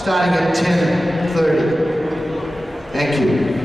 starting at 10:30. Thank you.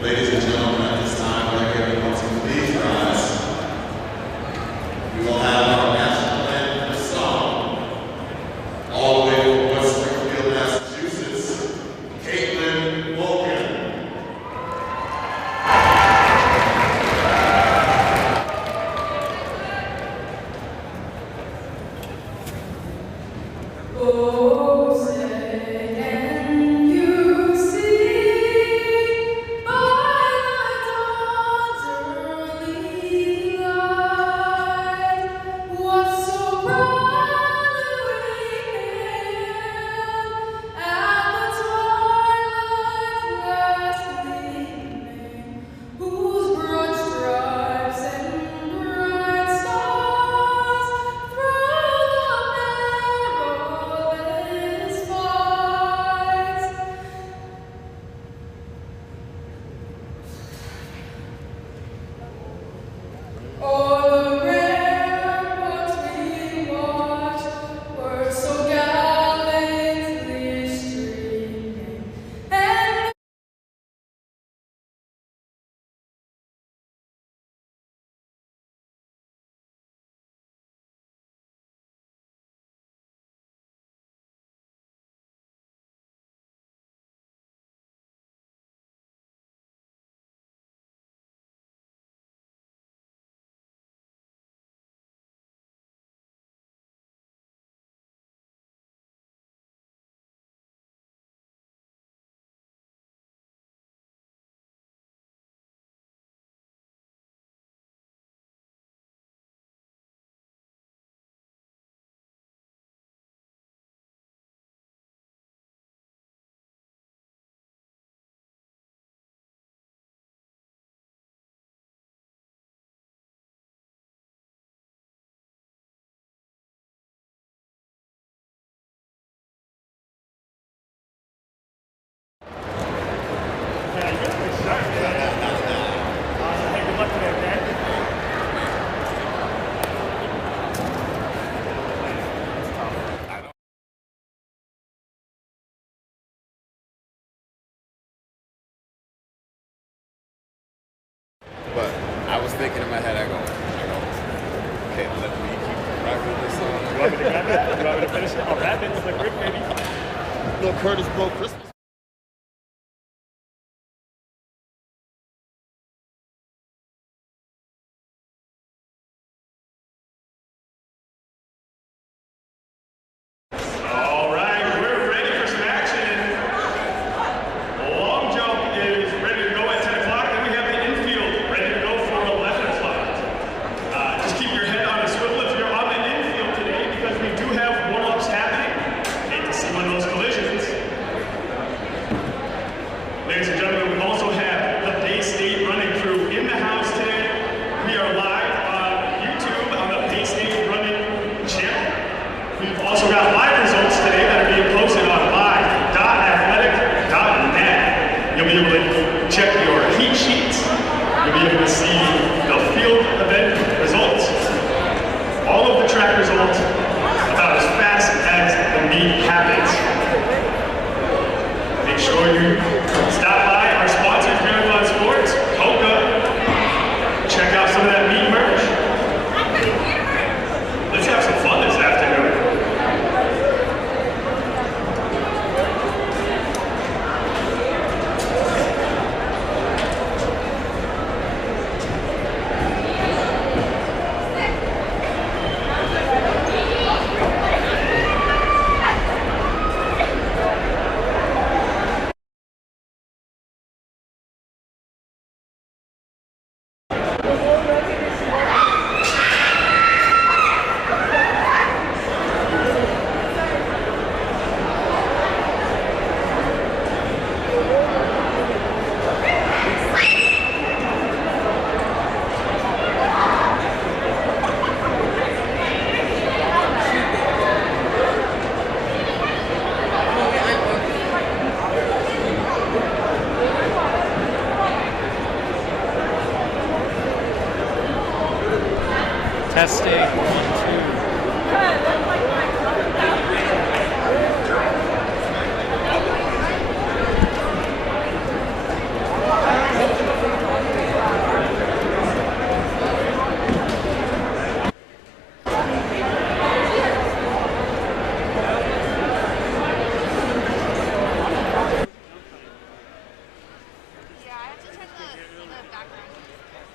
Ladies and gentlemen, at this time, I'd like everyone to please rise. We will have our national anthem song, all the way from West Springfield, Massachusetts, Caitlin Logan. Oh, say can you see by the dawn's early light what so proudly hailed at the twilight's last gleaming, whose broad stripes and bright stars through the perilous fights o'er the ramparts we watched were so gallantly streaming, and But I was thinking in my head, I go, okay, let me keep rapping this song. You want me to grab it? You want me to finish it? I'll rap it. It's like Rick, baby. Little Curtis Blow Christmas. All right, we're ready for some action. The long jump is ready to go at 10 o'clock. Then we have the infield ready to go for 11 o'clock. Just keep your head on a swivel if you're on the infield today, because we do have warm-ups happening. Hate to see one of those collisions. Ladies and gentlemen, we also have the Bay State running crew in the house today. We are live on YouTube on the Bay State running channel. We've also got live results today that are being posted on live.athletic.net. You'll be able to check your heat sheets. You'll be able to see the field event results. All of the track results about as fast as the meet happens. Make sure you stop by our sponsors, Marathon Sports, Coca. Check out some of that meat merch. Let's have some fun this afternoon. Testing, 1, 2.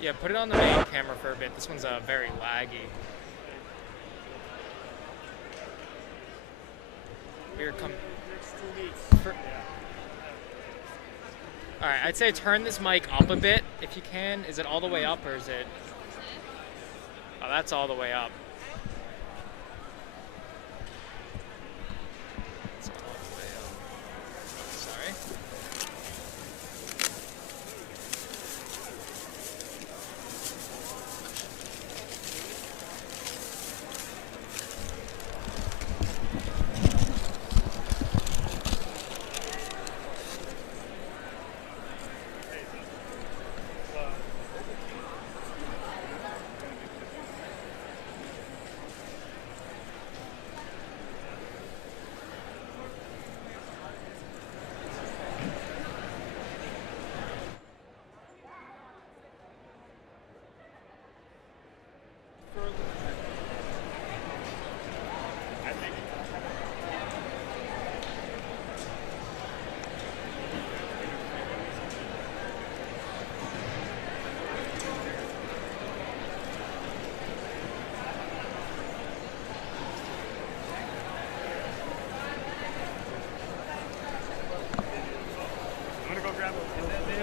Yeah, put it on the main camera for a bit. This one's very laggy. Here come. All right, I'd say turn this mic up a bit if you can. Is it all the way up or is it? Oh, that's all the way up. It's all the way up. Sorry.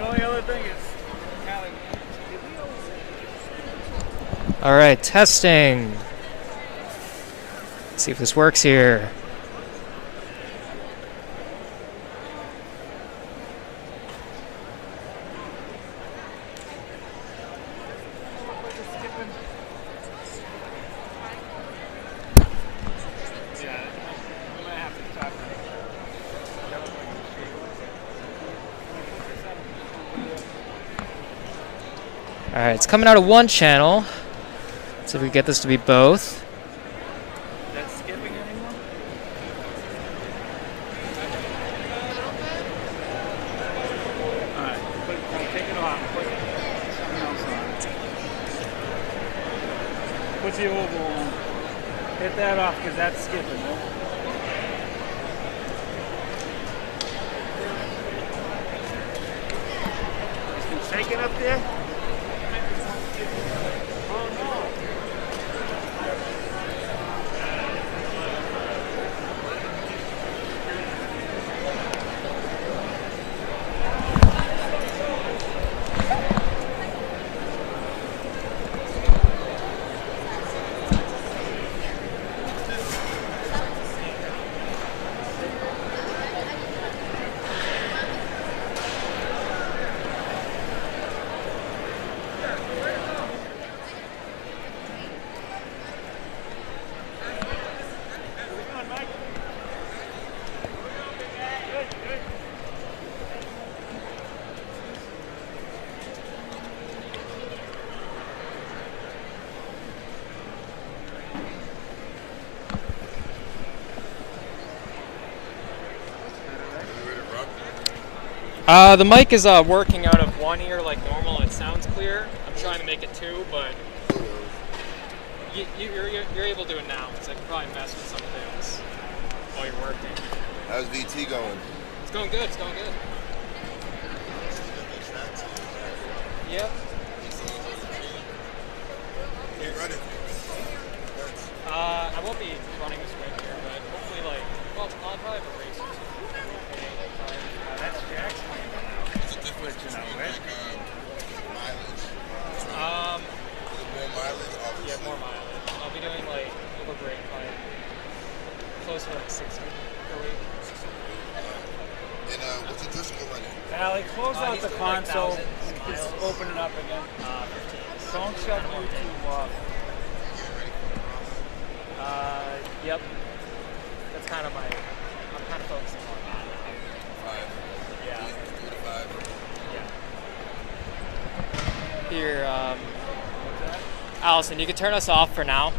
The only other thing is, All right, testing. Let's see if this works here. All right, it's coming out of one channel. Let's see if we can get this to be both. that's skipping anymore? Alright, take it off. Put something else on. Put the oval on. Hit that off because that's skipping. Right? Take it up there. The mic is working out of one ear like normal. It sounds clear. I'm trying to make it two, but you're able to do it now. So I can probably mess with some of things while you're working. How's VT going? It's going good. It's going good. Yep. You running? I won't be running this sprint here, but hopefully, like, well, I'll probably have a race or two. That's Jack's plan now. What's the difference between right? mileage? Um, Is it more mileage? yeah, more mileage. I'll be doing like over break like close to like 60 per week. And what's the Driscoll running? Allie, close out He's the doing, like, console. thousands of Just miles. open it up again. 15. Don't shut YouTube off. Yep. That's kind of I'm kind of focusing on that now. 5. Yeah. 2 to 5. Yeah. Here, Allison, you can turn us off for now.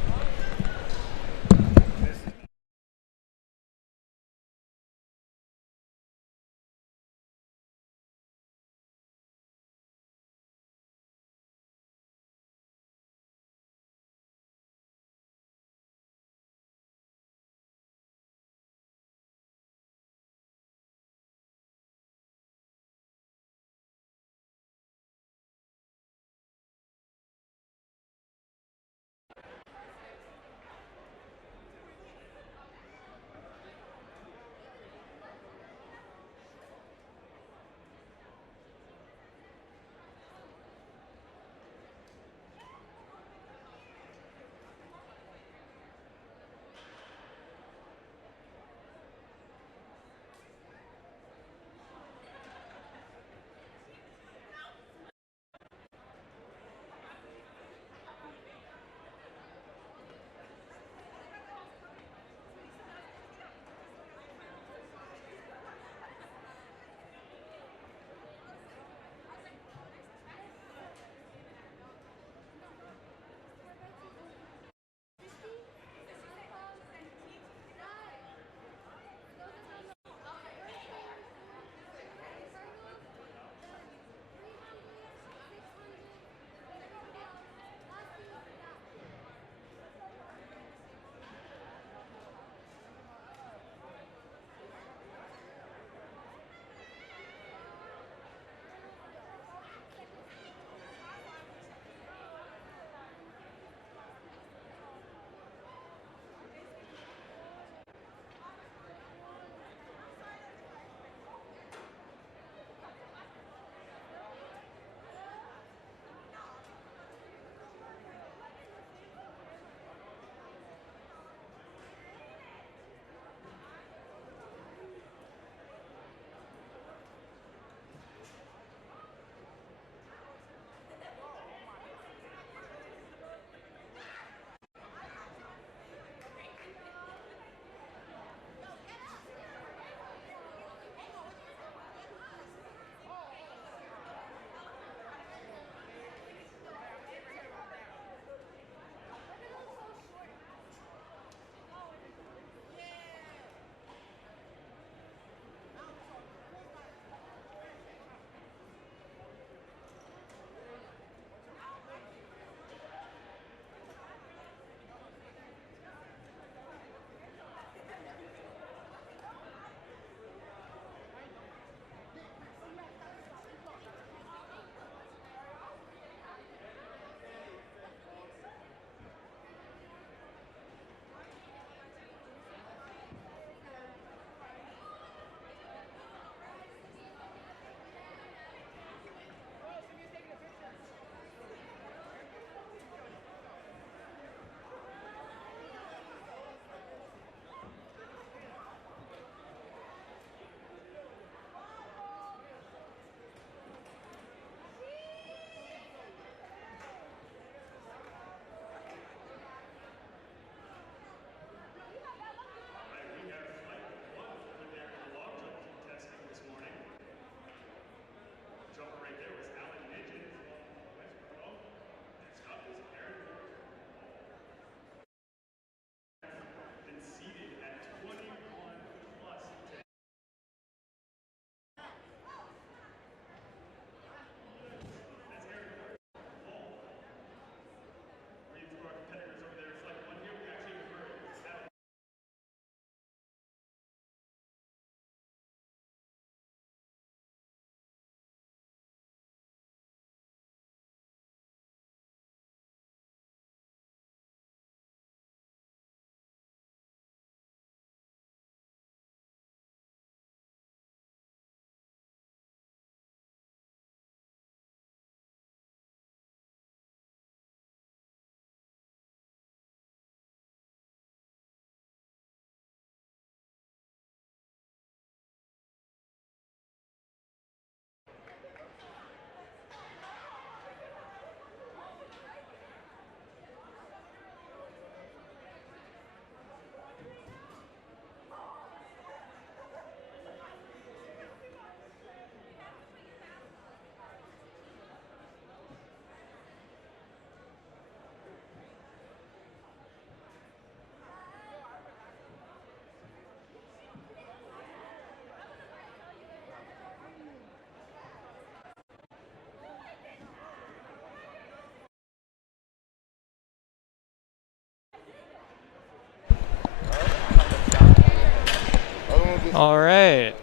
All right.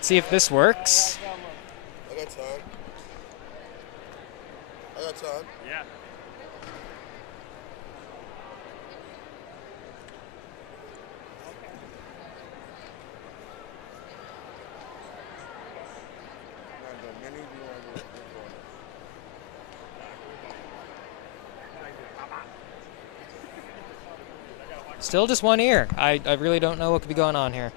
See if this works. I got time. I got time. Yeah. Still just one ear. I really don't know what could be going on here.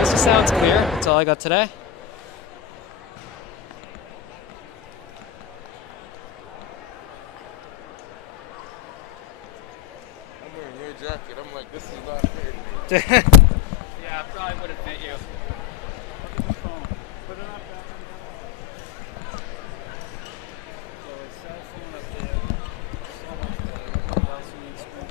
This sounds clear. That's all I got today. I'm wearing your jacket. I'm like, this is not fitting me. Yeah, probably would have fit you. Look at the phone. Put it up there. So his cell phone up there. So much better. What else you need screen?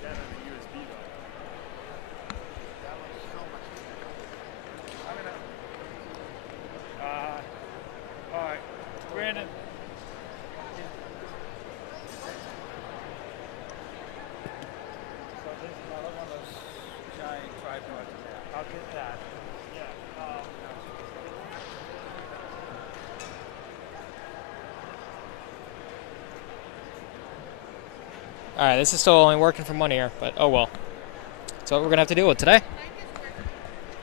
That on the USB though. All right, Brandon. So there's another one of those giant tripods in there. I'll get that. Yeah. All right, this is still only working from one ear, but oh well. That's what we're gonna have to deal with today.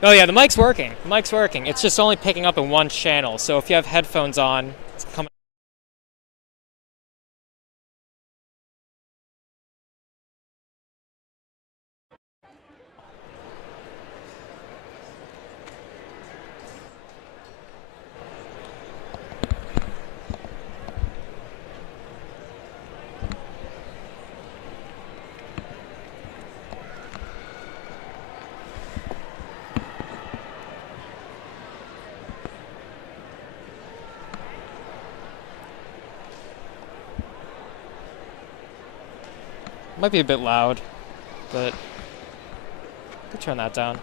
Oh yeah, the mic's working. The mic's working. It's just only picking up in one channel. So if you have headphones on, it's coming. Might be a bit loud, but could turn that down.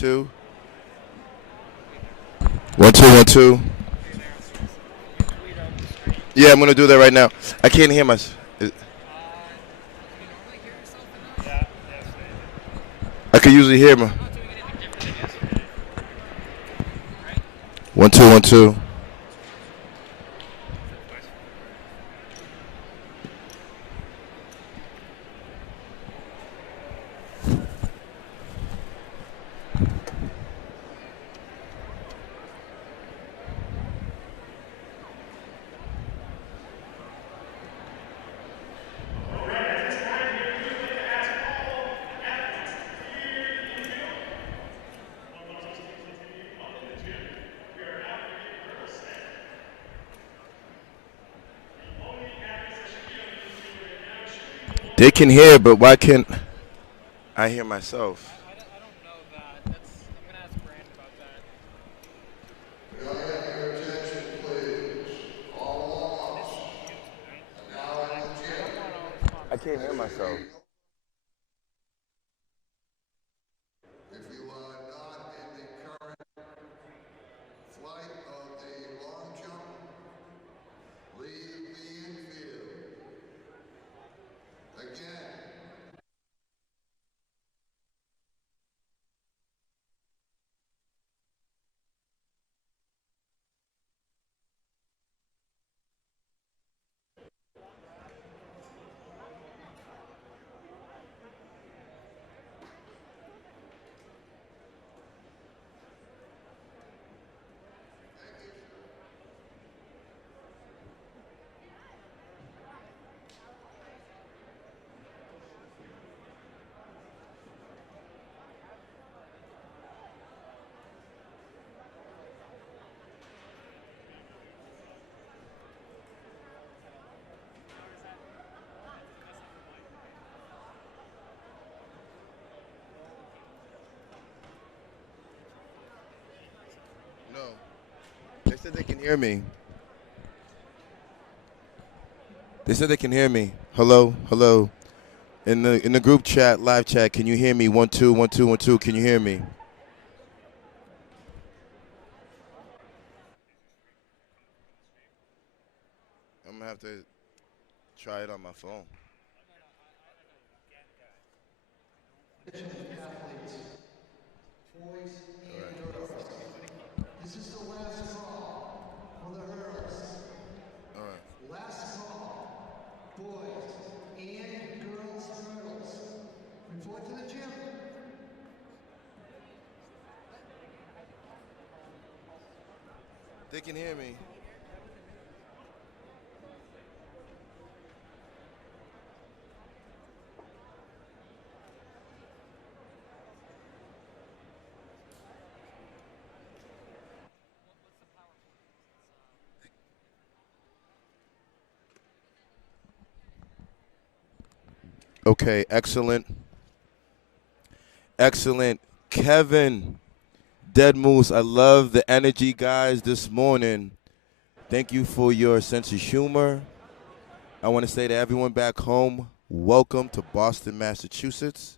two. 1 2 1 2. Yeah, I'm gonna do that right now. I can't hear myself. I can usually hear my. 1 2 1 2. They can hear, but why can't I hear myself? I don't know that. I'm gonna ask Brand about that. May I have your attention, please? All along. And now in the gym. I can't hear myself. If you are not in the current flight of the long jump, leave the infield. Again. No. They said they can hear me. They said they can hear me. Hello, hello. In the group chat, live chat, can you hear me? 1 2 1 2 1 2. Can you hear me? I'm gonna have to try it on my phone. Athletes, boys and girls. This is the last call for the hurdles. All right. Last call, boys and girls hurdles. Report to the gym. They can hear me. Okay, excellent. Excellent. Kevin, Dead Moose, I love the energy, guys, this morning. Thank you for your sense of humor. I want to say to everyone back home, welcome to Boston, Massachusetts.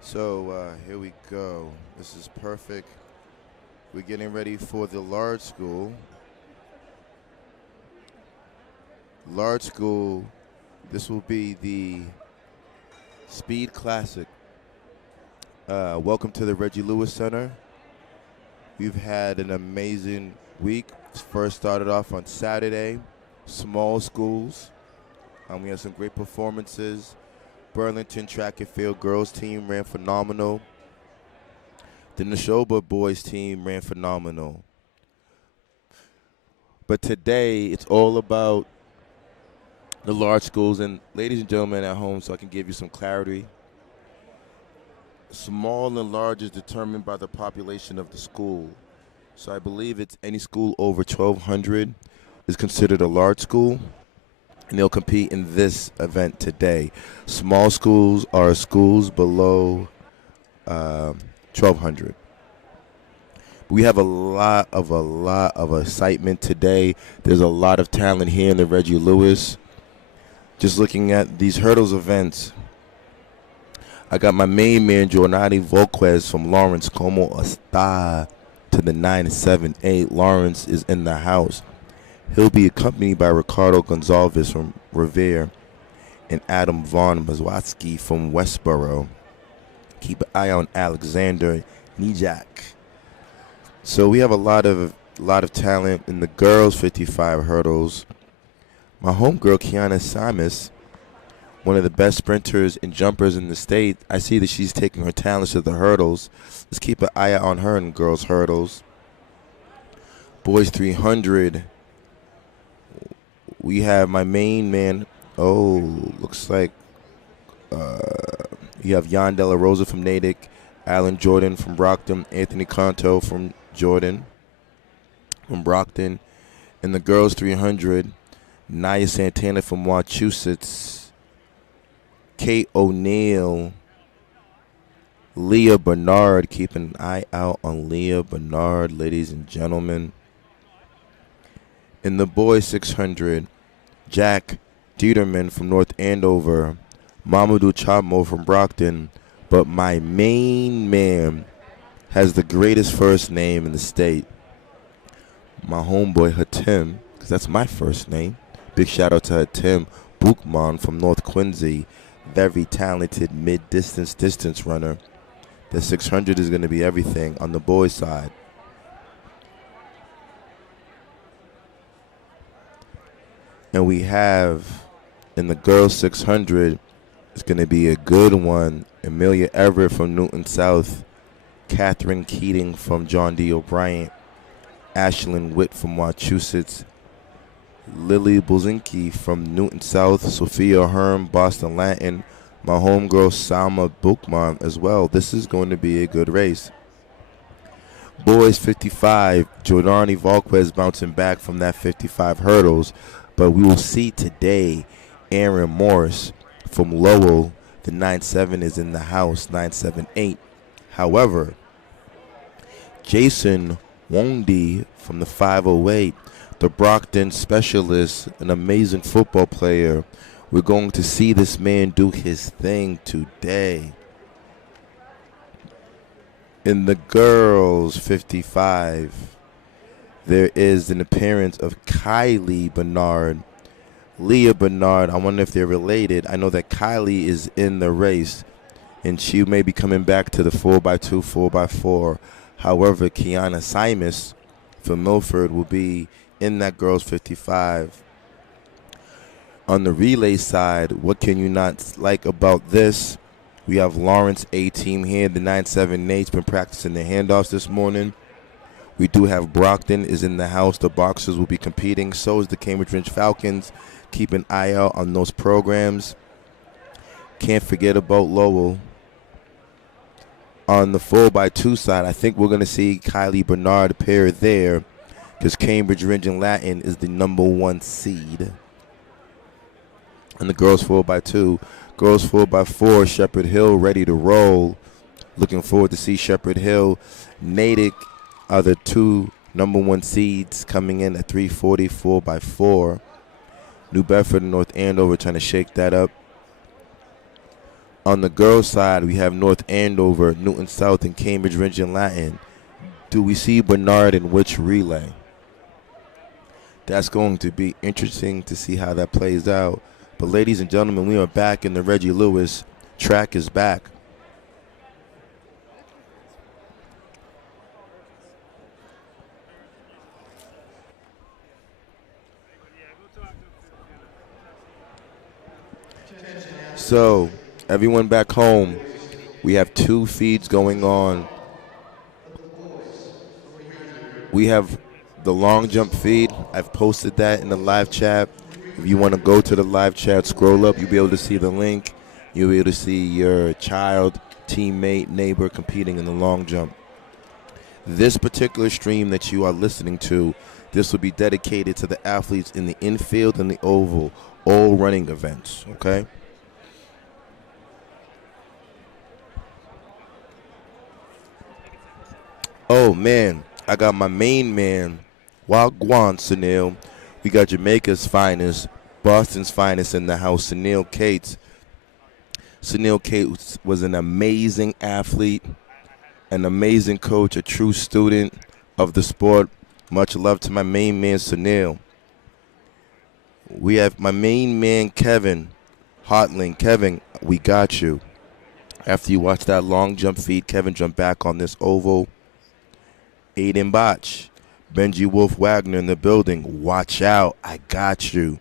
So here we go. This is perfect. We're getting ready for the large school. Large school, this will be the Speed Classic. Welcome to the Reggie Lewis Center. We've had an amazing week. First started off on Saturday, small schools. We had some great performances. Burlington Track and Field girls team ran phenomenal. The Neshoba boys team ran phenomenal. But today, it's all about the large schools. And ladies and gentlemen at home, so I can give you some clarity, small and large is determined by the population of the school. So I believe it's any school over 1,200 is considered a large school, and they'll compete in this event today. Small schools are schools below 1200. We have a lot of excitement today. There's a lot of talent here in the Reggie Lewis. Just looking at these hurdles events, I got my main man Giordani Volquez from Lawrence. Como está to the 978. Lawrence is in the house. He'll be accompanied by Ricardo Gonzalez from Revere and Adam Vaughn Mazwatsky from Westboro. Keep an eye on Alexander Nijak. So we have a lot of talent in the girls 55 hurdles. My homegirl Kiana Simus, one of the best sprinters and jumpers in the state. I see that she's taking her talents to the hurdles. Let's keep an eye out on her in girls hurdles. Boys 300. We have my main man. Oh, looks like you have Jan De La Rosa from Natick, Alan Jordan from Brockton, Anthony Conto from Jordan, from Brockton. In the girls 300, Naya Santana from Massachusetts, Kate O'Neill, Leah Bernard. Keep an eye out on Leah Bernard, ladies and gentlemen. In the boys 600, Jack Dieterman from North Andover, Mamadou Chamo from Brockton, but my main man has the greatest first name in the state. My homeboy Hatim, because that's my first name. Big shout out to Hatim Boukman from North Quincy, very talented distance runner. The 600 is going to be everything on the boys' side. And we have in the girls 600, it's going to be a good one. Amelia Everett from Newton South, Catherine Keating from John D. O'Brien, Ashlyn Witt from Massachusetts, Lily Bulzinski from Newton South, Sophia Herm, Boston Latin, my homegirl Salma Boukman as well. This is going to be a good race. Boys 55, Giordani Volquez bouncing back from that 55 hurdles, but we will see today Aaron Morris from Lowell. The 9-7 is in the house, 978. However, Jason Wondy from the 508, the Brockton specialist, an amazing football player. We're going to see this man do his thing today. In the girls 55, there is an appearance of Kylie Bernard. Leah Bernard, I wonder if they're related. I know that Kylie is in the race, and she may be coming back to the 4x2, 4x4. However, Kiana Simus from Milford will be in that girls 55. On the relay side, what can you not like about this? We have Lawrence A-team here. The 9-7 Nate's been practicing the handoffs this morning. We do have Brockton is in the house. The Boxers will be competing. So is the Cambridge Ridge Falcons. Keep an eye out on those programs. Can't forget about Lowell. On the 4x2 side, I think we're going to see Kylie Bernard appear there because Cambridge Ridge and Latin is the #1 seed. And the girls 4x2. Girls 4x4, Shepherd Hill ready to roll. Looking forward to see Shepherd Hill. Natick are the two #1 seeds coming in at 340 4x4. New Bedford and North Andover trying to shake that up. On the girls' side, we have North Andover, Newton South, and Cambridge Ridge and Latin. Do we see Bernard in which relay? That's going to be interesting to see how that plays out. But ladies and gentlemen, we are back in the Reggie Lewis. Track is back. So, everyone back home, we have two feeds going on. We have the long jump feed. I've posted that in the live chat. If you want to go to the live chat, scroll up, you'll be able to see the link. You'll be able to see your child, teammate, neighbor competing in the long jump. This particular stream that you are listening to, this will be dedicated to the athletes in the infield and the oval, all running events, okay? Oh man, I got my main man, Wagwan Sunil. We got Jamaica's finest, Boston's finest in the house, Sunil Cates. Sunil Cates was an amazing athlete, an amazing coach, a true student of the sport. Much love to my main man, Sunil. We have my main man, Kevin Hotling. Kevin, we got you. After you watch that long jump feed, Kevin jumped back on this oval. Aiden Botch, Benji Wolf Wagner in the building. Watch out, I got you.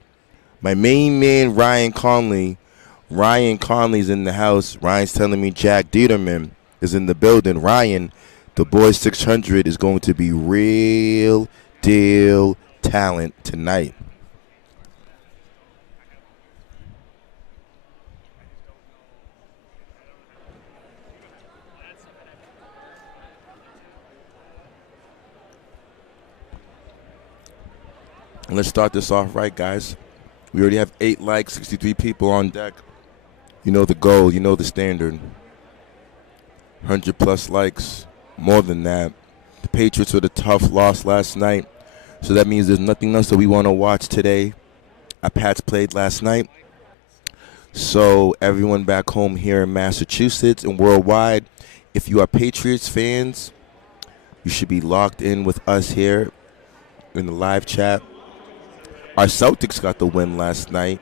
My main man, Ryan Conley. Ryan Conley's in the house. Ryan's telling me Jack Dieterman is in the building. Ryan, the boys 600 is going to be real deal talent tonight. And let's start this off right, guys. We already have 8 likes, 63 people on deck. You know the goal, you know the standard. 100 plus likes, more than that. The Patriots with a tough loss last night, so that means there's nothing else that we want to watch today. Our Pats played last night, so everyone back home here in Massachusetts and worldwide, if you are Patriots fans, you should be locked in with us here in the live chat. Our Celtics got the win last night.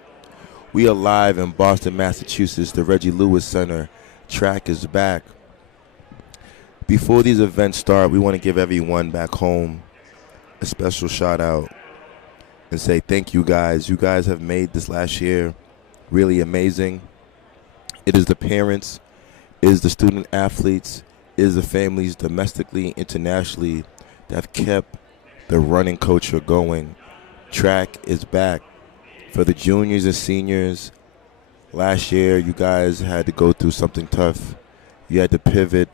We are live in Boston, Massachusetts. The Reggie Lewis Center track is back. Before these events start, we want to give everyone back home a special shout out and say thank you guys. You guys have made this last year really amazing. It is the parents, it is the student athletes, it is the families domestically, internationally that have kept the running culture going. Track is back. For the juniors and seniors, last year you guys had to go through something tough. You had to pivot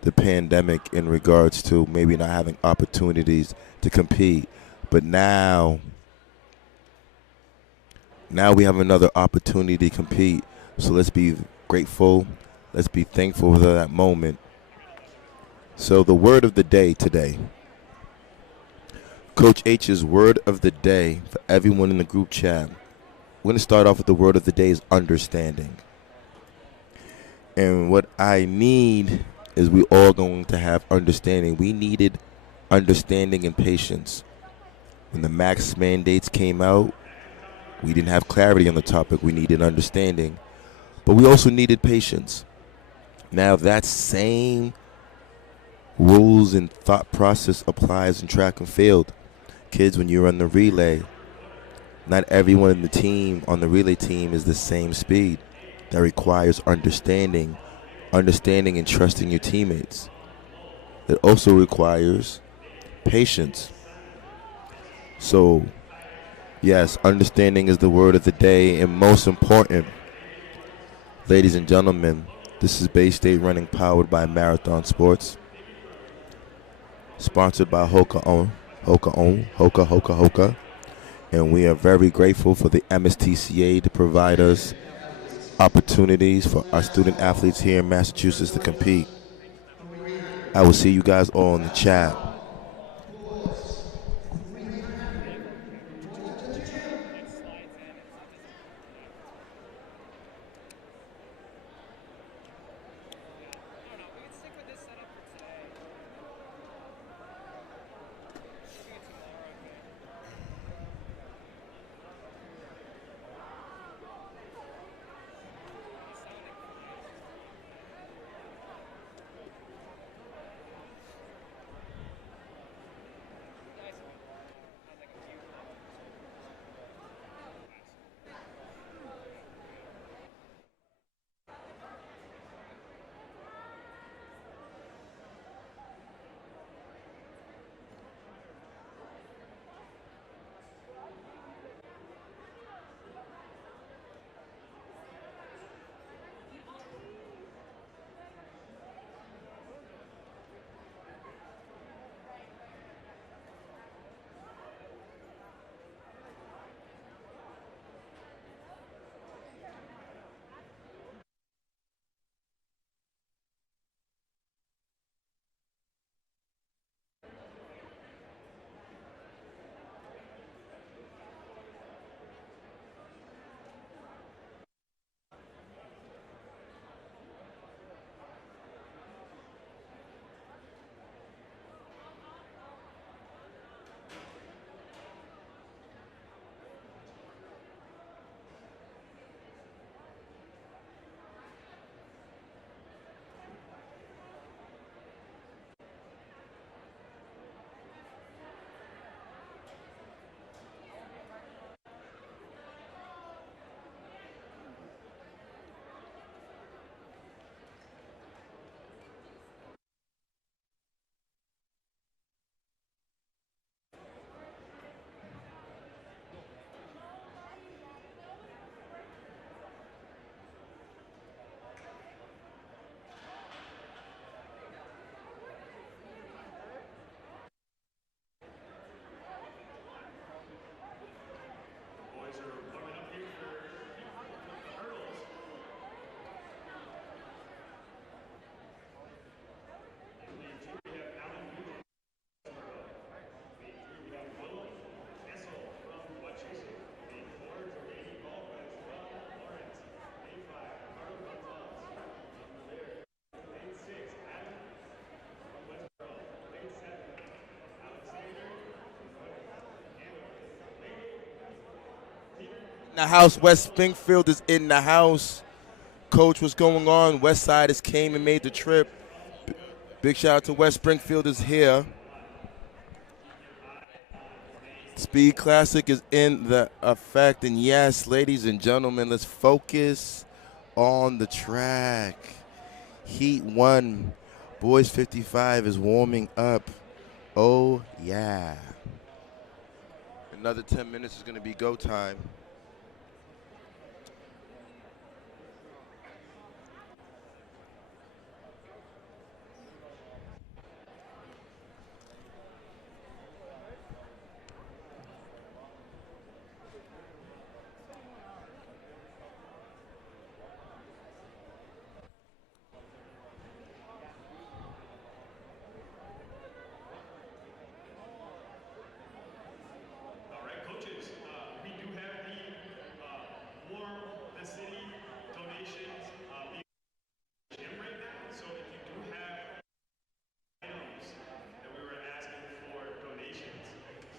the pandemic in regards to maybe not having opportunities to compete. But now we have another opportunity to compete. So let's be grateful. Let's be thankful for that moment. So the word of the day today. Coach H's word of the day for everyone in the group chat. We're going to start off with the word of the day is understanding. And what I need is we all going to have understanding. We needed understanding and patience. When the max mandates came out, we didn't have clarity on the topic. We needed understanding. But we also needed patience. Now that same rules and thought process applies in track and field. Kids, when you run the relay, not everyone in the team on the relay team is the same speed. That requires understanding and trusting your teammates. It also requires patience. So, yes, understanding is the word of the day, and most important, ladies and gentlemen, this is Bay State Running powered by Marathon Sports, sponsored by Hoka, and we are very grateful for the MSTCA to provide us opportunities for our student athletes here in Massachusetts to compete. I will see you guys all in the chat. In the house, West Springfield is in the house. Coach, what's going on? West Side has came and made the trip. Big shout out to West Springfield is here. Speed Classic is in the effect. And yes, ladies and gentlemen, let's focus on the track. Heat 1, Boys 55 is warming up. Oh, yeah. Another 10 minutes is going to be go time. All right, coaches, we do have the Warm the City donations being gym right now. So if you do have items that we were asking for donations,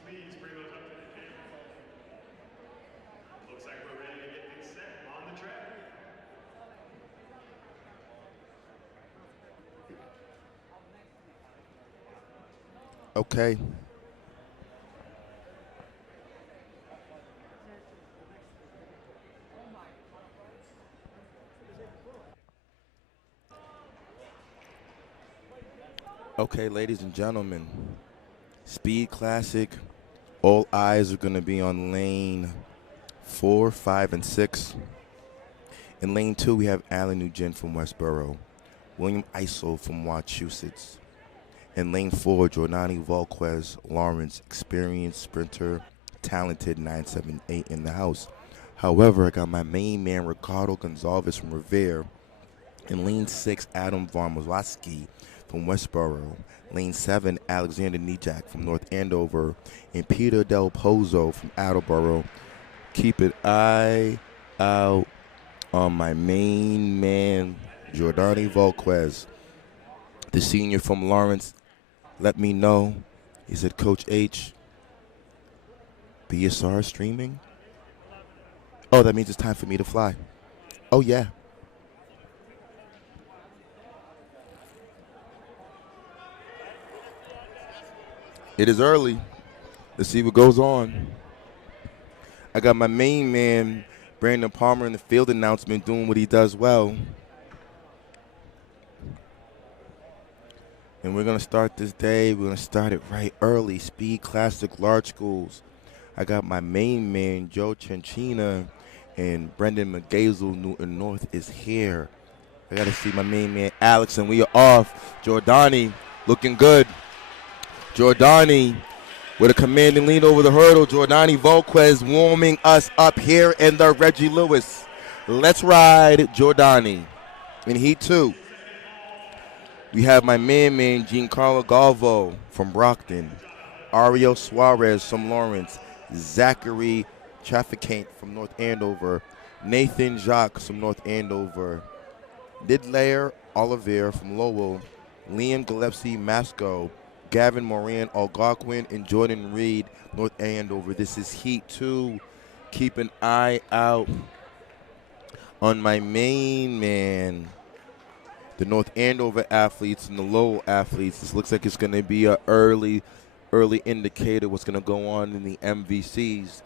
please bring those up to the gym. Looks like we're ready to get things set on the track. Okay. Okay, ladies and gentlemen, Speed Classic. All eyes are going to be on lane 4, 5, and 6. In lane 2, we have Alan Nugent from Westboro, William Isel from Massachusetts. In lane 4, Jordani Volquez Lawrence, experienced sprinter, talented 978 in the house. However, I got my main man, Ricardo Gonzalez from Revere. In lane 6, Adam Varmozowski from Westboro. Lane 7, Alexander Nijak from North Andover. And Peter Del Pozo from Attleboro. Keep an eye out on my main man, Jordani Volquez, the senior from Lawrence. Let me know. He said, Coach H, BSR streaming? Oh, that means it's time for me to fly. Oh, yeah. It is early. Let's see what goes on. I got my main man, Brandon Palmer, in the field announcement doing what he does well. And we're going to start this day. We're going to start it right early. Speed Classic Large Schools. I got my main man, Joe Chanchina, and Brendan McGazel, Newton North, is here. I got to see my main man, Alex, and we are off. Jordani looking good. Jordani with a commanding lead over the hurdle. Jordani Volquez warming us up here in the Reggie Lewis. Let's ride Jordani. In Heat 2, we have my man, Giancarlo Galvo from Brockton. Ariel Suarez from Lawrence. Zachary Trafficant from North Andover. Nathan Jacques from North Andover. Nidlair Oliver from Lowell. Liam Gillespie Masco. Gavin Moran Algonquin, and Jordan Reed, North Andover. This is Heat 2. Keep an eye out on my main man, the North Andover athletes and the Lowell athletes. This looks like it's going to be an early indicator what's going to go on in the MVCs.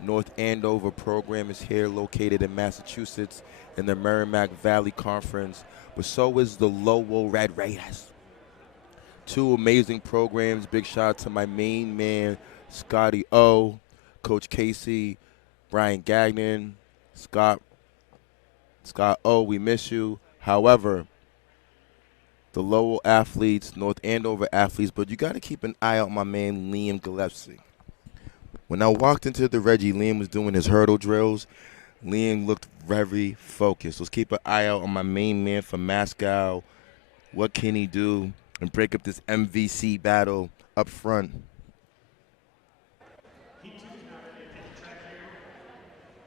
North Andover program is here, located in Massachusetts in the Merrimack Valley Conference, but so is the Lowell Red Raiders. Two amazing programs. Big shout out to my main man, Scotty O, Coach Casey, Brian Gagnon, Scott O, we miss you. However, the Lowell athletes, North Andover athletes, but you got to keep an eye out on my man, Liam Gillespie. When I walked into the Reggie, Liam was doing his hurdle drills. Liam looked very focused. Let's keep an eye out on my main man from Moscow. What can he do and break up this MVC battle up front? Heat 2 is now ready to take the track here.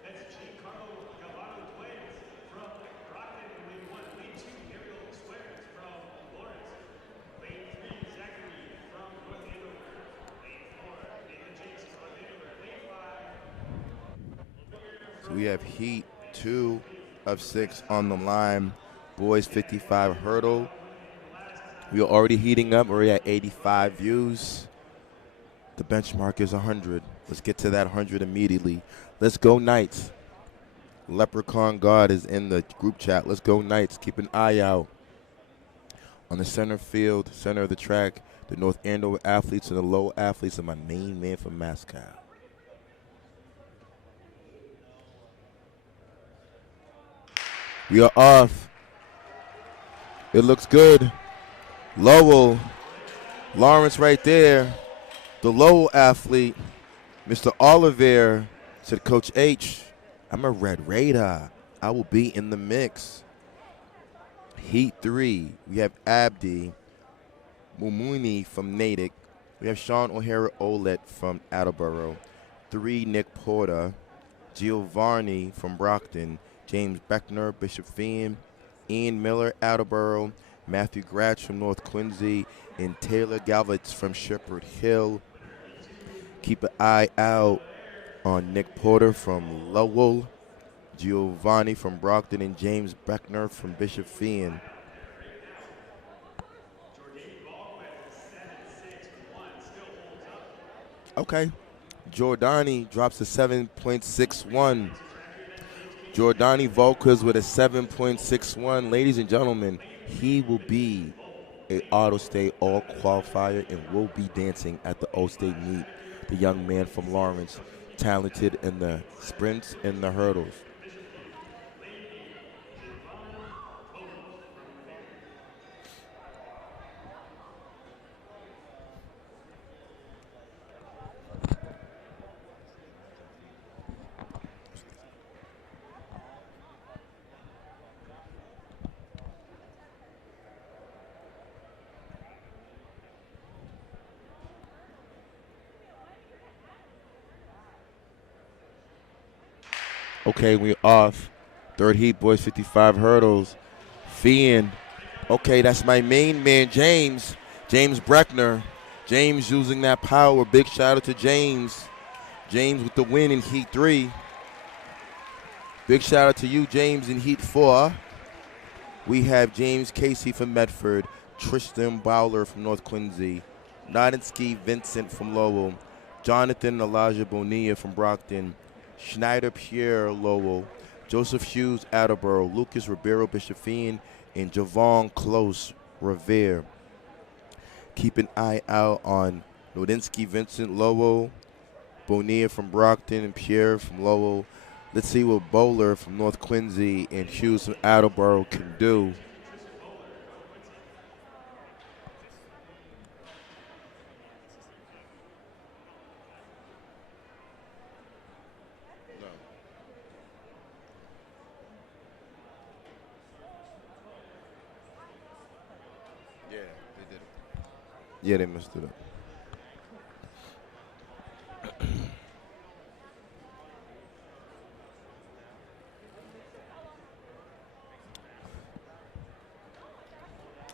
That's Giancarlo Galvano-Duez from Brockton in lane 1. Lane 2, Ariel Suarez from Lawrence. Lane 3, Zachary from North Andover. Lane 4, David Jakes from North Andover. Lane 5, We have Heat 2 of 6 on the line. Boys 55 hurdle. We are already heating up. We're at 85 views. The benchmark is 100. Let's get to that 100 immediately. Let's go Knights. Leprechaun God is in the group chat. Let's go Knights. Keep an eye out on the center field, center of the track. The North Andover athletes and the Lowell athletes are my main man for mascot. We are off. It looks good. Lowell, Lawrence right there. The Lowell athlete, Mr. Oliver, said, Coach H, I'm a Red Raider. I will be in the mix. Heat 3, we have Abdi Mumuni from Natick. We have Sean O'Hara Olet from Attleboro. 3, Nick Porter. Giovanni from Brockton. James Beckner, Bishop Finn. Ian Miller, Attleboro. Matthew Gratch from North Quincy. And Taylor Galvitz from Shepherd Hill. Keep an eye out on Nick Porter from Lowell, Giovanni from Brockton, and James Beckner from Bishop Finn. Okay. Jordani drops a 7.61. Jordani Volkers with a 7.61. Ladies and gentlemen, he will be an Auto State All Qualifier and will be dancing at the O-State meet. The young man from Lawrence, talented in the sprints and the hurdles. Okay, we're off. Third heat, boys, 55 hurdles. Fien. Okay, that's my main man, James. James Breckner. James using that power. Big shout out to James. James with the win in Heat 3. Big shout out to you, James, in Heat 4. We have James Casey from Medford. Tristan Bowler from North Quincy. Nodinsky Vincent from Lowell. Jonathan Elijah Bonilla from Brockton. Schneider Pierre Lowell, Joseph Hughes Attleboro, Lucas Ribeiro Bishop Fien, and Javon Close Revere. Keep an eye out on Nodinsky Vincent Lowell, Bonilla from Brockton, and Pierre from Lowell. Let's see what Bowler from North Quincy and Hughes from Attleboro can do. Yeah, they messed it up.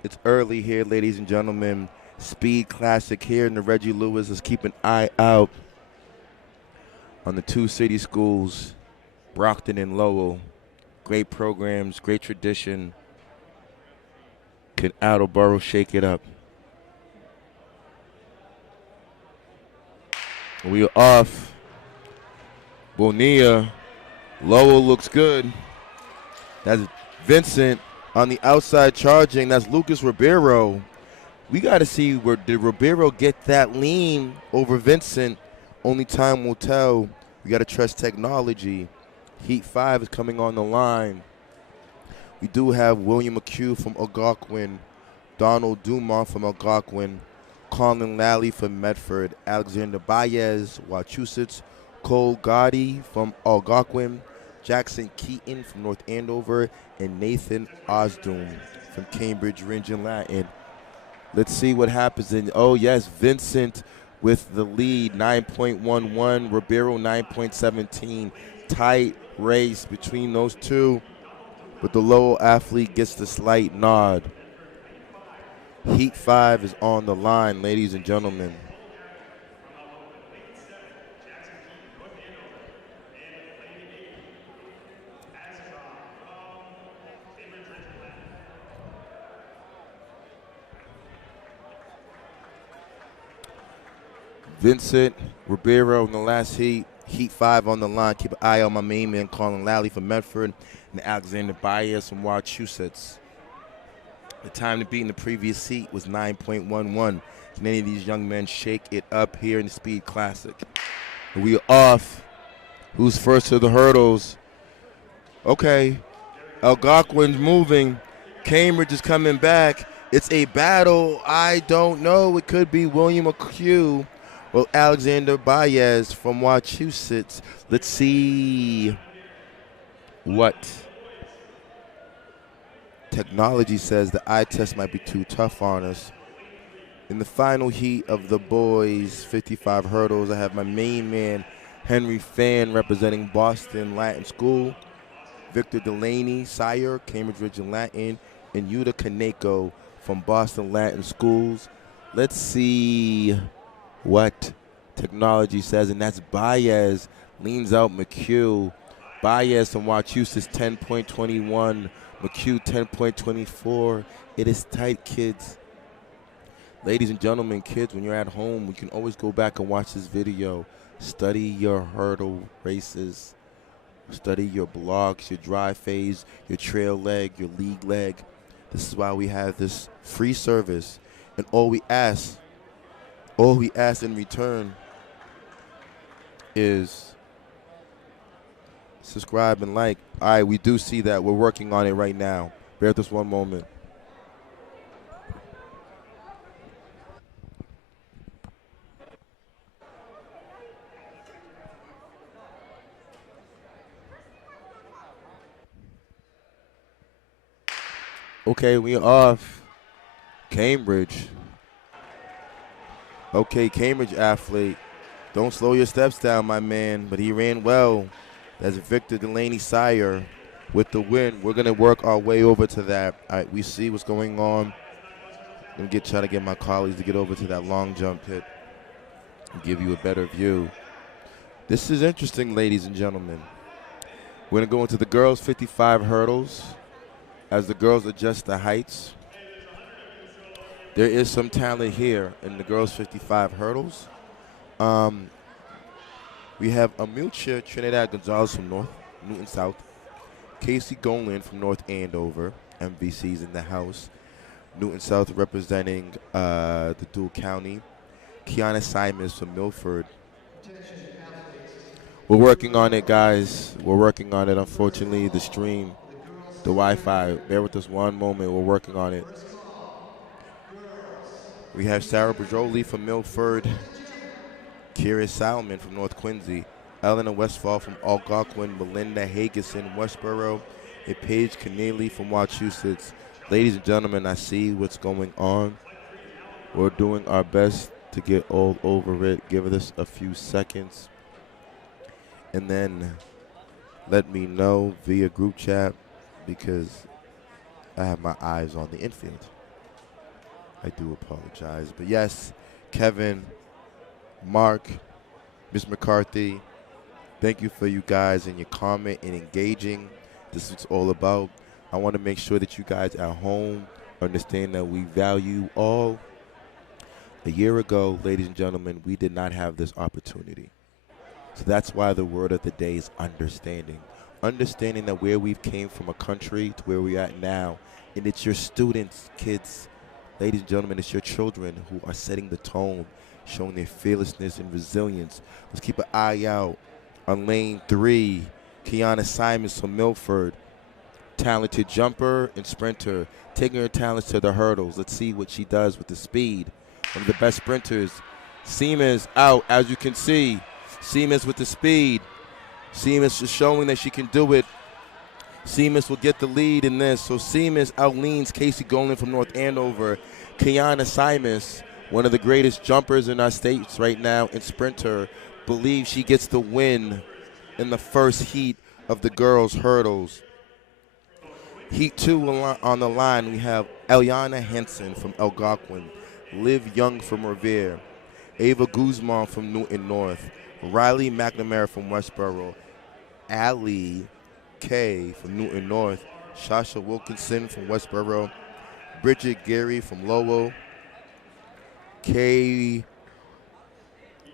It's early here, ladies and gentlemen. Speed Classic here in the Reggie Lewis. Let's keep an eye out on the two city schools, Brockton and Lowell. Great programs, great tradition. Can Attleboro shake it up? We are off. Bonilla. Lowell looks good. That's Vincent on the outside charging. That's Lucas Ribeiro. We got to see where did Ribeiro get that lean over Vincent. Only time will tell. We got to trust technology. Heat 5 is coming on the line. We do have William McHugh from Algonquin. Donald Dumont from Algonquin. Colin Lally from Medford, Alexander Baez, Wachusett, Cole Gotti from Algonquin, Jackson Keaton from North Andover, and Nathan Osdoom from Cambridge Ridge and Latin. Let's see what happens. Oh, yes, Vincent with the lead, 9.11, Ribeiro 9.17. Tight race between those two, but the Lowell athlete gets the slight nod. Heat 5 is on the line, ladies and gentlemen. Vincent Ribeiro in the last heat. Heat 5 on the line. Keep an eye on my main man, Colin Lally from Medford, and Alexander Baez from Massachusetts. The time to beat in the previous heat was 9.11. Can any of these young men shake it up here in the Speed Classic? We are off. Who's first to the hurdles? Okay. Algonquin's moving. Cambridge is coming back. It's a battle. I don't know. It could be William McHugh or Alexander Baez from Massachusetts. Let's see what technology says. The eye test might be too tough on us. In the final heat of the boys 55 hurdles, I have my main man, Henry Fan, representing Boston Latin School, Victor Delaney, Sire, Cambridge Region Latin, and Yuta Kaneko from Boston Latin Schools. Let's see what technology says, and that's Baez. Leans out McHugh. Baez from Massachusetts, 10.21. McHugh, 10.24. It is tight, kids. Ladies and gentlemen, kids, when you're at home, you can always go back and watch this video. Study your hurdle races. Study your blocks, your dry phase, your trail leg, your league leg. This is why we have this free service. And all we ask in return is subscribe and like. All right, we do see that. We're working on it right now. Bear with us one moment. Okay, we are off. Cambridge. Okay, Cambridge athlete. Don't slow your steps down, my man, but he ran well. That's Victor Delaney Sire with the win. We're going to work our way over to that. All right, we see what's going on. I'm going to try to get my colleagues to get over to that long jump pit and give you a better view. This is interesting, ladies and gentlemen. We're going to go into the girls' 55 hurdles. As the girls adjust the heights, there is some talent here in the girls' 55 hurdles. We have Amilcia Trinidad Gonzalez from North Newton South, Casey Golan from North Andover, MVC's in the house, Newton South representing the dual county, Kiana Simons from Milford. We're working on it, guys. We're working on it. Unfortunately, the stream, the Wi-Fi. Bear with us one moment. We're working on it. We have Sarah Bajoli from Milford, Kira Salmon from North Quincy, Eleanor Westfall from Algonquin, Melinda Hagerson, Westboro, and Paige Keneally from Massachusetts. Ladies and gentlemen, I see what's going on. We're doing our best to get all over it. Give us a few seconds. And then let me know via group chat, because I have my eyes on the infield. I do apologize. But yes, Kevin, Mark, Ms. McCarthy, thank you for you guys and your comment and engaging. This is what it's all about. I want to make sure that you guys at home understand that we value all. A year ago, ladies and gentlemen, we did not have this opportunity. So that's why the word of the day is understanding. Understanding that where we've came from a country to where we're at now, and it's your students, kids, ladies and gentlemen, it's your children who are setting the tone, showing their fearlessness and resilience. Let's keep an eye out on lane 3, Kiana Simons from Milford, talented jumper and sprinter, taking her talents to the hurdles. Let's see what she does with the speed. One of the best sprinters. Siemens out, as you can see. Siemens with the speed. Siemens is showing that she can do it. Siemens will get the lead in this. So Siemens outleans Casey Golan from North Andover. Kiana Simons, one of the greatest jumpers in our states right now and sprinter, believes she gets the win in the first heat of the girls' hurdles. Heat 2 on the line, we have Eliana Henson from Algonquin, Liv Young from Revere, Ava Guzman from Newton North, Riley McNamara from Westboro, Allie Kay from Newton North, Shasha Wilkinson from Westboro, Bridget Gary from Lowell, Kay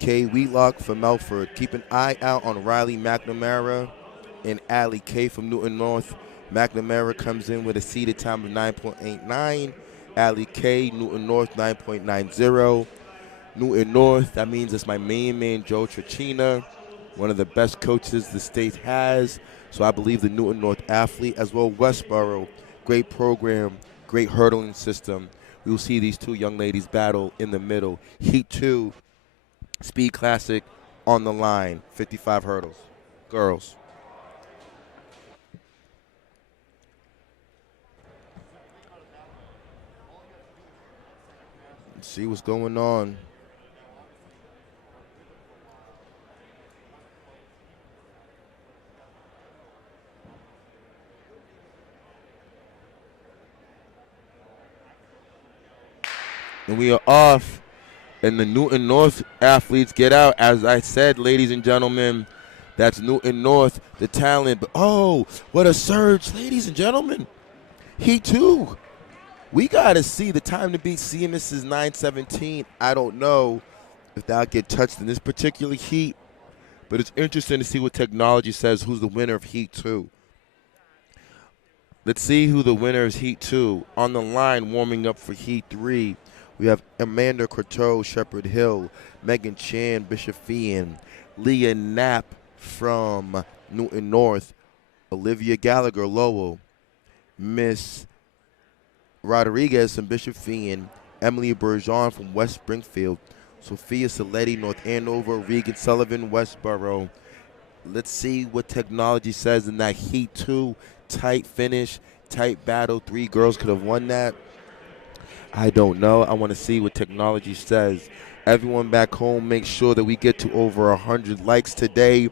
K. Wheatlock from Melford. Keep an eye out on Riley McNamara and Allie K. from Newton North. McNamara comes in with a seeded time of 9.89. Allie K. Newton North 9.90. Newton North, that means it's my main man, Joe Trachina, one of the best coaches the state has. So I believe the Newton North athlete, as well Westboro, great program, great hurdling system. We will see these two young ladies battle in the middle. Heat 2, Speed Classic on the line, 55 hurdles. Girls. Let's see what's going on. And we are off, and the Newton North athletes get out. As I said, ladies and gentlemen, that's Newton North, the talent. But oh, what a surge, ladies and gentlemen. Heat 2. We got to see the time to beat CMS is 9:17. I don't know if that'll get touched in this particular heat, but it's interesting to see what technology says who's the winner of Heat 2. Let's see who the winner is Heat 2. On the line, warming up for Heat 3. We have Amanda Croteau, Shepherd Hill, Megan Chan, Bishop Fian, Leah Knapp from Newton North, Olivia Gallagher, Lowell, Miss Rodriguez from Bishop Fian, Emily Bergeron from West Springfield, Sophia Saletti, North Andover, Regan Sullivan, Westboro. Let's see what technology says in that Heat 2. Tight finish, tight battle. 3 girls could have won that. I don't know. I want to see what technology says. Everyone back home, make sure that we get to over 100 likes today.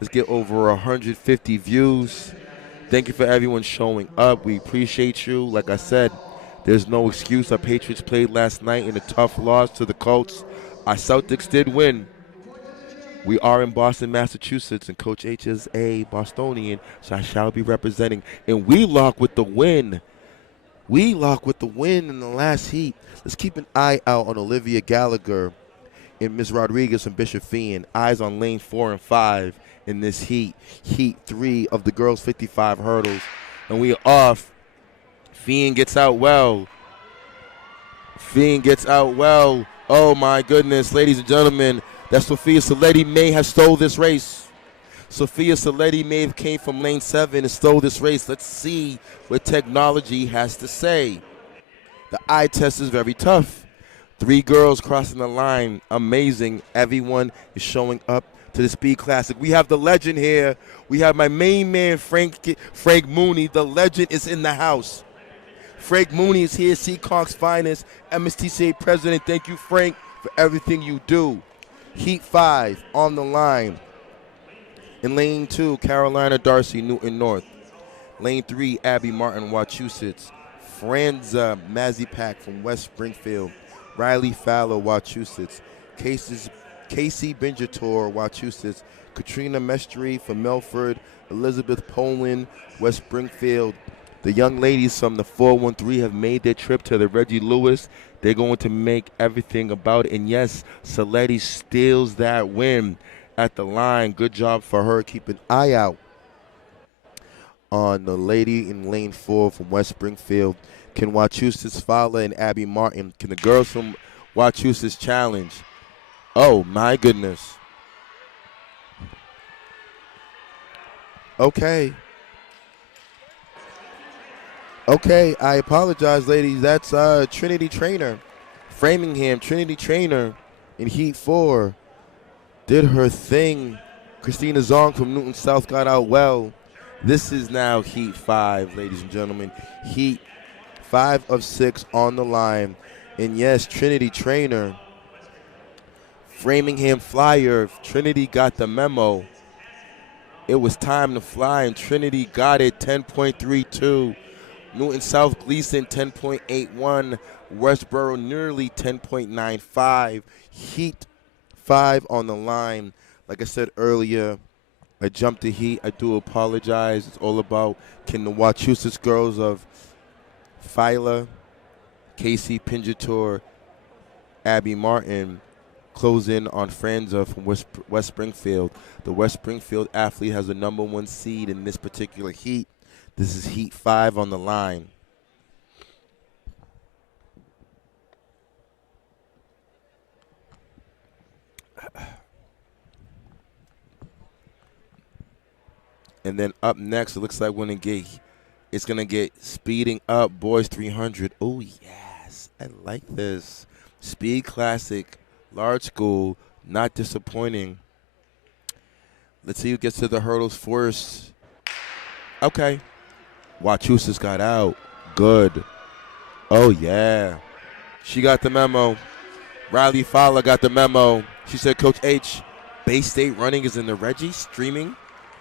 Let's get over 150 views. Thank you for everyone showing up. We appreciate you. Like I said, there's no excuse. Our Patriots played last night in a tough loss to the Colts. Our Celtics did win. We are in Boston, Massachusetts, and Coach H is a Bostonian, so I shall be representing. And we lock with the win. We lock with the win in the last heat. Let's keep an eye out on Olivia Gallagher and Ms. Rodriguez and Bishop Fian. Eyes on lane 4 and 5 in this heat. Heat 3 of the girls' 55 hurdles. And we are off. Fian gets out well. Fian gets out well. Oh, my goodness, ladies and gentlemen, that Sophia Saletti may have stole this race. Sophia Saletti may have came from lane 7 and stole this race. Let's see what technology has to say. The eye test is very tough. 3 girls crossing the line. Amazing. Everyone is showing up to the Speed Classic. We have the legend here. We have my main man, Frank Mooney. The legend is in the house. Frank Mooney is here, Seacock's finest, MSTCA president. Thank you, Frank, for everything you do. Heat 5 on the line. In lane 2, Carolina Darcy, Newton North. Lane 3, Abby Martin, Wachusett. Franza Mazipak from West Springfield. Riley Fowler, Wachusett. Casey Benjator, Wachusett. Katrina Mestry from Melford. Elizabeth Poland, West Springfield. The young ladies from the 413 have made their trip to the Reggie Lewis. They're going to make everything about it. And yes, Saletti steals that win at the line. Good job for her. Keep an eye out on the lady in lane 4 from West Springfield. Can Wachusett's Fowler and Abby Martin, can the girls from Wachusett's challenge? Oh, my goodness. Okay. Okay, I apologize, ladies. That's Trinity Trainer. Framingham, Trinity Trainer in Heat 4. Did her thing. Christina Zong from Newton South got out well. This is now Heat 5, ladies and gentlemen. Heat 5 of 6 on the line. And yes, Trinity Trainer. Framingham Flyer. Trinity got the memo. It was time to fly, and Trinity got it, 10.32. Newton South Gleason, 10.81. Westboro nearly 10.95. Heat 5 on the line. Like I said earlier, I jumped the heat. I do apologize. It's all about can the Wachusett girls of Phyla, Casey Pinjator, Abby Martin close in on Franza from West Springfield. The West Springfield athlete has the #1 seed in this particular heat. This is Heat 5 on the line. And then up next, it looks like it's gonna get speeding up boys 300. Oh yes, I like this. Speed Classic, large school, not disappointing. Let's see who gets to the hurdles first. Okay. Wachusis got out. Good. Oh, yeah. She got the memo. Riley Fowler got the memo. She said, Coach H, Bay State running is in the Reggie streaming.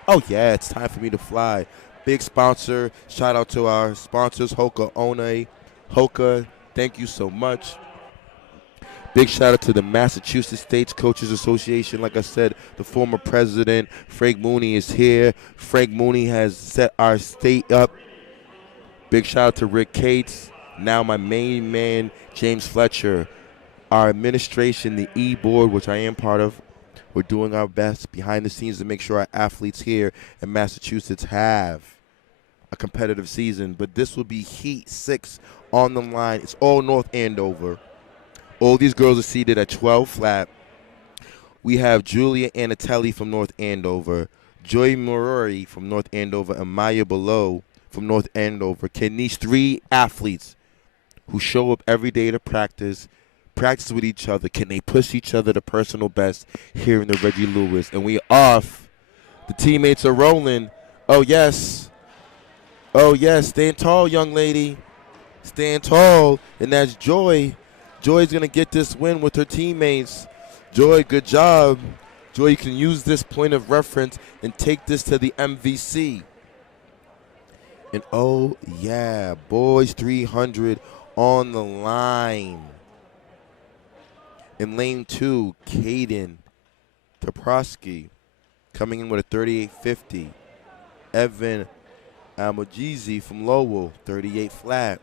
Oh, yeah, it's time for me to fly. Big sponsor. Shout out to our sponsors, Hoka One. Hoka, thank you so much. Big shout out to the Massachusetts States Coaches Association. Like I said, the former president, Frank Mooney, is here. Frank Mooney has set our state up. Big shout out to Rick Cates. Now my main man, James Fletcher. Our administration, the E-Board, which I am part of, we're doing our best behind the scenes to make sure our athletes here in Massachusetts have a competitive season. But this will be Heat 6 on the line. It's all North Andover. All these girls are seated at 12 flat. We have Julia Anatelli from North Andover, Joy Murray from North Andover, and Maya Below from North Andover. Can these three athletes who show up every day to practice with each other, can they push each other to personal best here in the Reggie Lewis? And we are off. The teammates are rolling. Oh, yes. Oh, yes. Stand tall, young lady. Stand tall. And that's Joy. Joy's going to get this win with her teammates. Joy, good job. Joy, you can use this point of reference and take this to the MVC. And, oh, yeah, boys 300 on the line. In lane 2, Caden Toprosky coming in with a 38.50. Evan Almojizi from Lowell, 38 flat.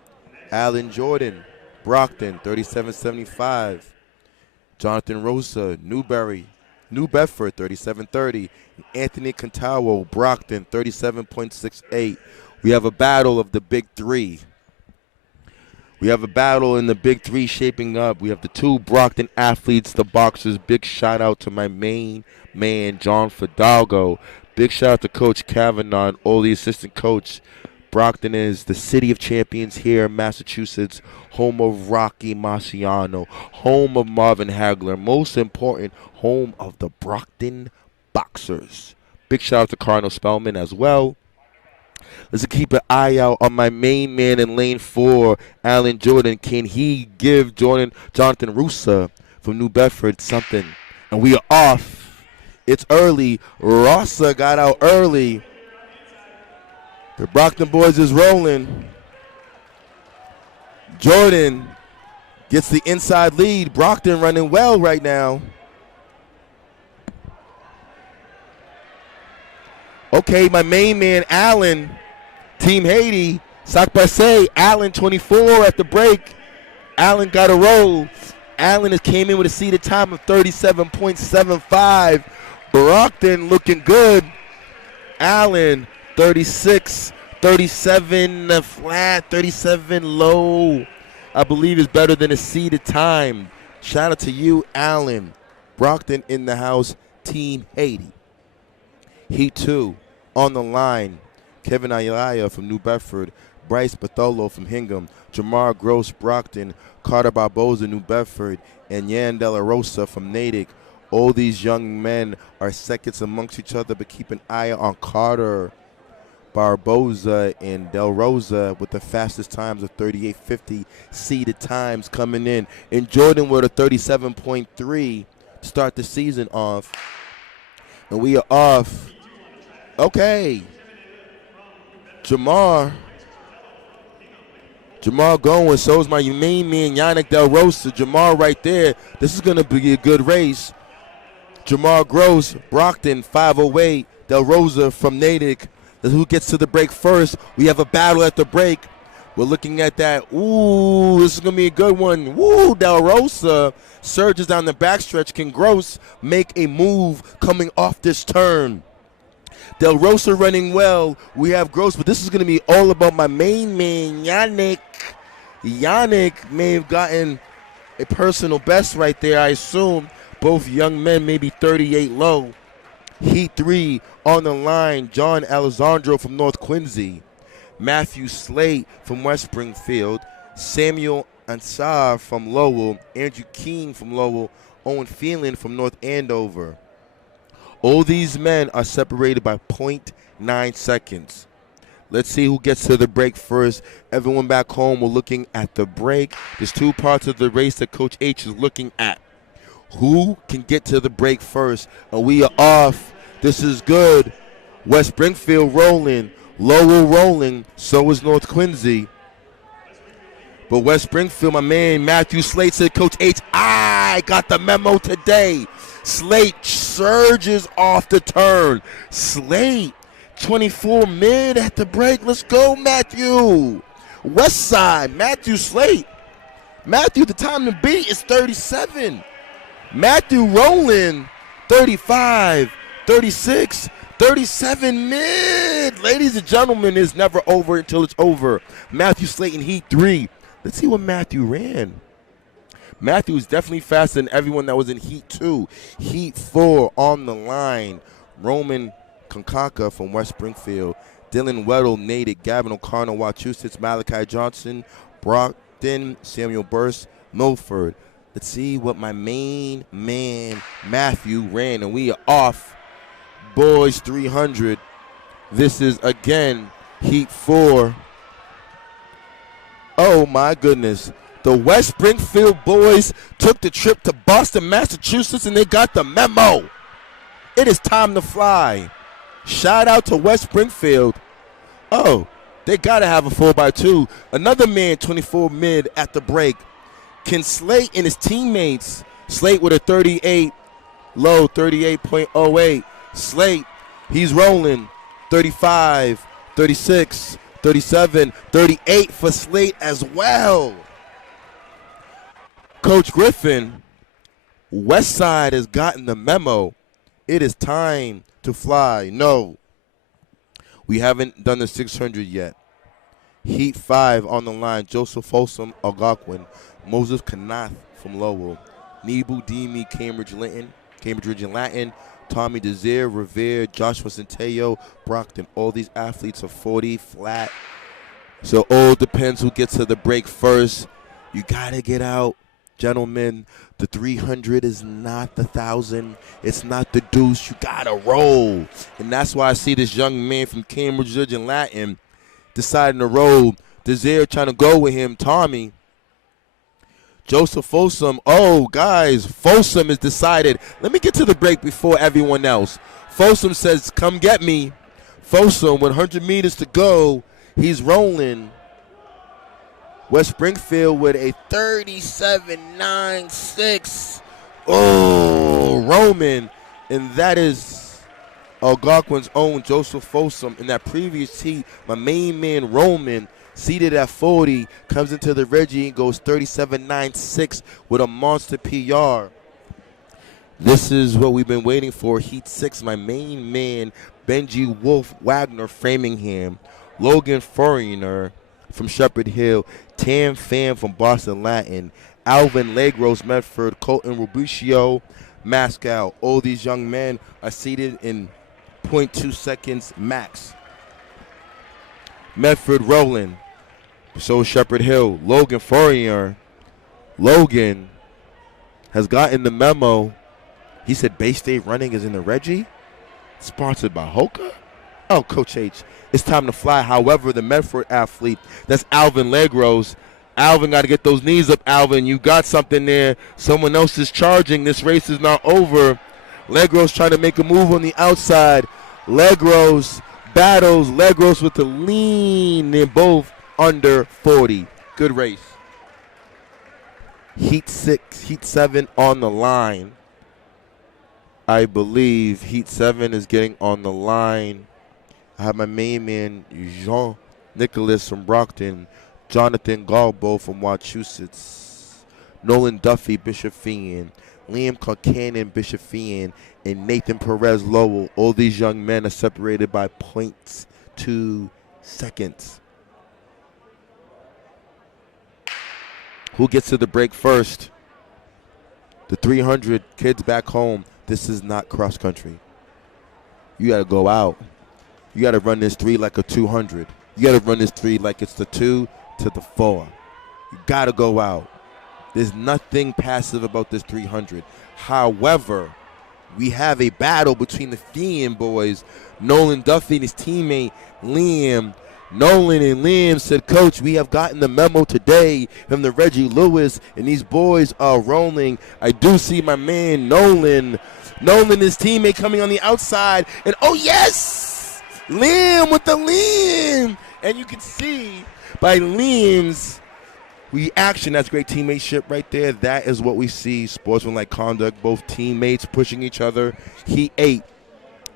Alan Jordan, Brockton, 37.75. Jonathan Rosa, New Bedford, 37.30. Anthony Cantawo, Brockton, 37.68. We have a battle of the big three. We have a battle in the big three shaping up. We have the two Brockton athletes, the boxers. Big shout out to my main man, John Fidalgo. Big shout out to Coach Kavanaugh and all the assistant coach. Brockton is the city of champions here in Massachusetts, home of Rocky Marciano, home of Marvin Hagler, most important, home of the Brockton Boxers. Big shout out to Cardinal Spellman as well. Let's keep an eye out on my main man in lane 4, Alan Jordan. Can he give Jonathan Russa from New Bedford something? And we are off. It's early. Rossa got out early. The Brockton boys is rolling. Jordan gets the inside lead. Brockton running well right now. Okay, my main man, Allen, Team Haiti, Sac Passe, Allen 24 at the break. Allen got a roll. Allen has came in with a seated time of 37.75. Brockton looking good. Allen 36, 37 flat, 37 low. I believe is better than a seated time. Shout out to you, Allen. Brockton in the house, Team Haiti. Heat 2 on the line. Kevin Ayala from New Bedford, Bryce Bartholo from Hingham, Jamar Gross, Brockton, Carter Barboza, New Bedford, and Yan De La Rosa from Natick. All these young men are seconds amongst each other, but keep an eye on Carter Barboza and Del Rosa with the fastest times of 38.50 seeded times coming in. And Jordan with a 37.3 to start the season off. And we are off. Okay. Jamar going, so is my main man, Yannick Del Rosa. Jamar right there. This is going to be a good race. Jamar Gross, Brockton, 508. Del Rosa from Natick. Who gets to the break first? We have a battle at the break. We're looking at that. Ooh, this is going to be a good one. Woo, Del Rosa surges down the backstretch. Can Gross make a move coming off this turn? Del Rosa running well. We have Gross, but this is going to be all about my main man, Yannick. Yannick may have gotten a personal best right there, I assume. Both young men, maybe 38 low. Heat 3 on the line, John Alessandro from North Quincy. Matthew Slate from West Springfield, Samuel Ansar from Lowell, Andrew Keene from Lowell, Owen Phelan from North Andover. All these men are separated by 0.9 seconds. Let's see who gets to the break first. Everyone back home, we're looking at the break. There's two parts of the race that Coach H is looking at. Who can get to the break first? And we are off. This is good. West Springfield rolling. Lowell rolling, so is North Quincy. But West Springfield, my man Matthew Slate said, Coach H, I got the memo today. Slate surges off the turn. Slate, 24 mid at the break. Let's go, Matthew. West side, Matthew Slate. Matthew, the time to beat is 37. Matthew rolling, 35, 36. 37 mid. Ladies and gentlemen, it's never over until it's over. Matthew Slate in Heat 3. Let's see what Matthew ran. Matthew is definitely faster than everyone that was in Heat 2. Heat 4 on the line. Roman Konkaka from West Springfield. Dylan Weddle, Natick. Gavin O'Connor, Wachusett. Malachi Johnson, Brockton. Samuel Burst, Milford. Let's see what my main man, Matthew, ran. And we are off. Boys 300. This is again Heat 4. Oh my goodness. The West Springfield boys took the trip to Boston, Massachusetts, and they got the memo. It is time to fly. Shout out to West Springfield. Oh, they got to have a 4x2. Another man, 24 mid at the break. Can Slate and his teammates, Slate with a 38, low 38.08. Slate, he's rolling, 35, 36, 37, 38 for Slate as well. Coach Griffin, West Side has gotten the memo. It is time to fly. No, we haven't done the 600 yet. Heat 5 on the line, Joseph Folsom, Algonquin, Moses Kanath from Lowell, Nebu Demi, Cambridge Region Latin, Tommy Desire, Revere, Joshua Centello, Brockton. All these athletes are 40 flat. So all depends who gets to the break first. You got to get out. Gentlemen, the 300 is not the 1,000. It's not the deuce. You got to roll. And that's why I see this young man from Cambridge Region Latin deciding to roll. Desire trying to go with him, Tommy. Joseph Folsom. Oh, guys, Folsom is decided. Let me get to the break before everyone else. Folsom says, come get me. Folsom, 100 meters to go. He's rolling. West Springfield with a 37.96. Oh, Roman. And that is Algonquin's own Joseph Folsom. In that previous heat, my main man, Roman, seated at 40, comes into the Reggie and goes 37.96 with a monster PR. This is what we've been waiting for. Heat 6, my main man, Benji Wolf Wagner, Framingham. Logan Foreigner from Shepherd Hill. Tam Pham from Boston Latin. Alvin Legros, Medford. Colton Rubuccio, Moscow. All these young men are seated in 0.2 seconds max. Medford rolling. So Shepherd Hill. Logan Fourier. Logan has gotten the memo. He said Bay State Running is in the Reggie. Sponsored by Hoka. Oh, Coach H, it's time to fly. However, the Medford athlete, that's Alvin Legros. Alvin got to get those knees up, Alvin. You got something there. Someone else is charging. This race is not over. Legros trying to make a move on the outside. Legros battles. Legros with the lean. They're both under 40. Good race. Heat 6, Heat 7 on the line. I believe Heat 7 is getting on the line. I have my main man, Jean Nicholas from Brockton. Jonathan Galbo from Massachusetts, Nolan Duffy, Bishopian, Liam Concanon, Bishopian, and Nathan Perez Lowell. All these young men are separated by 0.2 seconds. Who gets to the break first? The 300 kids back home. This is not cross country. You got to go out. You got to run this 3 like a 200. You got to run this 3 like it's the 2 to the 4. You got to go out. There's nothing passive about this 300. However, we have a battle between the Fian boys, Nolan Duffy and his teammate, Liam. Nolan and Liam said, Coach, we have gotten the memo today from the Reggie Lewis, and these boys are rolling. I do see my man Nolan and his teammate coming on the outside, and oh yes, Liam with the Liam. And you can see by Liam's reaction, that's great teammateship right there. That is what we see, sportsmanlike conduct, both teammates pushing each other. Heat 8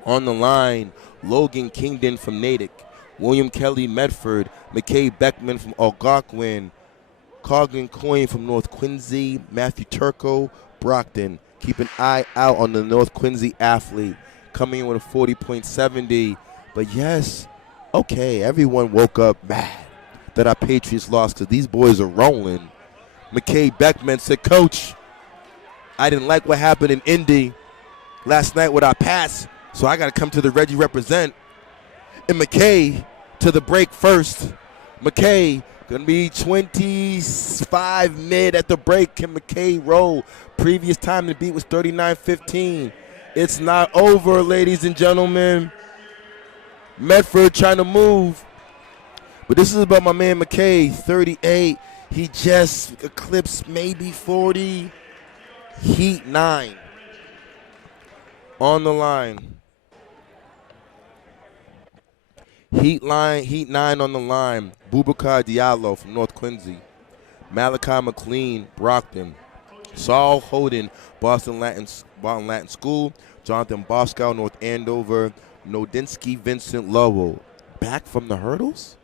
on the line, Logan Kingdon from Natick, William Kelly Medford, McKay Beckman from Algonquin, Coglin Coyne from North Quincy, Matthew Turco, Brockton. Keep an eye out on the North Quincy athlete coming in with a 40.70. But yes, okay, everyone woke up mad that our Patriots lost because these boys are rolling. McKay Beckman said, Coach, I didn't like what happened in Indy last night with our pass, so I got to come to the Reggie represent. And McKay to the break first. McKay going to be 25 mid at the break. Can McKay roll? Previous time to beat was 39.15. It's not over, ladies and gentlemen. Medford trying to move. But this is about my man McKay, 38. He just eclipsed maybe 40. Heat 9 on the line. Heat 9 on the line. Boubacar Diallo from North Quincy. Malachi McLean, Brockton. Saul Holden, Boston Latin School. Jonathan Boscow, North Andover. Nodinsky Vincent Lowell. Back from the hurdles?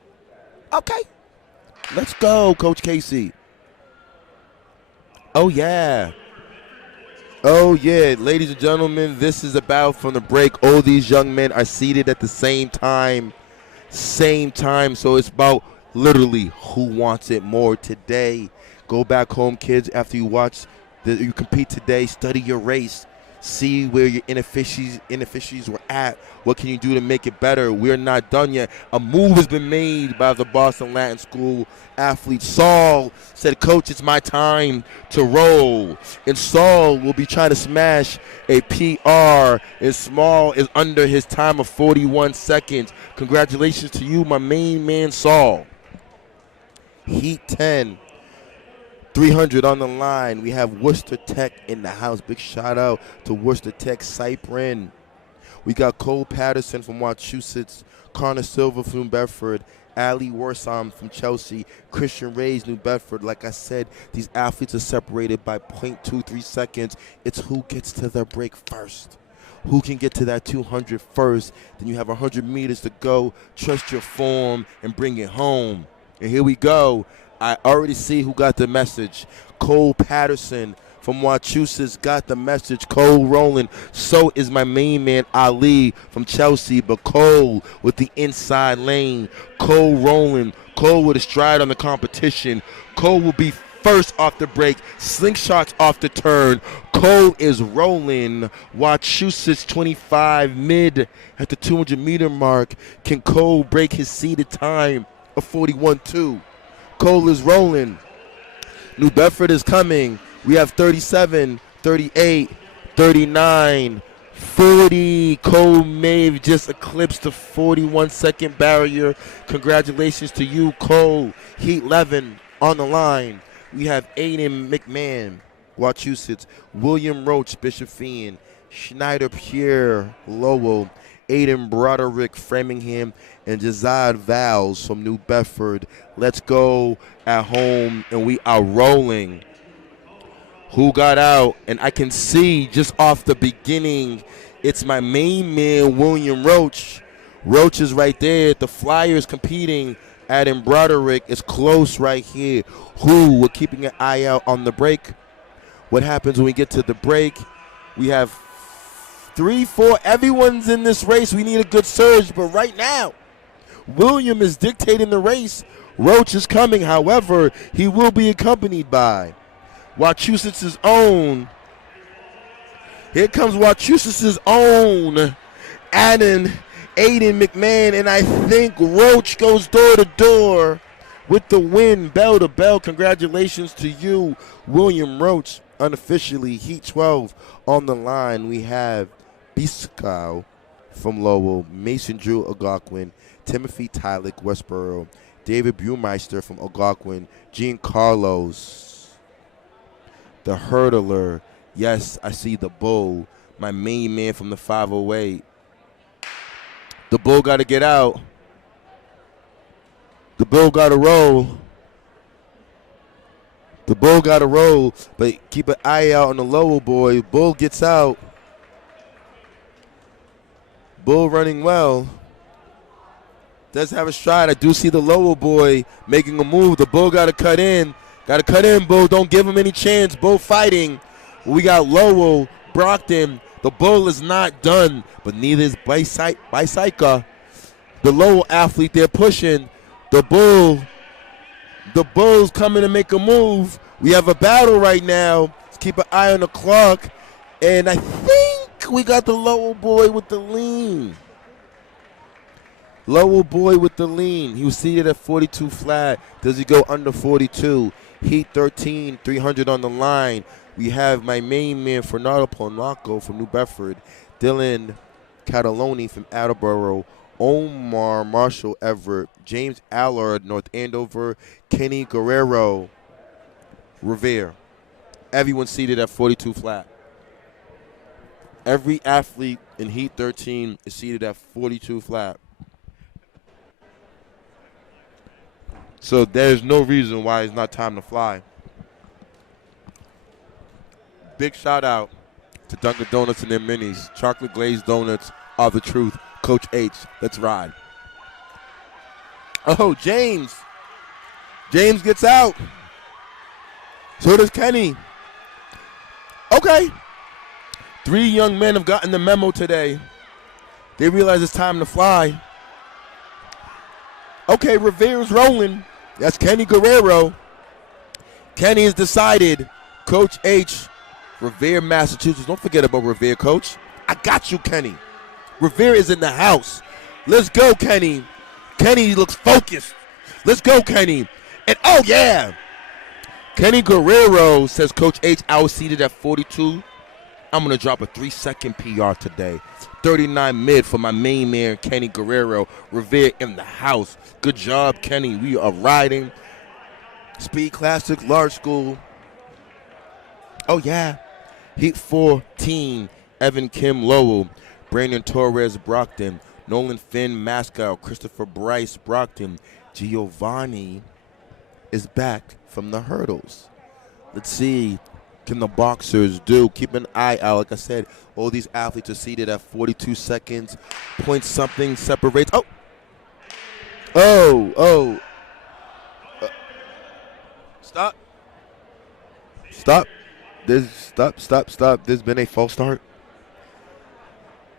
Okay. Let's go, Coach Casey. Oh, yeah. Oh, yeah. Ladies and gentlemen, this is about from the break. All these young men are seated at the same time. So it's about literally who wants it more today. Go back home, kids, after you watch, you compete today, study your race. See where your inefficiencies were at. What can you do to make it better? We're not done yet. A move has been made by the Boston Latin School athlete. Saul said, Coach, it's my time to roll. And Saul will be trying to smash a PR. And Small is under his time of 41 seconds. Congratulations to you, my main man, Saul. Heat 10. 300 on the line. We have Worcester Tech in the house. Big shout out to Worcester Tech, Cyprin. We got Cole Patterson from Massachusetts, Connor Silva from New Bedford, Ali Warsam from Chelsea, Christian Reyes, New Bedford. Like I said, these athletes are separated by 0.23 seconds. It's who gets to the break first. Who can get to that 200 first? Then you have 100 meters to go. Trust your form and bring it home. And here we go. I already see who got the message. Cole Patterson from Massachusetts got the message. Cole rolling. So is my main man Ali from Chelsea. But Cole with the inside lane. Cole rolling. Cole with a stride on the competition. Cole will be first off the break. Slingshots off the turn. Cole is rolling. Massachusetts 25 mid at the 200 meter mark. Can Cole break his seeded time of 41.2? Cole is rolling. New Bedford is coming. We have 37, 38, 39, 40. Cole may have just eclipsed the 41-second barrier. Congratulations to you, Cole. Heat 11 on the line. We have Aiden McMahon, Massachusetts. William Roach, Bishopian. Schneider Pierre, Lowell. Aiden Broderick, Framingham, and Jazad Vals from New Bedford. Let's go at home, and we are rolling. Who got out? And I can see just off the beginning, it's my main man, William Roach. Roach is right there. The Flyers competing. Adam Broderick is close right here. Who? We're keeping an eye out on the break. What happens when we get to the break? We have 3, 4. Everyone's in this race. We need a good surge, but right now, William is dictating the race. Roach is coming. However, he will be accompanied by Wachusett's own. Here comes Wachusett's own Aiden McMahon, and I think Roach goes door to door with the win, bell to bell. Congratulations to you, William Roach. Unofficially, Heat 12 on the line. We have Biscow from Lowell, Mason Drew Algonquin, Timothy Tylick, Westboro, David Brewmeister from Algonquin, Gene Carlos, the hurdler. Yes, I see the bull, my main man from the 508. The bull got to get out. The bull got to roll. The bull got to roll, but keep an eye out on the Lowell boy. Bull gets out. Bull running well. Does have a stride. I do see the Lowell boy making a move. The bull got to cut in. Got to cut in, Bull. Don't give him any chance. Bull fighting. We got Lowell, Brockton. The bull is not done, but neither is Bicyca. The Lowell athlete, they're pushing. The bull's coming to make a move. We have a battle right now. Let's keep an eye on the clock. And I think we got the Lowell boy with the lean. Lowell boy with the lean. He was seated at 42 flat. Does he go under 42? Heat 13, 300 on the line. We have my main man, Fernando Polanco from New Bedford, Dylan Cataloni from Attleboro, Omar Marshall Everett, James Allard, North Andover, Kenny Guerrero, Revere. Everyone seated at 42 flat. Every athlete in Heat 13 is seated at 42 flat. So there's no reason why it's not time to fly. Big shout out to Dunkin' Donuts and their minis. Chocolate glazed donuts are the truth. Coach H, let's ride. Oh, James. James gets out. So does Kenny. Okay. 3 young men have gotten the memo today. They realize it's time to fly. Okay, Revere's rolling. That's Kenny Guerrero. Kenny has decided. Coach H, Revere, Massachusetts. Don't forget about Revere, Coach. I got you, Kenny. Revere is in the house. Let's go, Kenny. Kenny looks focused. Let's go, Kenny. And oh, yeah. Kenny Guerrero says, Coach H, I was seated at 42. I'm going to drop a 3-second PR today. 39 mid for my main man, Kenny Guerrero. Revere in the house. Good job, Kenny. We are riding. Speed Classic, large school. Oh, yeah. Heat 14, Evan Kim Lowell, Brandon Torres Brockton, Nolan Finn Mascow, Christopher Bryce Brockton, Giovanni is back from the hurdles. Let's see, can the boxers do? Keep an eye out. Like I said, all these athletes are seated at 42 seconds. Point something separates. Stop. Stop. Stop. There's been a false start.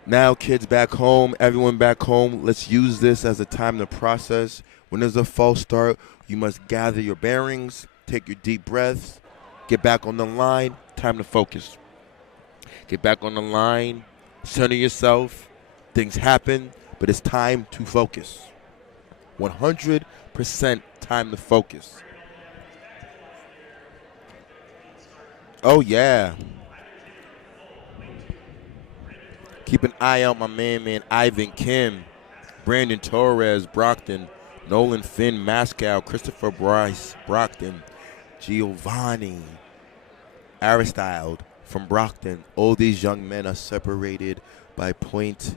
Now, kids back home, everyone back home, let's use this as a time to process. When there's a false start, you must gather your bearings, take your deep breaths, get back on the line, time to focus. Get back on the line, center yourself. Things happen, but it's time to focus. 100% time to focus. Oh, yeah. Keep an eye out, my man, Ivan Kim, Brandon Torres, Brockton, Nolan Finn, Mascow, Christopher Bryce, Brockton, Giovanni, Aristide from Brockton. All these young men are separated by 0.2,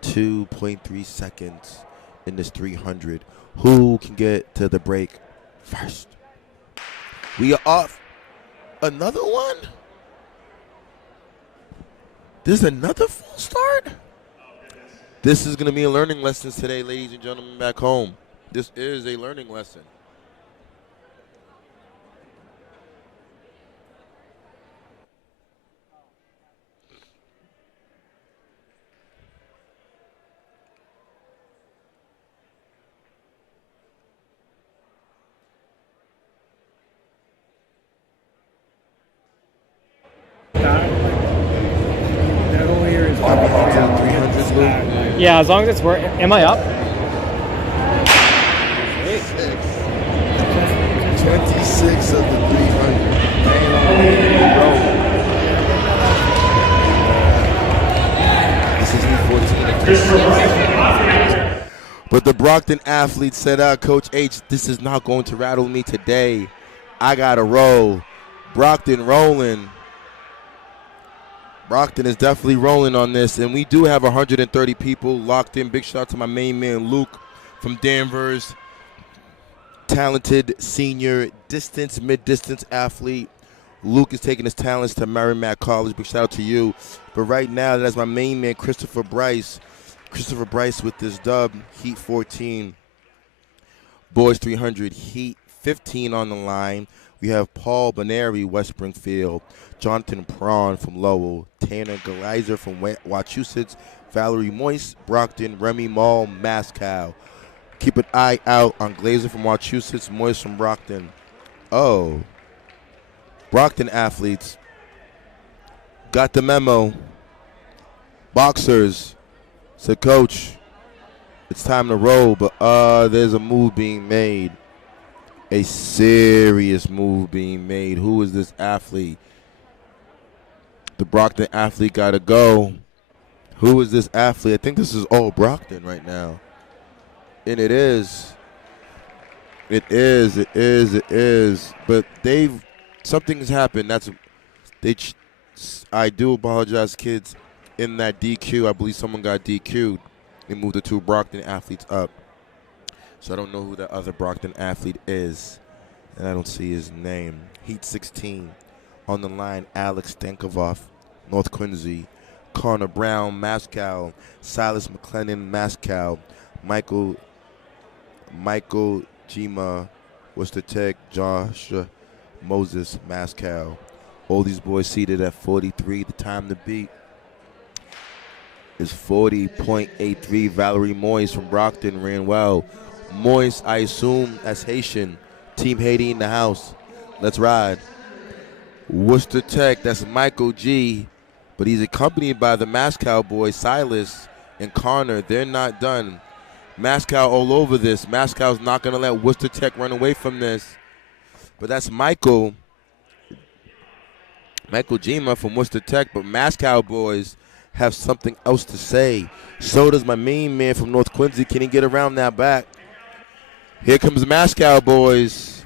0.3 seconds in this 300. Who can get to the break first? We are off. Another one? There's another false start? This is going to be a learning lesson today, ladies and gentlemen, back home. This is a learning lesson. That whole here is 300 loop. Yeah, as long as it's working. Am I up? 26 of the 300. Hanging on the road. This is E14. But the Brockton athlete said, Coach H, this is not going to rattle me today. I got to roll. Brockton rolling. Brockton is definitely rolling on this, and we do have 130 people locked in. Big shout out to my main man, Luke, from Danvers. Talented senior distance, mid-distance athlete. Luke is taking his talents to Merrimack College. Big shout out to you. But right now, that's my main man, Christopher Bryce. Christopher Bryce with this dub, Heat 14. Boys 300, Heat 15 on the line. We have Paul Boneri, West Springfield. Jonathan Prawn from Lowell. Tanner Gleiser from Wachusett. Valerie Moyce, Brockton. Remy Mall, Mascow. Keep an eye out on Glazer from Wachusett, Moyce from Brockton. Oh. Brockton athletes got the memo. Boxers said, Coach, it's time to roll, but there's a move being made. A serious move being made. Who is this athlete? The Brockton athlete got to go. Who is this athlete? I think this is all Brockton right now. And it is. It is. But something's happened. I do apologize, kids. In that DQ, I believe someone got DQ'd. They moved the two Brockton athletes up. So I don't know who that other Brockton athlete is. And I don't see his name. Heat 16. On the line, Alex Stankovoff, North Quincy. Connor Brown, Mascow. Silas McLennan, Mascow. Michael Gima, Worcester Tech. Joshua Moses, Mascow. All these boys seated at 43. The time to beat is 40.83. Valerie Moyce from Brockton ran well. Moyce, I assume, as Haitian. Team Haiti in the house. Let's ride. Worcester Tech, that's Michael G. But he's accompanied by the Mascow boys, Silas and Connor. They're not done. Mascow all over this. Mascow's not going to let Worcester Tech run away from this. But that's Michael Gima from Worcester Tech. But Mascow boys have something else to say. So does my main man from North Quincy. Can he get around that back? Here comes Mascow boys.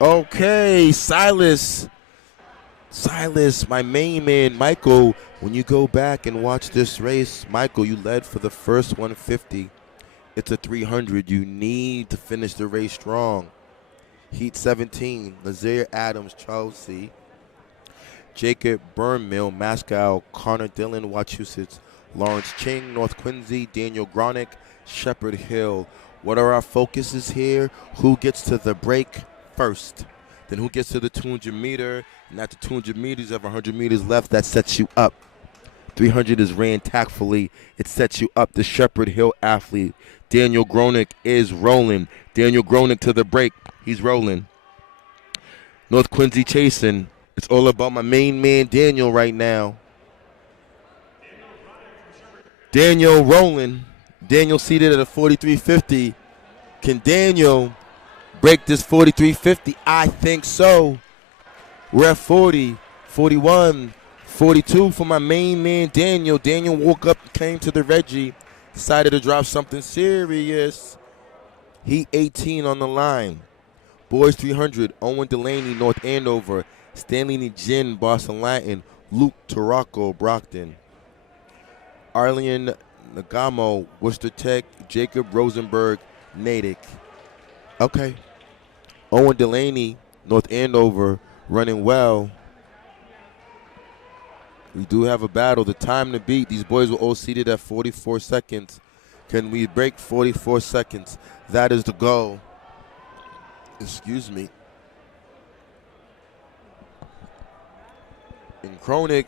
Okay, Silas, my main man, Michael. When you go back and watch this race, Michael, you led for the first 150. It's a 300. You need to finish the race strong. Heat 17, Lazaire Adams, Charles C. Jacob Burnmill, Mascow, Connor Dillon, Wachusett, Lawrence Ching, North Quincy, Daniel Gronick, Shepherd Hill. What are our focuses here? Who gets to the break first? Then who gets to the 200 meter? And at the 200 meters, you have 100 meters left. That sets you up. 300 is ran tactfully. It sets you up. The Shepherd Hill athlete, Daniel Gronick, is rolling. Daniel Gronick to the break. He's rolling. North Quincy chasing. It's all about my main man, Daniel, right now. Daniel rolling. Daniel seated at a 43.50. Can Daniel break this 43.50? I think so. We're at 40, 41, 42 for my main man, Daniel. Daniel woke up, came to the Reggie, decided to drop something serious. Heat 18 on the line. Boys 300, Owen Delaney, North Andover. Stanley Nijin, Boston Latin. Luke Tarocco, Brockton. Arlian Nagamo, Worcester Tech. Jacob Rosenberg, Natick. Okay. Owen Delaney, North Andover, running well. We do have a battle. The time to beat. These boys were all seated at 44 seconds. Can we break 44 seconds? That is the goal. Excuse me. And Kronik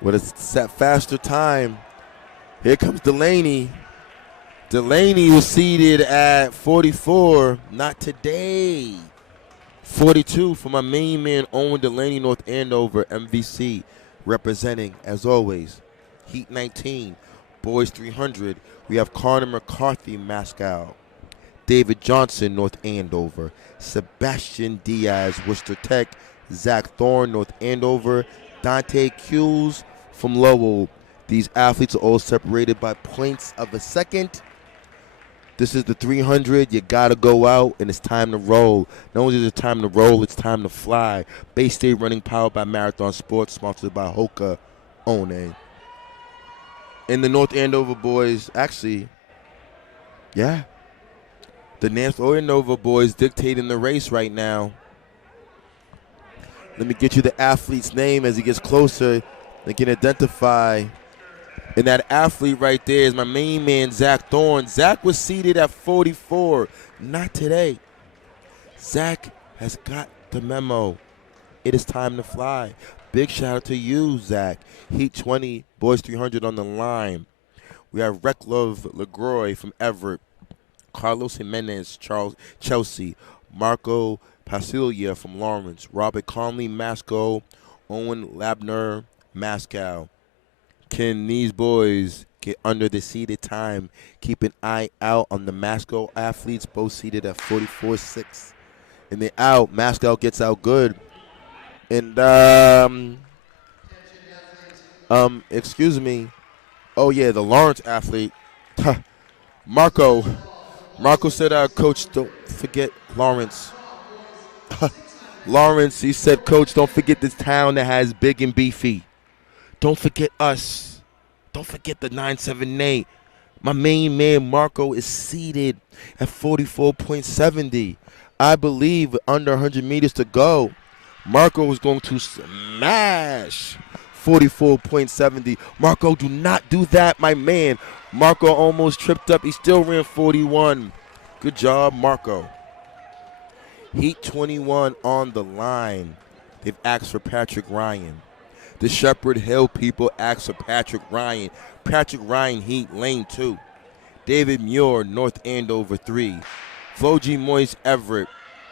with a set faster time. Here comes Delaney. Delaney was seated at 44. Not today. 42 for my main man, Owen Delaney, North Andover, MVC, representing, as always, Heat 19, Boys 300. We have Connor McCarthy, Moscow. David Johnson, North Andover. Sebastian Diaz, Worcester Tech. Zach Thorne, North Andover. Dante Hughes from Lowell. These athletes are all separated by points of a second. This is the 300. You got to go out, and it's time to roll. Not only is it time to roll, it's time to fly. Bay State Running, powered by Marathon Sports, sponsored by Hoka One. And the North Andover boys, actually, yeah. The North Andover boys dictating the race right now. Let me get you the athlete's name as he gets closer. They can identify. And that athlete right there is my main man, Zach Thorne. Zach was seated at 44. Not today. Zach has got the memo. It is time to fly. Big shout out to you, Zach. Heat 20, Boys 300 on the line. We have Reclove LeGroy from Everett. Carlos Jimenez, Chelsea. Marco Pasilia from Lawrence. Robert Conley, Masco. Owen Labner, Moscow. Can these boys get under the seated time? Keep an eye out on the Masco athletes, both seated at 44.6. And they out. Masco gets out good. And, excuse me. Oh, yeah, the Lawrence athlete. Marco said, Coach, don't forget Lawrence. Lawrence, he said, Coach, don't forget this town that has big and beefy. Don't forget us. Don't forget the 978. My main man, Marco, is seated at 44.70. I believe with under 100 meters to go, Marco is going to smash 44.70. Marco, do not do that, my man. Marco almost tripped up. He still ran 41. Good job, Marco. Heat 21 on the line. They've asked for Patrick Ryan. The Shepherd Hill people asked for Patrick Ryan. Patrick Ryan, Heat, lane 2. David Muir, North Andover 3. Floji Moise, Everett.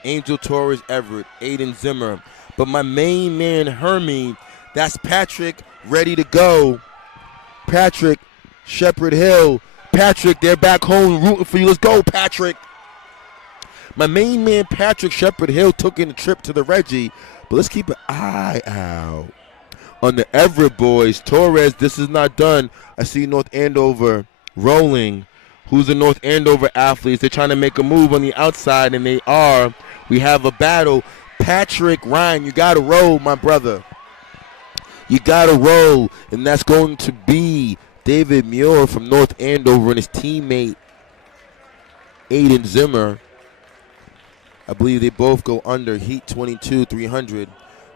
Angel Torres, Everett. Aiden Zimmer. But my main man, Hermie, that's Patrick, ready to go. Patrick, Shepherd Hill. Patrick, they're back home rooting for you. Let's go, Patrick. My main man, Patrick Shepherd Hill, took in a trip to the Reggie. But let's keep an eye out on the Everett boys. Torres, this is not done. I see North Andover rolling. Who's the North Andover athletes? They're trying to make a move on the outside, and they are. We have a battle. Patrick Ryan, you got to roll, my brother. You got to roll, and that's going to be David Muir from North Andover and his teammate, Aiden Zimmer. I believe they both go under. Heat 22, 300.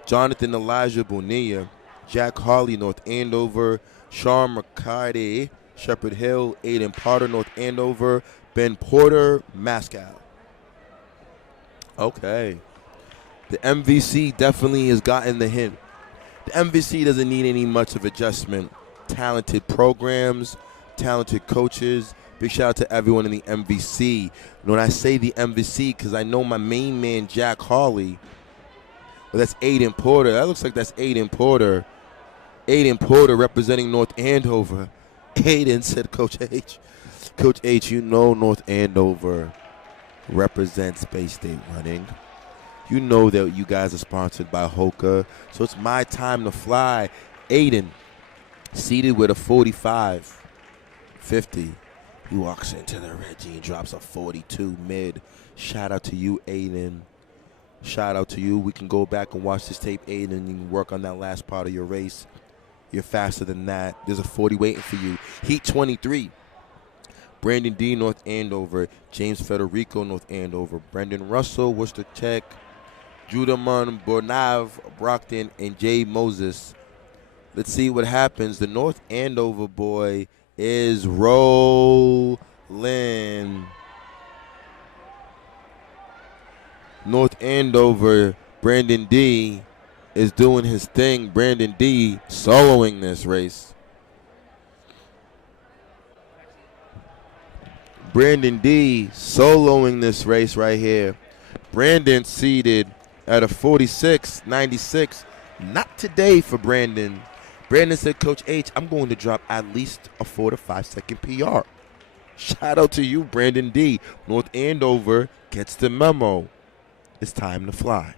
Jonathan Elijah Bonilla. Jack Harley, North Andover. Sean McCarty, Shepherd Hill. Aiden Potter, North Andover. Ben Porter, Moscow. Okay. The MVC definitely has gotten the hint. The MVC doesn't need any much of adjustment. Talented programs, talented coaches. Big shout out to everyone in the MVC. And when I say the MVC, because I know my main man, Jack Harley, well, that's Aiden Porter. That looks like that's Aiden Porter. Aiden Porter representing North Andover. Aiden said, Coach H. Coach H, you know North Andover represents Bay State Running. You know that you guys are sponsored by Hoka. So it's my time to fly. Aiden, seated with a 45.50. He walks into the Reggie and drops a 42 mid. Shout out to you, Aiden. Shout out to you. We can go back and watch this tape, Aiden, and you can work on that last part of your race. You're faster than that. There's a 40 waiting for you. Heat 23. Brandon D, North Andover. James Federico, North Andover. Brendan Russell, Worcester Tech. Judaman Bornav, Brockton, and Jay Moses. Let's see what happens. The North Andover boy is rolling. Lynn. North Andover, Brandon D is doing his thing. Brandon D soloing this race. Brandon D soloing this race right here. Brandon seated at a 46.96. Not today for Brandon. Brandon said, Coach H, I'm going to drop at least a 4 to 5 second PR. Shout out to you, Brandon D. North Andover gets the memo. It's time to fly.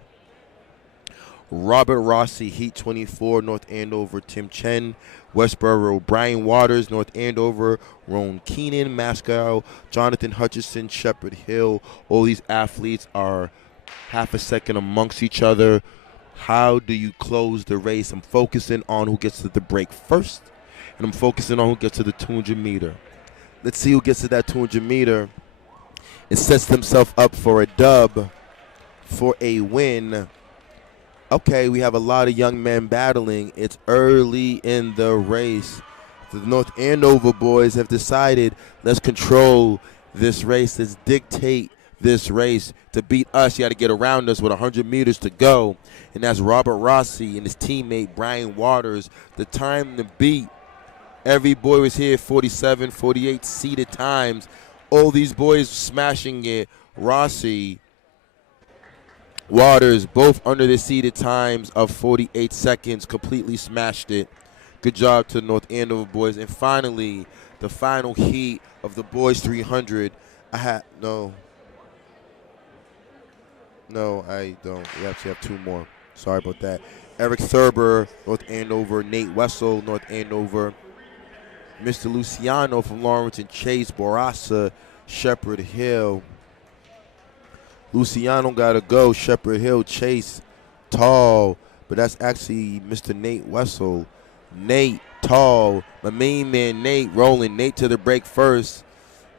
Robert Rossi, Heat 24, North Andover, Tim Chen. Westboro, Brian Waters, North Andover, Ron Keenan, Mascow, Jonathan Hutchison, Shepherd Hill. All these athletes are half a second amongst each other. How do you close the race? I'm focusing on who gets to the break first, and I'm focusing on who gets to the 200 meter. Let's see who gets to that 200 meter. It sets themselves up for a dub, for a win. Okay, we have a lot of young men battling. It's early in the race. The North Andover boys have decided, let's control this race. Let's dictate this race. To beat us, you got to get around us with 100 meters to go. And that's Robert Rossi and his teammate Brian Waters. The time to beat. Every boy was here 47, 48 seated times. All these boys smashing it. Rossi, Waters, both under the seated times of 48 seconds, completely smashed it. Good job to the North Andover boys. And finally, the final heat of the boys 300. I don't. We actually have two more. Sorry about that. Eric Thurber, North Andover. Nate Wessel, North Andover. Mr. Luciano from Lawrence, and Chase Borassa, Shepherd Hill. Luciano got to go. Shepherd Hill, Chase, tall. But that's actually Mr. Nate Wessel. Nate, tall. My main man, Nate, rolling. Nate to the break first.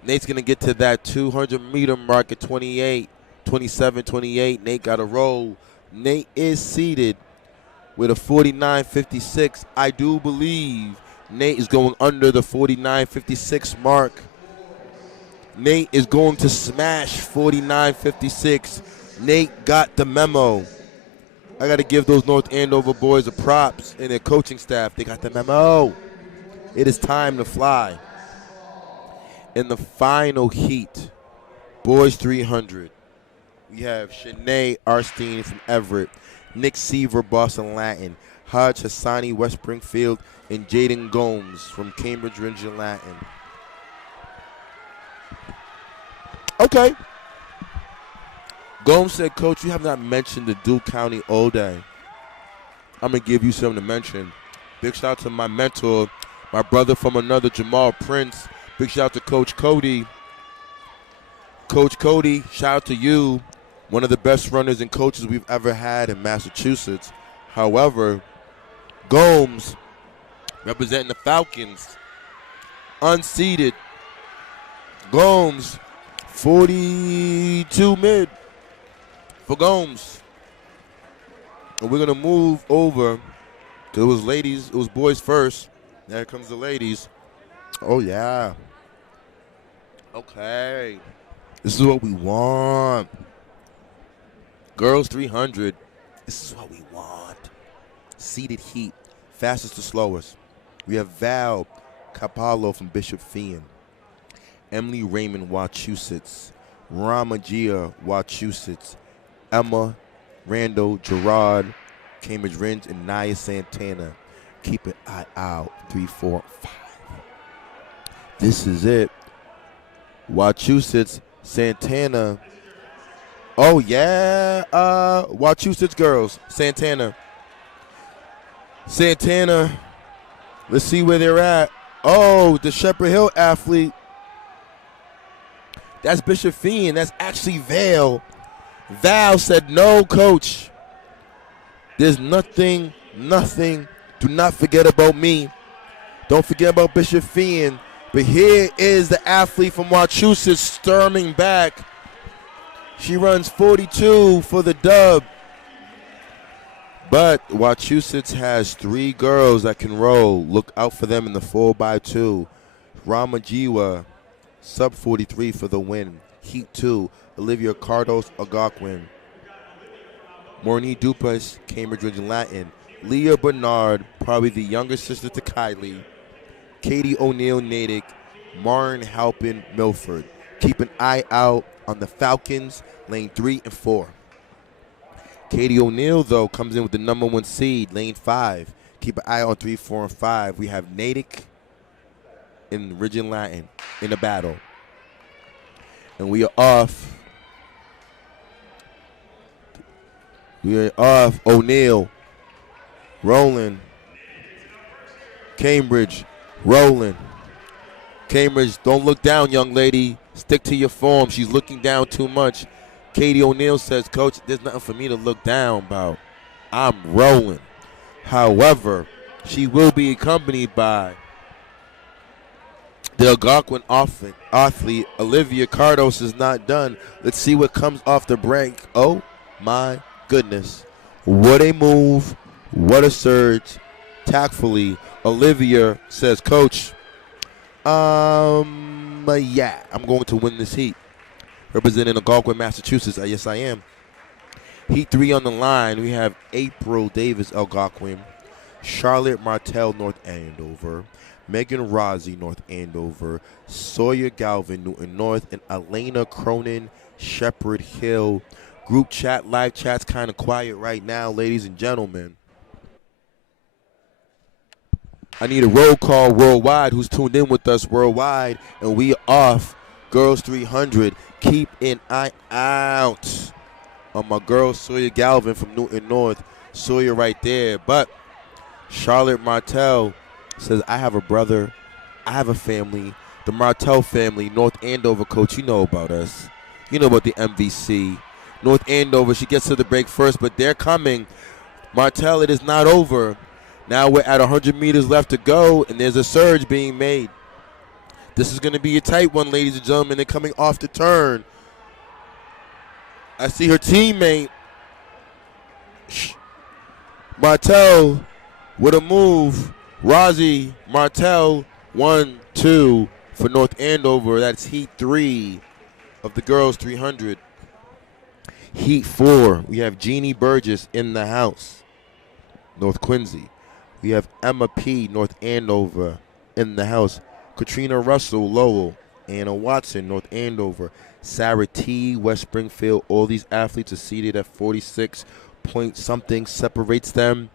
Nate's going to get to that 200-meter mark at 27-28. Nate got to roll. Nate is seated with a 49.56. I do believe Nate is going under the 49.56 mark. Nate is going to smash 49.56. Nate got the memo. I got to give those North Andover boys a props and their coaching staff. They got the memo. It is time to fly. In the final heat, boys 300, we have Shanae Arstein from Everett, Nick Seaver, Boston Latin, Hodge Hassani, West Springfield, and Jaden Gomes from Cambridge Region Latin. Okay. Gomes said, Coach, you have not mentioned the Duke County All Day. I'm going to give you something to mention. Big shout out to my mentor, my brother from another, Jamal Prince. Big shout out to Coach Cody. Coach Cody, shout out to you. One of the best runners and coaches we've ever had in Massachusetts. However, Gomes, representing the Falcons, unseeded. Gomes, 42 mid for Gomes. And we're going to move over, because it was ladies, it was boys first. Now here comes the ladies. Oh, yeah. Okay. This is what we want. Girls 300. This is what we want. Seated heat. Fastest to slowest. We have Val Capallo from Bishop Fien. Emily Raymond, Wachusett. Ramagia, Wachusett. Emma Randall, Gerard, Cambridge Ridge, and Naya Santana. Keep an eye out. 3, 4, 5. This is it. Wachusett, Santana. Oh, yeah. Wachusett girls, Santana. Santana. Let's see where they're at. Oh, the Shepherd Hill athlete. That's Bishop Fien. That's actually Val. Val said, no, Coach. There's nothing. Do not forget about me. Don't forget about Bishop Fien. But here is the athlete from Wachusett storming back. She runs 42 for the dub. But Wachusett has 3 girls that can roll. Look out for them in the 4x2. Ramajiwa sub 43 for the win. Heat 2, Olivia Cardos Algonquin. Morny Dupas, Cambridge Region Latin. Leah Bernard, probably the younger sister to Kylie. Katie O'Neill Natick, Marin Halpin Milford. Keep an eye out on the Falcons, lane 3 and 4. Katie O'Neill, though, comes in with the number 1 seed, lane 5. Keep an eye on 3, 4, and 5. We have Natick and Region Latin in a battle. And we are off. O'Neill, rolling. Cambridge, rolling. Cambridge, don't look down, young lady. Stick to your form. She's looking down too much. Katie O'Neill says, Coach, there's nothing for me to look down about. I'm rolling. However, she will be accompanied by the Algonquin athlete, Olivia Cardos, is not done. Let's see what comes off the break. Oh, my goodness. What a move. What a surge. Tactfully, Olivia says, Coach, yeah, I'm going to win this heat. Representing Algonquin, Massachusetts. Yes, I am. Heat 3 on the line. We have April Davis, Algonquin. Charlotte Martell, North Andover. Megan Rossi, North Andover. Sawyer Galvin, Newton North. And Elena Cronin, Shepherd Hill. Group chat, live chat's kind of quiet right now, ladies and gentlemen. I need a roll call worldwide. Who's tuned in with us worldwide? And we are off. Girls 300. Keep an eye out on my girl Sawyer Galvin from Newton North. Sawyer right there. But Charlotte Martell says, I have a brother. I have a family. The Martell family, North Andover, Coach, you know about us. You know about the MVC. North Andover, she gets to the break first, but they're coming. Martell, it is not over. Now we're at 100 meters left to go, and there's a surge being made. This is going to be a tight one, ladies and gentlemen. They're coming off the turn. I see her teammate, Martell, with a move. Rossi, Martell, 1, 2 for North Andover. That's Heat 3 of the girls 300. Heat 4, we have Jeannie Burgess in the house, North Quincy. We have Emma P., North Andover, in the house. Katrina Russell, Lowell. Anna Watson, North Andover. Sarah T., West Springfield. All these athletes are seated at 46 point something separates them.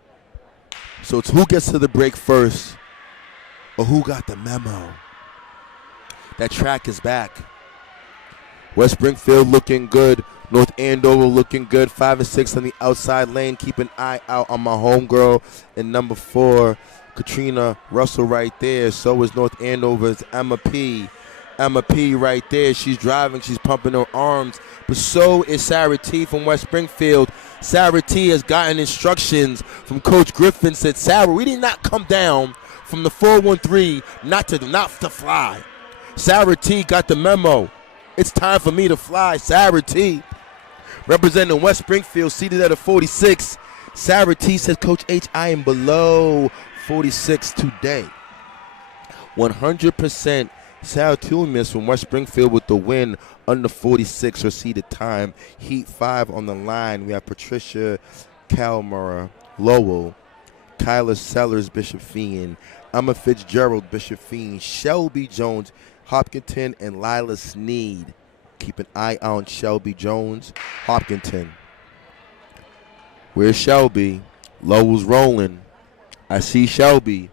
So it's who gets to the break first or who got the memo. That track is back. West Springfield looking good. North Andover looking good. 5 and 6 on the outside lane. Keep an eye out on my homegirl. And number 4, Katrina Russell right there. So is North Andover's Emma P. Emma P right there. She's driving. She's pumping her arms. But so is Sarah T from West Springfield. Sarah T has gotten instructions from Coach Griffin. Said, Sarah, we did not come down from the 413 not to fly. Sarah T got the memo. It's time for me to fly. Sarah T, representing West Springfield, seated at a 46. Sarah T says, Coach H, I am below 46 today. 100% Sarah Tulmis from West Springfield with the win under 46, her seated time. Heat 5 on the line. We have Patricia Kalmara, Lowell. Kyla Sellers, Bishop Fien. Emma Fitzgerald, Bishop Fien. Shelby Jones, Hopkinton, and Lila Sneed. Keep an eye on Shelby Jones, Hopkinton. Where's Shelby? Lowell's rolling. I see Shelby.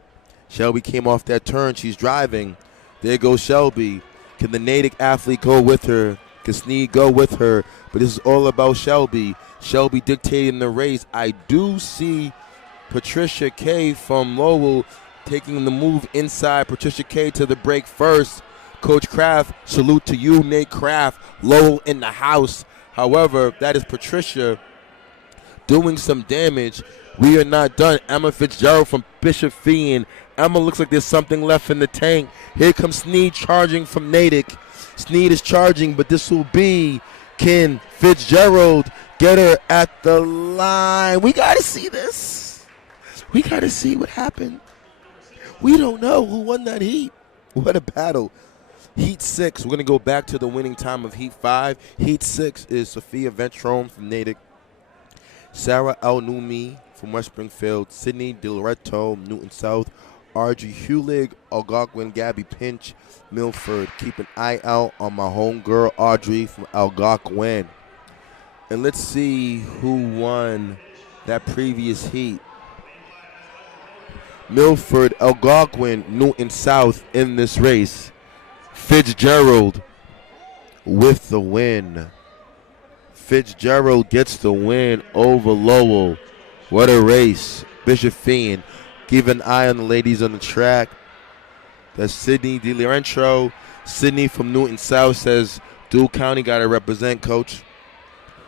Shelby came off that turn. She's driving. There goes Shelby. Can the Natick athlete go with her? Can Sneed go with her? But this is all about Shelby. Shelby dictating the race. I do see Patricia K from Lowell taking the move inside. Patricia K to the break first. Coach Kraft, salute to you, Nate Kraft. Lowell in the house. However, that is Patricia doing some damage. We are not done. Emma Fitzgerald from Bishop Fien. Emma looks like there's something left in the tank. Here comes Sneed charging from Natick. Sneed is charging, but this will be, can Fitzgerald get her at the line? We got to see this. We got to see what happened. We don't know who won that heat. What a battle. Heat 6, we're going to go back to the winning time of Heat 5. Heat 6 is Sophia Ventrone from Natick, Sarah El-Numi from West Springfield, Sydney DiLoretto, Newton South, Audrey Hulig, Algonquin, Gabby Pinch, Milford. Keep an eye out on my homegirl Audrey from Algonquin. And let's see who won that previous heat. Milford, Algonquin, Newton South in this race. Fitzgerald with the win. Fitzgerald gets the win over Lowell. What a race. Bishop Fiend. Keep an eye on the ladies on the track. That's Sydney DiLoretto. Sydney from Newton South says, Dual County got to represent, coach.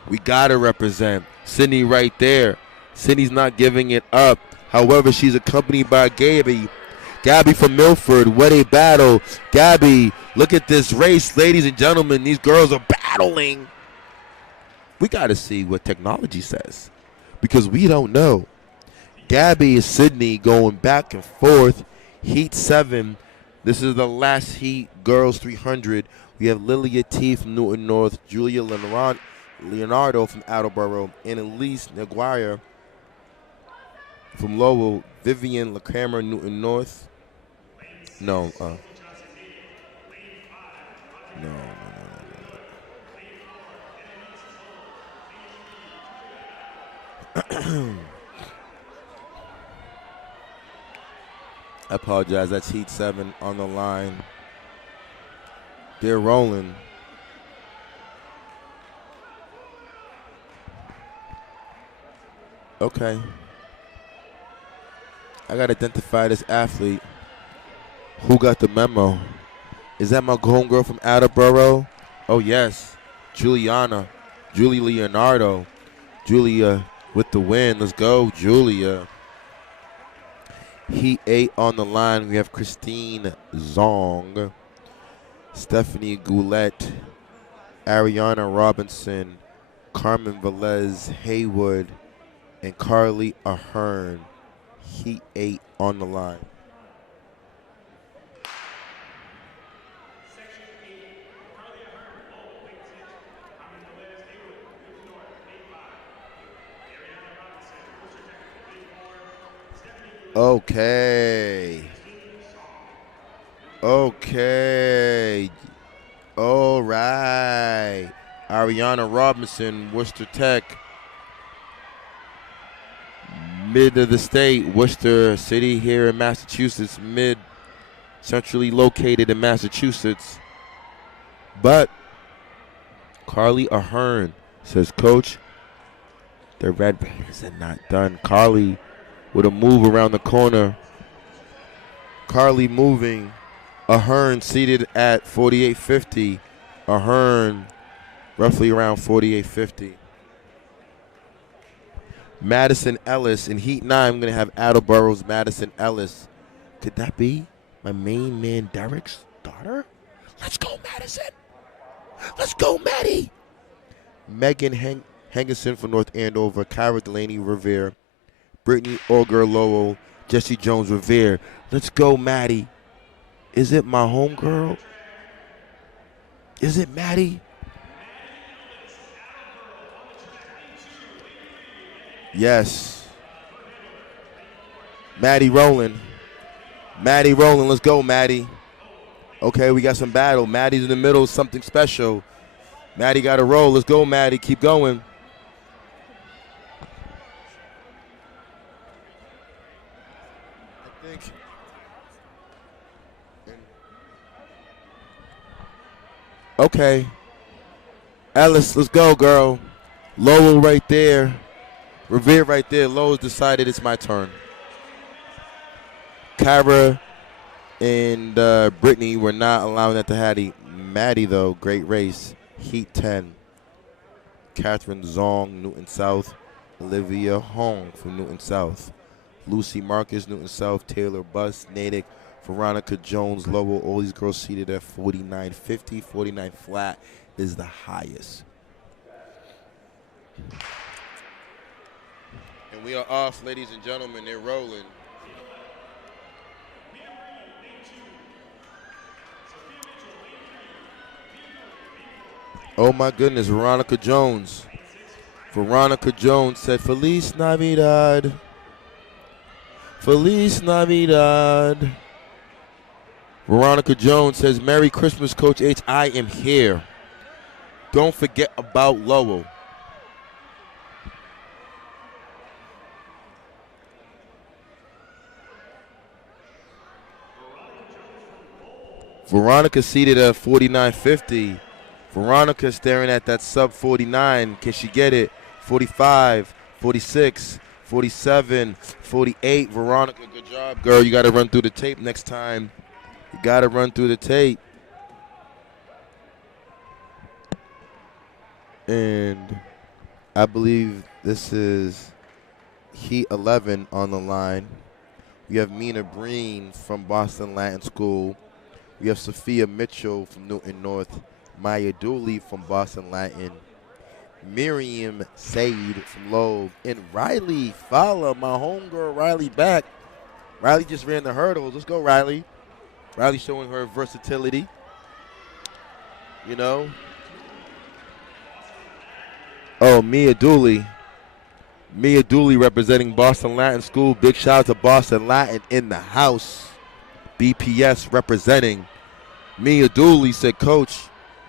We got to represent. Sydney right there. Sydney's not giving it up. However, she's accompanied by Gabby. Gabby from Milford. What a battle. Gabby, look at this race, ladies and gentlemen. These girls are battling. We got to see what technology says because we don't know. Gabby and Sydney going back and forth. Heat 7. This is the last heat, girls 300. We have Lilia T from Newton North, Julia Leonardo from Attleboro, and Elise Naguire from Lowell, Vivian LaCamera, Newton North. No. I apologize. That's Heat 7 on the line. They're rolling. Okay. I got to identify this athlete. Who got the memo? Is that my homegirl from Attleboro? Oh, yes. Julie Leonardo. Julia with the win. Let's go, Julia. Heat 8 on the line. We have Christine Zong, Stephanie Goulet, Ariana Robinson, Carmen Velez Haywood, and Carly Ahern. Heat 8 on the line. Okay. All right. Ariana Robinson, Worcester Tech. Mid of the state, Worcester City here in Massachusetts, centrally located in Massachusetts. But Carly Ahern says, Coach, the Red Raiders are not done. Carly with a move around the corner. Carly moving. Ahern seated at 48.50. Ahern roughly around 48.50. Madison Ellis in Heat 9. I'm going to have Attleboro's Madison Ellis. Could that be my main man Derek's daughter? Let's go, Madison. Let's go, Maddie. Megan Henderson from North Andover. Kyra Delaney Revere. Brittany Auger Lowell. Jesse Jones Revere. Let's go, Maddie. Is it my homegirl? Is it Maddie? Yes. Maddie rolling. Let's go, Maddie. Okay, we got some battle. Maddie's in the middle, something special. Maddie got to roll. Let's go, Maddie. Keep going. I think. Okay. Ellis, let's go, girl. Lowell right there. Revere right there. Lowell's decided it's my turn. Kyra and Brittany were not allowing that to Hattie. Maddie, though, great race. Heat 10. Catherine Zong, Newton South. Olivia Hong from Newton South. Lucy Marcus, Newton South. Taylor Buss, Natick. Veronica Jones, Lowell. All these girls seated at 49.50. 49 flat is the highest. And we are off, ladies and gentlemen. They're rolling. Oh my goodness, Veronica Jones. Veronica Jones said, Feliz Navidad. Feliz Navidad. Veronica Jones says, Merry Christmas, Coach H. I am here. Don't forget about Lowell. Veronica seated at 49.50. Veronica staring at that sub 49. Can she get it? 45, 46, 47, 48. Veronica, good job, girl. You got to run through the tape next time. You got to run through the tape. And I believe this is Heat 11 on the line. We have Mina Breen from Boston Latin School. We have Sophia Mitchell from Newton North. Maya Dooley from Boston Latin. Miriam Said from Lowell. And Riley Fowler, my homegirl Riley back. Riley just ran the hurdles. Let's go, Riley. Riley showing her versatility. You know. Oh, Mia Dooley. Mia Dooley representing Boston Latin School. Big shout out to Boston Latin in the house. BPS representing. Mia Dooley said, Coach,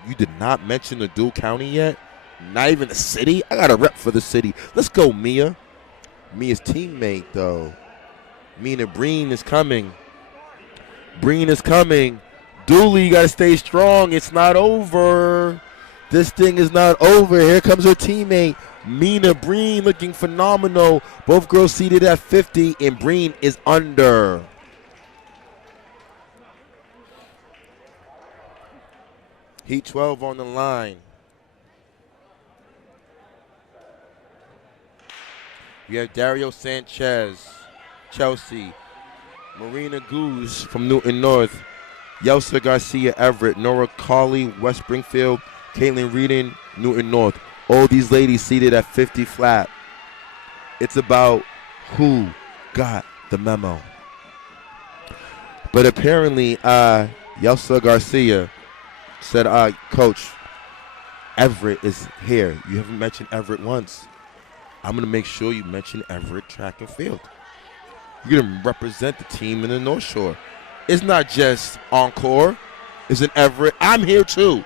you did not mention the Dual County yet? Not even the city? I got a rep for the city. Let's go, Mia. Mia's teammate, though. Mina Breen is coming. Breen is coming. Dooley, you got to stay strong. It's not over. This thing is not over. Here comes her teammate. Mina Breen looking phenomenal. Both girls seated at 50, and Breen is under. Heat 12 on the line. We have Dario Sanchez, Chelsea. Marina Goose from Newton North. Yelsa Garcia, Everett. Nora Cawley, West Springfield. Caitlin Reading, Newton North. All these ladies seated at 50 flat. It's about who got the memo. But apparently, Yelsa Garcia said, Coach, Everett is here. You haven't mentioned Everett once. I'm going to make sure you mention Everett track and field. You're going to represent the team in the North Shore. It's not just Encore. It's an Everett. I'm here too.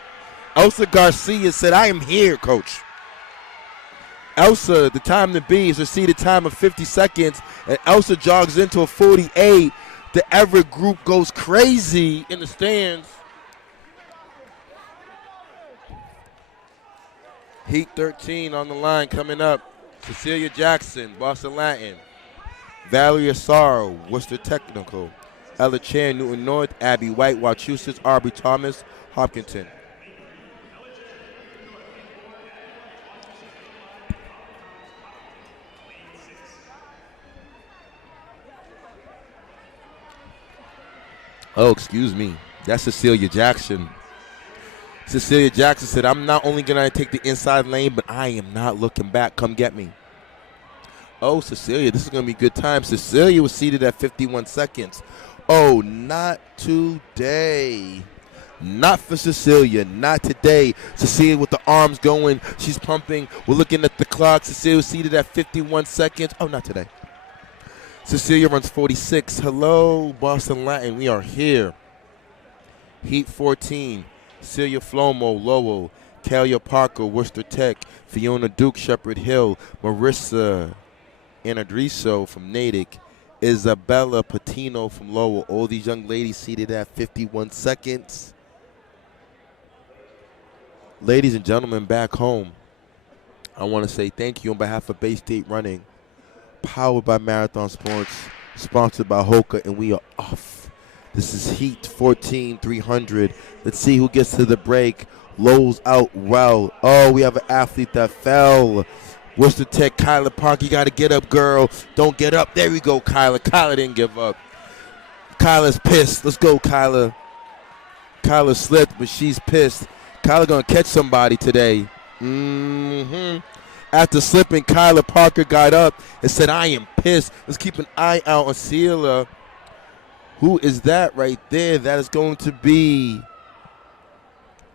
Elsa Garcia said, I am here, Coach. Elsa, the time to be is a seated time of 50 seconds, and Elsa jogs into a 48. The Everett group goes crazy in the stands. Heat 13 on the line coming up. Cecilia Jackson, Boston Latin. Valerie Asaro, Worcester Technical. Ella Chan, Newton North. Abby White, Wachusett. Aubrey Thomas, Hopkinton. Oh, excuse me. That's Cecilia Jackson. Cecilia Jackson said, I'm not only going to take the inside lane, but I am not looking back. Come get me. Oh, Cecilia, this is going to be a good time. Cecilia was seated at 51 seconds. Oh, not today. Not for Cecilia. Not today. Cecilia with the arms going. She's pumping. We're looking at the clock. Cecilia was seated at 51 seconds. Oh, not today. Cecilia runs 46. Hello, Boston Latin. We are here. Heat 14. Celia Flomo, Lowell. Kalia Parker, Worcester Tech. Fiona Duke, Shepherd Hill. Marissa Anadriso from Natick. Isabella Patino from Lowell. All these young ladies seated at 51 seconds. Ladies and gentlemen, back home, I want to say thank you on behalf of Bay State Running. Powered by Marathon Sports. Sponsored by Hoka, and we are off. This is Heat 14 300. Let's see who gets to the break. Lowell's out well. Oh, we have an athlete that fell. Worcester Tech, Kyla Park, you got to get up, girl. Don't get up. There we go, Kyla. Kyla didn't give up. Kyla's pissed. Let's go, Kyla. Kyla slipped, but she's pissed. Kyla going to catch somebody today. After slipping, Kyla Parker got up and said, I am pissed. Let's keep an eye out on Celia. Who is that right there? That is going to be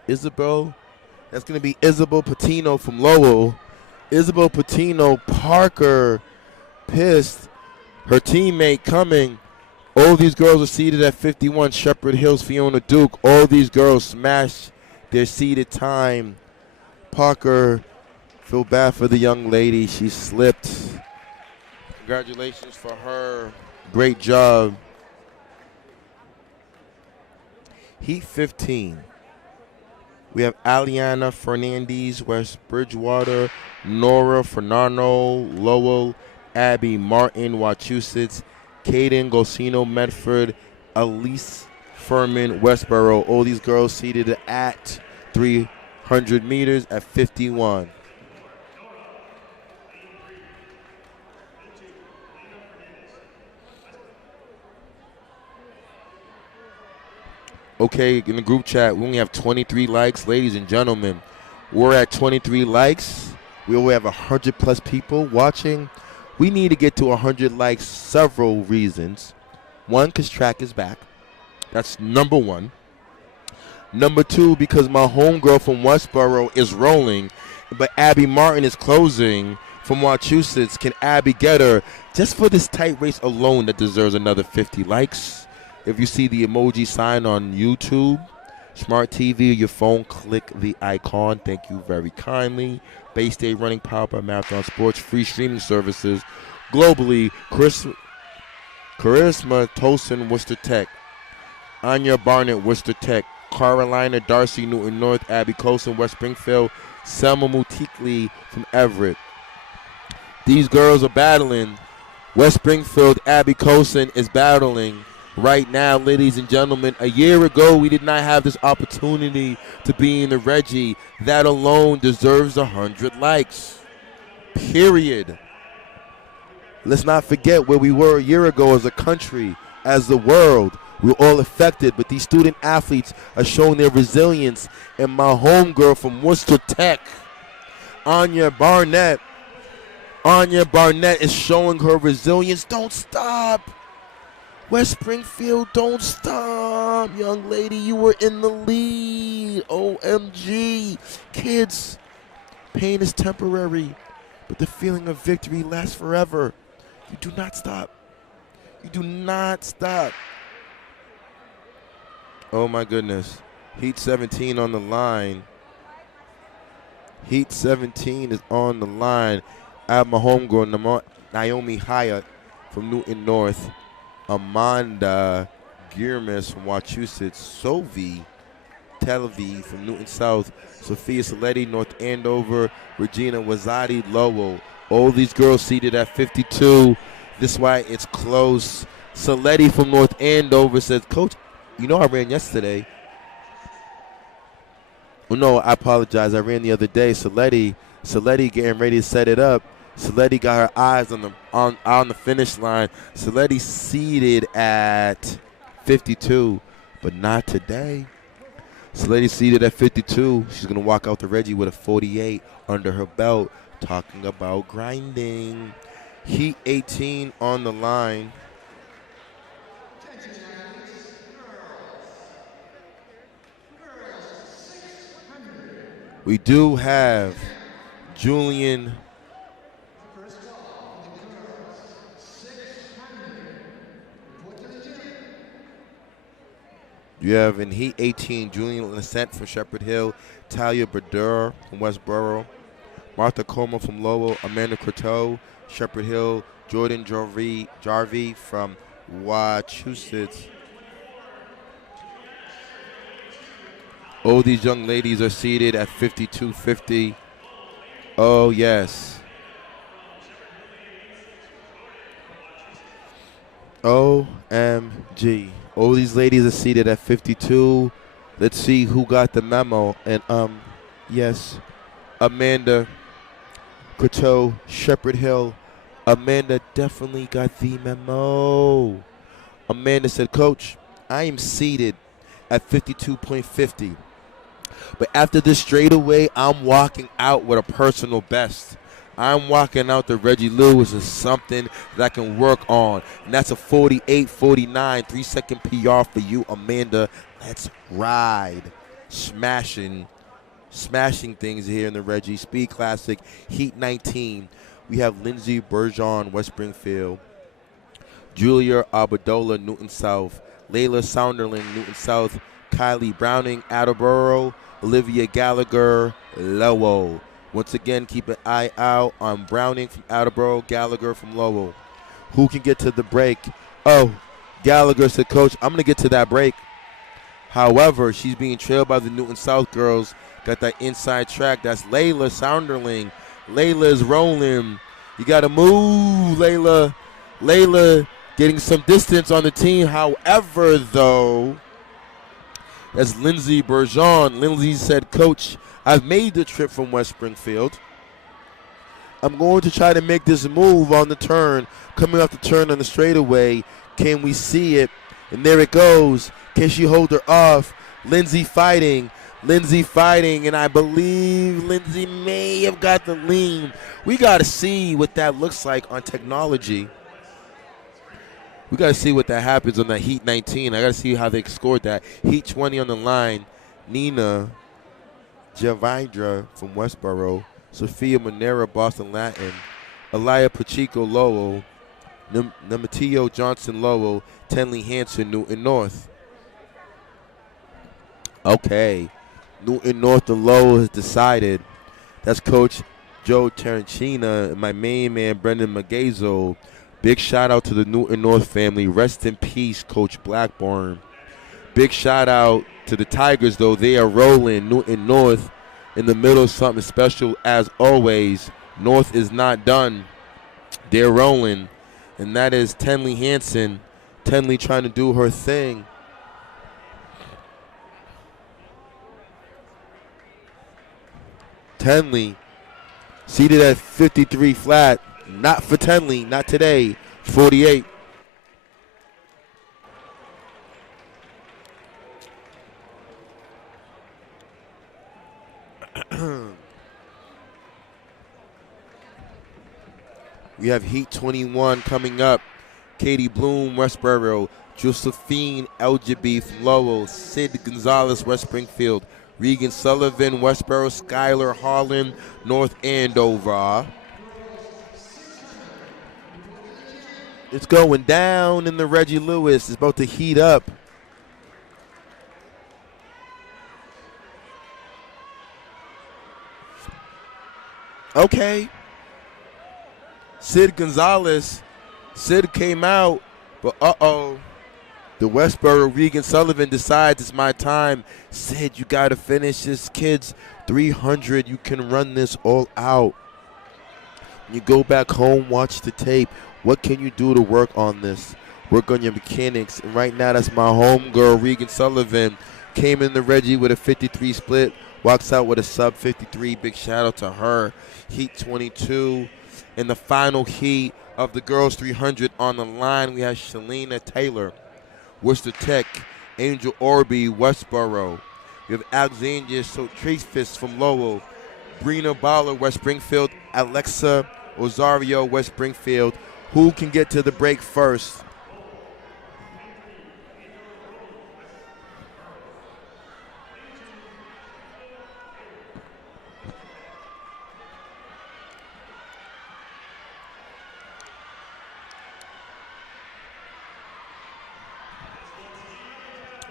Isabel. That's going to be Isabel Patino from Lowell. Isabel Patino, Parker pissed. Her teammate coming. All these girls are seated at 51. Shepherd Hills, Fiona Duke. All these girls smashed their seated time. Parker, feel bad for the young lady. She slipped. Congratulations for her. Great job. Heat 15. We have Aliana Fernandez, West Bridgewater, Nora Fernando, Lowell, Abby Martin, Wachusett, Kaden Gosino, Medford, Elise Furman, Westboro. All these girls seated at 300 meters at 51. Okay, in the group chat, we only have 23 likes. Ladies and gentlemen, we're at 23 likes. We only have 100 plus people watching. We need to get to 100 likes, several reasons. One, because track is back. That's number one. Number two, because my homegirl from Westboro is rolling, but Abby Martin is closing from Wachusett. Can Abby get her? Just for this tight race alone, that deserves another 50 likes. If you see the emoji sign on YouTube, Smart TV, or your phone, click the icon. Thank you very kindly. Bay State Running, powered by Marathon Sports, free streaming services globally. Charisma Tolson, Worcester Tech. Anya Barnett, Worcester Tech. Carolina Darcy, Newton North. Abby Colson, West Springfield. Selma Mutikli from Everett. These girls are battling. West Springfield, Abby Colson is battling right now, ladies and gentlemen. A year ago, we did not have this opportunity to be in the Reggie. That alone deserves 100 likes. Period. Let's not forget where we were a year ago as a country, as the world. We were all affected, but these student athletes are showing their resilience. And my homegirl from Worcester Tech, Anya Barnett is showing her resilience. Don't stop. West Springfield, don't stop. Young lady, you were in the lead. OMG. Kids, pain is temporary, but the feeling of victory lasts forever. You do not stop. You do not stop. Oh, my goodness. Heat 17 on the line. Heat 17 is on the line. I have my homegirl, Naomi Hyatt from Newton North. Amanda Girmes from Wachusett, Sovi Tel Aviv from Newton South, Sophia Saletti, North Andover, Regina Wazadi, Lowell. All these girls seated at 52. This is why it's close. Saletti from North Andover says, Coach, you know I ran yesterday. Oh, no, I apologize. I ran the other day. Saletti getting ready to set it up. Saletti got her eyes on the finish line. Saletti seated at 52, but not today. Saletti seated at 52. She's going to walk out the Reggie with a 48 under her belt, talking about grinding. Heat 18 on the line. We do have Julian You have in Heat 18, Julian Lissette from Shepherd Hill, Talia Berdeur from Westboro, Martha Coleman from Lowell, Amanda Croteau, Shepherd Hill, Jordan Jarvie from Wachusett. All these young ladies are seated at 52-50. Oh, yes. OMG. All these ladies are seated at 52. Let's see who got the memo. And, yes, Amanda Croteau, Shepherd Hill. Amanda definitely got the memo. Amanda said, Coach, I am seated at 52.50. But after this straightaway, I'm walking out with a personal best. I'm walking out the Reggie Lewis is something that I can work on. And that's a 48-49, 3-second PR for you, Amanda. Let's ride. Smashing smashing things here in the Reggie Speed Classic Heat 19. We have Lindsey Bergeron, West Springfield, Julia Abadola, Newton South, Layla Sounderling, Newton South, Kylie Browning, Attleboro, Olivia Gallagher, Lowell. Once again, keep an eye out on Browning from Attleboro, Gallagher from Lowell. Who can get to the break? Oh, Gallagher said, Coach, I'm going to get to that break. However, she's being trailed by the Newton South girls. Got that inside track. That's Layla Sounderling. Layla is rolling. You got to move, Layla. Layla getting some distance on the team. However, though, that's Lindsey Bergeron. Lindsey said, Coach, I've made the trip from West Springfield. I'm going to try to make this move on the turn. Coming off the turn on the straightaway. Can we see it? And there it goes. Can she hold her off? Lindsey fighting. Lindsey fighting. And I believe Lindsey may have got the lean. We got to see what that looks like on technology. We got to see what that happens on that Heat 19. I got to see how they scored that. Heat 20 on the line. Nina Javindra from Westboro. Sophia Monera, Boston Latin. Elia Pacheco, Lowell. Namatio Johnson, Lowell. Tenley Hansen, Newton North. Okay. Newton North and Lowell has decided. That's Coach Joe Tarancina and my main man, Brendan Magazo. Big shout out to the Newton North family. Rest in peace, Coach Blackburn. Big shout out to the Tigers, though. They are rolling. Newton North in the middle of something special as always. North is not done. They're rolling. And that is Tenley Hansen. Tenley trying to do her thing. Tenley seated at 53 flat. Not for Tenley, not today. 48. We have Heat 21 coming up. Katie Bloom, Westboro. Josephine Eljaby from Lowell. Sid Gonzalez, West Springfield. Regan Sullivan, Westboro. Skylar Harlan, North Andover. It's going down in the Reggie Lewis. It's about to heat up. Okay. Sid Gonzalez. Sid came out, but uh-oh. The Westboro Regan Sullivan decides it's my time. Sid, you got to finish this, kids. 300, you can run this all out. When you go back home, watch the tape. What can you do to work on this? Work on your mechanics. And right now, that's my homegirl, Regan Sullivan. Came in the Reggie with a 53 split. Walks out with a sub 53. Big shout out to her. Heat 22. In the final heat of the girls 300 on the line, we have Shalina Taylor, Worcester Tech, Angel Orby, Westboro. We have Alexandria Sotrafis from Lowell, Brina Baller, West Springfield, Alexa Osario, West Springfield. Who can get to the break first?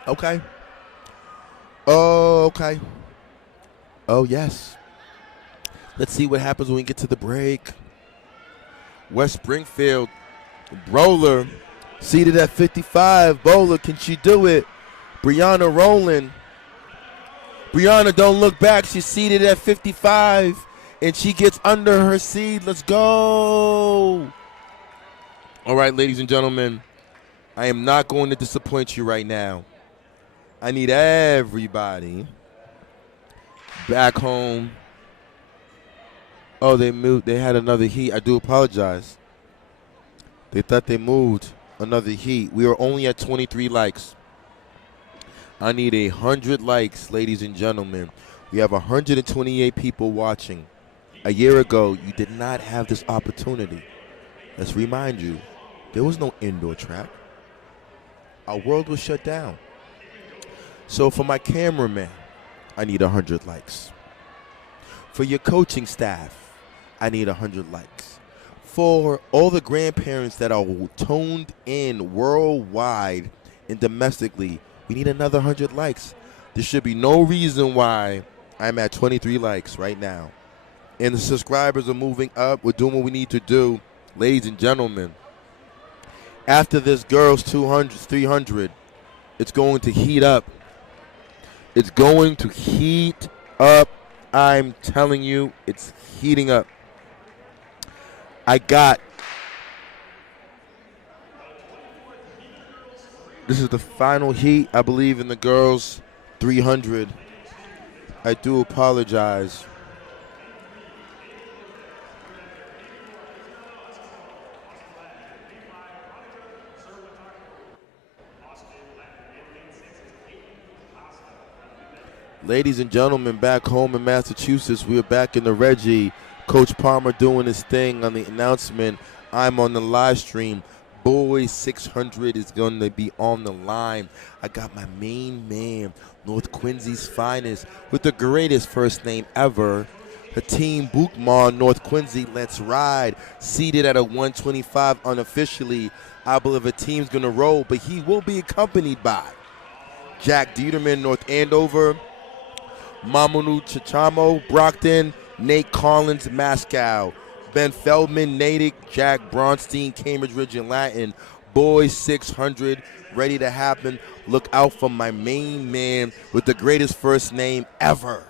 Okay. Oh, okay. Oh, yes. Let's see what happens when we get to the break. West Springfield, Bowler, seated at 55. Bowler, can she do it? Brianna rolling. Brianna, don't look back. She's seated at 55, and she gets under her seed. Let's go. All right, ladies and gentlemen, I am not going to disappoint you right now. I need everybody back home. Oh, they moved. They had another heat. I do apologize. They thought they moved another heat. We are only at 23 likes. I need 100 likes, ladies and gentlemen. We have 128 people watching. A year ago, you did not have this opportunity. Let's remind you, there was no indoor track. Our world was shut down. So for my cameraman, I need 100 likes. For your coaching staff, I need 100 likes. For all the grandparents that are tuned in worldwide and domestically, we need another 100 likes. There should be no reason why I'm at 23 likes right now. And the subscribers are moving up. We're doing what we need to do. Ladies and gentlemen, after this girls 200, 300, it's going to heat up. It's going to heat up. I'm telling you, it's heating up. This is the final heat, I believe, in the girls 300. I do apologize. Ladies and gentlemen, back home in Massachusetts, we are back in the Reggie. Coach Palmer doing his thing on the announcement. I'm on the live stream. Boys 600 is going to be on the line. I got my main man, North Quincy's finest, with the greatest first name ever. Hateem Boukman, North Quincy, let's ride. Seated at a 125 unofficially. I believe a team's going to roll, but he will be accompanied by Jack Dieterman, North Andover. Mamoudou Chichamo, Brockton, Nate Collins, Moscow, Ben Feldman, Natick, Jack Bronstein, Cambridge Ridge and Latin. Boys 600, ready to happen. Look out for my main man with the greatest first name ever.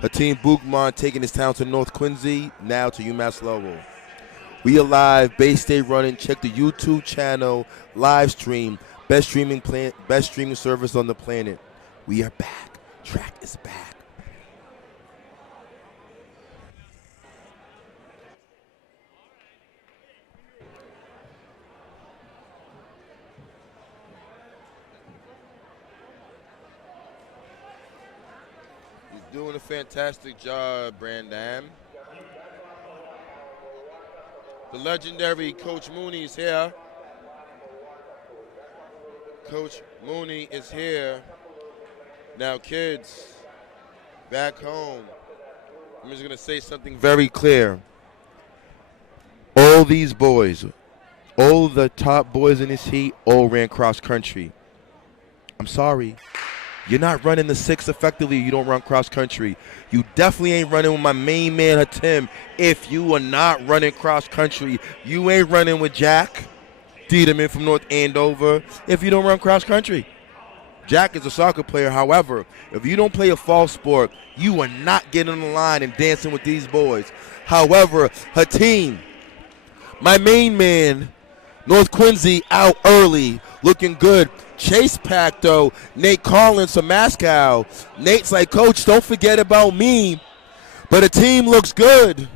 Hateem Boukman taking his town to North Quincy, now to UMass Lowell. We are live, Bay State running. Check the YouTube channel, live stream, best streaming service on the planet. We are back. Track is back. You're doing a fantastic job, Brandon. The legendary Coach Mooney is here. Coach Mooney is here. Now, kids, back home, I'm just going to say something very clear. All these boys, all the top boys in this heat, all ran cross country. I'm sorry. You're not running the 6 effectively if you don't run cross country. You definitely ain't running with my main man, Hateem, if you are not running cross country. You ain't running with Jack Dieterman from North Andover if you don't run cross country. Jack is a soccer player. However, if you don't play a fall sport, you are not getting on the line and dancing with these boys. However, Hateem, my main man, North Quincy out early, looking good. Chase pack, though. Nate Collins from Moscow. Nate's like, Coach, don't forget about me. But Hateem looks good.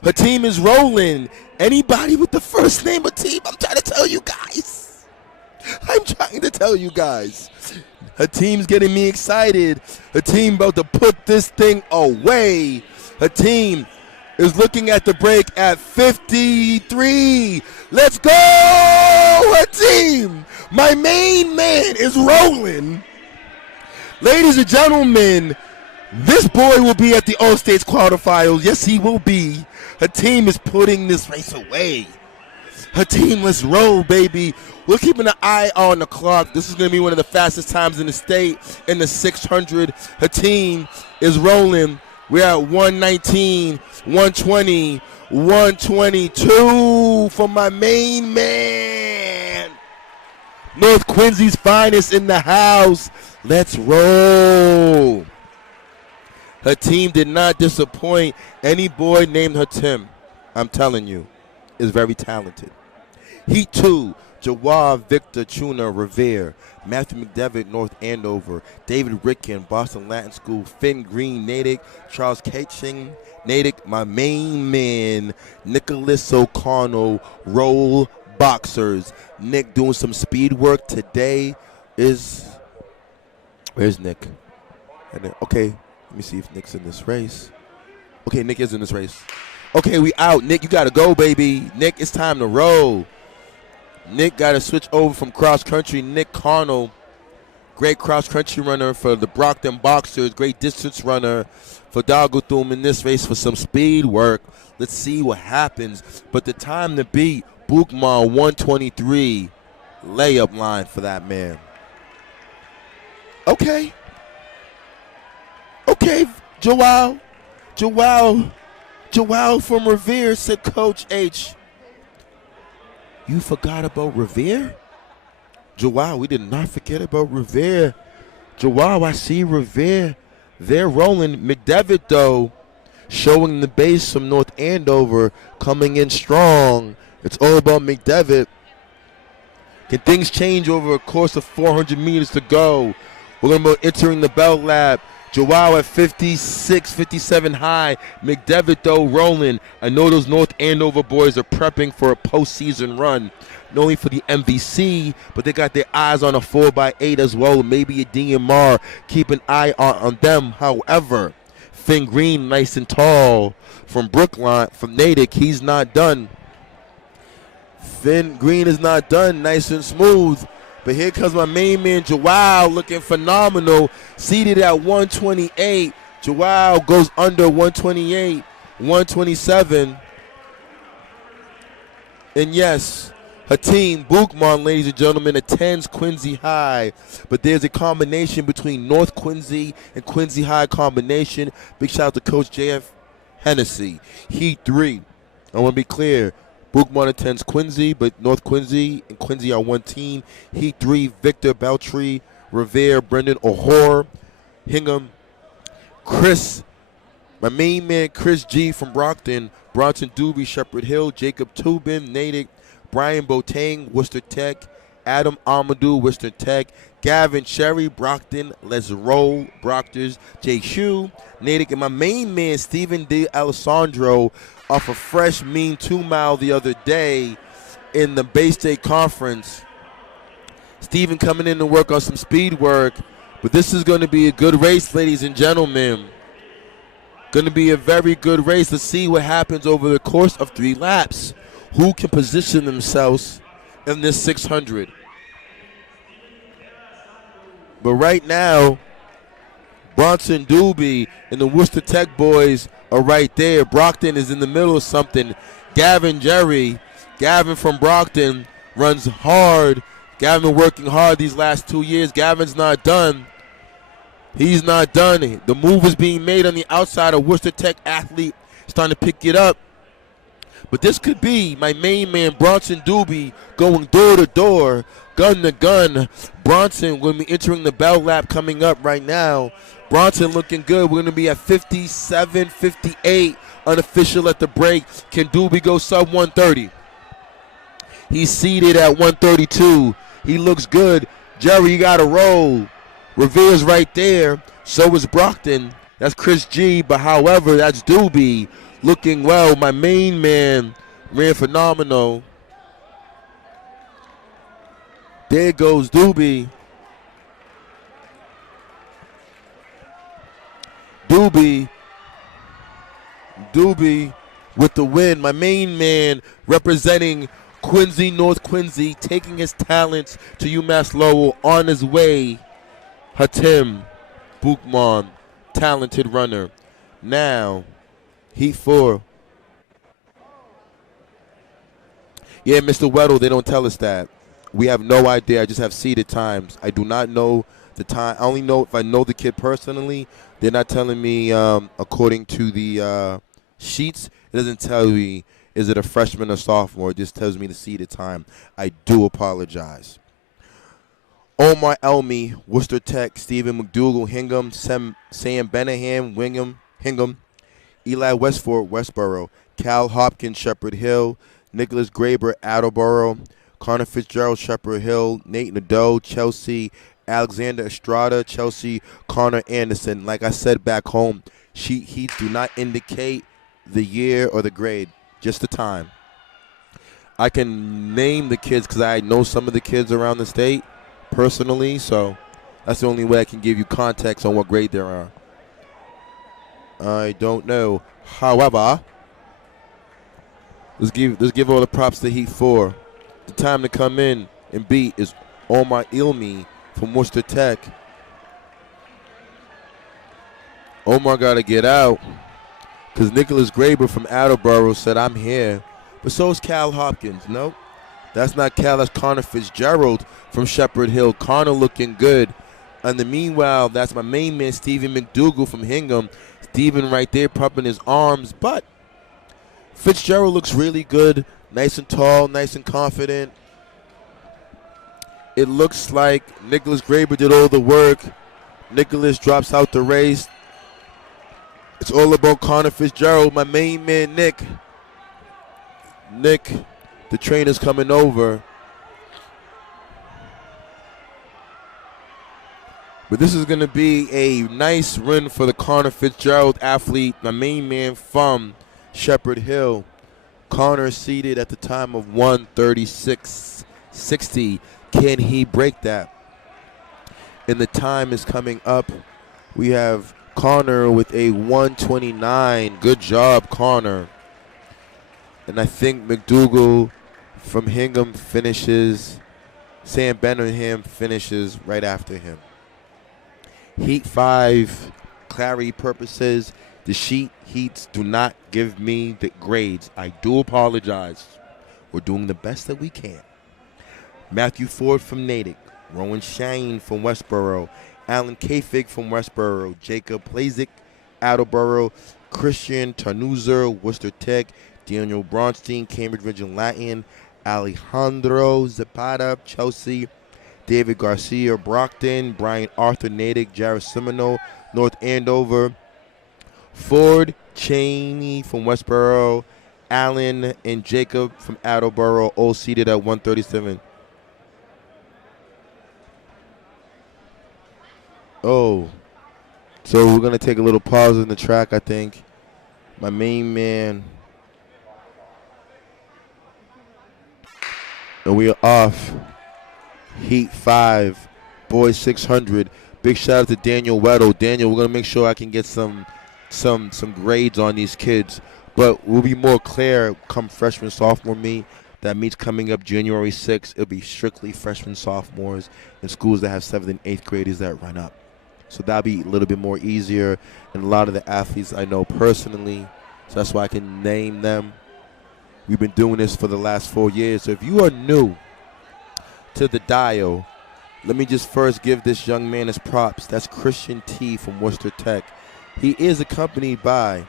Hateem is rolling. Anybody with the first name Hateem, I'm trying to tell you guys. Hateem's getting me excited. Hateem about to put this thing away. Hateem is looking at the break at 53. Let's go, Hateem. My main man is rolling. Ladies and gentlemen, this boy will be at the All-States quarterfinals. Yes, he will be. Hateem is putting this race away. Hateem, let's roll, baby. We're keeping an eye on the clock. This is going to be one of the fastest times in the state in the 600. Hateem is rolling. We're at 119, 120, 122 for my main man. North Quincy's finest in the house. Let's roll. Hateem did not disappoint. Any boy named Hateem, I'm telling you, is very talented. Heat 2, Jawar Victor Chuna Revere, Matthew McDevitt, North Andover, David Ricken, Boston Latin School, Finn Green, Natick, Charles Ketching, Natick, my main man, Nicholas O'Connell, Roll Boxers. Nick doing some speed work today is, where's Nick? Okay, let me see if Nick's in this race. Okay, Nick is in this race. Okay, we out. Nick, you got to go, baby. Nick, it's time to roll. Nick got to switch over from cross country. Nick Connell, Great cross-country runner for the Brockton Boxers. Great distance runner for Daguthum in this race for some speed work. Let's see what happens. But the time to beat Boukman 123. Layup line for that man. Okay. Okay, Joao from Revere said, Coach H, you forgot about Revere? Joao, we did not forget about Revere. Joao, I see Revere. They're rolling. McDevitt, though, showing the base from North Andover, coming in strong. It's all about McDevitt. Can things change over a course of 400 meters to go? We're going to be entering the belt lap. Joao at 56, 57 high. McDevitt, though, rolling. I know those North Andover boys are prepping for a postseason run. Not only for the MVC, but they got their eyes on a 4x8 as well. Maybe a DMR. Keep an eye on them. However, Finn Green, nice and tall. From Brookline, from Natick, he's not done. Finn Green is not done. Nice and smooth. But here comes my main man, Joao, looking phenomenal. Seated at 128. Joao goes under 128, 127. And yes, Hatim Boukman, ladies and gentlemen, attends Quincy High. But there's a combination between North Quincy and Quincy High combination. Big shout out to Coach J.F. Hennessy. Heat 3. I want to be clear. Boukman attends Quincy, but North Quincy and Quincy are one team. Heat 3, Victor Beltry, Revere, Brendan O'Hore, Hingham, Chris, my main man Chris G from Brockton, Bronson Doobie, Shepherd Hill, Jacob Tubin, Natick, Brian Boateng, Worcester Tech, Adam Amadou, Worcester Tech, Gavin Cherry, Brockton, Let's Roll, Proctors, Jay Shue, Natick, and my main man Stephen D. Alessandro off a fresh mean 2-mile the other day in the Bay State Conference. Stephen coming in to work on some speed work, but this is going to be a good race, ladies and gentlemen. Going to be a very good race. Let's see what happens over the course of 3 laps. Who can position themselves in this 600? But right now, Bronson Doobie and the Worcester Tech boys are right there. Brockton is in the middle of something. Gavin from Brockton runs hard. Gavin working hard these last 2 years. Gavin's not done. He's not done. The move is being made on the outside. A Worcester Tech athlete starting to pick it up. But this could be my main man, Bronson Doobie, going door to door, gun to gun. Bronson will be entering the bell lap coming up right now. Bronson looking good. We're going to be at 57, 58, unofficial at the break. Can Doobie go sub 130? He's seated at 132. He looks good. Jerry, you got to roll. Revere's right there. So is Brockton. That's Chris G. But however, that's Doobie looking well. My main man ran phenomenal. There goes Doobie. Doobie with the win. My main man representing Quincy, North Quincy, taking his talents to UMass Lowell on his way. Hatim Boukman, talented runner. Now, Heat 4. Yeah, Mr. Weddle, they don't tell us that. We have no idea. I just have seated times. I do not know the time. I only know if I know the kid personally. They're not telling me according to the sheets. It doesn't tell me is it a freshman or sophomore. It just tells me the seated time. I do apologize. Omar Elmi, Worcester Tech, Stephen McDougal, Hingham, Sam Benahan, Hingham, Eli Westford, Westboro, Cal Hopkins, Shepherd Hill, Nicholas Graber, Attleboro, Connor Fitzgerald, Shepherd Hill, Nate Nadeau, Chelsea, Alexander Estrada, Chelsea, Connor Anderson. Like I said back home, sheet heats do not indicate the year or the grade, just the time. I can name the kids because I know some of the kids around the state personally, so that's the only way I can give you context on what grade they are. I don't know. However, let's give all the props to Heat 4. The time to come in and beat is Omar Ilmi from Worcester Tech. Omar got to get out because Nicholas Graber from Attleboro said, I'm here. But so is Cal Hopkins. Nope, that's not Cal. That's Connor Fitzgerald from Shepherd Hill. Connor looking good. And the meanwhile, that's my main man, Stephen McDougal from Hingham. Stephen right there pumping his arms. But Fitzgerald looks really good. Nice and tall, nice and confident. It looks like Nicholas Graber did all the work. Nicholas drops out the race. It's all about Connor Fitzgerald, my main man, Nick. Nick, the trainer's coming over. But this is going to be a nice run for the Connor Fitzgerald athlete, my main man from Shepherd Hill. Connor seated at the time of 1:36.60. Can he break that? And the time is coming up. We have Connor with a 1:29. Good job, Connor. And I think McDougal from Hingham finishes. Sam Benningham finishes right after him. Heat 5, clarity purposes. The sheet heats do not give me the grades. I do apologize. We're doing the best that we can. Matthew Ford from Natick. Rowan Shane from Westboro. Alan Kafig from Westboro. Jacob Plazik, Attleboro. Christian Tarnuzer, Worcester Tech. Daniel Bronstein, Cambridge Region Latin. Alejandro Zapata, Chelsea. David Garcia, Brockton. Brian Arthur, Natick. Jared Semino, North Andover. Ford Cheney from Westboro. Allen and Jacob from Attleboro, all seated at 137. Oh, so we're going to take a little pause in the track, I think. My main man. And we are off. Heat 5, boys 600. Big shout out to Daniel Weddle. Daniel, we're going to make sure I can get some grades on these kids. But we'll be more clear come freshman, sophomore meet. That meet's coming up January 6th. It'll be strictly freshmen, sophomores, and schools that have 7th and 8th graders that run up. So that'll be a little bit more easier. And a lot of the athletes I know personally, so that's why I can name them. We've been doing this for the last 4 years. So if you are new to the dial, let me just first give this young man his props. That's Christian T. from Worcester Tech. He is accompanied by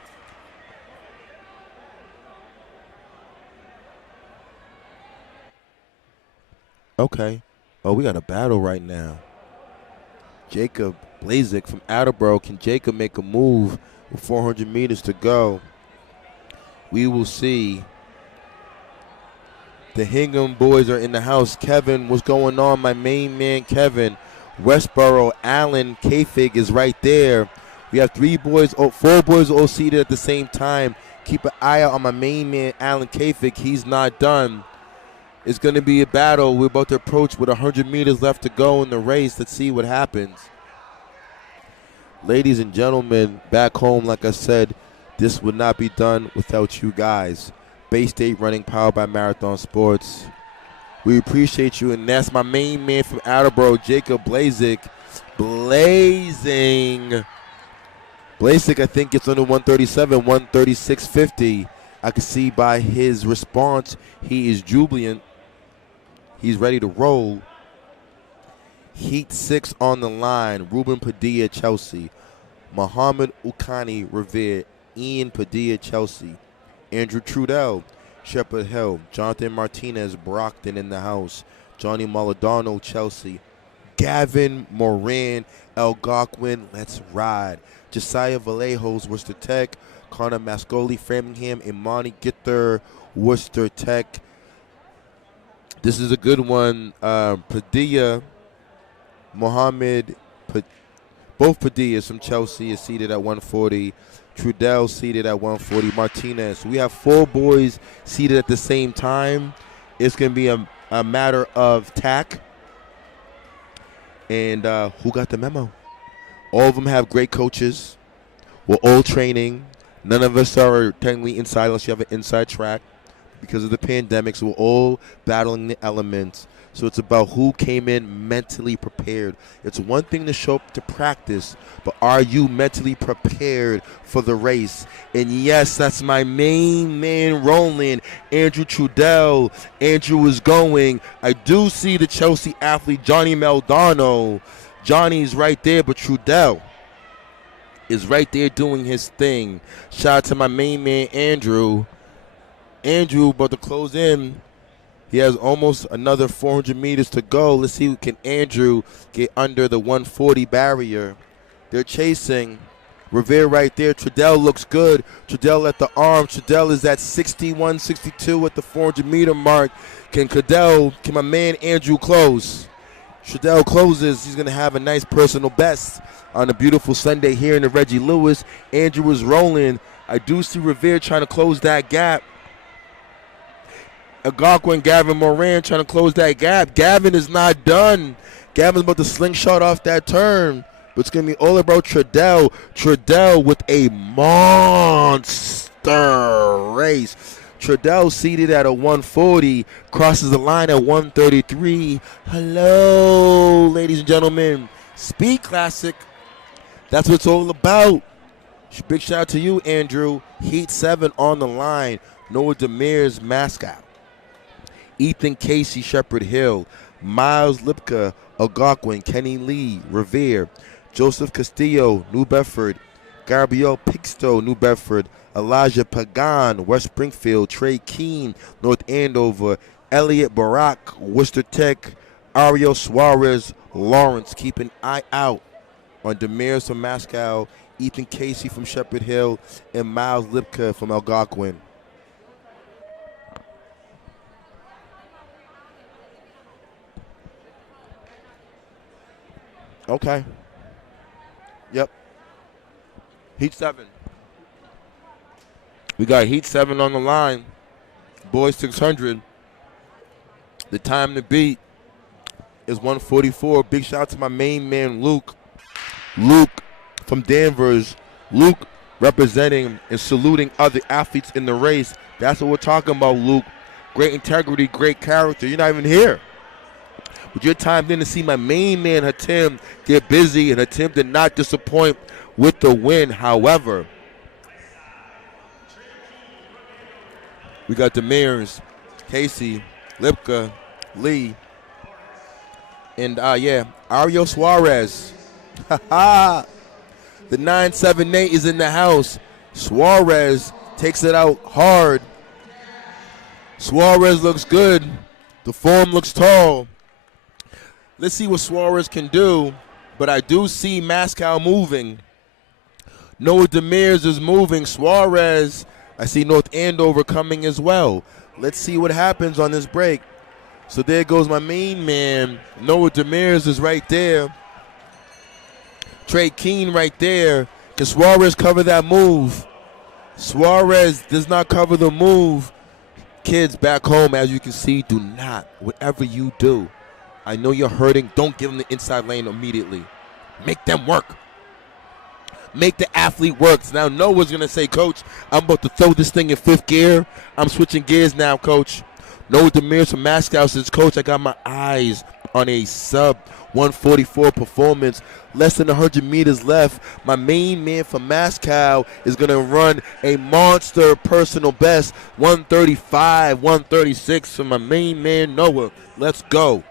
okay. Oh, we got a battle right now. Jacob Blazik from Attleboro. Can Jacob make a move with 400 meters to go? We will see. The Hingham boys are in the house. Kevin, what's going on? My main man, Kevin. Westboro, Allen, Kafig is right there. We have 4 boys all seated at the same time. Keep an eye out on my main man, Allen Kafig. He's not done. It's going to be a battle. We're about to approach with 100 meters left to go in the race. Let's see what happens. Ladies and gentlemen, back home, like I said, this would not be done without you guys. Bay State Running, powered by Marathon Sports. We appreciate you, and that's my main man from Attleboro, Jacob Blazik. Blazing. Blazik, I think, gets under 137, 136.50. I can see by his response, he is jubilant. He's ready to roll. Heat 6 on the line. Ruben Padilla, Chelsea. Muhammad Ukani, Revere. Ian Padilla, Chelsea. Andrew Trudell, Shepherd Hill. Jonathan Martinez, Brockton in the house. Johnny Moladano, Chelsea. Gavin Moran, Algonquin, let's ride. Josiah Vallejos, Worcester Tech. Connor Mascoli, Framingham. Imani Gitter, Worcester Tech. This is a good one. Padilla, Mohammed, both Padillas from Chelsea is seated at 140. Trudell seated at 140. Martinez. We have 4 boys seated at the same time. It's going to be a matter of tack. And who got the memo? All of them have great coaches. We're all training. None of us are technically inside unless you have an inside track because of the pandemic. So we're all battling the elements. So it's about who came in mentally prepared. It's one thing to show up to practice, but are you mentally prepared for the race? And yes, that's my main man rolling, Andrew Trudell. Andrew is going. I do see the Chelsea athlete, Johnny Maldonado. Johnny's right there, but Trudell is right there doing his thing. Shout out to my main man, Andrew. Andrew about to close in. He has almost another 400 meters to go. Let's see, can Andrew get under the 140 barrier? They're chasing. Revere right there. Trudell looks good. Trudell at the arm. Trudell is at 61, 62 at the 400 meter mark. Can my man Andrew close? Trudell closes. He's going to have a nice personal best on a beautiful Sunday here in the Reggie Lewis. Andrew is rolling. I do see Revere trying to close that gap. Algonquin, Gavin Moran trying to close that gap. Gavin is not done. Gavin's about to slingshot off that turn. But it's going to be all about Trudell. Trudell with a monster race. Trudell seated at a 140, crosses the line at 133. Hello, ladies and gentlemen. Speed Classic. That's what it's all about. Big shout out to you, Andrew. Heat 7 on the line. Noah Demir's mascot. Ethan Casey, Shepherd Hill, Miles Lipka, Algonquin, Kenny Lee, Revere, Joseph Castillo, New Bedford, Gabriel Pixto, New Bedford, Elijah Pagan, West Springfield, Trey Keene, North Andover, Elliot Barak, Worcester Tech, Ariel Suarez, Lawrence. Keep an eye out on Demirs from Moscow, Ethan Casey from Shepherd Hill, and Miles Lipka from Algonquin. Okay. Yep. Heat 7. We got Heat 7 on the line. Boys 600. The time to beat is 144. Big shout out to my main man, Luke. Luke from Danvers. Luke representing and saluting other athletes in the race. That's what we're talking about, Luke. Great integrity, great character. You're not even here. But your time then to see my main man, Hatim, get busy, and Hatim did not disappoint with the win. However, we got Demirs, Casey, Lipka, Lee, and Ariel Suarez. The 978 is in the house. Suarez takes it out hard. Suarez looks good. The form looks tall. Let's see what Suarez can do, but I do see Moscow moving. Noah Demirs is moving. Suarez, I see North Andover coming as well. Let's see what happens on this break. So there goes my main man. Noah Demirs is right there. Trey Keene right there. Can Suarez cover that move? Suarez does not cover the move. Kids back home, as you can see, do not. Whatever you do, I know you're hurting. Don't give them the inside lane immediately. Make them work. Make the athlete work. Now Noah's going to say, Coach, I'm about to throw this thing in fifth gear. I'm switching gears now, Coach. Noah Demirs from Moscow says, Coach, I got my eyes on a sub-144 performance. Less than 100 meters left. My main man from Moscow is going to run a monster personal best, 135, 136 for my main man, Noah. Let's go.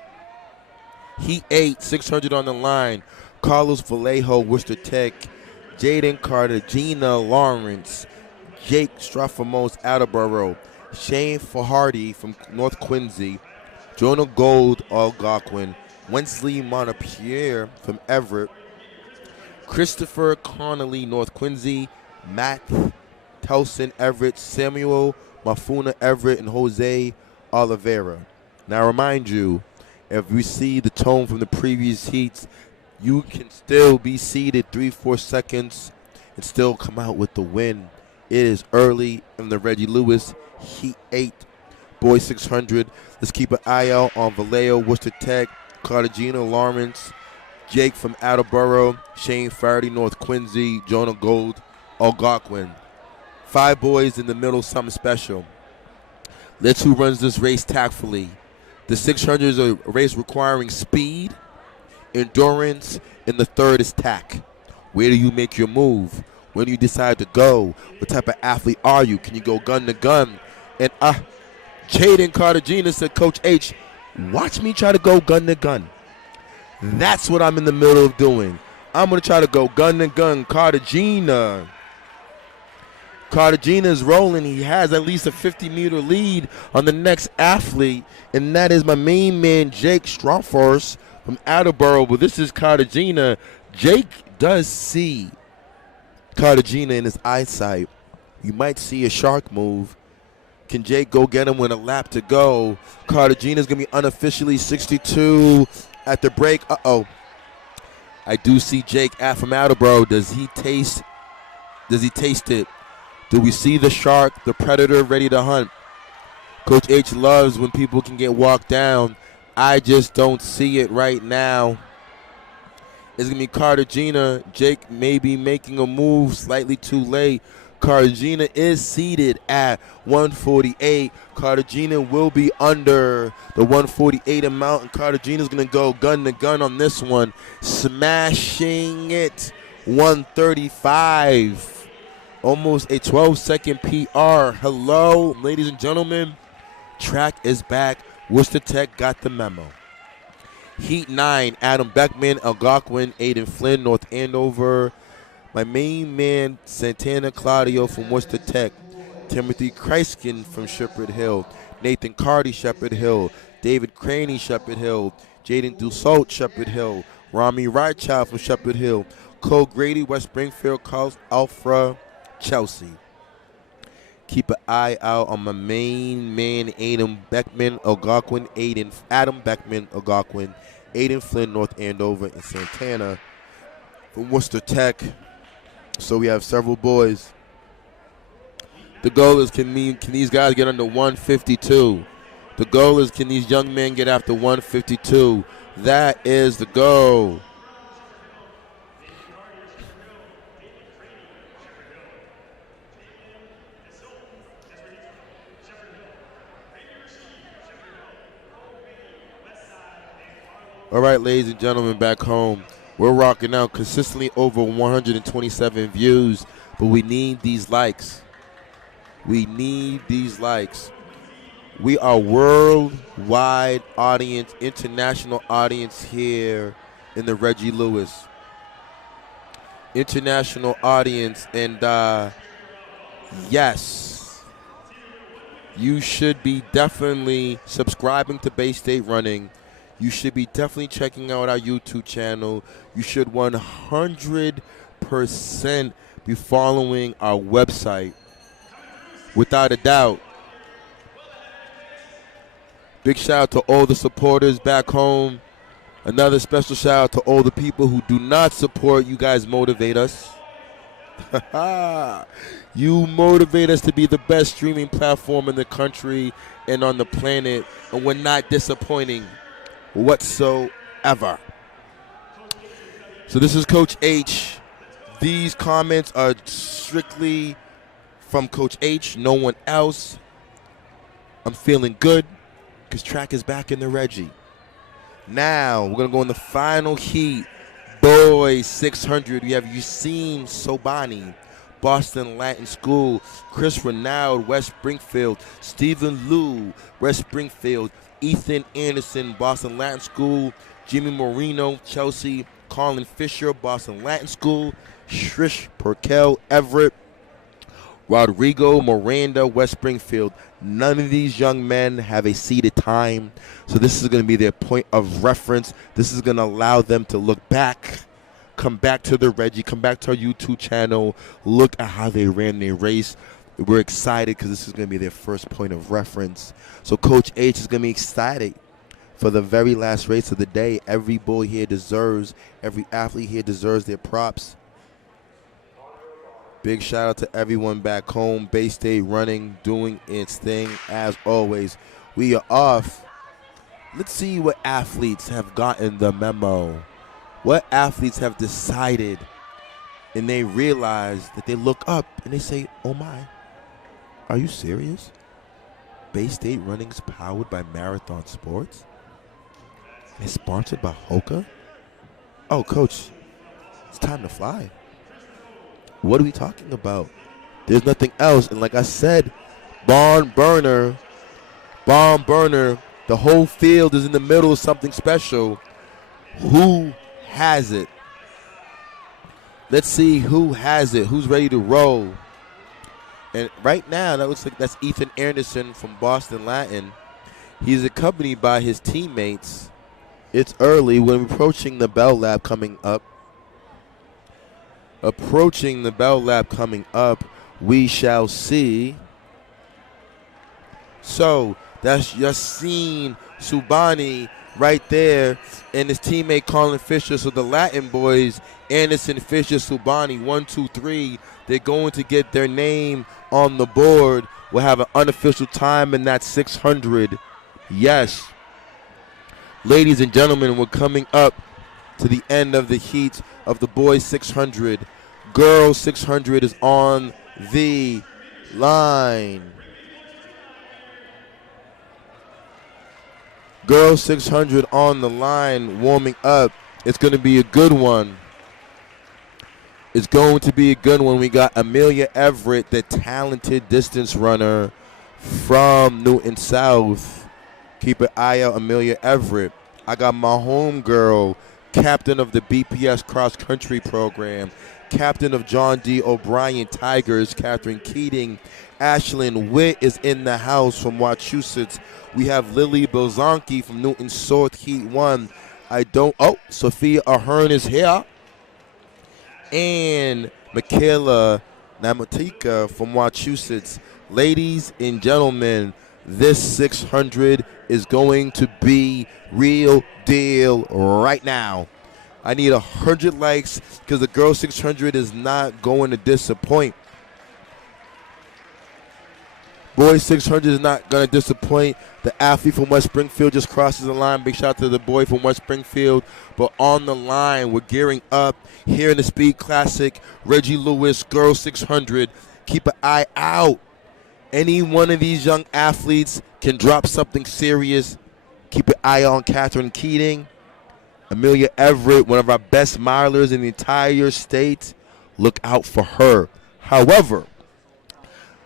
Heat 8, 600 on the line. Carlos Vallejo, Worcester Tech. Jaden Carter, Gina Lawrence. Jake Straffamos, Attleboro. Shane Fahardy from North Quincy. Jonah Gold, Algonquin. Wensley Montpierre from Everett. Christopher Connolly, North Quincy. Matt Telson, Everett. Samuel Mafuna, Everett. And Jose Oliveira. Now, I remind you, if we see the tone from the previous heats, you can still be seeded 3-4 seconds and still come out with the win. It is early in the Reggie Lewis Heat 8, Boys 600. Let's keep an eye out on Vallejo, Worcester Tech, Cartagena, Lawrence, Jake from Attleboro, Shane Faraday, North Quincy, Jonah Gold, Algonquin. 5 boys in the middle, something special. Let's who runs this race tactfully. The 600 is a race requiring speed, endurance, and the third is tack. Where do you make your move? When do you decide to go? What type of athlete are you? Can you go gun to gun? And Jaden Cartagena said, Coach H, watch me try to go gun to gun. That's what I'm in the middle of doing. I'm going to try to go gun to gun. Cartagena is rolling. He has at least a 50-meter lead on the next athlete, and that is my main man, Jake Stromfors from Attleboro. But this is Cartagena. Jake does see Cartagena in his eyesight. You might see a shark move. Can Jake go get him with a lap to go? Cartagena's going to be unofficially 62 at the break. I do see Jake from Attleboro. Does he taste it? Do we see the shark, the predator ready to hunt? Coach H loves when people can get walked down. I just don't see it right now. It's going to be Cartagena. Jake may be making a move slightly too late. Cartagena is seated at 148. Cartagena will be under the 148 amount, and Cartagena is going to go gun to gun on this one, smashing it 135. Almost a 12-second PR. Hello, ladies and gentlemen. Track is back. Worcester Tech got the memo. Heat 9, Adam Beckman, Algonquin, Aiden Flynn, North Andover. My main man, Santana Claudio from Worcester Tech. Timothy Kreiskin from Shepherd Hill. Nathan Carty, Shepherd Hill. David Craney, Shepherd Hill. Jaden Dussault, Shepherd Hill. Rami Wrightchild from Shepherd Hill. Cole Grady, West Springfield. Carl Alfra, Chelsea. Keep an eye out on my main man, Adam Beckman, Algonquin, Adam Beckman, Algonquin, Aiden Flynn, North Andover, and Santana from Worcester Tech. So we have several boys. The goal is can these guys get under 152? The goal is can these young men get after 152? That is the goal. All right, ladies and gentlemen, back home, we're rocking out consistently over 127 views, but we need these likes. We need these likes. We are worldwide audience, international audience here in the Reggie Lewis. International audience, and yes, you should be definitely subscribing to Bay State Running. You should be definitely checking out our YouTube channel. You should 100% be following our website. Without a doubt. Big shout out to all the supporters back home. Another special shout out to all the people who do not support. You guys motivate us. You motivate us to be the best streaming platform in the country and on the planet, and we're not disappointing whatsoever. So this is Coach H. These comments are strictly from Coach H, no one else. I'm feeling good because track is back in the Reggie. Now we're going to go in the final heat. Boys 600. We have Yusim Sobani, Boston Latin School. Chris Renaud, West Springfield. Stephen Liu, West Springfield. Ethan Anderson, Boston Latin School. Jimmy Marino, Chelsea. Colin Fisher, Boston Latin School. Shrish Perkel, Everett. Rodrigo Miranda, West Springfield. None of these young men have a seated time, so this is going to be their point of reference. This is going to allow them to look back, come back to the Reggie, come back to our YouTube channel, look at how they ran their race. We're excited because this is going to be their first point of reference. So Coach H is going to be excited for the very last race of the day. Every boy here deserves, every athlete here deserves their props. Big shout out to everyone back home. Bay State Running, doing its thing as always. We are off. Let's see what athletes have gotten the memo. What athletes have decided and they realize that they look up and they say, oh my, are you serious? Bay State Running is powered by Marathon Sports? And it's sponsored by Hoka? Oh, Coach, it's time to fly. What are we talking about? There's nothing else. And like I said, barn burner, the whole field is in the middle of something special. Who has it? Let's see who has it. Who's ready to roll? And right now, that looks like that's Ethan Anderson from Boston Latin. He's accompanied by his teammates. It's early. We're approaching the Bell Lab coming up. We shall see. So that's Yassine Subani right there and his teammate Colin Fisher. So the Latin boys, Anderson, Fisher, Subani, 1, 2, 3. They're going to get their name on the board. We'll have an unofficial time in that 600. Yes. Ladies and gentlemen, we're coming up to the end of the heat of the boys 600. Girls 600 is on the line. Girls 600 on the line, warming up. It's going to be a good one. We got Amelia Everett, the talented distance runner from Newton South. Keep an eye out, Amelia Everett. I got my home girl, captain of the BPS cross country program, captain of John D. O'Brien Tigers, Catherine Keating. Ashlyn Witt is in the house from Massachusetts. We have Lily Bozanki from Newton South Heat 1. Sophia Ahern is here. And Michaela Namatika from Massachusetts. Ladies and gentlemen, this 600 is going to be real deal right now. I need 100 likes because the girls 600 is not going to disappoint. Boys 600 is not going to disappoint. The athlete from West Springfield just crosses the line. Big shout out to the boy from West Springfield. But on the line, we're gearing up here in the Speed Classic. Reggie Lewis, girls 600. Keep an eye out. Any one of these young athletes can drop something serious. Keep an eye on Catherine Keating. Amelia Everett, one of our best milers in the entire state. Look out for her. However,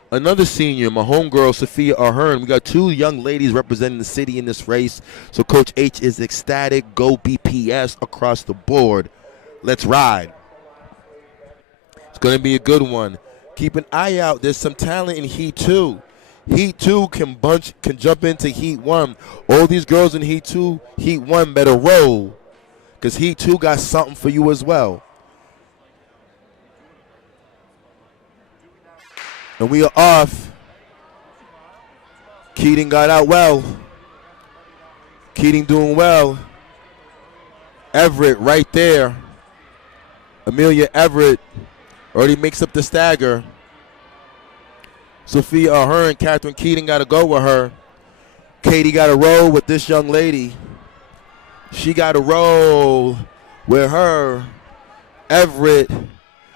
another senior, my homegirl, Sophia Ahern. We got two young ladies representing the city in this race. So Coach H is ecstatic. Go BPS across the board. Let's ride. It's going to be a good one. Keep an eye out. There's some talent in Heat 2. Heat 2 can jump into Heat 1. All these girls in Heat 2, Heat 1 better roll, because Heat 2 got something for you as well. And we are off. Keating got out well. Keating doing well. Everett right there. Amelia Everett already makes up the stagger. Sophia Ahern, Catherine Keating got to go with her. Katie got to roll with this young lady. She got to roll with her. Everett,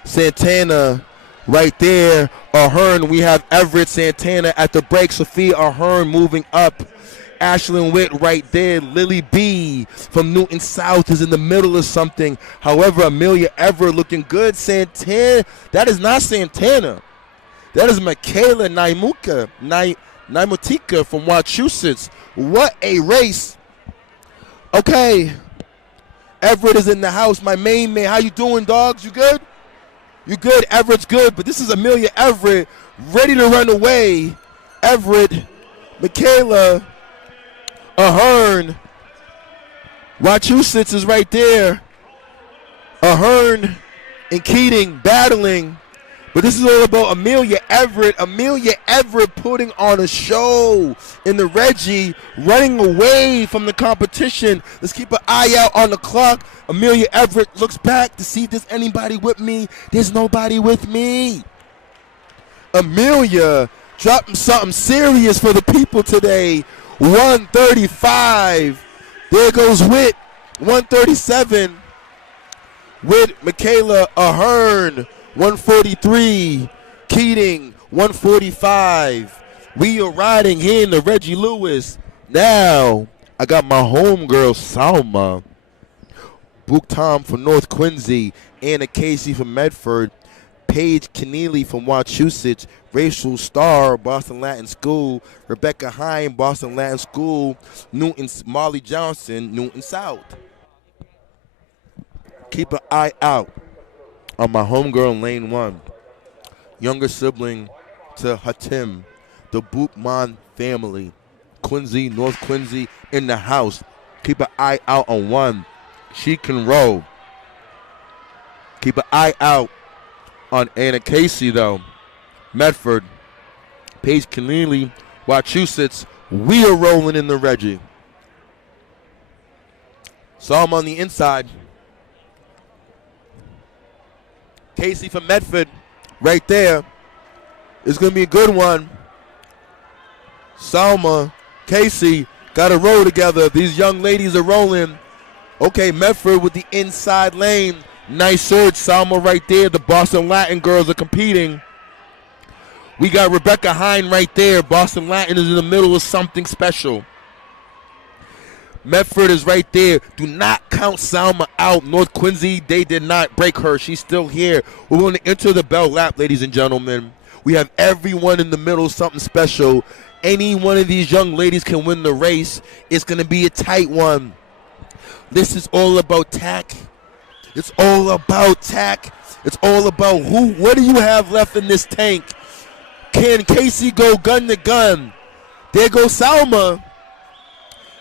Santana right there. Ahern, we have Everett, Santana at the break. Sophia Ahern moving up. Ashlyn Witt right there. Lily B from Newton South is in the middle of something. However, Amelia Everett looking good. Santana, that is not Santana. That is Michaela Naimutika from Massachusetts. What a race. Okay. Everett is in the house. My main man. How you doing, dogs? You good? You good? Everett's good. But this is Amelia Everett ready to run away. Everett, Michaela Ahern. Massachusetts is right there. Ahern and Keating battling. But this is all about Amelia Everett. Amelia Everett putting on a show in the Reggie, running away from the competition. Let's keep an eye out on the clock. Amelia Everett looks back to see if there's anybody with me. There's nobody with me. Amelia dropping something serious for the people today. 135. There goes Witt. 137. Witt, Michaela Ahern. 143, Keating, 145. We are riding here in the Reggie Lewis. Now, I got my homegirl, Salma. Book Tom from North Quincy. Anna Casey from Medford. Paige Keneally from Wachusett. Rachel Starr, Boston Latin School. Rebecca Hine, Boston Latin School. Newton, Molly Johnson, Newton South. Keep an eye out on my homegirl in Lane 1. Younger sibling to Hatim, the Bookman family. Quincy, North Quincy in the house. Keep an eye out on 1. She can roll. Keep an eye out on Anna Casey, though. Medford. Paige Keneally, Wachusett. We are rolling in the Reggie. So I'm on the inside. Casey from Medford, right there. It's going to be a good one. Salma, Casey, got to roll together. These young ladies are rolling. Okay, Medford with the inside lane. Nice surge, Salma right there. The Boston Latin girls are competing. We got Rebecca Hine right there. Boston Latin is in the middle of something special. Medford is right there. Do not count Salma out. North Quincy, they did not break her. She's still here. We're going to enter the bell lap, ladies and gentlemen. We have everyone in the middle, something special. Any one of these young ladies can win the race. It's going to be a tight one. This is all about tack. It's all about tack. It's all about what do you have left in this tank? Can Casey go gun to gun? There goes Salma.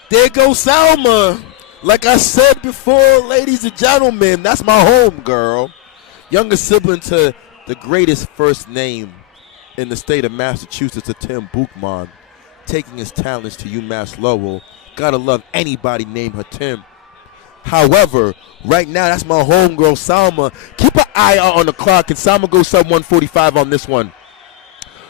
There goes Salma. Like I said before, ladies and gentlemen, that's my home girl. Younger sibling to the greatest first name in the state of Massachusetts, Tim Bookman, taking his talents to UMass Lowell. Gotta love anybody named her Tim. However, right now, that's my homegirl, Salma. Keep an eye out on the clock, and Salma goes sub 145 on this one.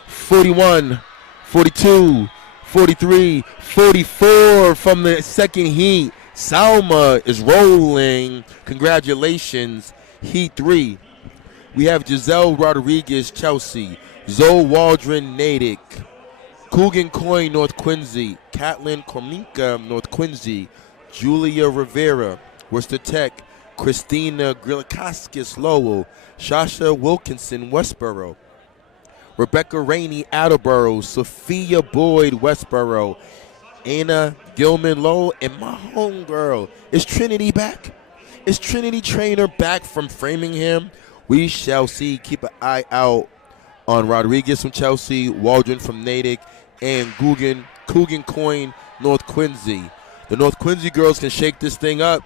41, 42, 43, 44 from the second heat. Salma is rolling. Congratulations. Heat 3. We have Giselle Rodriguez, Chelsea. Zoe Waldron, Natick. Coogan Coyne, North Quincy. Catlin Korminka, North Quincy. Julia Rivera, Worcester Tech. Christina Grilakaskis, Lowell. Shasha Wilkinson, Westboro. Rebecca Rainey, Attleboro. Sophia Boyd, Westboro. Anna Gilman, Lowell. And my homegirl, is Trinity back? Is Trinity Trainer back from Framingham? We shall see. Keep an eye out on Rodriguez from Chelsea, Waldron from Natick, and Coogan Coyne, North Quincy. The North Quincy girls can shake this thing up.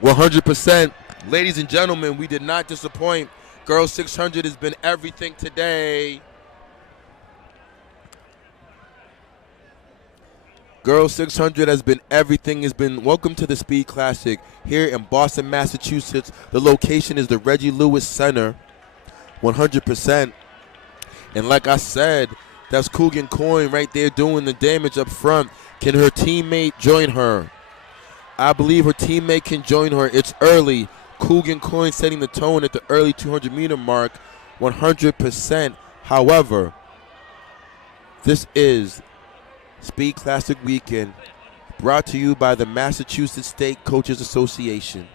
100%. Ladies and gentlemen, we did not disappoint. Girls 600 has been everything today. Girls 600 has been everything. Has been welcome to the Speed Classic here in Boston, Massachusetts. The location is the Reggie Lewis Center. 100%. And like I said, that's Coogan Coyne right there doing the damage up front. Can her teammate join her? I believe her teammate can join her. It's early. Coogan Coyne setting the tone at the early 200-meter mark. 100%. However, this is Speed Classic Weekend, brought to you by the Massachusetts State Coaches Association,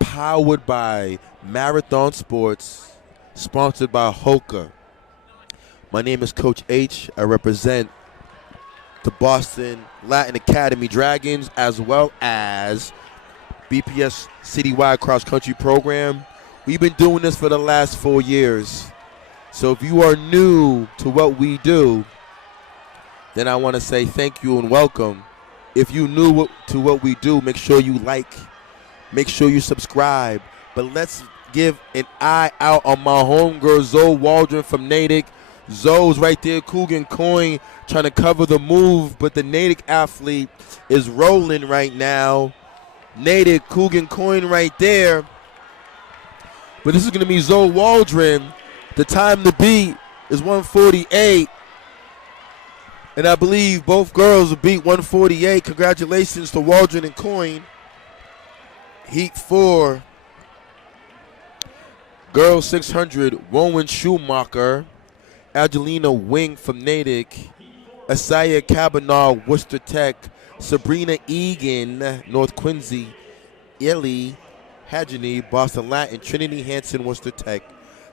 powered by Marathon Sports, sponsored by Hoka. My name is Coach H. I represent the Boston Latin Academy Dragons as well as BPS Citywide Cross Country Program. We've been doing this for the last 4 years. So if you are new to what we do, then I want to say thank you and welcome. If you new to what we do, make sure you like, make sure you subscribe. But let's give an eye out on my homegirl, Zoe Waldron from Natick. Zoe's right there, Coogan Coyne, trying to cover the move, but the Natick athlete is rolling right now. Natick, Coogan Coyne right there. But this is going to be Zoe Waldron. The time to beat is 148. And I believe both girls will beat 148. Congratulations to Waldron and Coyne. Heat 4. Girls 600, Rowan Schumacher. Angelina Wing from Natick, Asaya Kavanaugh, Worcester Tech, Sabrina Egan, North Quincy, Ellie Hageny, Boston Latin, Trinity Hanson, Worcester Tech,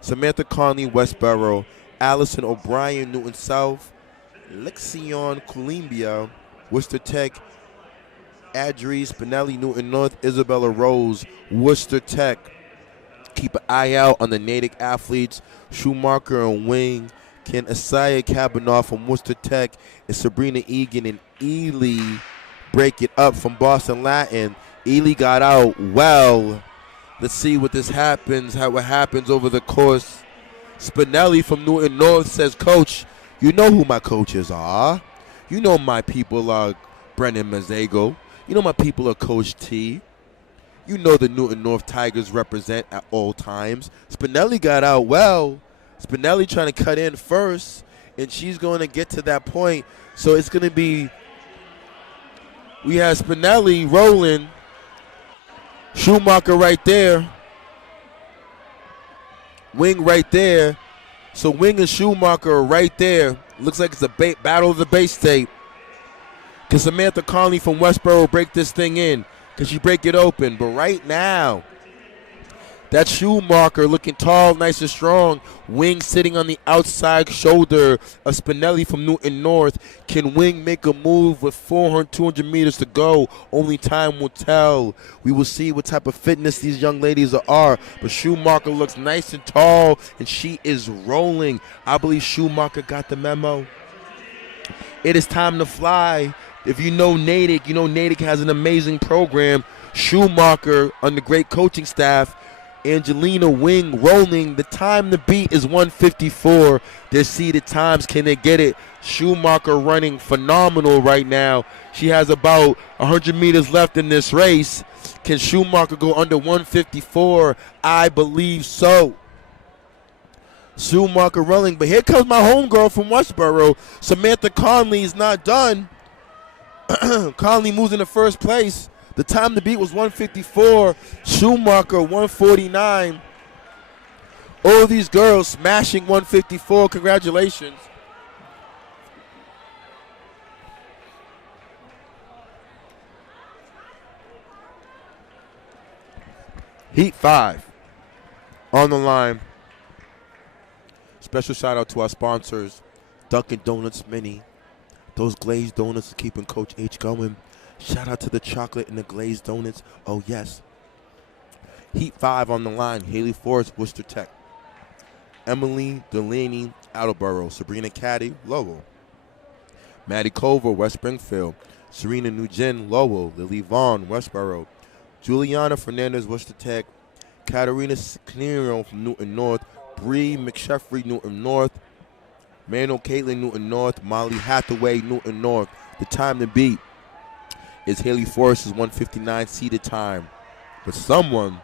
Samantha Conley, Westboro, Allison O'Brien, Newton South, Lexion Columbia, Worcester Tech, Adri Spinelli, Newton North, Isabella Rose, Worcester Tech. Keep an eye out on the Natick athletes, Schumacher and Wing, Ken Asaya Kavanaugh from Worcester Tech, and Sabrina Egan and Ely break it up from Boston Latin. Ely got out well. Let's see what this happens, how it happens over the course. Spinelli from Newton North says, Coach, you know who my coaches are. You know my people are Brennan Mazzego. You know my people are Coach T. You know the Newton North Tigers represent at all times. Spinelli got out well. Spinelli trying to cut in first, and she's going to get to that point. So it's going to be, we have Spinelli rolling, Schumacher right there, Wing right there. So Wing and Schumacher are right there. Looks like it's a battle of the base tape. Can Samantha Conley from Westboro break this thing in? Can she break it open? But right now, that Schumacher looking tall, nice and strong. Wing sitting on the outside shoulder of Spinelli from Newton North. Can Wing make a move with 200 meters to go? Only time will tell. We will see what type of fitness these young ladies are. But Schumacher looks nice and tall, and she is rolling. I believe Schumacher got the memo. It is time to fly. If you know Natick, you know Natick has an amazing program. Schumacher under great coaching staff. Angelina Wing rolling. The time to beat is 1:54. Their seeded times. Can they get it? Schumacher running phenomenal right now. She has about 100 meters left in this race. Can Schumacher go under 1:54? I believe so. Schumacher running. But here comes my homegirl from Westboro. Samantha Conley is not done. Conley moves into first place. The time to beat was 1:54. Schumacher 1:49. All these girls smashing 1:54. Congratulations. Heat 5 on the line. Special shout out to our sponsors, Dunkin' Donuts Mini. Those glazed donuts are keeping Coach H going. Shout out to the chocolate and the glazed donuts. Oh, yes. Heat 5 on the line. Haley Forrest, Worcester Tech. Emily Delaney, Attleboro. Sabrina Caddy, Lowell. Maddie Culver, West Springfield. Serena Nugent, Lowell. Lily Vaughn, Westboro. Juliana Fernandez, Worcester Tech. Katarina Cnero from Newton North. Bree McSheffrey, Newton North. Manuel Caitlin, Newton North. Molly Hathaway, Newton North. The time to beat is Haley Forrest's 1:59 seeded time. But someone,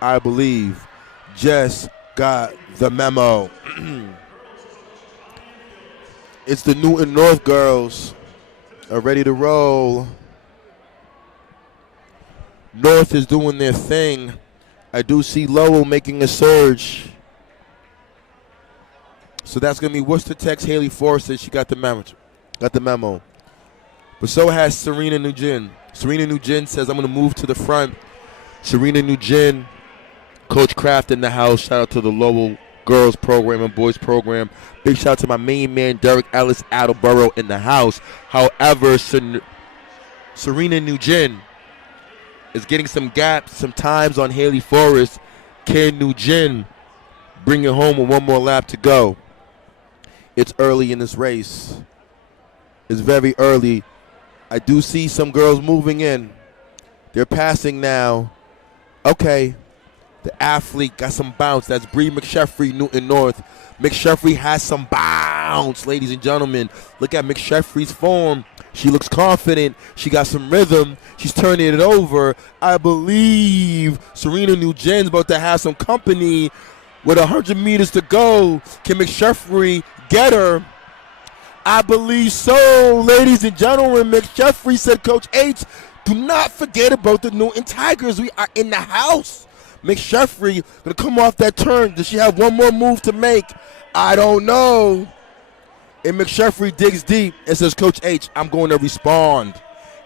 I believe, just got the memo. It's the Newton North girls are ready to roll. North is doing their thing. I do see Lowell making a surge. So that's going to be Worcester Tech's Haley Forrest. She got the memo. But so has Serena Nugent. Serena Nugent says, I'm going to move to the front. Serena Nugent, Coach Kraft in the house. Shout out to the Lowell girls program and boys program. Big shout out to my main man, Derek Ellis Attleboro in the house. However, Serena Nugent is getting some gaps, some times on Haley Forrest. Can Nugent bring it home with one more lap to go? It's early in this race. It's very early. I do see some girls moving in. They're passing now. Okay. The athlete got some bounce. That's Bree McSheffrey, Newton North. McSheffrey has some bounce, ladies and gentlemen. Look at McSheffrey's form. She looks confident. She got some rhythm. She's turning it over. I believe Serena Nugent's about to have some company with 100 meters to go. Can McSheffrey get her? I believe so, ladies and gentlemen. McSheffrey said, Coach H, do not forget about the Newton Tigers. We are in the house. McSheffrey gonna come off that turn. Does she have one more move to make? I don't know. And McSheffrey digs deep and says, Coach H, I'm going to respond.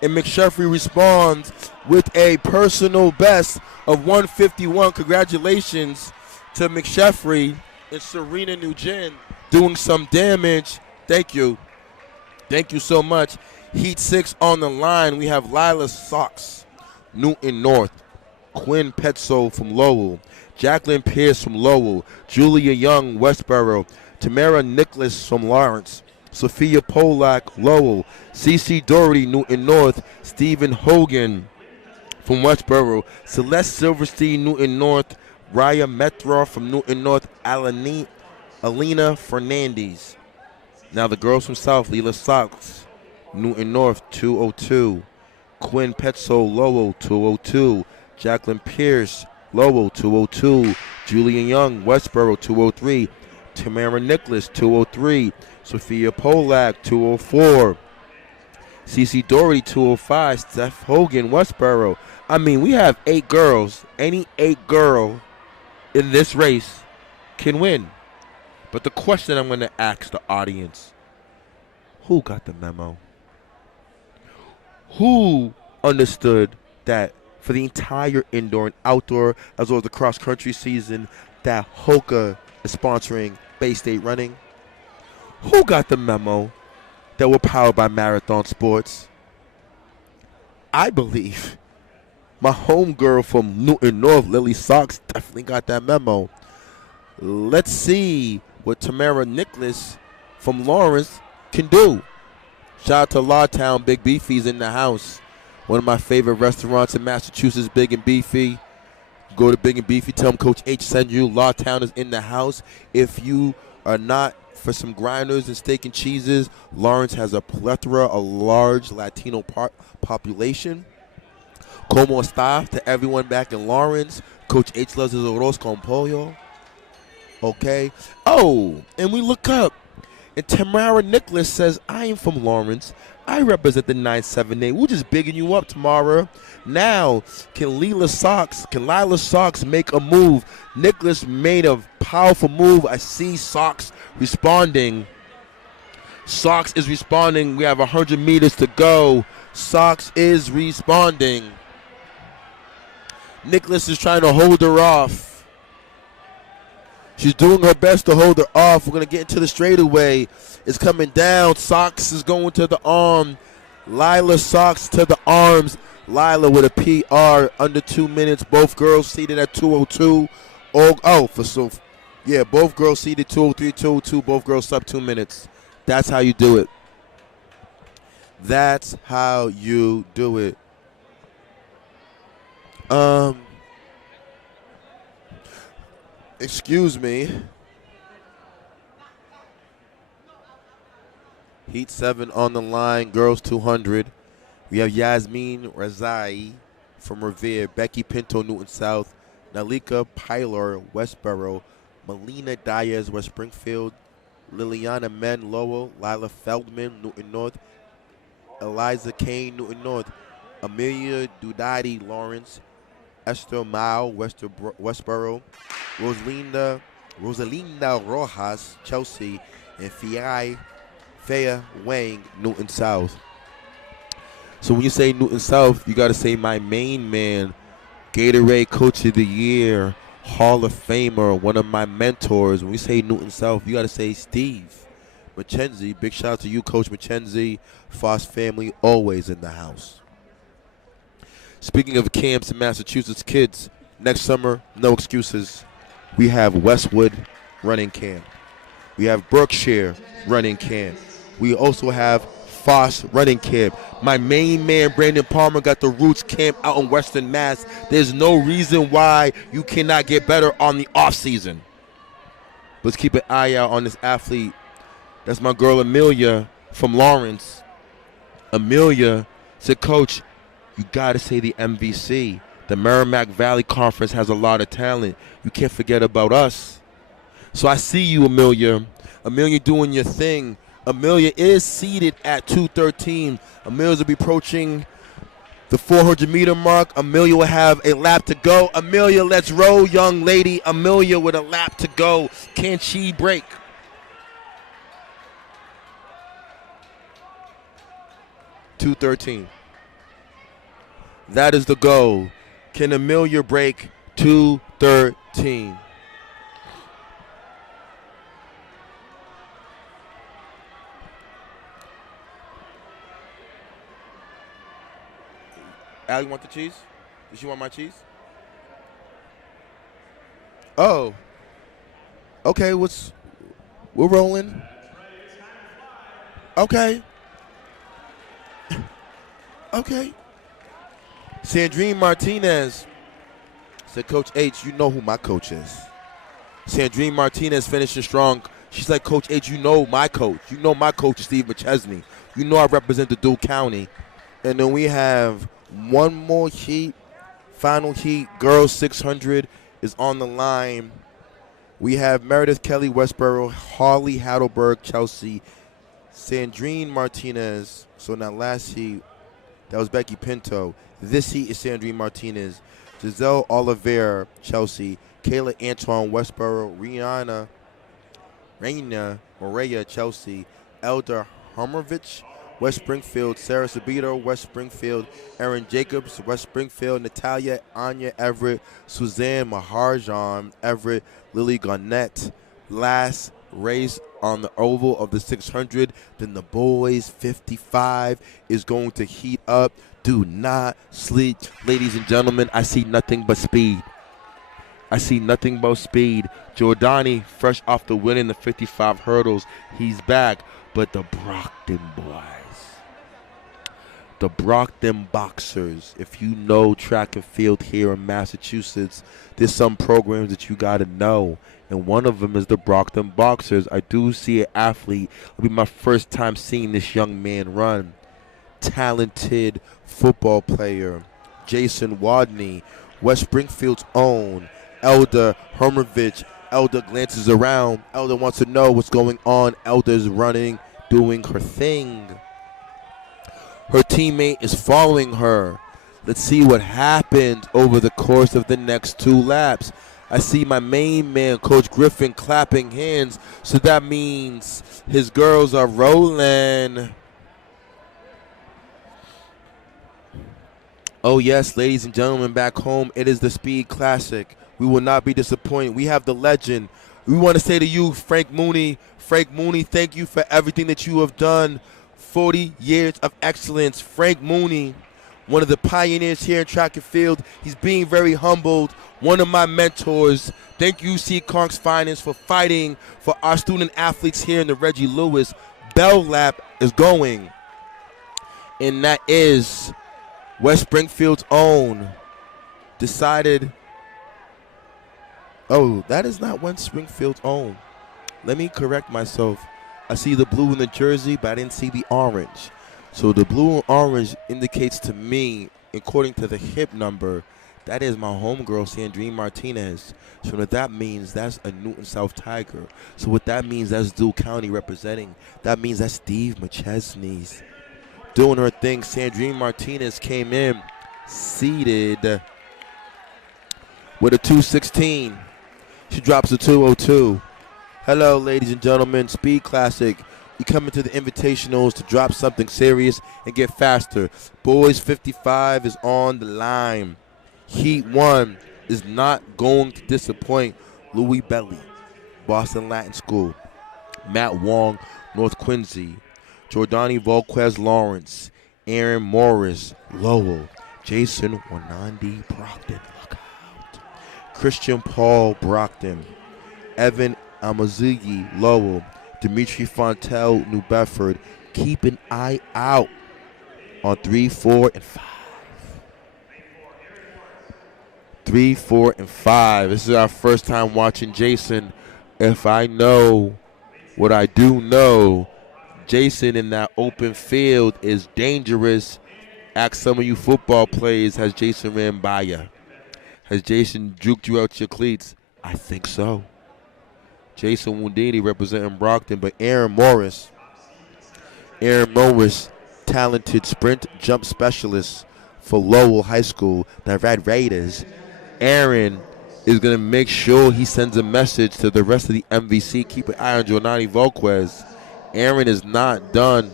And McSheffrey responds with a personal best of 151. Congratulations to McSheffrey and Serena Nugent doing some damage. Thank you. Thank you so much. Heat 6 on the line. We have Lila Sox, Newton North, Quinn Petzo from Lowell, Jacqueline Pierce from Lowell, Julia Young, Westboro, Tamara Nicholas from Lawrence, Sophia Polak, Lowell, CC Doherty, Newton North, Stephen Hogan from Westboro, Celeste Silverstein, Newton North, Raya Metroff from Newton North, Alina Fernandez. Now the girls from South, Lila Sox, Newton North, 202. Quinn Petzo, Lowell, 202. Jacqueline Pierce, Lowell, 202. Julian Young, Westboro, 203. Tamara Nicholas, 203. Sophia Polak, 204. CC Doherty, 205. Steph Hogan, Westboro. I mean, we have 8 girls. Any 8 girl in this race can win. But the question I'm going to ask the audience, who got the memo? Who understood that for the entire indoor and outdoor, as well as the cross-country season, that Hoka is sponsoring Bay State Running? Who got the memo that we're powered by Marathon Sports? I believe my homegirl from Newton North, Lily Sox, definitely got that memo. Let's see what Tamara Nicholas from Lawrence can do. Shout out to Lawtown, Big Beefy's in the house. One of my favorite restaurants in Massachusetts, Big and Beefy. Go to Big and Beefy, tell them Coach H send you. Lawtown is in the house. If you are not for some grinders and steak and cheeses, Lawrence has a plethora, a large Latino population. Como está to everyone back in Lawrence. Coach H loves his arroz con pollo. Okay. Oh, and we look up, and Tamara Nicholas says, I am from Lawrence. I represent the 978. We're just bigging you up, Tamara. Now, can Lila Sox make a move? Nicholas made a powerful move. I see Sox responding. Sox is responding. We have 100 meters to go. Sox is responding. Nicholas is trying to hold her off. She's doing her best to hold her off. We're going to get into the straightaway. It's coming down. Sox is going to the arm. Lila Sox to the arms. Lila with a PR under 2 minutes. Both girls seated at 202. Both girls seated 203, 202. Both girls sub 2 minutes. That's how you do it. That's how you do it. Excuse me. Heat 7 on the line, girls 200. We have Yasmin Razai from Revere, Becky Pinto, Newton South, Nalika Pyler, Westboro, Melina Diaz, West Springfield, Liliana Men, Lowell, Lila Feldman, Newton North, Eliza Kane, Newton North, Amelia Dudati, Lawrence, Esther Mao, Westboro, Rosalinda Rojas, Chelsea, and Faya Wang, Newton South. So when you say Newton South, you got to say my main man, Gatorade Coach of the Year, Hall of Famer, one of my mentors. When we say Newton South, you got to say Steve Mackenzie. Big shout out to you, Coach Mackenzie. Foss family always in the house. Speaking of camps in Massachusetts, kids, next summer, no excuses. We have Westwood running camp. We have Berkshire running camp. We also have Foss running camp. My main man, Brandon Palmer, got the Roots camp out in Western Mass. There's no reason why you cannot get better on the off season. Let's keep an eye out on this athlete. That's my girl Amelia from Lawrence. Amelia said, Coach, you got to say the MVC. The Merrimack Valley Conference has a lot of talent. You can't forget about us. So I see you, Amelia. Amelia doing your thing. Amelia is seated at 213. Amelia's will be approaching the 400-meter mark. Amelia will have a lap to go. Amelia, let's roll, young lady. Amelia with a lap to go. Can she break? .213. That is the goal. Can Amelia break 2:13? Allie, want the cheese? Does she want my cheese? Oh. Okay, we're rolling. Okay. Okay. Sandrine Martinez said, Coach H, you know who my coach is. Sandrine Martinez finishing strong. She's like, Coach H, you know my coach. You know my coach is Steve McChesney. You know I represent the Duke County. And then we have one more heat, final heat. Girls 600 is on the line. We have Meredith Kelly Westboro, Harley Heidelberg, Chelsea, Sandrine Martinez. So now last heat, that was Becky Pinto. This heat is Sandrine Martinez, Giselle Oliveira, Chelsea, Kayla Antoine Westboro, Raina Moreya, Chelsea, Elder Hummervich, West Springfield, Sarah Sabito, West Springfield, Erin Jacobs, West Springfield, Natalia Anya Everett, Suzanne Maharjan Everett, Lily Garnett. Last race on the oval of the 600. Then the boys 55 is going to heat up. Do not sleep. Ladies and gentlemen, I see nothing but speed. I see nothing but speed. Giordani, fresh off the win in the 55 hurdles. He's back. But the Brockton boys, the Brockton Boxers, if you know track and field here in Massachusetts, there's some programs that you got to know. And one of them is the Brockton Boxers. I do see an athlete. It'll be my first time seeing this young man run. Talented football player, Jason Wadney, West Springfield's own, Elder Hermovich. Elder glances around. Elder wants to know what's going on. Elder's running, doing her thing. Her teammate is following her. Let's see what happens over the course of the next 2 laps. I see my main man, Coach Griffin, clapping hands. So that means his girls are rolling. Oh, yes, ladies and gentlemen, back home, it is the Speed Classic. We will not be disappointed. We have the legend. We want to say to you, Frank Mooney, thank you for everything that you have done. 40 years of excellence. Frank Mooney, one of the pioneers here in track and field. He's being very humbled. One of my mentors. Thank you, C. Conks Finance, for fighting for our student athletes here in the Reggie Lewis. Bell Lap is going. And that is West Springfield's own. Decided. Oh, that is not West Springfield's own. Let me correct myself. I see the blue in the jersey, but I didn't see the orange. So the blue and orange indicates to me, according to the hip number, that is my homegirl, Sandrine Martinez. So what that means, that's a Newton South Tiger. So what that means, that's Duke County representing. That means that's Steve McChesney's doing her thing. Sandrine Martinez came in seated with a 216. She drops a 202. Hello, ladies and gentlemen. Speed Classic. You come into the invitationals to drop something serious and get faster. Boys 55 is on the line. Heat 1 is not going to disappoint. Louis Belly, Boston Latin School. Matt Wong, North Quincy. Jordani Volquez Lawrence. Aaron Morris, Lowell. Jason Wanandi Brockton. Look out. Christian Paul Brockton. Evan Amazugi, Lowell. Dimitri Fontel, New Bedford. Keep an eye out on 3, 4, and 5. 3, 4, and 5. This is our first time watching Jason. If I know what I do know, Jason in that open field is dangerous. Ask some of you football players, has Jason ran by you? Has Jason juked you out your cleats? I think so. Jason Wundini representing Brockton, but Aaron Morris, talented sprint jump specialist for Lowell High School, the Red Raiders. Aaron is going to make sure he sends a message to the rest of the MVC. Keep an eye on Giordani Volquez. Aaron is not done.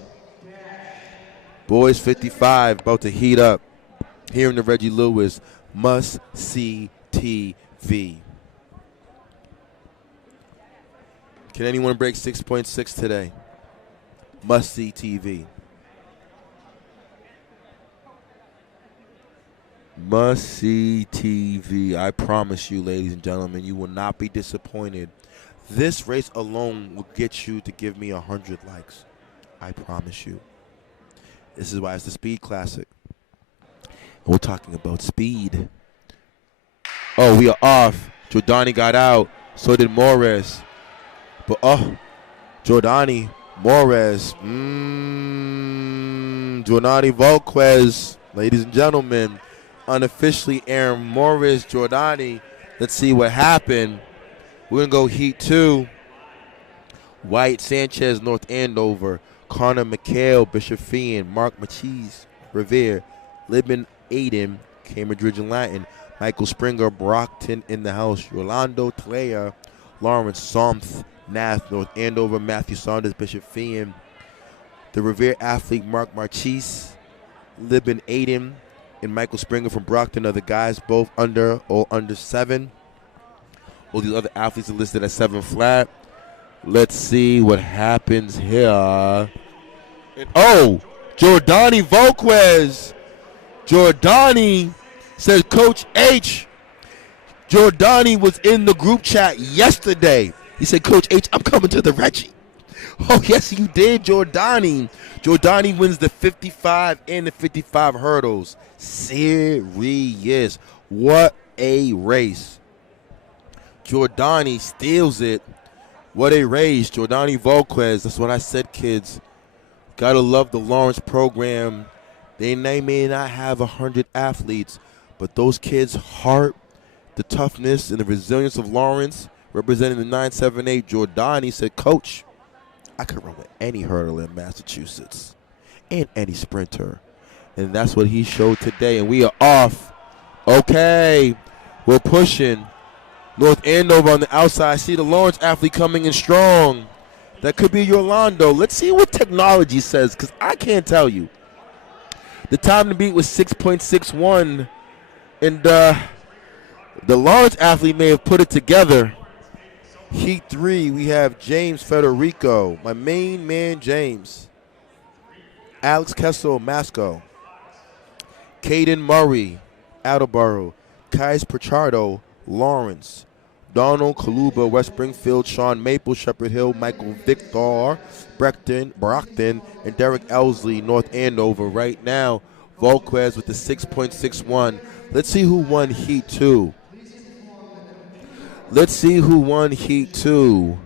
Boys 55 about to heat up here in the Reggie Lewis Must See TV. Can anyone break 6.6 today? Must See TV. Must See TV. I promise you, ladies and gentlemen, you will not be disappointed. This race alone will get you to give me 100 likes. I promise you. This is why it's the Speed Classic. And we're talking about speed. Oh, we are off. Giordani got out. So did Morris. But, Giordani, Morris. Giordani Volquez. Ladies and gentlemen, unofficially Aaron Morris, Giordani. Let's see what happened. We're going to go heat 2. White, Sanchez, North Andover. Connor McHale, Bishop Fien. Mark Machis, Revere. Libman, Aiden, Cambridge Ridge and Latin. Michael Springer, Brockton in the house. Rolando Tlea, Lawrence Somth, Nath, North Andover. Matthew Saunders, Bishop Fien. The Revere athlete, Mark Marchese. Libman, Aiden, and Michael Springer from Brockton are the guys, both under 7. All these other athletes are listed at 7 flat. Let's see what happens here. And Giordani Volquez. Giordani says, Coach H. Giordani was in the group chat yesterday. He said, Coach H, I'm coming to the Reggie. Oh, yes, you did, Giordani. Giordani wins the 55 and the 55 hurdles. Serious. What a race. Giordani steals it. What a race. Giordani Volquez. That's what I said, kids. Gotta love the Lawrence program. They may not have 100 athletes, but those kids' heart, the toughness, and the resilience of Lawrence, representing the 978, Giordani said, Coach, I could run with any hurdle in Massachusetts and any sprinter. And that's what he showed today. And we are off. Okay. We're pushing. North Andover on the outside. I see the Lawrence athlete coming in strong. That could be Orlando. Let's see what technology says, because I can't tell you. The time to beat was 6.61. And the Lawrence athlete may have put it together. Heat 3, we have James Federico, my main man James. Alex Kessel, Masco. Caden Murray, Attleboro. Kais Pichardo, Lawrence. Donald Kaluba, West Springfield. Sean Maple, Shepherd Hill. Michael Victor, Brockton, and Derek Elsley, North Andover. Right now, Volquez with the 6.61. Let's see who won Heat 2. Let's see who won Heat 2.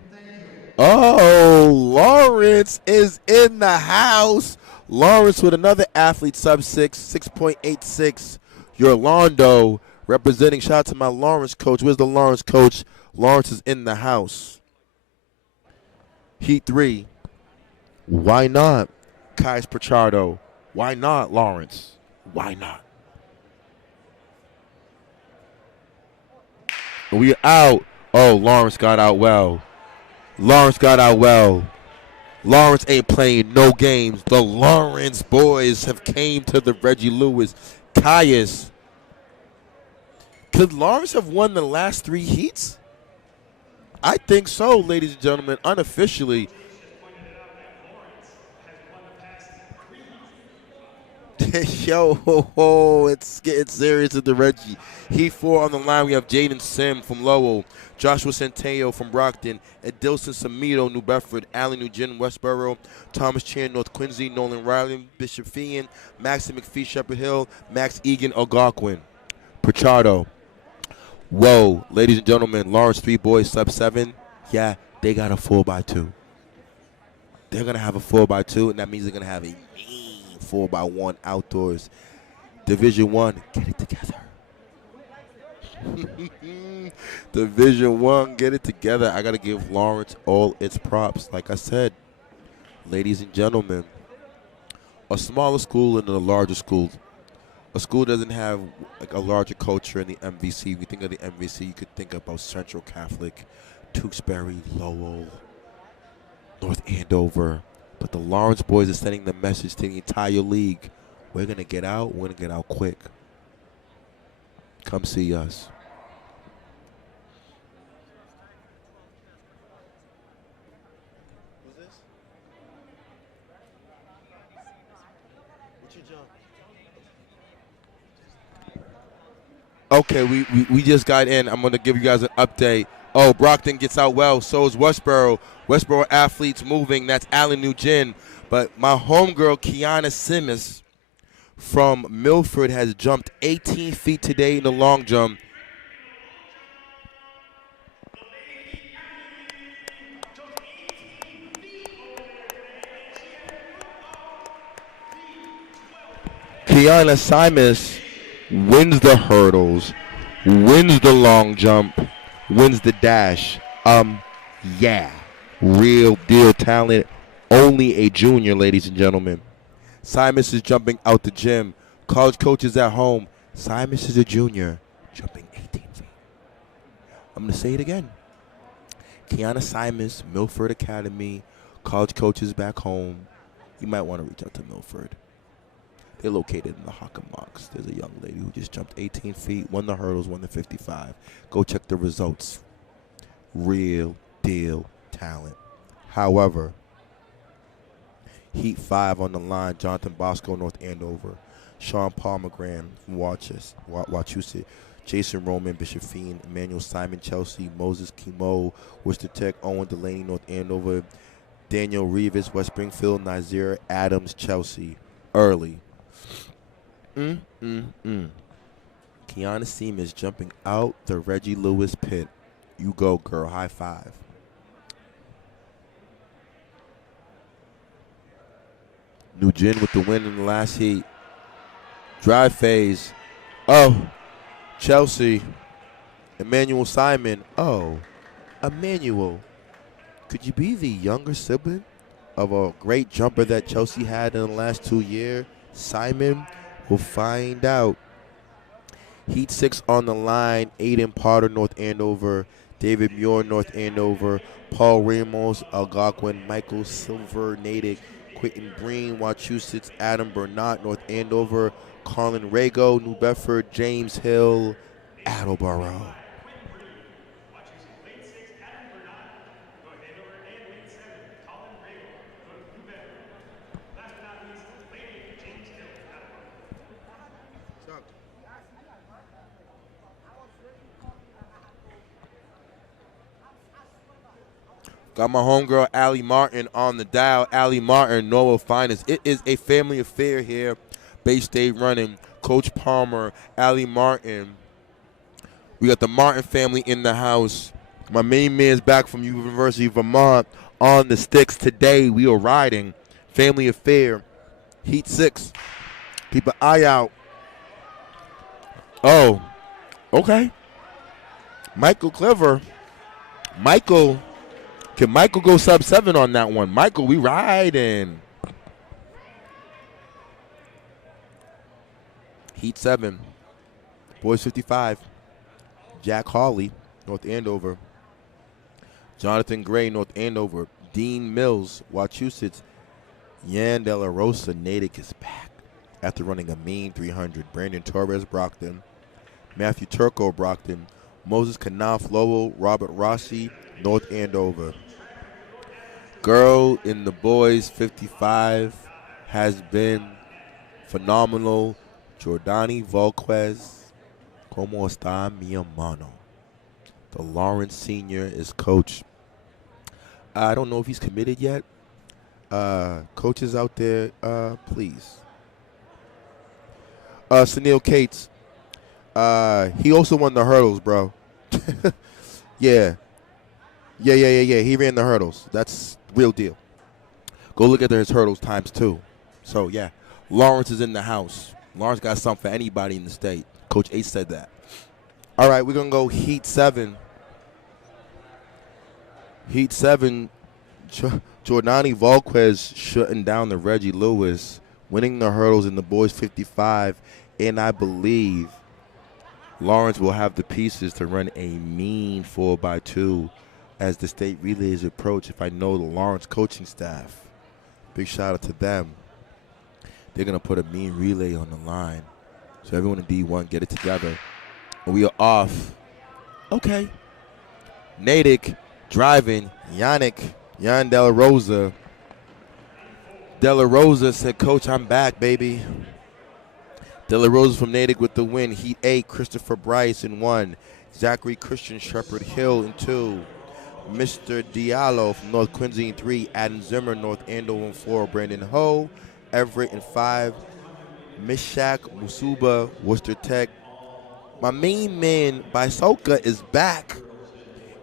Oh, Lawrence is in the house. Lawrence with another athlete, sub-6, 6.86. Orlando representing. Shout out to my Lawrence coach. Where's the Lawrence coach? Lawrence is in the house. Heat 3. Why not? Kais Pichardo. Why not, Lawrence? Why not? We are out. Oh, Lawrence got out well. Lawrence got out well. Lawrence ain't playing no games. The Lawrence boys have came to the Reggie Lewis. Caius. Could Lawrence have won the last 3 heats? I think so, ladies and gentlemen, unofficially. Yo, it's getting serious at the Reggie. Heat 4 on the line. We have Jaden Sim from Lowell, Joshua Centeno from Brockton, Edilson Samito, New Bedford, Allen Nugent, Westboro, Thomas Chan, North Quincy, Nolan Riley, Bishop Fien, Maxie McPhee, Shepherd Hill, Max Egan, Algonquin. Pichardo. Whoa, ladies and gentlemen, Lawrence 3 boys, sub-7. Yeah, they got a 4x2. They're going to have a 4x2, and that means they're going to have a 4x1 outdoors. Division 1, get it together. Division 1, get it together. I got to give Lawrence all its props. Like I said, ladies and gentlemen, a smaller school and a larger school, a school doesn't have like a larger culture in the MVC. If you think of the MVC, you could think about Central Catholic, Tewksbury, Lowell, North Andover. But the Lawrence boys are sending the message to the entire league. We're going to get out. We're going to get out quick. Come see us. Who's this? What's your job? Okay, we just got in. I'm going to give you guys an update. Oh, Brockton gets out well. So is Westboro. Westboro athletes moving. That's Allen Nugent. But my homegirl, Kiana Simmons from Milford, has jumped 18 feet today in the long jump. Kiana Simmons wins the hurdles, wins the long jump, wins the dash. Yeah, real deal talent. Only a junior, ladies and gentlemen. Simus is jumping out the gym. College coaches at home. Simus is a junior, jumping 18 feet. I'm going to say it again. Kiana Simus, Milford Academy. College coaches back home. You might want to reach out to Milford. They're located in the Hockomock. There's a young lady who just jumped 18 feet, won the hurdles, won the 55. Go check the results. Real deal talent. However, Heat 5 on the line, Jonathan Bosco, North Andover. Sean Palmergram from Wachusett. Jason Roman, Bishop Fiend. Emmanuel Simon, Chelsea. Moses Kimo, Worcester Tech. Owen Delaney, North Andover. Daniel Rivas, West Springfield. Nazir Adams, Chelsea. Early. Kiana Siemens jumping out the Reggie Lewis pit. You go, girl. High five. Nugent with the win in the last heat. Drive phase. Oh, Chelsea. Emmanuel Simon. Oh, Emmanuel. Could you be the younger sibling of a great jumper that Chelsea had in the last 2 years? Simon, will find out. Heat 6 on the line. Aiden Potter, North Andover. David Muir, North Andover. Paul Ramos, Algonquin. Michael Silver, Natick. Quentin Breen, Wachusett. Adam Bernard, North Andover. Colin Rago, New Bedford. James Hill, Attleboro. Got my homegirl, Allie Martin, on the dial. Allie Martin, Norwell Finest. It is a family affair here. Bay State running. Coach Palmer, Allie Martin. We got the Martin family in the house. My main man's back from University of Vermont on the sticks today. We are riding. Family affair. Heat 6. Keep an eye out. Oh, okay. Michael Clever. Michael. Can Michael go sub-7 on that one? Michael, we riding. Heat 7. Boys 55. Jack Hawley, North Andover. Jonathan Gray, North Andover. Dean Mills, Wachusett. Yan De La Rosa, Natick is back after running a mean 300. Brandon Torres, Brockton. Matthew Turco, Brockton. Moses Knopf, Lowell. Robert Rossi, North Andover. Girl in the boys 55 has been phenomenal. Jordani Volquez, como está mi hermano? The Lawrence senior is coach. I don't know if he's committed yet. Coaches out there, please. Sunil Cates. He also won the hurdles, bro. Yeah. He ran the hurdles. That's real deal. Go look at his hurdles ×2. So, yeah. Lawrence is in the house. Lawrence got something for anybody in the state. Coach Ace said that. All right, we're going to go Heat 7. Heat 7, Jordani Volquez shutting down the Reggie Lewis, winning the hurdles in the boys 55. And I believe Lawrence will have the pieces to run a mean 4x2 as the state relays approach. If I know the Lawrence coaching staff, big shout out to them. They're going to put a mean relay on the line. So everyone in D1 get it together. And we are off. Okay. Natick driving. Yan De La Rosa. De La Rosa said, Coach, I'm back, baby. De La Rosa from Natick with the win. Heat 8, Christopher Bryce in 1. Zachary Christian Shepherd Hill in 2. Mr. Diallo from North Quincy in 3. Adam Zimmer, North Andover in 4. Brandon Ho, Everett in 5. Mishak Musuba, Worcester Tech. My main man, Bisoka, is back.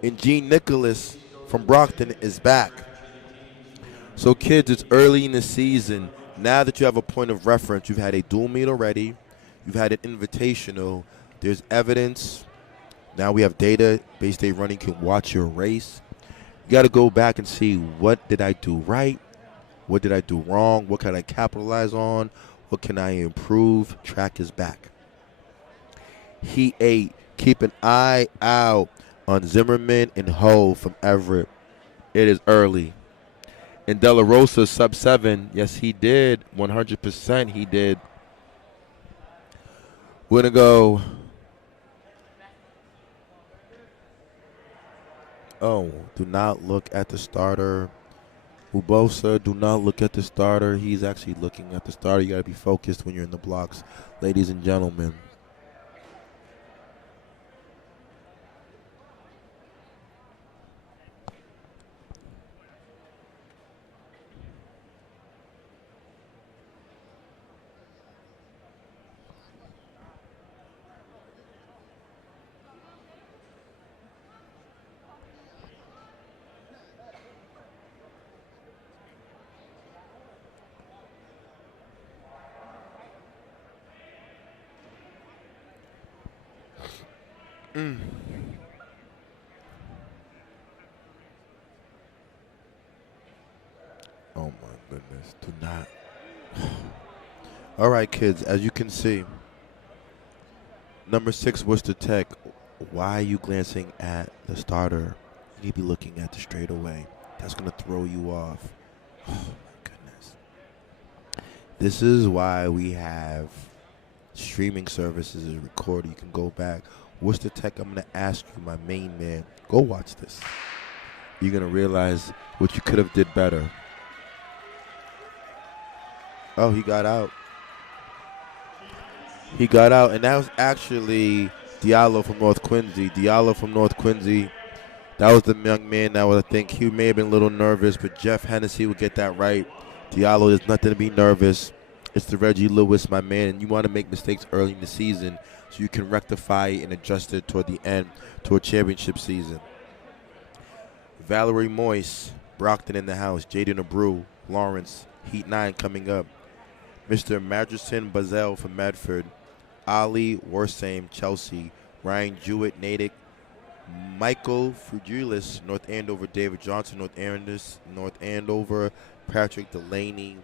And Gene Nicholas from Brockton is back. So, kids, it's early in the season. Now that you have a point of reference, you've had a dual meet already. You've had an invitational. There's evidence. Now we have data. Bay State Running can watch your race. You got to go back and see, what did I do right? What did I do wrong? What can I capitalize on? What can I improve? Track is back. Heat 8, keep an eye out on Zimmerman and Ho from Everett. It is early. And De La Rosa, sub 7. Yes, he did. 100% he did. We're going to go. Oh, do not look at the starter. Ubosa, do not look at the starter. He's actually looking at the starter. You got to be focused when you're in the blocks, ladies and gentlemen. Oh my goodness, do not. All right, kids, as you can see, number 6, Worcester Tech. Why are you glancing at the starter? You need to be looking at the straightaway. That's going to throw you off. Oh my goodness. This is why we have streaming services is recorded. You can go back. Worcester Tech, I'm going to ask you, my main man, go watch this. You're going to realize what you could have did better. Oh, he got out. He got out, and that was actually Diallo from North Quincy. Diallo from North Quincy. That was the young man that was, I think, he may have been a little nervous, but Jeff Hennessy would get that right. Diallo, there's nothing to be nervous. It's the Reggie Lewis, my man, and you want to make mistakes early in the season so you can rectify and adjust it toward the end, toward championship season. Valerie Moyce, Brockton in the house. Jaden Abreu, Lawrence, Heat 9 coming up. Mr. Madison Bazell from Medford. Ali Warsame, Chelsea. Ryan Jewett, Natick. Michael Frugilis, North Andover. David Johnson, North Andover. Patrick Delaney.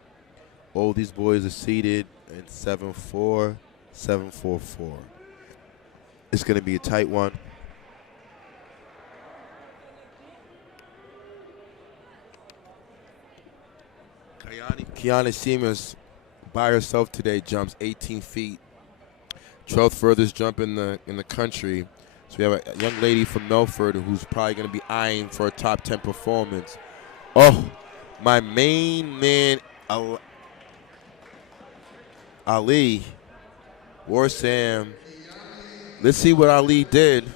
All these boys are seated in 7-4, 7-4-4. It's going to be a tight one. Kiana Seamus by herself today jumps 18 feet. 12th furthest jump in the country. So we have a young lady from Melford who's probably going to be eyeing for a top 10 performance. Oh, my main man, Ali Warsam. Let's see what Ali did.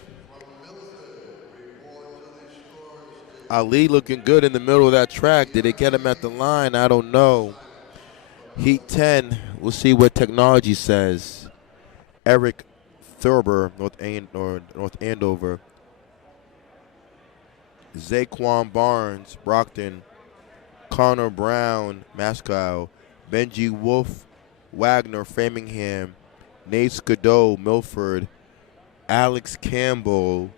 Ali looking good in the middle of that track. Did it get him at the line? I don't know. Heat 10. We'll see what technology says. Eric Thurber, North Andover. Zaquan Barnes, Brockton. Connor Brown, Moscow. Benji Wolf, Wagner, Framingham. Nate Scudot, Milford. Alex Campbell,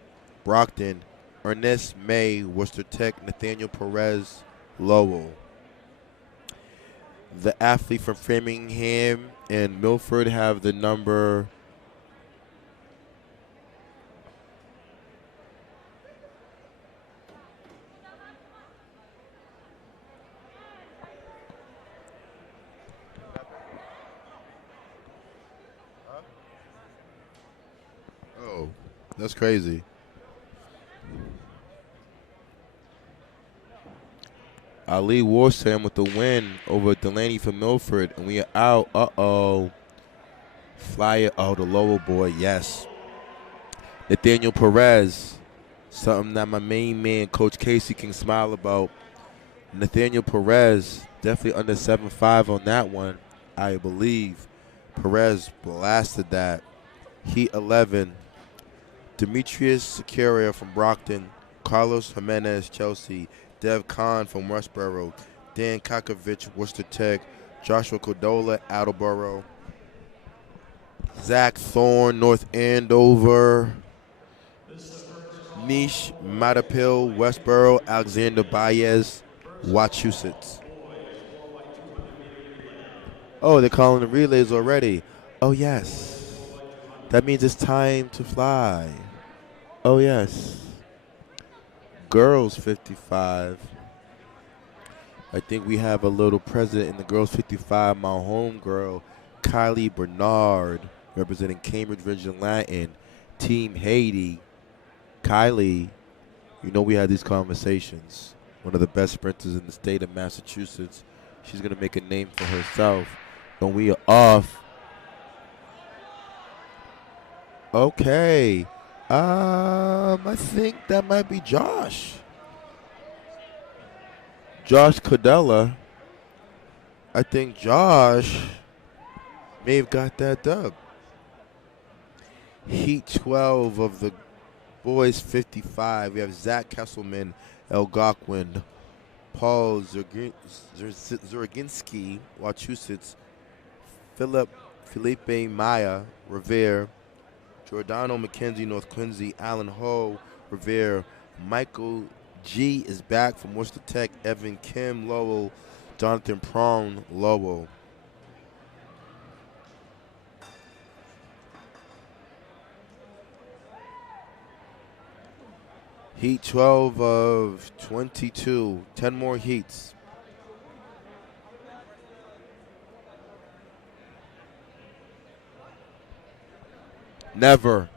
Brockton. Ernest May, Worcester Tech. Nathaniel Perez, Lowell. The athlete from Framingham and Milford have the number. Oh, that's crazy. Ali Warsan with the win over Delaney from Milford, and we are out. Uh-oh. Flyer. Oh, the lower boy. Yes. Nathaniel Perez. Something that my main man, Coach Casey, can smile about. Nathaniel Perez, definitely under 7'5" on that one, I believe. Perez blasted that. Heat 11. Demetrius Securia from Brockton. Carlos Jimenez, Chelsea. Dev Khan from Westboro. Dan Kakovich, Worcester Tech. Joshua Cordola, Attleboro. Zach Thorne, North Andover. Nish Matapil, Westboro. Alexander Baez, Wachusett. Oh, they're calling the relays already. Oh, yes. That means it's time to fly. Oh, yes. Girls 55. I think we have a little president in the girls 55, my home girl, Kylie Bernard, representing Cambridge Region Latin, Team Haiti. Kylie, you know we had these conversations. One of the best sprinters in the state of Massachusetts. She's going to make a name for herself. And we are off. Okay. I think that might be Josh. Josh Cordella. I think Josh may have got that dub. Heat 12 of the boys 55. We have Zach Kesselman, Algonquin, Paul Zuraginski, Wachusett, Felipe Maya, Revere, Giordano McKenzie, North Quincy, Alan Ho, Revere, Michael G is back from Worcester Tech, Evan Kim, Lowell, Jonathan Prong, Lowell. Heat 12 of 22, 10 more heats. Never.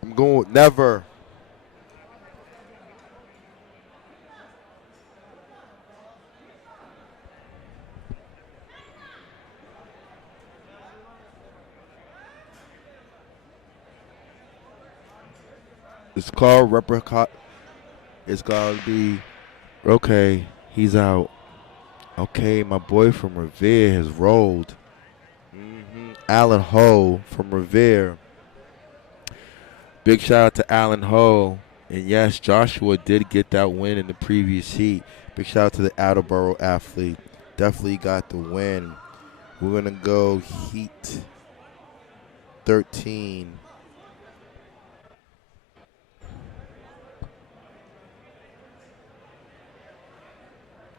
I'm going with never. It's called Replica. It's got to be, okay, he's out. Okay, my boy from Revere has rolled. Alan Ho from Revere. Big shout out to Alan Ho. And yes, Joshua did get that win in the previous heat. Big shout out to the Attleboro athlete. Definitely got the win. We're going to go Heat 13.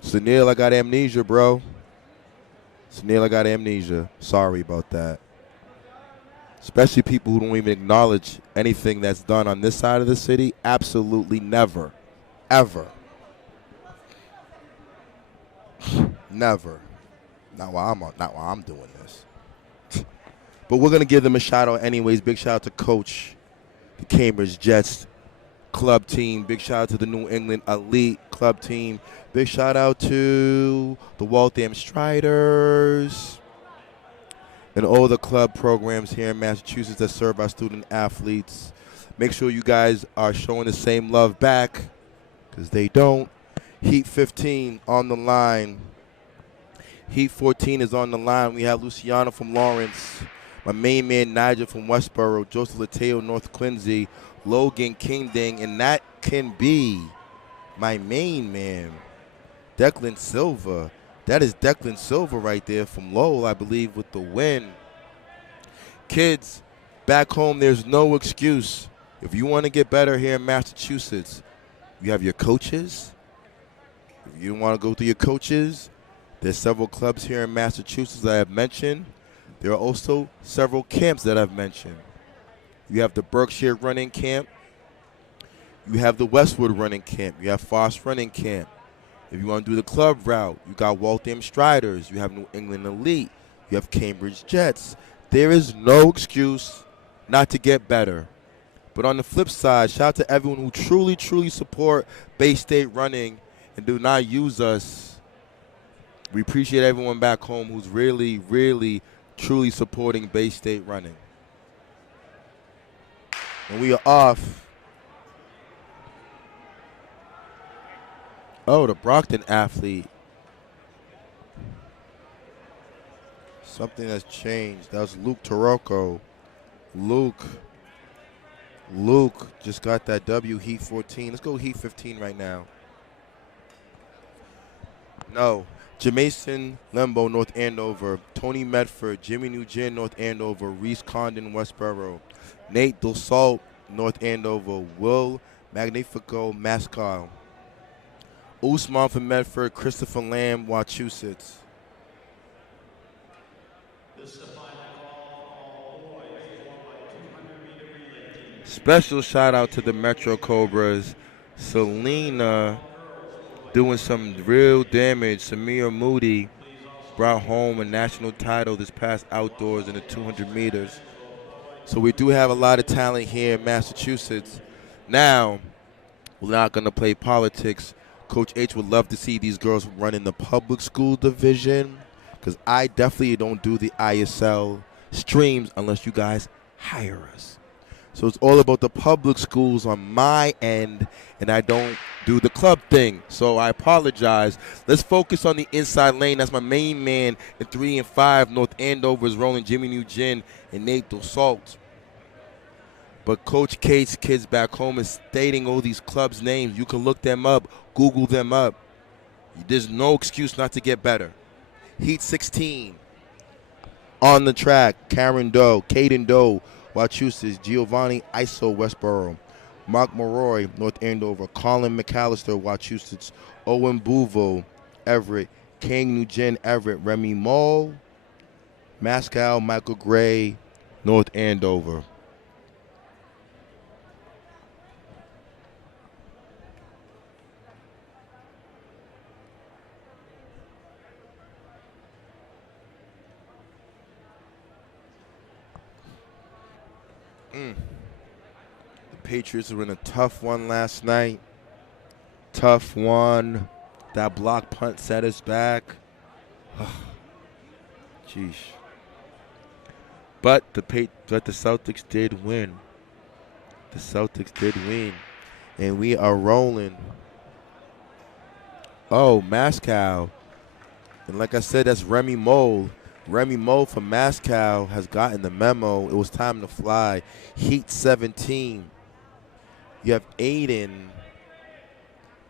Sunil, I got amnesia, bro. Sunil, I got amnesia. Sorry about that. Especially people who don't even acknowledge anything that's done on this side of the city. Absolutely never. Ever. Never. Not while I'm doing this. But we're going to give them a shout out anyways. Big shout out to Coach, the Cambridge Jets club team. Big shout out to the New England Elite club team. Big shout out to the Waltham Striders and all the club programs here in Massachusetts that serve our student athletes. Make sure you guys are showing the same love back, because they don't. Heat 15 on the line. Heat 14 is on the line. We have Luciano from Lawrence, my main man Nigel from Westboro, Joseph Lateo, North Quincy, Logan Kingding, and that can be my main man, Declan Silva. That is Declan Silva right there from Lowell, I believe, with the win. Kids, back home, there's no excuse. If you want to get better here in Massachusetts, you have your coaches, If you want to go through your coaches, there's several clubs here in Massachusetts that I have mentioned. There are also several camps that I've mentioned. You have the Berkshire Running Camp. You have the Westwood Running Camp. You have Foss Running Camp. If you want to do the club route, you got Waltham Striders. You have New England Elite. You have Cambridge Jets. There is no excuse not to get better. But on the flip side, shout out to everyone who truly, truly support Bay State Running and do not use us. We appreciate everyone back home who's really, really, truly supporting Bay State Running. And we are off. Oh, the Brockton athlete. Something has changed. That was Luke Tarocco. Luke just got that W, Heat 14. Let's go Heat 15 right now. No. Jamason Lembo, North Andover. Tony Medford, Jimmy Nugent, North Andover. Reese Condon, Westboro. Nate Dulsalt, North Andover. Will Magnifico, Mascot. Usman from Medford. Christopher Lamb, Wachusett. Special shout out to the Metro Cobras. Selena doing some real damage. Samir Moody brought home a national title this past outdoors in the 200 meters. So we do have a lot of talent here in Massachusetts. Now, we're not going to play politics. Coach H would love to see these girls run in the public school division because I definitely don't do the ISL streams unless you guys hire us. So it's all about the public schools on my end, and I don't do the club thing. So I apologize. Let's focus on the inside lane. That's my main man in 3 and 5. North Andover's rolling Jimmy Nugent and Nate Dulsalt. But Coach Kate's kids back home is stating all these clubs' names. You can look them up, Google them up. There's no excuse not to get better. Heat 16. On the track, Karen Doe, Caden Doe, Wachusett, Giovanni Iso, Westboro, Mark Maroy, North Andover, Colin McAllister, Wachusett, Owen Bouvo, Everett, King Nugent, Everett, Remy Mole, Mascal, Michael Gray, North Andover. The Patriots were in a tough one last night. Tough one. That block punt set us back. Jeez. But the Celtics did win. The Celtics did win. And we are rolling. Oh, Mascal. And like I said, that's Remy Mole. Remy Moe from Mascal has gotten the memo. It was time to fly. Heat 17. You have Aiden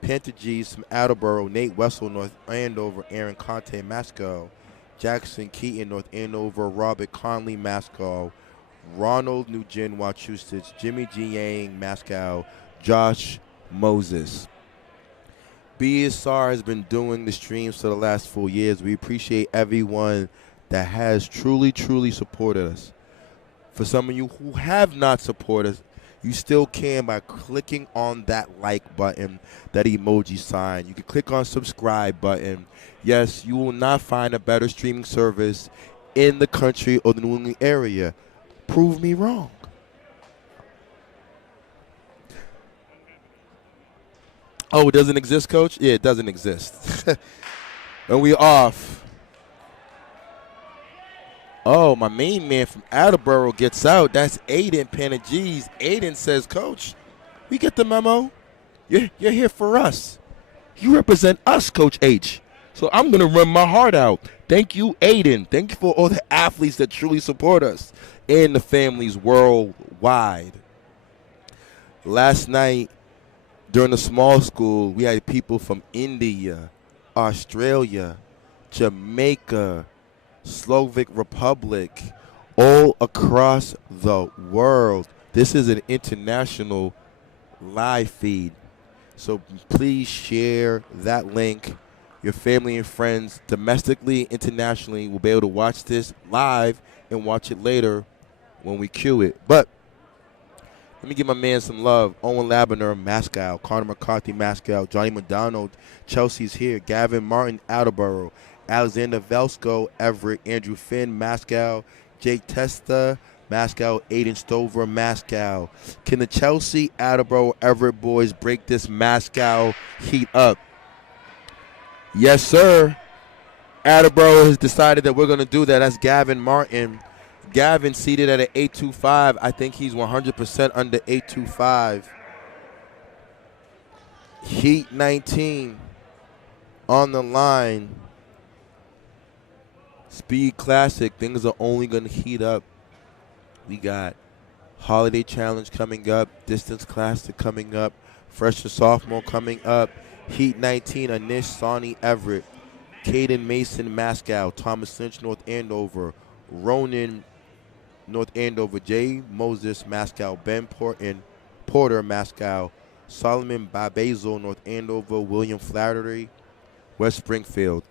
Pantages from Attleboro, Nate Wessel, North Andover, Aaron Conte, Mascal, Jackson Keaton, North Andover, Robert Conley, Mascal, Ronald Nugent, Wachusett, Jimmy G. Yang, Mascal, Josh Moses. BSR has been doing the streams for the last 4 years. We appreciate everyone that has truly, truly supported us. For some of you who have not supported us, you still can by clicking on that like button, that emoji sign. You can click on subscribe button. Yes, you will not find a better streaming service in the country or the New England area. Prove me wrong. Oh, it doesn't exist, Coach? Yeah, it doesn't exist. And we off. Oh, my main man from Attleboro gets out. That's Aiden Panagese. Aiden says, Coach, we get the memo. You're here for us. You represent us, Coach H. So I'm going to run my heart out. Thank you, Aiden. Thank you for all the athletes that truly support us and the families worldwide. Last night, during the small school, we had people from India, Australia, Jamaica, Slovak Republic, all across the world. This is an international live feed. So please share that link. Your family and friends, domestically, internationally, will be able to watch this live and watch it later when we cue it. But let me give my man some love. Owen Labiner, Mascow. Connor McCarthy, Mascow. Johnny McDonald, Chelsea's here. Gavin Martin, Attleboro. Alexander Velsko, Everett. Andrew Finn, Mascow. Jake Testa, Mascow. Aiden Stover, Mascow. Can the Chelsea, Attleboro, Everett boys break this Mascow heat up? Yes, sir. Attleboro has decided that we're going to do that. That's Gavin Martin. Gavin seated at an 825. I think he's 100% under 825. Heat 19 on the line. Speed Classic. Things are only going to heat up. We got Holiday Challenge coming up. Distance Classic coming up. Freshman Sophomore coming up. Heat 19, Anish Sani Everett. Caden Mason Mascow. Thomas Lynch North Andover. Ronan North Andover. Jay Moses Mascow. Ben Porter Mascow. Solomon Babezo North Andover. William Flattery West Springfield.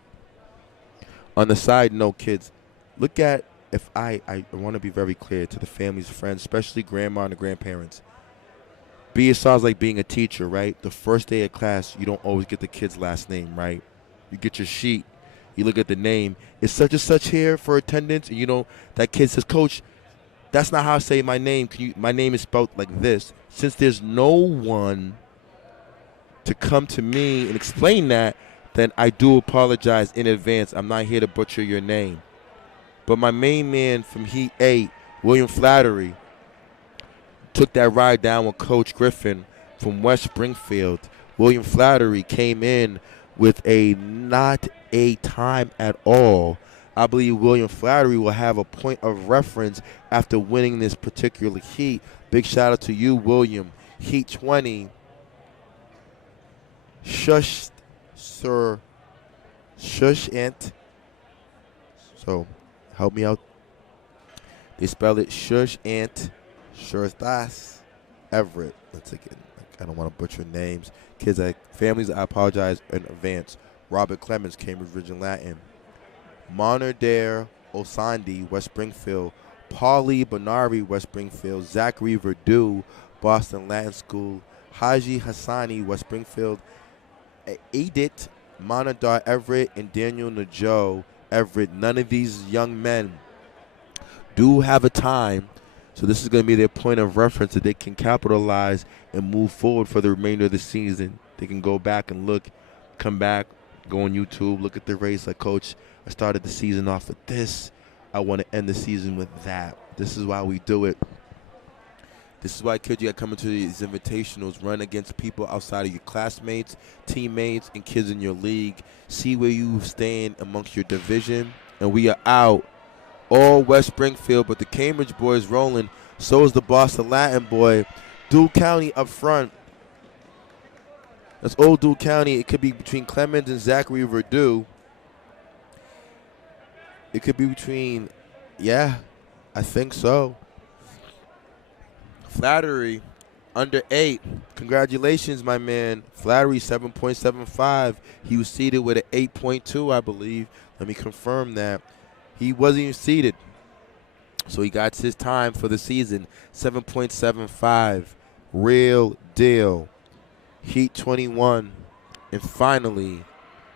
On the side note, kids, look at, if I want to be very clear to the families, friends, especially grandma and the grandparents. It sounds like being a teacher, right? The first day of class, you don't always get the kid's last name, right? You get your sheet. You look at the name. Is such and such here for attendance? And you know, that kid says, Coach, that's not how I say my name. My name is spelled like this. Since there's no one to come to me and explain that, then I do apologize in advance. I'm not here to butcher your name. But my main man from Heat 8, William Flattery, took that ride down with Coach Griffin from West Springfield. William Flattery came in with a not a time at all. I believe William Flattery will have a point of reference after winning this particular heat. Big shout out to you, William. Heat 20. Shush, sir. Shush, Ant. So, help me out. They spell it Shush, Ant. Sure das Everett. Let's again. I don't want to butcher names. Kids, families, I apologize in advance. Robert Clemens, Cambridge Region Latin. Monerdare Osandi, West Springfield. Paulie Bonari, West Springfield. Zachary Verdue, Boston Latin School. Haji Hassani, West Springfield. Edith Monadar Everett and Daniel Najo Everett. None of these young men do have a time. So this is going to be their point of reference that they can capitalize and move forward for the remainder of the season. They can go back and look, come back, go on YouTube, look at the race. Like, Coach, I started the season off with this. I want to end the season with that. This is why we do it. This is why, kids, you got to come into these invitationals, run against people outside of your classmates, teammates, and kids in your league. See where you stand amongst your division. And we are out. All West Springfield, but the Cambridge boys rolling. So is the Boston Latin boy. Duke County up front. That's old Duke County. It could be between Clemens and Zachary Verdue. It could be between, yeah, I think so. Flattery, under 8. Congratulations, my man. Flattery, 7.75. He was seated with an 8.2, I believe. Let me confirm that. He wasn't even seated. So he got his time for the season, 7.75. Real deal. Heat 21. And finally,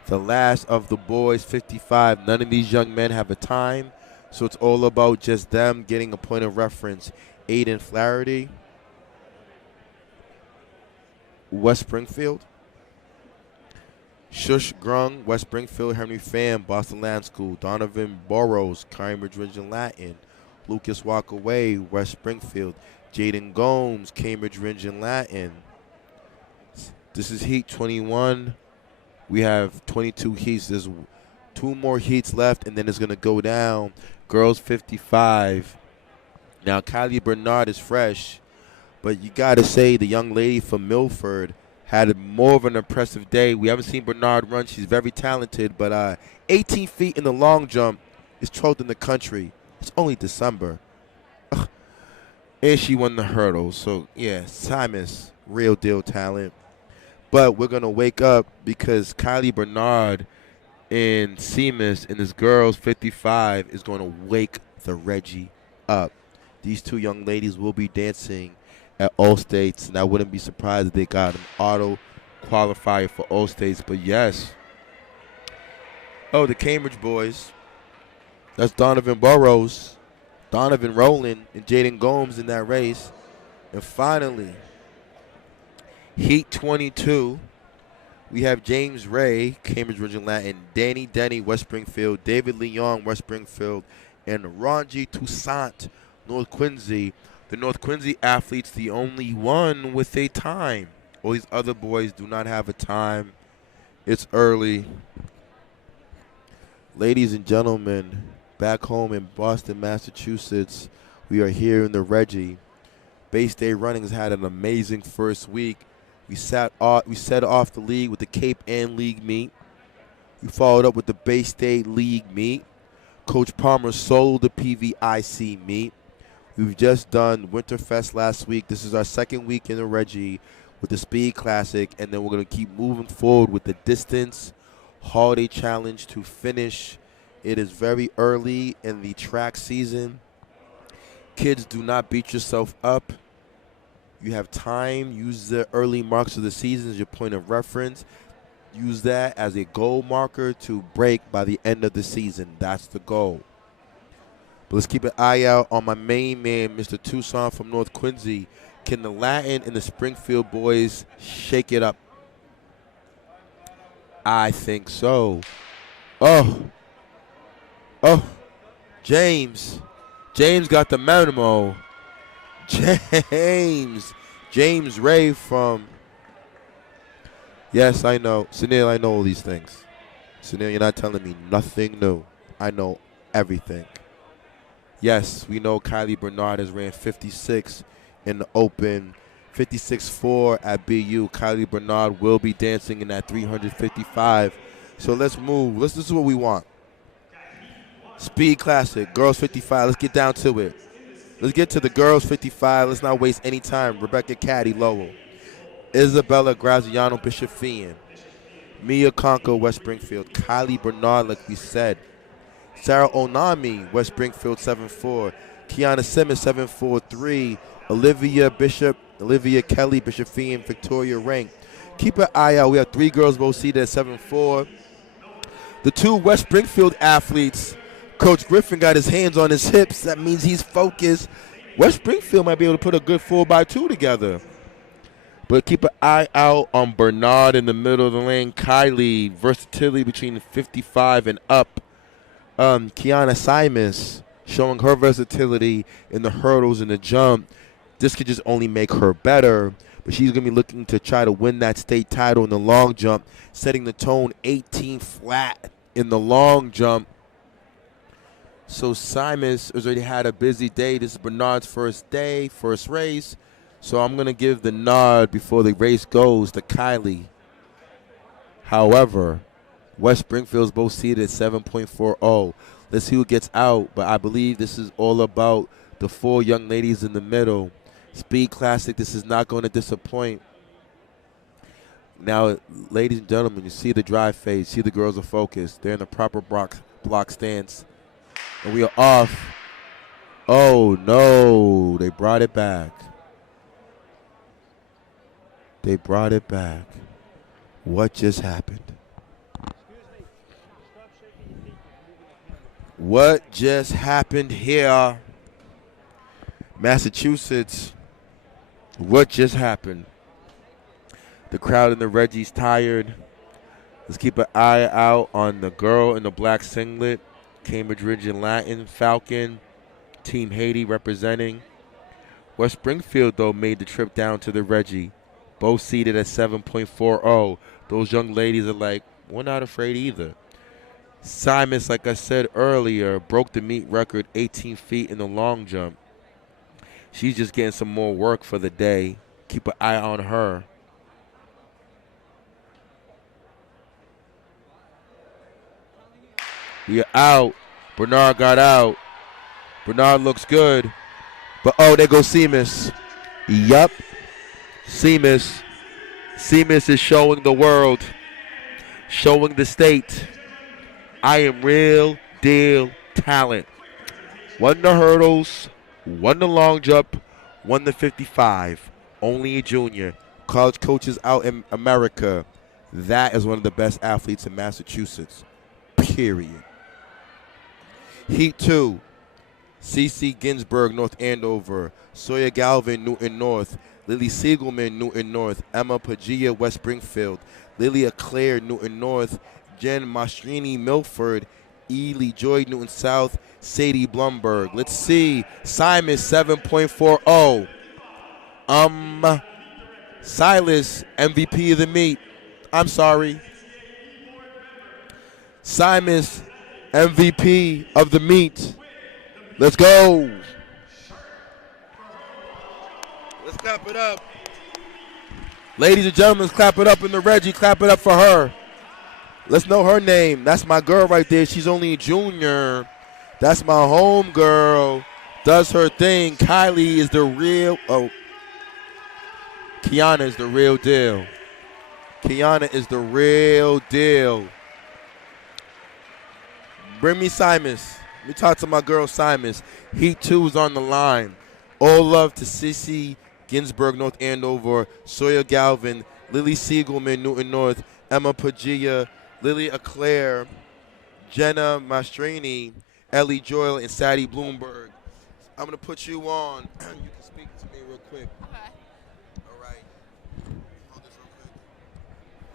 the last of the boys, 55. None of these young men have a time. So it's all about just them getting a point of reference. Aiden Flaherty, West Springfield. Shush Grung, West Springfield. Henry Pham, Boston Land School. Donovan Burrows, Cambridge Region Latin. Lucas Walkaway, West Springfield. Jaden Gomes, Cambridge Region Latin. This is Heat 21. We have 22 heats. There's 2 more heats left, and then it's going to go down. Girls 55. Now, Kylie Bernard is fresh, but you got to say the young lady from Milford had more of an impressive day. We haven't seen Bernard run. She's very talented, but 18 feet in the long jump is 12th in the country. It's only December. Ugh. And she won the hurdle. So, yeah, Simus, real deal talent. But we're going to wake up because Kylie Bernard and Seamus and this girls 55 is going to wake the Reggie up. These two young ladies will be dancing at All States, and I wouldn't be surprised if they got an auto qualifier for All States. But yes, the Cambridge boys. That's Donovan Burrows, Donovan Rowland, and Jaden Gomes in that race. And finally, Heat 22. We have James Ray, Cambridge Regional Latin, Danny Denny, West Springfield, David Leon, West Springfield, and Ranji Toussaint, North Quincy. The North Quincy athletes, the only one with a time. All these other boys do not have a time. It's early. Ladies and gentlemen, back home in Boston, Massachusetts, we are here in the Reggie. Bay State Runnings had an amazing first week. We set off the league with the Cape Ann League meet. We followed up with the Bay State League meet. Coach Palmer soloed the PVIC meet. We've just done Winterfest last week. This is our second week in the Reggie with the Speed Classic, and then we're going to keep moving forward with the Distance Holiday Challenge to finish. It is very early in the track season. Kids, do not beat yourself up. You have time. Use the early marks of the season as your point of reference. Use that as a goal marker to break by the end of the season. That's the goal. But let's keep an eye out on my main man, Mr. Toussaint from North Quincy. Can the Latin and the Springfield boys shake it up? I think so. Oh, James. James got the memo. James Ray from, yes, I know. Sunil, I know all these things. Sunil, you're not telling me nothing new. I know everything. Yes, we know Kylie Bernard has ran 56 in the Open, 56.4 at BU. Kylie Bernard will be dancing in that 355. So let's move. This is what we want. Speed Classic, girls 55. Let's get down to it. Let's get to the girls 55. Let's not waste any time. Rebecca Caddy, Lowell. Isabella Graziano, Bishop Fien. Mia Conco, West Springfield. Kylie Bernard, like we said. Sarah Onami, West Springfield, 7'4". Kiana Simmons, 7'4'3". Olivia Kelly, Bishop Fien, Victoria Rank. Keep an eye out. We have 3 girls both seated at 7'4". The 2 West Springfield athletes, Coach Griffin got his hands on his hips. That means he's focused. West Springfield might be able to put a good 4x2 together. But keep an eye out on Bernard in the middle of the lane. Kylie, versatility between 55 and up. Kiana Simus showing her versatility in the hurdles and the jump. This could just only make her better. But she's going to be looking to try to win that state title in the long jump, setting the tone 18 flat in the long jump. So Simus has already had a busy day. This is Bernard's first day, first race. So I'm going to give the nod before the race goes to Kylie. However, West Springfield's both seated at 7.40. Let's see who gets out. But I believe this is all about the 4 young ladies in the middle. Speed Classic, this is not going to disappoint. Now, ladies and gentlemen, you see the drive phase. See the girls are focused. They're in the proper block stance. And we are off. Oh, no. They brought it back. They brought it back. What just happened? What just happened here? Massachusetts. What just happened? The crowd in the Reggie's tired. Let's keep an eye out on the girl in the black singlet. Cambridge Region Latin, Falcon, Team Haiti representing. West Springfield, though, made the trip down to the Reggie. Both seated at 7.40. Those young ladies are like, we're not afraid either. Simus, like I said earlier, broke the meet record 18 feet in the long jump. She's just getting some more work for the day. Keep an eye on her. We are out. Bernard got out. Bernard looks good. But, oh, there goes Seamus. Yup. Seamus Seamus is showing the world, showing the state, I am real deal talent. Won the hurdles, won the long jump, won the 55. Only a junior. College coaches out in America. That is one of the best athletes in Massachusetts. Period. Heat 2. C.C. Ginsburg, North Andover. Sawyer Galvin, Newton North. Lily Siegelman, Newton North. Emma Pagia, West Springfield. Lilia Claire, Newton North. Jen Mastrini, Milford. Ely Joy, Newton South. Sadie Blumberg. Let's see. Simon, 7.40. Silas, MVP of the meet. I'm sorry. Simon's MVP of the meet. Let's go. Let's clap it up. Ladies and gentlemen, let's clap it up in the Reggie. Clap it up for her. Let's know her name. That's my girl right there. She's only a junior. That's my home girl. Does her thing. Kylie is the real. Oh, Kiana is the real deal. Kiana is the real deal. Bring me Simons. Let me talk to my girl Simons. Heat 2 is on the line. All love to Sissy Ginsburg, North Andover, Sawyer Galvin, Lily Siegelman, Newton North, Emma Pagia, Lily Eclair, Jenna Mastrini, Ellie Joyle, and Sadie Bloomberg. I'm going to put you on. You can speak to me real quick. Okay. All right. Hold this real quick.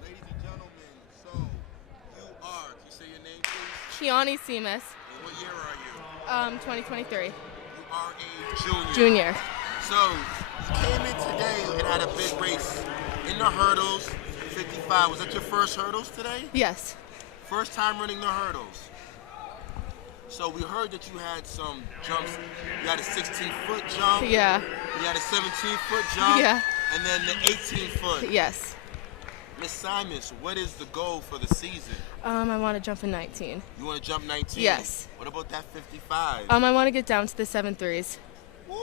Ladies and gentlemen, so you are, can you say your name, please? Kiani Seamus, And what year are you? 2023. You are a junior. Junior. So, you came in today and had a big race in the hurdles, 55. Was that your first hurdles today? Yes. First time running the hurdles. So we heard that you had some jumps. You had a 16-foot jump. Yeah. You had a 17-foot jump. Yeah. And then the 18-foot. Yes. Miss Simons, what is the goal for the season? I want to jump in 19. You want to jump 19? Yes. What about that 55? I want to get down to the 7.3s. Woo!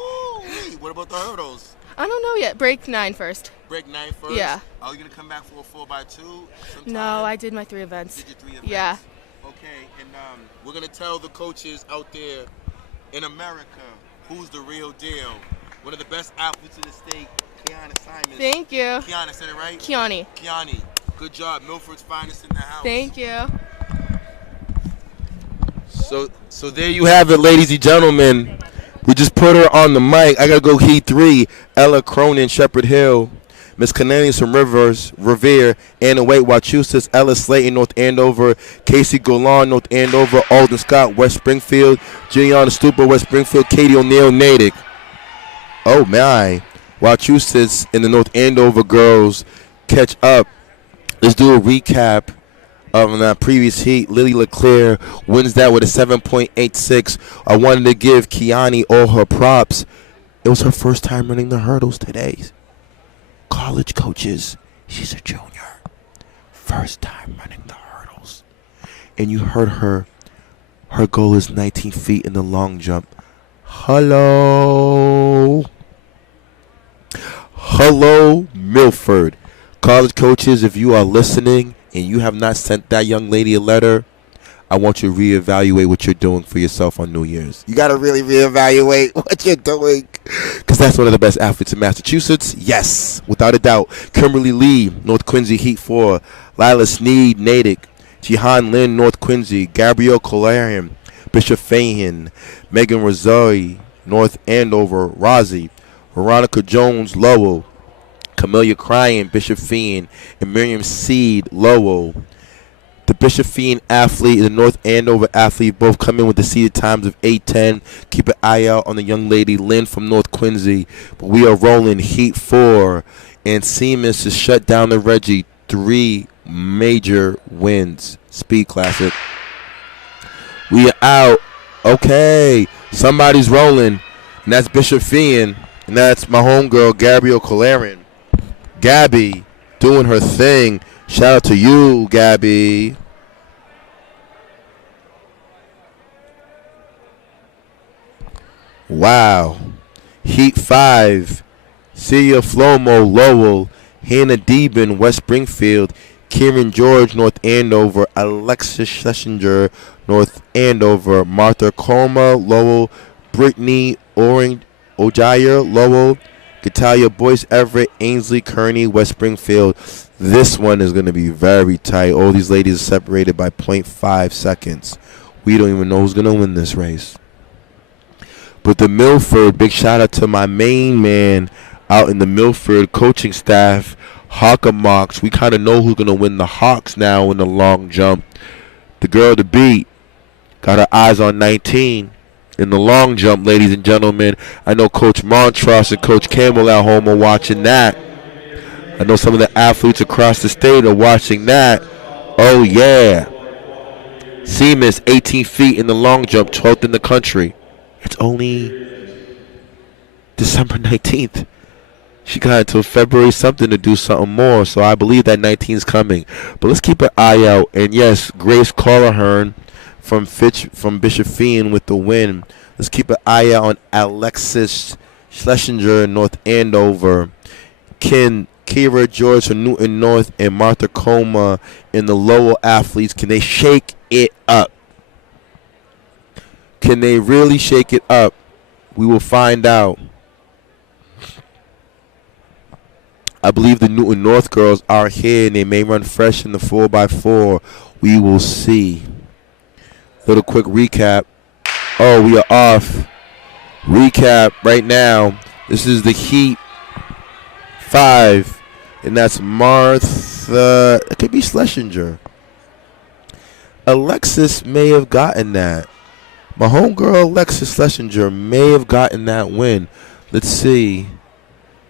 What about the hurdles? I don't know yet. Break 9 first. Break 9 first? Yeah. Are you going to come back for a 4x2 sometime? No, I did my 3 events. Did your 3 events? Yeah. Okay, and we're going to tell the coaches out there in America who's the real deal. One of the best athletes in the state, Kiana Simons. Thank you. Kiana, said it right? Kiani. Kiani. Good job. Milford's finest in the house. Thank you. So there you have it, ladies and gentlemen. We just put her on the mic. I got to go Heat 3. Ella Cronin, Shepherd Hill. Miss Cornelius from Revere, Anna Waite, Wachusett, Ella Slayton, North Andover, Casey Golan, North Andover, Alden Scott, West Springfield, Juliana Stupa, West Springfield, Katie O'Neill, Natick. Oh my. Wachusett and the North Andover girls catch up. Let's do a recap of that previous heat. Lily Leclerc wins that with a 7.86. I wanted to give Kiani all her props. It was her first time running the hurdles today. College coaches, she's a junior. First time running the hurdles. And you heard her goal is 19 feet in the long jump. Hello, Milford. College coaches, if you are listening and you have not sent that young lady a letter, I want you to reevaluate what you're doing for yourself on New Year's. You got to really reevaluate what you're doing, because that's one of the best athletes in Massachusetts. Yes, without a doubt. Kimberly Lee, North Quincy, Heat 4. Lila Sneed, Natick. Jihan Lin, North Quincy. Gabrielle Colarian, Bishop Fahin. Megan Rosari, North Andover, Rozzy. Veronica Jones, Lowell. Camellia Cryan, Bishop Fien. And Miriam Seed, Lowell. The Bishop Fien athlete and the North Andover athlete both come in with the seeded times of 8:10. Keep an eye out on the young lady Lynn from North Quincy. But we are rolling Heat 4, and Seamus has shut down the Reggie. 3 major wins. Speed Classic. We are out. Okay, somebody's rolling, and that's Bishop Fien, and that's my homegirl Gabrielle Colarian. Gabby doing her thing. Shout out to you, Gabby. Wow. Heat 5. Celia Flomo, Lowell. Hannah Deben, West Springfield. Kieran George, North Andover. Alexis Schlesinger, North Andover. Martha Colma, Lowell. Brittany Ojayer, Lowell. Katalia Boyce Everett, Ainsley Kearney, West Springfield. This one is going to be very tight. All these ladies are separated by 0.5 seconds. We don't even know who's going to win this race. But the Milford, big shout out to my main man out in the Milford coaching staff, Hawkamocks. We kind of know who's going to win the Hawks now in the long jump. The girl to beat got her eyes on 19. In the long jump, ladies and gentlemen. I know Coach Montross and Coach Campbell at home are watching that. I know some of the athletes across the state are watching that. Oh, yeah. Seamus, 18 feet in the long jump, 12th in the country. It's only December 19th. She got until February something to do something more, so I believe that 19's coming. But let's keep an eye out. And, yes, Grace Collarhern from Bishop Feen with the win. Let's keep an eye out on Alexis Schlesinger in North Andover. Kira George from Newton North and Martha Coma in the Lowell athletes. Can they shake it up? Can they really shake it up? We will find out. I believe the Newton North girls are here and they may run fresh in the 4x4. We will see. Little quick recap. Oh, we are off. Recap right now. This is the Heat 5. And that's Martha. It could be Schlesinger. Alexis may have gotten that. My homegirl Alexis Schlesinger may have gotten that win. Let's see.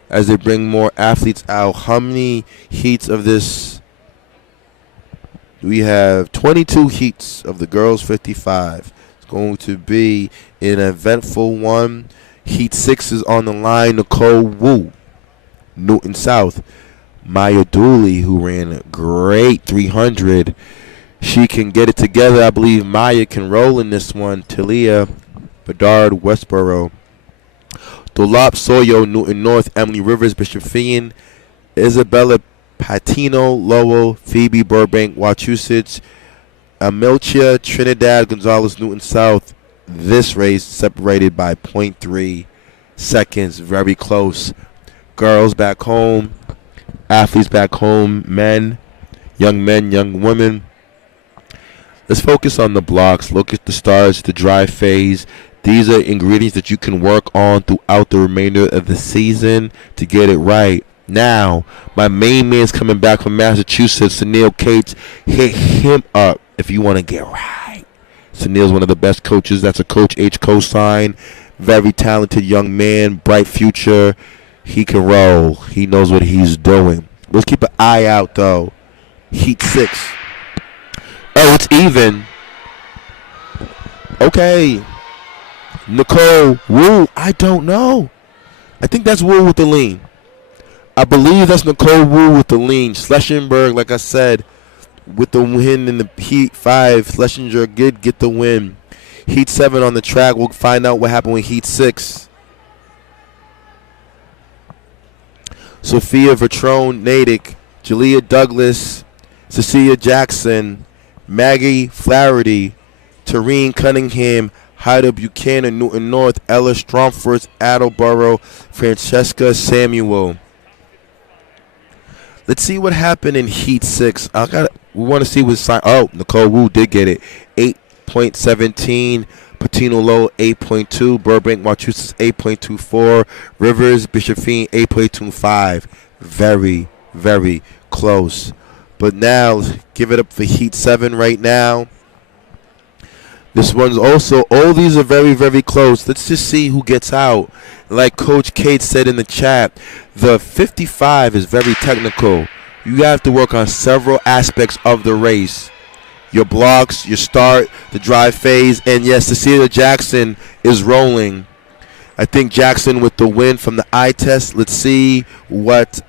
As they bring more athletes out. How many heats of this? We have 22 heats of the girls 55. It's going to be an eventful one. Heat 6 is on the line. Nicole Wu, Newton South. Maya Dooley, who ran a great 300. She can get it together. I believe Maya can roll in this one. Talia Bedard, Westboro. Dolop Soyo, Newton North. Emily Rivers, Bishop Feen. Isabella Patino, Lowell. Phoebe Burbank, Wachusett. Amelchia Trinidad, Gonzalez, Newton South. This race separated by 0.3 seconds. Very close. Girls back home. Athletes back home. Men, young women. Let's focus on the blocks. Look at the stars, the dry phase. These are ingredients that you can work on throughout the remainder of the season to get it right. Now, my main man's coming back from Massachusetts, Sunil Cates. Hit him up if you want to get right. Sunil's one of the best coaches. That's a Coach H cosign. Very talented young man, bright future. He can roll. He knows what he's doing. Let's keep an eye out, though. Heat 6. Oh, it's even. Okay. Nicole Wu, I don't know. I think that's Wu with the lean. I believe that's Nicole Wu with the lean. Schlesinger, like I said, with the win in the Heat 5. Schlesinger did get the win. Heat 7 on the track. We'll find out what happened with Heat 6. Sophia Vertrone Natick, Jalea Douglas, Cecilia Jackson, Maggie Flaherty, Tareen Cunningham, Hyda Buchanan, Newton North, Ella Stromford, Attleboro, Francesca Samuel. Let's see what happened in Heat 6. We want to see what sign. Oh, Nicole Wu did get it. 8.17. Patino Low, 8.2. Burbank, Massachusetts, 8.24. Rivers, Bishop Feen, 8.25. Very, very close. But now, give it up for Heat 7 right now. This one's also, all these are very, very close. Let's just see who gets out. Like Coach Kate said in the chat, the 55 is very technical. You have to work on several aspects of the race. Your blocks, your start, the drive phase, and yes, Cecilia Jackson is rolling. I think Jackson with the win from the eye test. Let's see what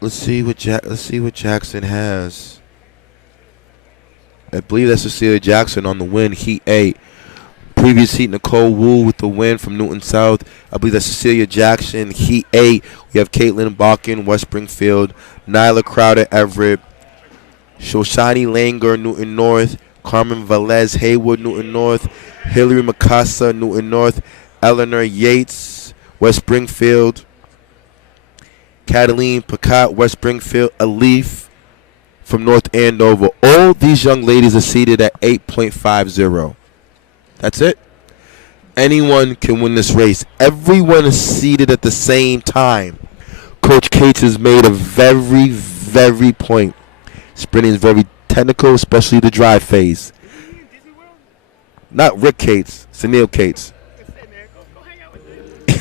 let's see what Jackson has. I believe that's Cecilia Jackson on the win, Heat 8. Previous heat, Nicole Wu with the win from Newton South. I believe that's Cecilia Jackson. Heat 8, we have Caitlin Balkin, West Springfield. Nyla Crowder, Everett. Shoshani Langer, Newton North. Carmen Velez, Haywood, Newton North. Hillary Mikasa, Newton North. Eleanor Yates, West Springfield. Cataline Pacat, West Springfield. Alif from North Andover. All these young ladies are seated at 8.50. That's it. Anyone can win this race. Everyone is seated at the same time. Coach Cates has made a very point. Sprinting is very technical, especially the drive phase. Not Rick Cates, Sunil Cates.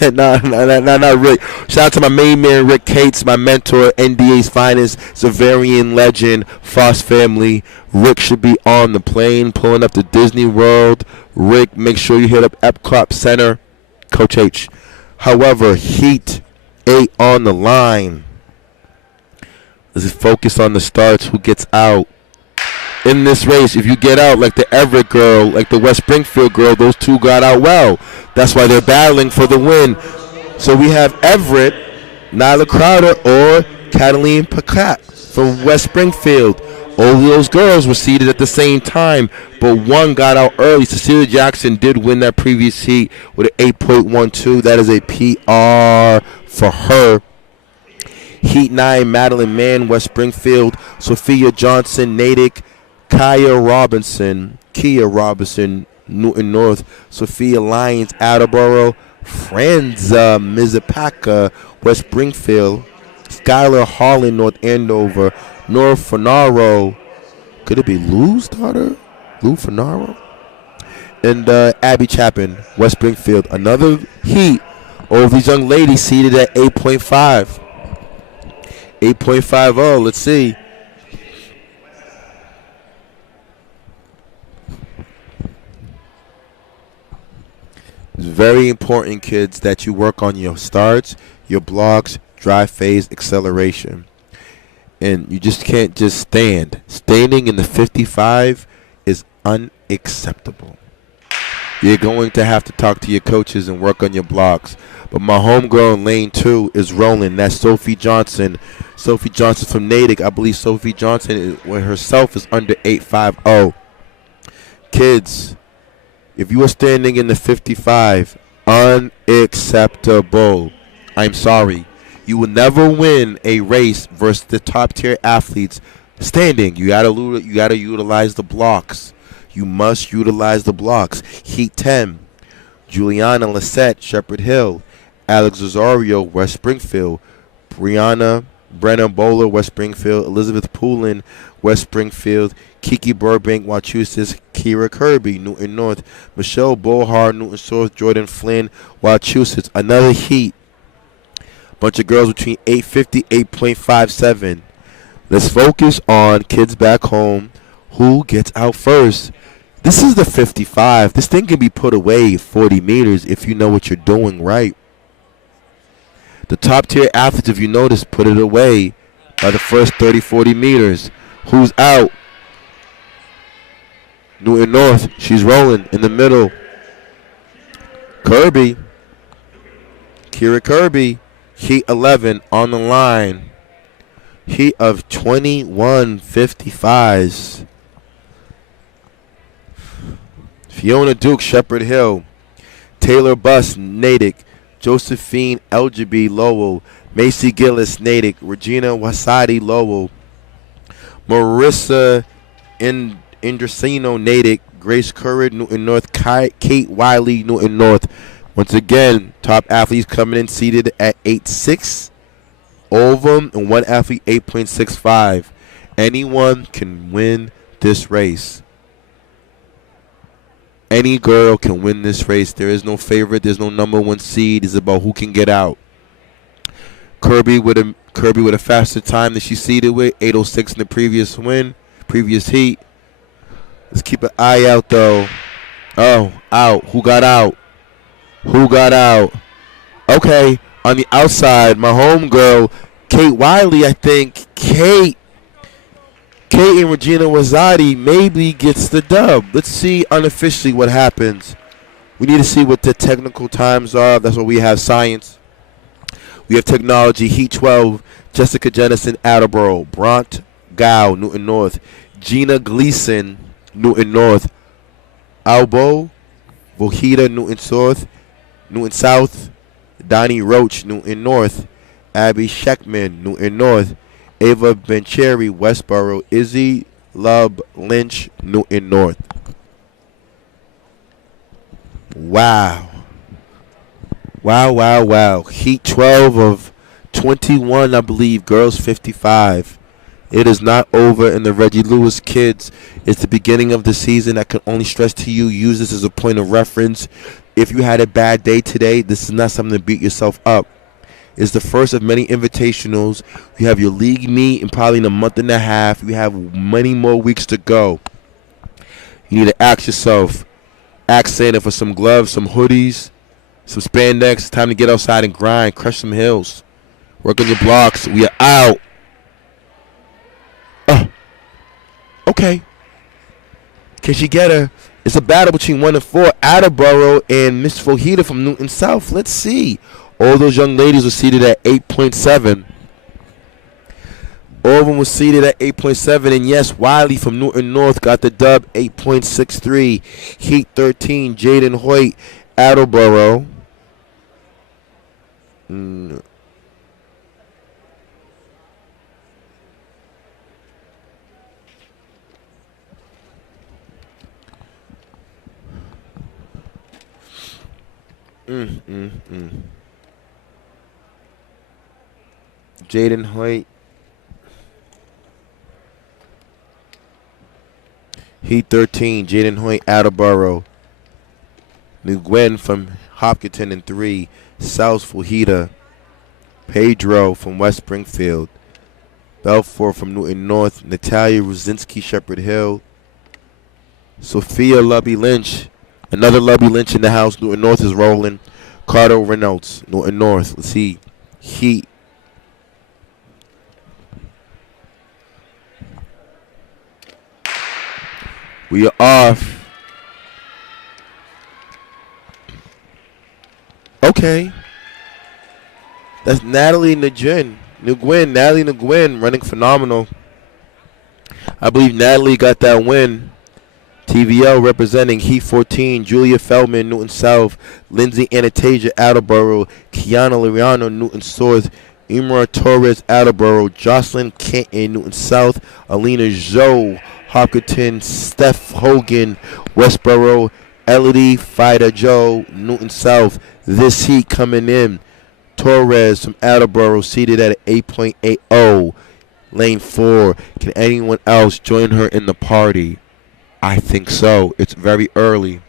Not Rick. Shout out to my main man, Rick Cates, my mentor, NDA's finest, Zavarian legend, Foss family. Rick should be on the plane, pulling up to Disney World. Rick, make sure you hit up Epcot Center. Coach H. However, Heat 8 on the line. Let's focus on the starts, who gets out. In this race, if you get out like the Everett girl, like the West Springfield girl, those two got out well. That's why they're battling for the win. So we have Everett, Nyla Crowder, or Cataline Pacat from West Springfield. All of those girls were seated at the same time, but one got out early. Cecilia Jackson did win that previous heat with an 8.12. That is a PR for her. Heat 9, Madeline Mann, West Springfield. Sophia Johnson, Natick. Kia Robinson, Newton North. Sophia Lyons, Attleboro. Franza Mizapaka, West Springfield. Skylar Harlan, North Andover. Nora Fanaro. Could it be Lou's daughter? Lou Fanaro? And Abby Chapin, West Springfield. Another heat. All of these young ladies seated at 8.5. 8.50. Let's see. It's very important, kids, that you work on your starts, your blocks, drive phase, acceleration. And you just can't just stand. Standing in the 55 is unacceptable. You're going to have to talk to your coaches and work on your blocks. But my homegirl in lane 2 is rolling. That's Sophie Johnson. Sophie Johnson from Natick. I believe Sophie Johnson herself is under 8.50. Kids, if you are standing in the 55, unacceptable. I'm sorry. You will never win a race versus the top tier athletes standing. You gotta utilize the blocks. You must utilize the blocks. Heat 10, Juliana Lissette, Shepherd Hill. Alex Rosario, West Springfield. Brenna Bowler, West Springfield. Elizabeth Poulin, West Springfield. Kiki Burbank, Wachusett. Kira Kirby, Newton North. Michelle Bohar, Newton South. Jordan Flynn, Wachusett. Another heat. Bunch of girls between 8.50, 8.57. Let's focus on kids back home. Who gets out first? This is the 55. This thing can be put away 40 meters if you know what you're doing right. The top tier athletes, if you notice, put it away by the first 30, 40 meters. Who's out? Newton North. She's rolling in the middle. Kirby. Kira Kirby. Heat 11 on the line. Heat of 21.55s. Fiona Duke, Shepherd Hill. Taylor Buss, Natick. Josephine Elgeby, Lowell. Macy Gillis, Natick. Regina Wasadi, Lowell. Marissa Indrasino, Natick. Grace Currid, Newton North. Kate Wiley, Newton North. Once again, top athletes coming in seated at 8.6. All of them, and one athlete 8.65. Anyone can win this race. Any girl can win this race. There is no favorite. There's no number one seed. It's about who can get out. Kirby with a faster time than she seeded with, 8:06 in the previous heat. Let's keep an eye out though. Oh, out. Who got out? Who got out? Okay, on the outside, my homegirl, Kate Wiley. I think Kate and Regina Wazadi maybe gets the dub. Let's see unofficially what happens. We need to see what the technical times are. That's why we have science. We have technology. Heat 12, Jessica Jennison, Attleboro. Bront Gow, Newton North. Gina Gleason, Newton North. Albo, Vojita, Newton South. Donnie Roach, Newton North. Abby Scheckman, Newton North. Ava Bencherry, Westboro. Izzy Lub Lynch, Newton North. Wow. Wow. Heat 12 of 21, I believe. Girls 55. It is not over in the Reggie Lewis kids. It's the beginning of the season. I can only stress to you, use this as a point of reference. If you had a bad day today, this is not something to beat yourself up. It's the first of many invitationals. You have your league meet in probably in a month and a half. You have many more weeks to go. You need to ask yourself, ask Santa for some gloves, some hoodies, some spandex. Time to get outside and grind, crush some hills. Work on your blocks. We are out. Okay. Can she get her? It's a battle between 1 and 4. Attleboro and Miss Vojita from Newton South. Let's see. All those young ladies were seated at 8.7. All of them were seated at 8.7. And yes, Wiley from Newton North got the dub, 8.63. Heat 13, Jaden Hoyt, Attleboro. Jaden Hoyt. Heat 13, Jaden Hoyt, Attleboro. New Gwen from Hopkinton in 3. South Fujita. Pedro from West Springfield. Belfort from Newton North. Natalia Rosinski, Shepherd Hill. Sophia Lubby Lynch. Another Lubby Lynch in the house. Newton North is rolling. Carter Reynolds, Newton North. Let's see. Heat. We are off. Okay. That's Natalie Nguyen. Natalie Nguyen running phenomenal. I believe Natalie got that win. TVL representing Heat 14, Julia Feldman, Newton South, Lindsay Anastasia, Attleboro, Kiana Liriano, Newton South, Imra Torres, Attleboro, Jocelyn Kenton, Newton South, Alina Zhou, Hopkinton, Steph Hogan, Westboro, Elodie Fida Joe, Newton South. This heat coming in. Torres from Attleboro seated at 8.80. Lane 4. Can anyone else join her in the party? I think so. It's very early.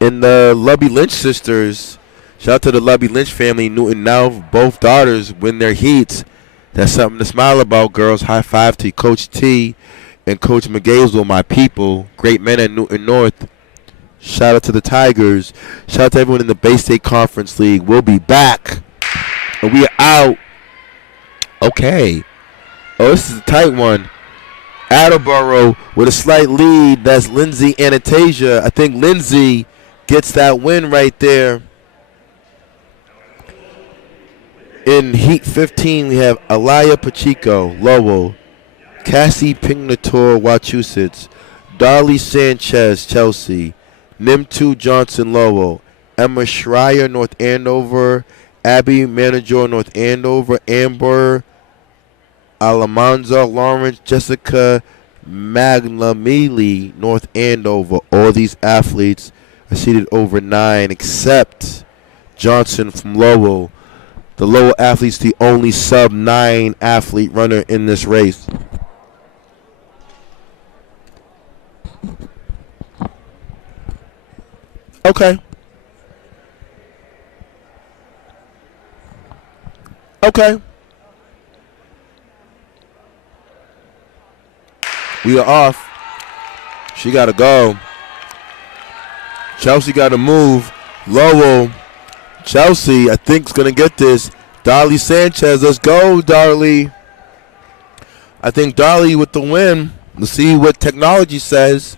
In the Lubby Lynch sisters, shout out to the Lubby Lynch family. Newton now, both daughters win their heats. That's something to smile about, girls. High five to Coach T and Coach McGazel, my people. Great men at Newton North. Shout out to the Tigers. Shout out to everyone in the Bay State Conference League. We'll be back. And we are out. Okay. Oh, this is a tight one. Attleboro with a slight lead. That's Lindsay Anastasia. I think Lindsay gets that win right there. In Heat 15, we have Alaya Pacheco, Lowell. Cassie Pignator, Wachusett. Darlie Sanchez, Chelsea. Nimtu Johnson, Lowell. Emma Schreier, North Andover. Abby Manager, North Andover. Amber Alamanza, Lawrence, Jessica Maglamili, North Andover. All these athletes are seated over 9 except Johnson from Lowell. The Lowell athlete's the only sub-9 athlete runner in this race. Okay. Okay. We are off. She got to go. Chelsea got to move. Lowell. Chelsea, I think, is going to get this. Darlie Sanchez. Let's go, Darlie. I think Darlie with the win. Let's see what technology says.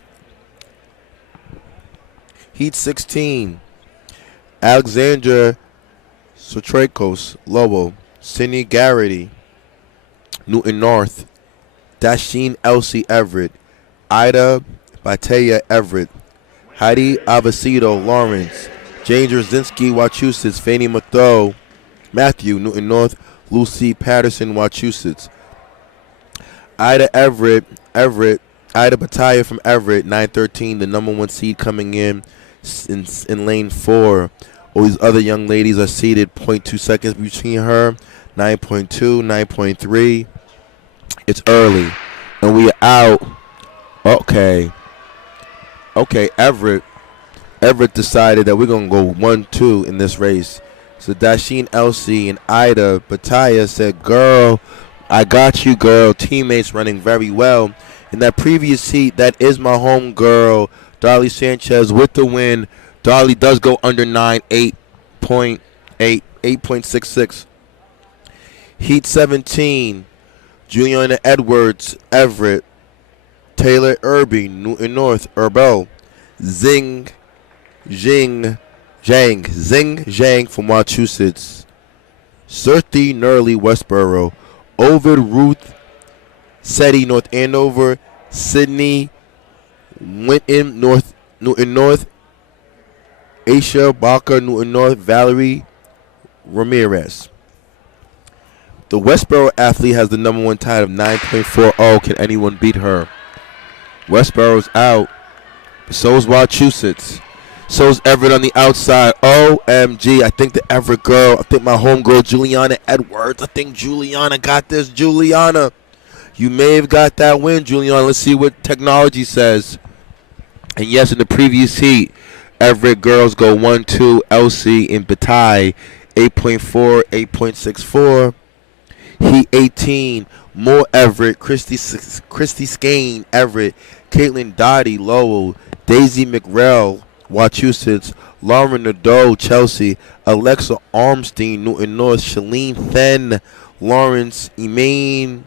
Heat 16. Alexandra Sotrakos, Lowell. Sydney Garrity, Newton North. Dasheen Elsie, Everett. Ida Bataya, Everett. Heidi Avacito, Lawrence. Jane Drzinski, Wachusett. Fannie Matthew, Newton North. Lucy Patterson, Wachusett. Ida Ida Bataya from Everett, 913, the number 1 seed coming in lane 4. All these other young ladies are seated 0.2 seconds between her, 9.2, 9.3. It's early, and we are out. Okay, Everett decided that we're going to go 1-2 in this race. So Dasheen Elsie and Ida Bataya said, girl, I got you, girl. Teammates running very well. In that previous heat, that is my home girl, Darlie Sanchez, with the win. Darlie does go under 9, 8.8, 8.66. Heat 17, Juliana Edwards, Everett. Taylor Irby, Newton North, Herbel. Zhang from Wachusett. Surthy Nurley, Westboro. Ovid Ruth Seti, North Andover. Sydney Winton, Newton North. Aisha Barker, Newton North. Valerie Ramirez. The Westboro athlete has the number 1 time of 9.40. Can anyone beat her? Westboro's out. So is Wachusett. So is Everett on the outside. OMG. I think the Everett girl, I think my homegirl, Juliana Edwards. I think Juliana got this. Juliana, you may have got that win, Juliana. Let's see what technology says. And yes, in the previous heat, Everett girls go 1-2. Elsie and Bataille, 8.4, 8.64. Heat 18, more Everett. Christy Skane, Everett. Caitlin Dottie, Lowell. Daisy McRell, Wachusett. Lauren Nadeau, Chelsea. Alexa Armstein, Newton North. Shalene Then, Lawrence. Emaine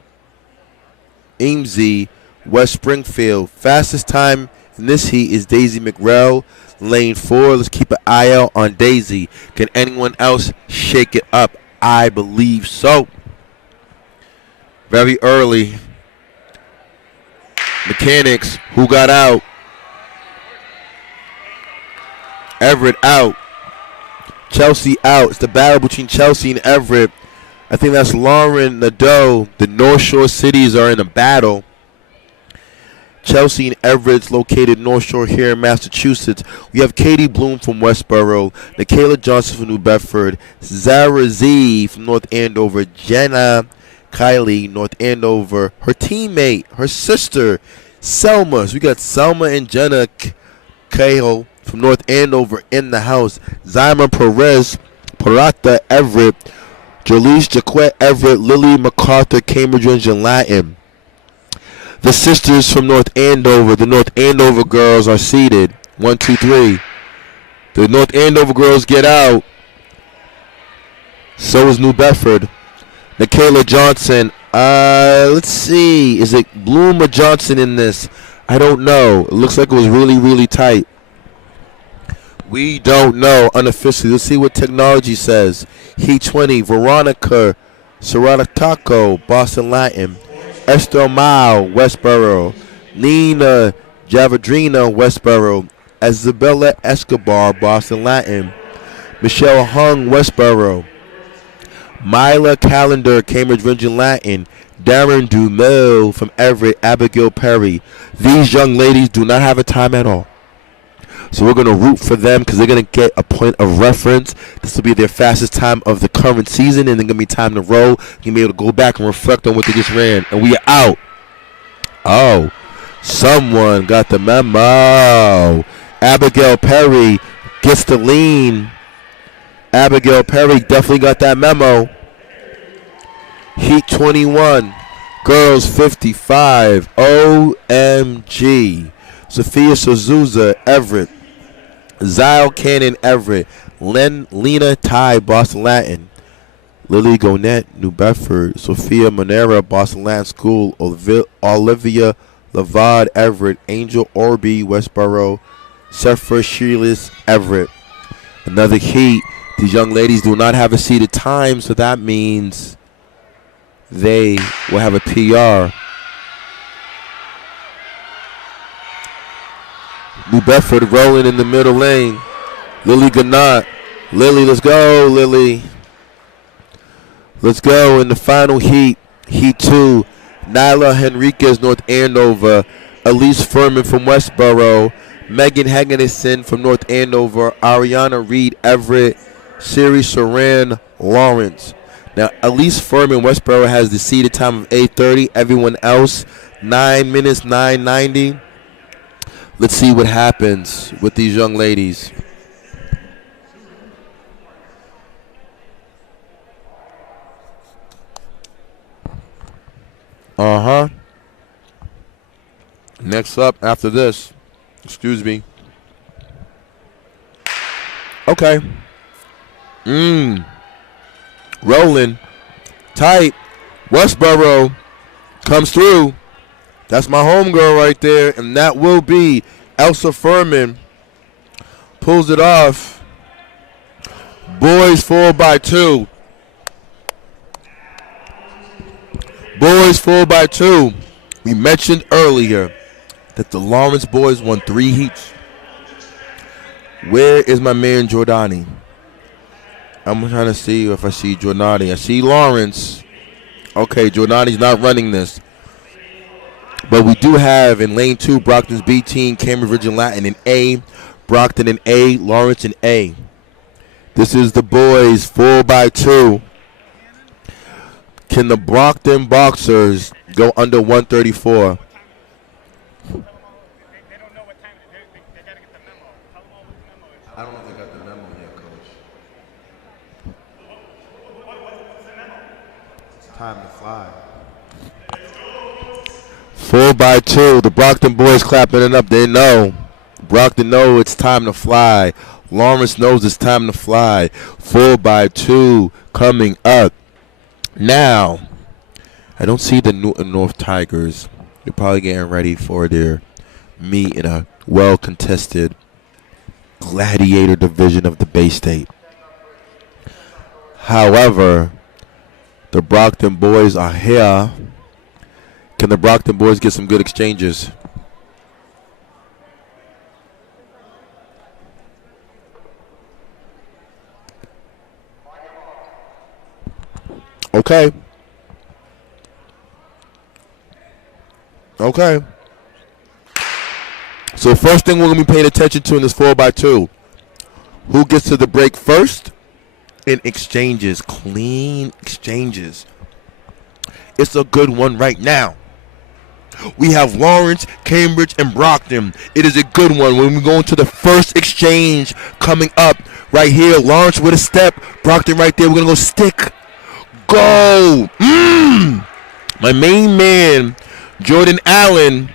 Amesy, West Springfield. Fastest time in this heat is Daisy McRell, lane 4. Let's keep an eye out on Daisy. Can anyone else shake it up? I believe so. Very early. Mechanics, who got out? Everett out. Chelsea out. It's the battle between Chelsea and Everett. I think that's Lauren Nadeau. The North Shore cities are in a battle. Chelsea and Everett's located North Shore here in Massachusetts. We have Katie Bloom from Westboro, Nikayla Johnson from New Bedford, Zara Z from North Andover, Jenna Kylie, North Andover, her teammate, her sister, Selma. So we got Selma and Jenna Cahill from North Andover in the house. Zyma Perez, Parata Everett, Jolise Jaquette Everett, Lily MacArthur, Cambridge and Latin. The sisters from North Andover, the North Andover girls are seated. 1, 2, 3. The North Andover girls get out. So is New Bedford. Nikayla Johnson. Let's see. Is it Bloom or Johnson in this? I don't know. It looks like it was really, really tight. We don't know unofficially. Let's see what technology says. Heat 20. Veronica Serrataco, Boston Latin. Esther Mao, Westboro. Nina Javadrina, Westboro. Isabella Escobar, Boston Latin. Michelle Hung, Westboro. Myla Calendar, Cambridge Virgin Latin. Darren Dumel from Everett, Abigail Perry. These young ladies do not have a time at all. So we're going to root for them because they're going to get a point of reference. This will be their fastest time of the current season, and then going to be time to roll. You'll be able to go back and reflect on what they just ran. And we are out. Oh, someone got the memo. Abigail Perry gets the lean. Abigail Perry definitely got that memo. Heat 21. Girls 55. OMG. Sophia Souza, Everett. Zyle Cannon, Everett. Lena Ty, Boston Latin. Lily Gonette, New Bedford. Sophia Monera, Boston Latin School. Olivia Lavad, Everett. Angel Orby, Westboro. set for Sheila's Everett. Another heat. These young ladies do not have a seated time, so that means they will have a PR. New Bedford rolling in the middle lane. Lily Gannat. Lily, let's go, Lily. Let's go in the final heat. Heat 2. Nyla Henriquez, North Andover. Elise Furman from Westboro. Megan Hagginson from North Andover. Ariana Reed, Everett. Siri Saran, Lawrence. Now, Elise Furman, Westboro, has the seated time of 8:30. Everyone else, 9 minutes, 9:90. Let's see what happens with these young ladies. Next up after this, excuse me. Okay. Rolling. Tight. Westboro comes through. That's my homegirl right there, and that will be Elsa Furman. Pulls it off. Boys 4x2. Boys 4x2. We mentioned earlier that the Lawrence boys won 3 heats. Where is my man Giordani? I'm trying to see if I see Giordani. I see Lawrence. Okay, Giordani's not running this. But we do have in lane 2 Brockton's B team, Cambridge and Latin in A, Brockton in A, Lawrence in A. This is the boys 4x2. Can the Brockton Boxers go under 134? I don't know if they got the memo yet, Coach. It's time to fly. 4x2. The Brockton boys clapping it up. They know. Brockton know it's time to fly. Lawrence knows it's time to fly. 4x2 coming up. Now, I don't see the Newton North Tigers. They're probably getting ready for their meet in a well-contested gladiator division of the Bay State. However, the Brockton boys are here. Can the Brockton boys get some good exchanges? Okay. Okay. So first thing we're going to be paying attention to in this 4x2. Who gets to the break first? In exchanges. Clean exchanges. It's a good one right now. We have Lawrence, Cambridge, and Brockton. It is a good one when we go into the first exchange coming up right here. Lawrence with a step. Brockton right there. We're going to go stick. Go. My main man, Jordan Allen,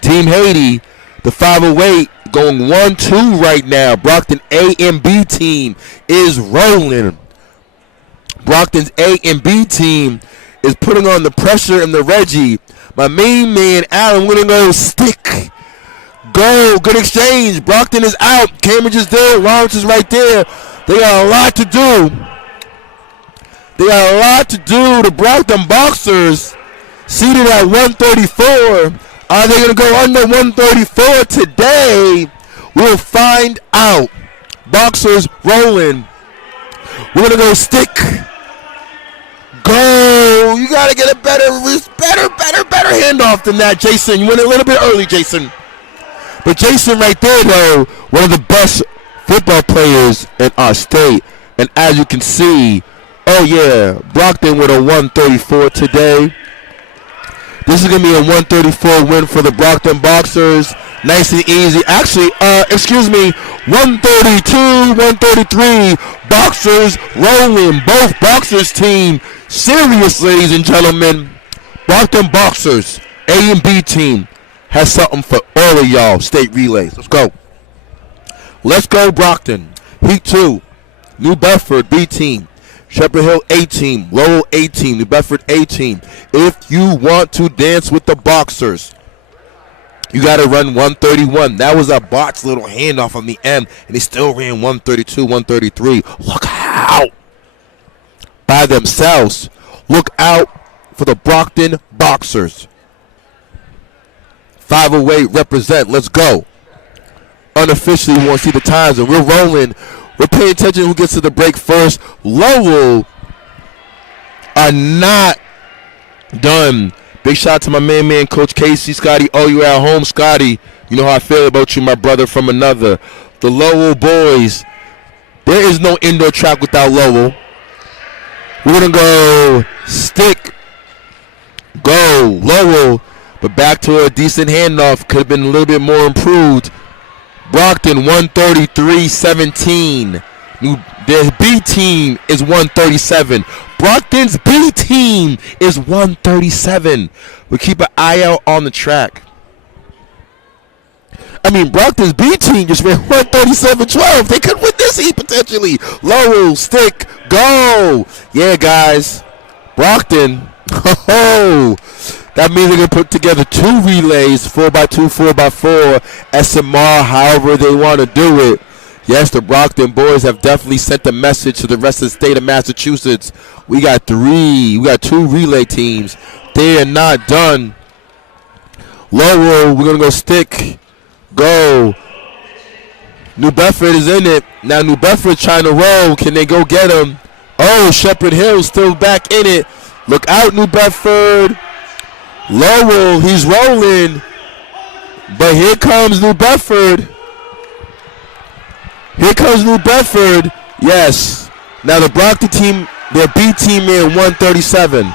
Team Haiti, the 508, going 1-2 right now. Brockton A and B team is rolling. Brockton's A and B team is putting on the pressure in the Reggie. My main man, Allen, we're going to go stick. Go. Good exchange. Brockton is out. Cambridge is there. Lawrence is right there. They got a lot to do. They got a lot to do. The Brockton Boxers seated at 134. Are they going to go under 134 today? We'll find out. Boxers rolling. We're going to go stick. Go. You got to get a better handoff than that, Jason. You went a little bit early, Jason. But Jason right there, though, one of the best football players in our state. And as you can see, oh, yeah, Brockton with a 134 today. This is going to be a 134 win for the Brockton Boxers. Nice and easy. Actually, 132, 133. Boxers rolling. Both Boxers team. Serious, ladies and gentlemen. Brockton Boxers, A and B team, has something for all of y'all state relays. Let's go. Let's go, Brockton. Heat 2. New Bedford, B team. Shepherd Hill, A team. Lowell, A team. New Bedford, A team. If you want to dance with the Boxers, You got to run 131. That was a botched little handoff on the end, and they still ran 132, 133. Look out by themselves. Look out for the Brockton Boxers. 508 represent. Let's go. Unofficially, we want to see the times, and we're rolling. We're paying attention who gets to the break first. Lowell are not done. Big shout out to my man, Coach Casey. Scotty, oh, you at home, Scotty. You know how I feel about you, my brother from another. The Lowell boys. There is no indoor track without Lowell. We're going to go stick, go, Lowell. But back to a decent handoff. Could have been a little bit more improved. Brockton 133-17. Their B team is 137. Brockton's B team is 137. But keep an eye out on the track. I mean, Brockton's B team just ran 137-12. They could win this heat potentially. Lowell, stick, go. Yeah, guys. Brockton. Oh, that means they're going to put together 2 relays, 4x2, 4x4, SMR, however they want to do it. Yes, the Brockton boys have definitely sent a message to the rest of the state of Massachusetts. We got 2 relay teams. They are not done. Lowell, we're going to go stick, go. New Bedford is in it. Now New Bedford trying to roll. Can they go get him? Oh, Shepherd Hill still back in it. Look out, New Bedford. Lowell, he's rolling. But here comes New Bedford. Here comes New Bedford. Yes. Now the Brockton team, their B team in 137.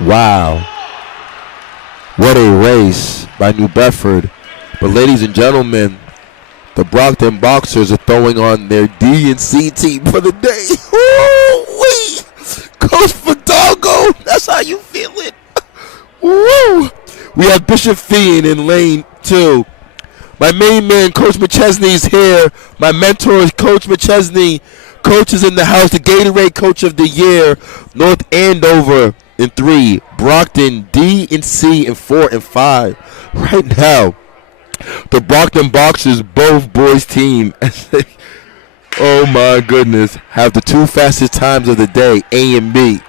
Wow. What a race by New Bedford. But ladies and gentlemen, the Brockton Boxers are throwing on their D and C team for the day. Woo-wee. Coach Fidalgo, that's how you feel it. Woo! We have Bishop Fian in lane 2. My main man, Coach McChesney, is here. My mentor is Coach McChesney. Coach is in the house, the Gatorade Coach of the Year. North Andover in 3. Brockton, D and C in 4 and 5. Right now, the Brockton Boxers, both boys team, oh my goodness, have the 2 fastest times of the day, A and B.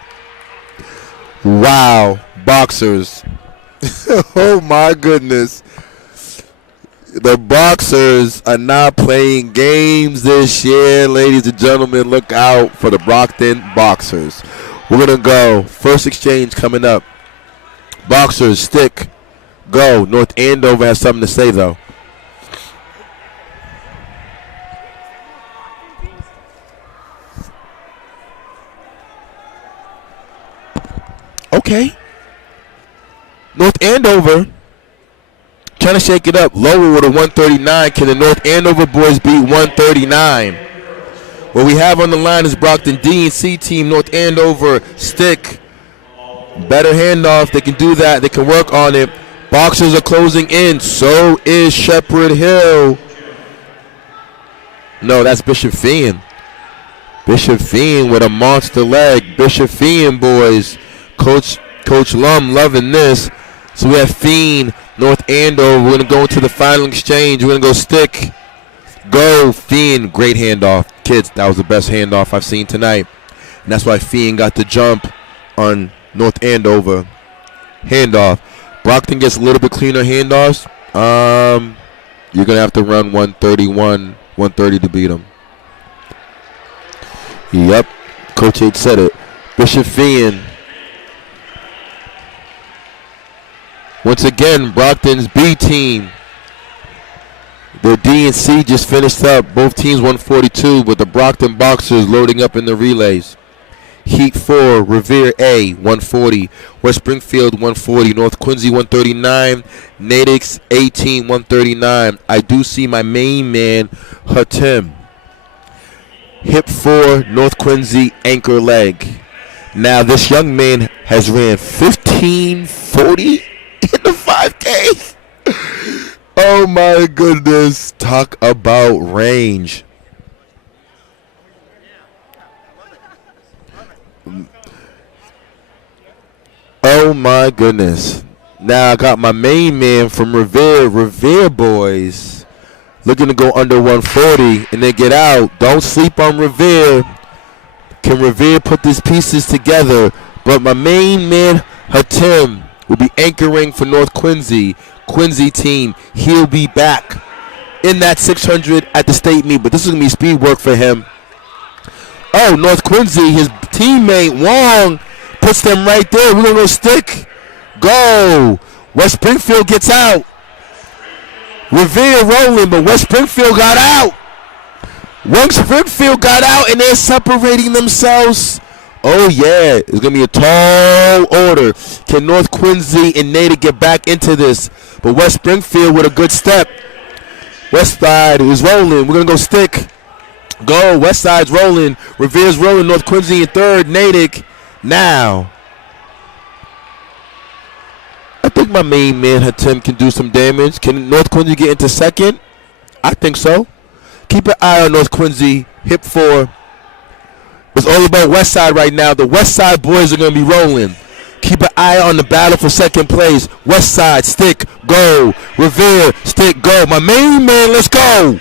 Wow, Boxers. Oh my goodness. The Boxers are not playing games this year, ladies and gentlemen. Look out for the Brockton Boxers. We're going to go. First exchange coming up. Boxers, stick, go. North Andover has something to say, though. Okay. North Andover trying to shake it up. Lowell with a 139. Can the North Andover boys beat 139? What we have on the line is Brockton D and C team. North Andover, stick. Better handoff. They can do that. They can work on it. Boxers are closing in. So is Shepherd Hill. No, that's Bishop Fian. Bishop Fian with a monster leg. Bishop Fian boys. Coach Lum loving this. So we have Fian, North Andover. We're going to go into the final exchange. We're going to go stick. Go, Fian. Great handoff. Kids, that was the best handoff I've seen tonight. And that's why Fian got the jump on North Andover. Handoff. Brockton gets a little bit cleaner handoffs. You're going to have to run 131, 130 to beat them. Yep. Coach H said it. Bishop Fian. Once again, Brockton's B team. Their D and C just finished up. Both teams 142, but the Brockton Boxers loading up in the relays. Heat 4, Revere A, 140. West Springfield, 140. North Quincy, 139. Natick 18, 139. I do see my main man, Hatim. Hip 4, North Quincy, anchor leg. Now, this young man has ran 1540 in the 5K. Oh, my goodness. Talk about range. Oh, my goodness. Now I got my main man from Revere boys, looking to go under 140 and then get out. Don't sleep on Revere. Can Revere put these pieces together? But my main man, Hatim, will be anchoring for North Quincy team. He'll be back in that 600 at the state meet, but this is going to be speed work for him. Oh, North Quincy, his teammate Wong puts them right there. We're going to go stick. Go. West Springfield gets out. Revere rolling, but West Springfield got out. West Springfield got out, and they're separating themselves. Oh, yeah. It's going to be a tall order. Can North Quincy and Natick get back into this? But West Springfield with a good step. West Side is rolling. We're going to go stick. Go. West Side's rolling. Revere's rolling. North Quincy in third. Natick now. I think my main man, Hatim, can do some damage. Can North Quincy get into second? I think so. Keep an eye on North Quincy. Hip 4. It's all about West Side right now. The West Side boys are going to be rolling. Keep an eye on the battle for second place. West Side, stick, go. Revere, stick, go. My main man, let's go.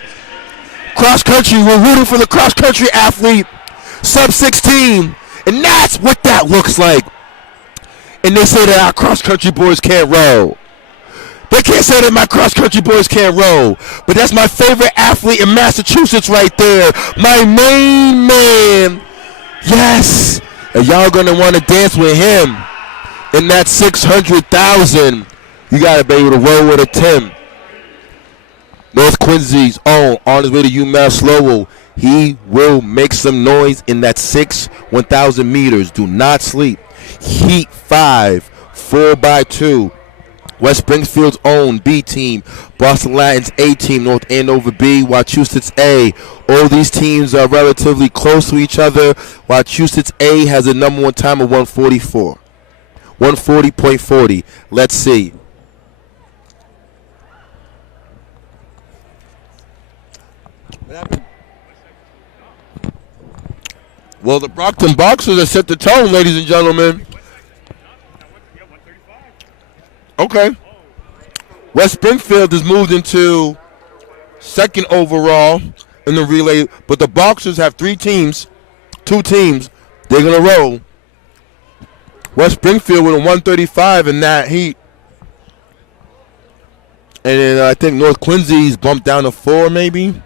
Cross country, we're rooting for the cross country athlete. Sub 16. And that's what that looks like. And they say that our cross country boys can't roll. They can't say that my cross country boys can't roll. But that's my favorite athlete in Massachusetts right there. My main man. Yes. And y'all gonna want to dance with him in that 600,000. You gotta be able to roll with a Tim. North Quincy's on his way to UMass Lowell. He will make some noise in that 1,000 meters. Do not sleep. Heat 5, 4x2. West Springfield's own B team, Boston Latin's A team, North Andover B, Wachusett's A. All these teams are relatively close to each other. Wachusett's A has a number one time of 144. 140.40. Let's see. What happened? Well, the Brockton Boxers have set the tone, ladies and gentlemen. Okay. West Springfield has moved into second overall in the relay, but the Boxers have two teams. They're going to roll. West Springfield with a 135 in that heat. And then I think North Quincy's bumped down to 4 maybe.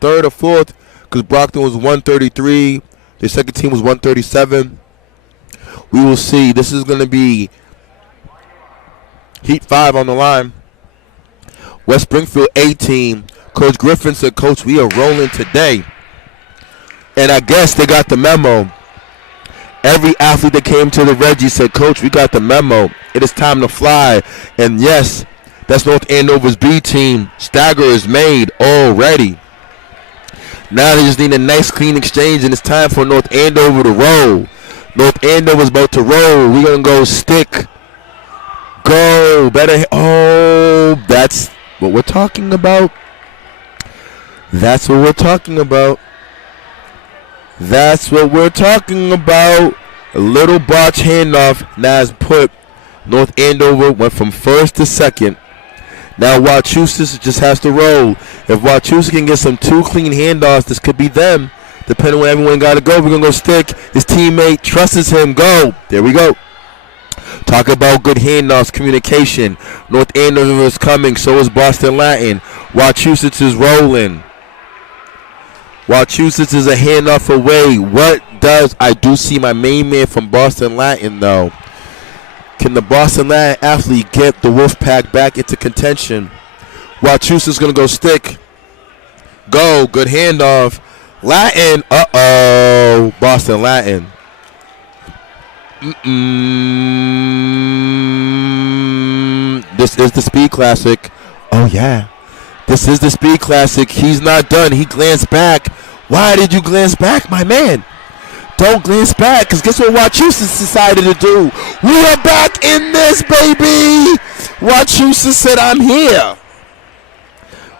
Third or fourth, because Brockton was 133. The second team was 137. We will see. This is going to be Heat 5 on the line. West Springfield A team. Coach Griffin said, Coach, we are rolling today. And I guess they got the memo. Every athlete that came to the Reggie said, Coach, we got the memo. It is time to fly. And yes, that's North Andover's B team. Stagger is made already. Now they just need a nice, clean exchange, and it's time for North Andover to roll. North Andover's about to roll. We're going to go stick. Go. Better. Oh, that's what we're talking about. That's what we're talking about. That's what we're talking about. A little botch handoff. Nas put North Andover went from first to second. Now Wachusett just has to roll. If Wachusett can get some 2 clean handoffs, this could be them. Depending on where everyone got to go, we're going to go stick. His teammate trusts him. Go. There we go. Talk about good handoffs, communication. North Andover is coming. So is Boston Latin. Wachusett is rolling. Wachusett is a handoff away. What does I do see my main man from Boston Latin, though? Can the Boston Latin athlete get the Wolfpack back into contention? Wachusett's going to go stick. Go. Good handoff. Latin. Uh-oh. Boston Latin. This is the Speed Classic. Oh, yeah. This is the Speed Classic. He's not done. He glanced back. Why did you glance back, my man? Don't glance back, because guess what Wachusett decided to do? We are back in this, baby! Wachusett said, I'm here.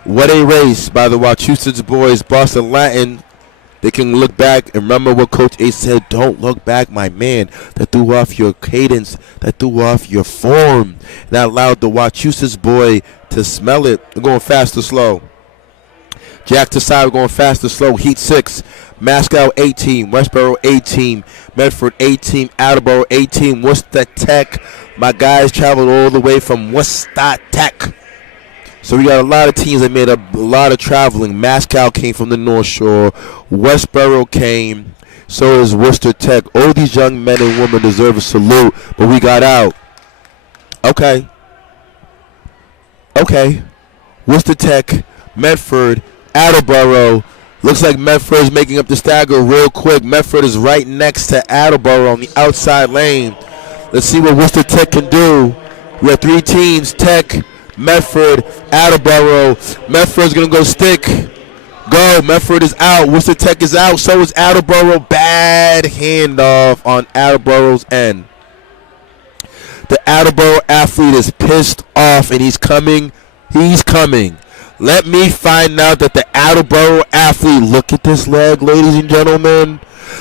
What a race by the Wachusett's boys. Boston Latin, They can look back and remember what Coach A said. Don't look back, my man. That threw off your cadence. That threw off your form. That allowed the Wachusett's boy to smell it. We're going fast or slow. Jack to side, we're going fast or slow. Heat 6. Moscow 18. Westboro 18. Medford 18. Attleboro 18. Worcester Tech. My guys traveled all the way from Worcester Tech. So we got a lot of teams that made a lot of traveling. Moscow came from the North Shore. Westboro came. So is Worcester Tech. All these young men and women deserve a salute, but we got out. Okay. Worcester Tech, Medford, Attleboro. Looks like Medford is making up the stagger real quick. Medford is right next to Attleboro on the outside lane. Let's see what Worcester Tech can do. We have 3 teams, Tech, Medford, Attleboro. Medford's going to go stick. Go. Medford is out. Worcester Tech is out. So is Attleboro. Bad handoff on Attleboro's end. The Attleboro athlete is pissed off, and he's coming. He's coming. Let me find out that the Attleboro athlete, look at this leg, ladies and gentlemen.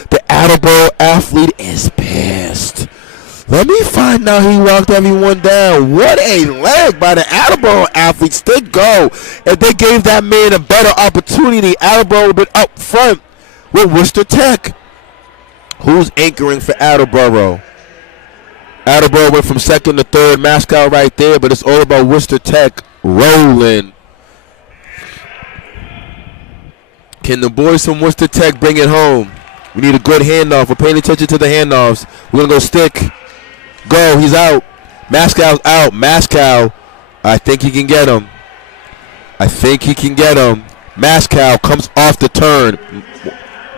The Attleboro athlete is pissed. Let me find out he walked everyone down. What a leg by the Attleboro athletes. Still go. If they gave that man a better opportunity, Attleboro would have been up front with Worcester Tech. Who's anchoring for Attleboro? Attleboro went from second to third. Moscow right there, but it's all about Worcester Tech rolling. Can the boys from Worcester Tech bring it home? We need a good handoff. We're paying attention to the handoffs. We're going to go stick. Go. He's out. Moscow's out. Moscow. I think he can get him. Moscow comes off the turn.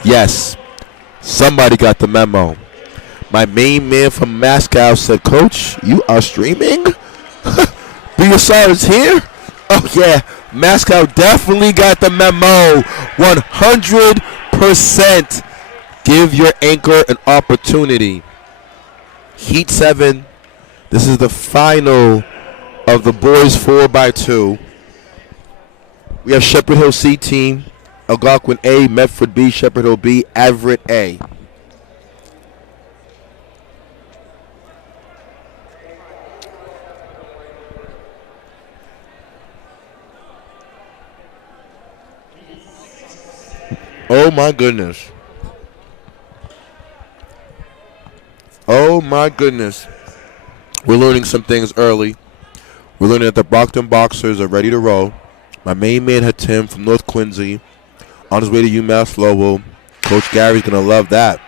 Yes. Somebody got the memo. My main man from Moscow said, Coach, you are streaming? BSR is here? Oh, yeah. Moscow definitely got the memo. 100%. Give your anchor an opportunity. Heat 7. This is the final of the boys 4x2. We have Shepherd Hill C team, Algonquin A, Medford B, Shepherd Hill B, Everett A. Oh my goodness. Oh my goodness. We're learning some things early. We're learning that the Brockton Boxers are ready to roll. My main man had Tim from North Quincy on his way to UMass Lowell. Coach Gary's going to love that.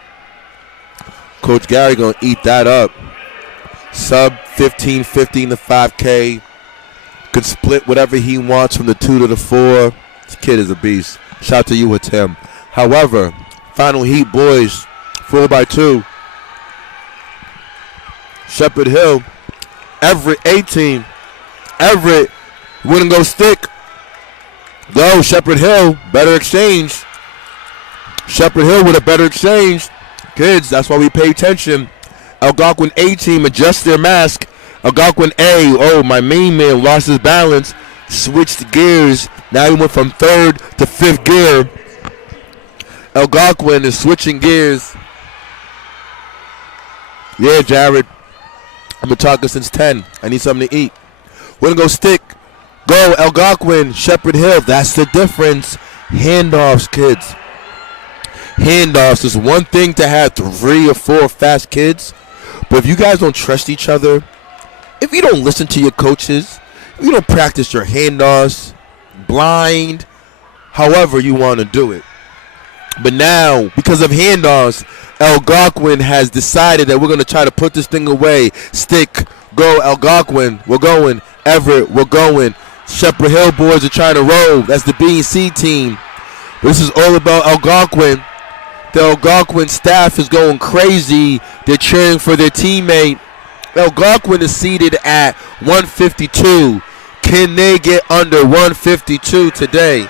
Coach Gary going to eat that up. Sub 15-15 to 5K. Could split whatever he wants from the 2 to the 4. This kid is a beast. Shout out to you, Tim. However, final heat, boys, 4x2. Shepherd Hill, Everett 18. Everett wouldn't go stick. Go, Shepherd Hill, better exchange. Shepherd Hill with a better exchange. Kids, that's why we pay attention. Algonquin A team adjust their mask. Algonquin A, oh, my main man lost his balance, switched gears. Now he went from 3rd to 5th gear. Algonquin is switching gears. Yeah, Jared. I've been talking since 10. I need something to eat. We're going to go stick. Go, Algonquin, Shepherd Hill. That's the difference. Handoffs, kids. Handoffs. It's one thing to have 3 or 4 fast kids. But if you guys don't trust each other, if you don't listen to your coaches, if you don't practice your handoffs, blind, however you want to do it. But now, because of handoffs, Algonquin has decided that we're going to try to put this thing away. Stick, go, Algonquin, we're going. Everett, we're going. Shepherd Hill boys are trying to roll. That's the B and C team. This is all about Algonquin. The Algonquin staff is going crazy. They're cheering for their teammate. Algonquin is seated at 152. Can they get under 152 today?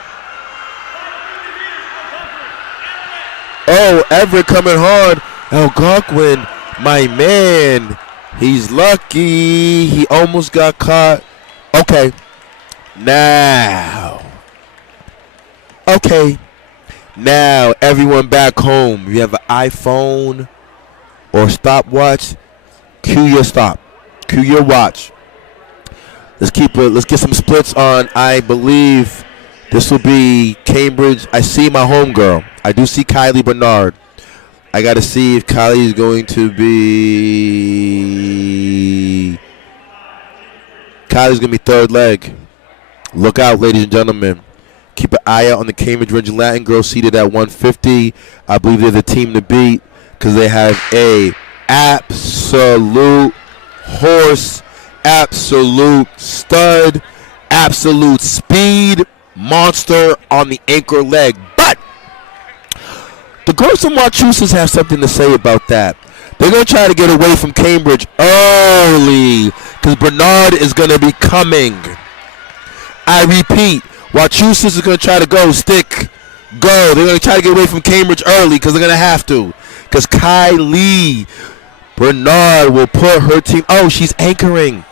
Oh, Everett coming hard. Algonquin, my man. He's lucky. He almost got caught. Okay. Now. Now, everyone back home, if you have an iPhone or stopwatch, cue your stop. Cue your watch. Let's get some splits on. I believe this will be Cambridge. I see my homegirl. I do see Kylie Bernard. I got to see if Kylie is going to be... Kylie's going to be third leg. Look out, ladies and gentlemen. Keep an eye out on the Cambridge Region Latin girls seated at 150. I believe they're the team to beat because they have a absolute horse, absolute stud, absolute speed monster on the anchor leg. But the girls from Massachusetts have something to say about that. They're going to try to get away from Cambridge early because Bernard is going to be coming. I repeat, Massachusetts is going to try to go, stick, go. They're going to try to get away from Cambridge early because they're going to have to. Because Kylie Bernard will put her team. Oh, she's anchoring.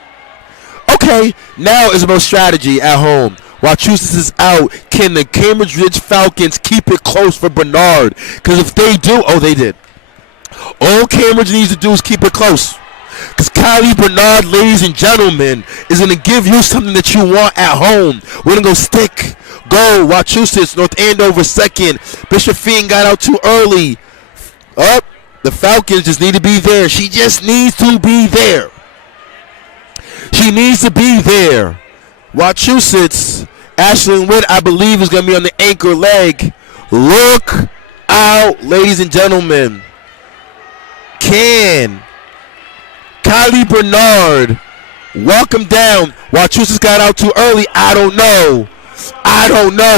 Okay, now it's about strategy at home. Massachusetts is out. Can the Cambridge Ridge Falcons keep it close for Bernard? Because if they do, oh, they did. All Cambridge needs to do is keep it close. Because Kylie Bernard, ladies and gentlemen, is going to give you something that you want at home. We're going to go stick, go, Massachusetts, North Andover second. Bishop Fien got out too early. Up, the Falcons just need to be there. She just needs to be there. She needs to be there. Massachusetts, Ashlyn Witt, I believe, is going to be on the anchor leg. Look out, ladies and gentlemen. Can Kylie Bernard walk him down? Massachusetts got out too early. I don't know.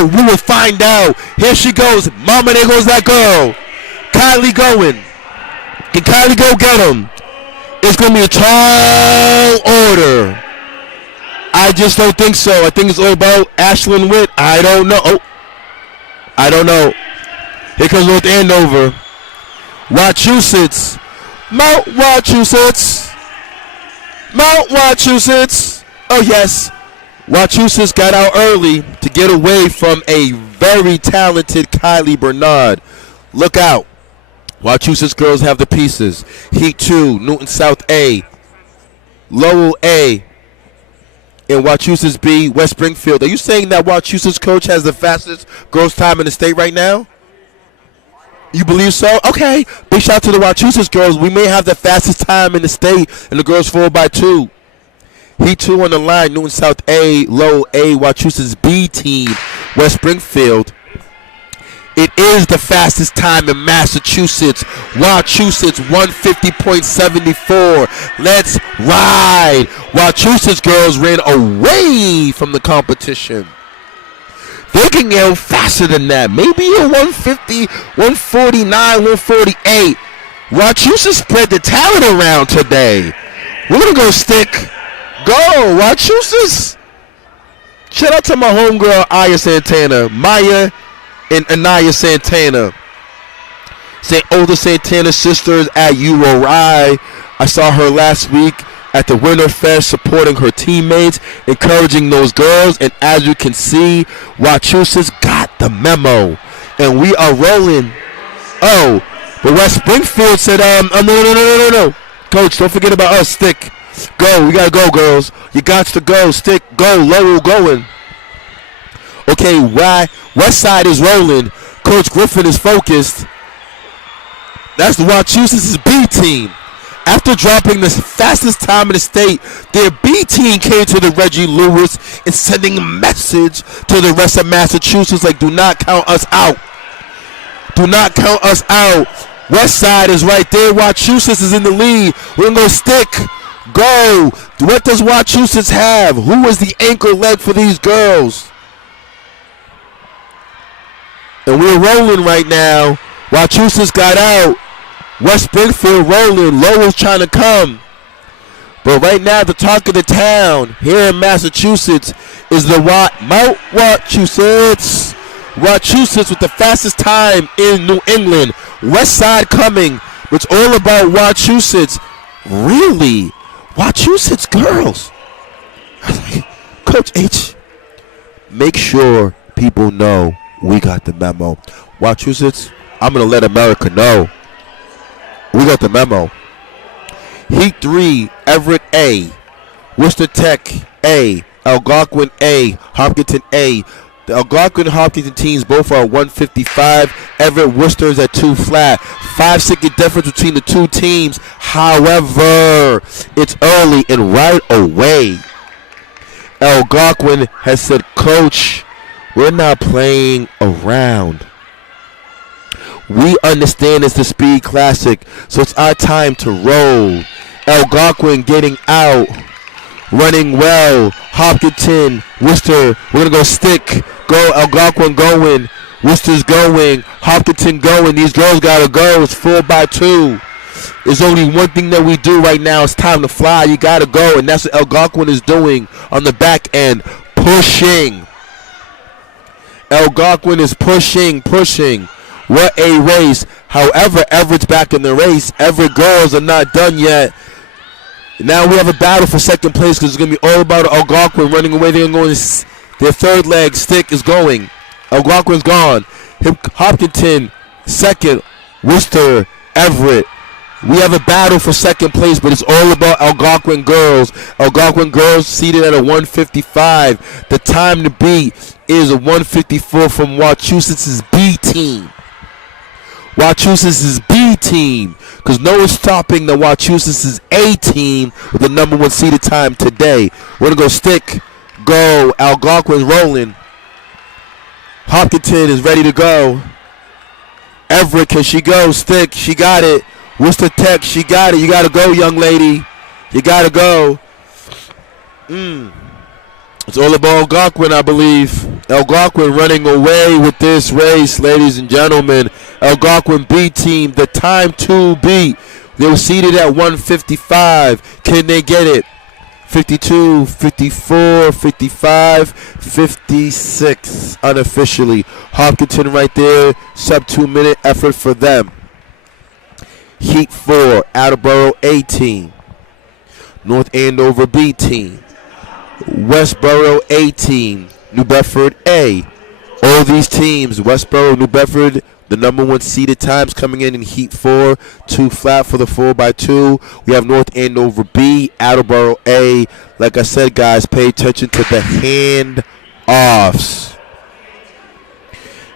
We will find out. Here she goes. Mama, there goes that girl. Kylie going. Can Kylie go get him? It's going to be a tall order. I just don't think so. I think it's all about Ashlyn Witt. I don't know. Oh, I don't know. Here comes North Andover. Massachusetts. Mount Massachusetts. Oh, yes. Massachusetts got out early to get away from a very talented Kylie Bernard. Look out. Massachusetts girls have the pieces. Heat 2, Newton South A, Lowell A, and Massachusetts B, West Springfield. Are you saying that Massachusetts coach has the fastest girls' time in the state right now? You believe so? Okay. Big shout out to the Massachusetts girls. We may have the fastest time in the state, and the girls 4x2. Heat 2 on the line, Newton South A, Lowell A, Massachusetts B team, West Springfield. It is the fastest time in Massachusetts. Massachusetts 150.74. Let's ride. Massachusetts girls ran away from the competition. They can go faster than that. Maybe a 150, 149, 148. Massachusetts spread the talent around today. We're going to go stick. Go, Massachusetts. Shout out to my homegirl, Aya Santana. Maya and Anaya Santana. St. Older Santana sisters at URI. I saw her last week at the Winterfest supporting her teammates, encouraging those girls, and as you can see, Massachusetts got the memo, and we are rolling. Oh, but West Springfield said, no. Coach, don't forget about us, stick. Go, we gotta go, girls. You got to go, stick, go, Lowell going. Okay, West Side is rolling. Coach Griffin is focused. That's the Massachusetts B team. After dropping the fastest time in the state, their B team came to the Reggie Lewis and sending a message to the rest of Massachusetts like, do not count us out. Do not count us out. West Side is right there. Massachusetts is in the lead. We're going to go stick. Go. What does Massachusetts have? Who is the anchor leg for these girls? And we're rolling right now. Massachusetts got out. West Springfield rolling. Lowell's trying to come. But right now, the talk of the town here in Massachusetts is the Mount Massachusetts. Massachusetts with the fastest time in New England. West Side coming. It's all about Massachusetts. Really? Massachusetts girls. Coach H, make sure people know we got the memo. Massachusetts, I'm going to let America know. We got the memo. Heat 3, Everett A, Worcester Tech A, Algonquin A, Hopkinton A. The Algonquin and Hopkinton teams both are 155. Everett Worcester is at 2 flat. 5-second difference between the two teams. However, it's early and right away, Algonquin has said, Coach, we're not playing around. We understand it's the Speed Classic, so it's our time to roll. Algonquin getting out, running well. Hopkinton, Worcester, we're going to go stick. Go, Algonquin going. Worcester's going. Hopkinton going. These girls got to go. It's 4x2. There's only one thing that we do right now. It's time to fly. You got to go, and that's what Algonquin is doing on the back end, pushing. Algonquin is pushing. What a race. However, Everett's back in the race. Everett girls are not done yet. Now we have a battle for second place because it's going to be all about Algonquin running away. They're going to their third leg stick is going. Algonquin's gone. Hopkinton, second. Worcester, Everett. We have a battle for second place, but it's all about Algonquin girls. Algonquin girls seated at a 155. The time to beat is a 154 from Wachusett's B team. Wachusett's B team, because no one's stopping the Wachusett's A team with the number 1 seeded time today. We're going to go stick, go. Algonquin's rolling. Hopkinton is ready to go. Everett, can she go? Stick, she got it. Worcester Tech, she got it. You got to go, young lady. You got to go. It's all about Algonquin, I believe. Algonquin running away with this race, ladies and gentlemen. Algonquin B team, the time to beat. They were seated at 155. Can they get it? 52, 54, 55, 56 unofficially. Hopkinton right there, sub 2-minute effort for them. Heat 4, Attleboro A team. North Andover B team. Westboro A team. New Bedford A. All these teams, Westboro, New Bedford, the number 1 seeded times coming in Heat 4, 2 flat for the 4x2. We have North Andover B, Attleboro A. Like I said, guys, pay attention to the hand-offs.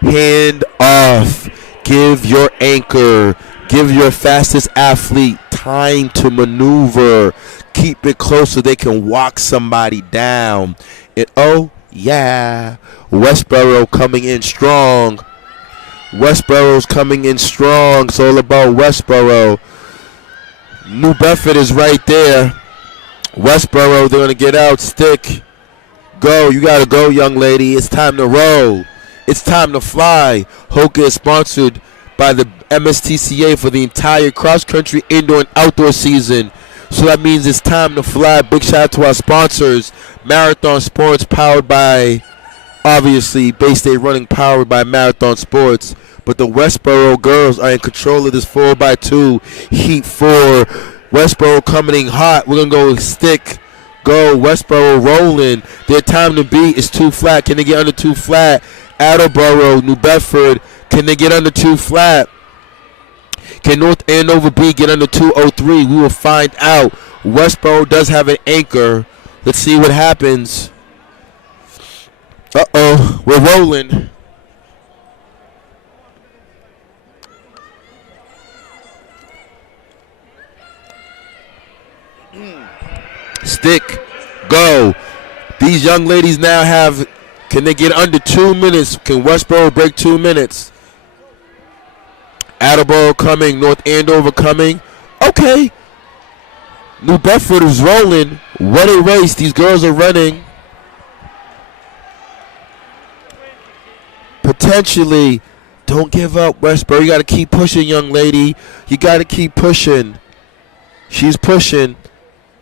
Hand-off. Give your anchor, give your fastest athlete time to maneuver. Keep it close so they can walk somebody down. And oh, yeah, Westboro coming in strong. Westboro's coming in strong. It's all about Westboro. New Bedford is right there. Westboro, they're going to get out. Stick. Go. You got to go, young lady. It's time to roll. It's time to fly. Hoka is sponsored by the MSTCA for the entire cross-country indoor and outdoor season. So that means it's time to fly. Big shout out to our sponsors. Marathon Sports, powered by, obviously, Bay State Running, powered by Marathon Sports. But the Westboro girls are in control of this 4x2. Heat 4. Westboro coming in hot. We're going to go stick. Go. Westboro rolling. Their time to beat is 2 flat. Can they get under 2 flat? Attleboro, New Bedford. Can they get under 2 flat? Can North Andover B get under 203? We will find out. Westboro does have an anchor. Let's see what happens. Uh-oh. We're rolling. Stick. Go. These young ladies now have, can they get under 2 minutes? Can Westboro break 2 minutes? Attleboro coming, North Andover coming. Okay. New Bedford is rolling. What a race. These girls are running. Potentially. Don't give up, Westboro. You got to keep pushing, young lady. You got to keep pushing. She's pushing.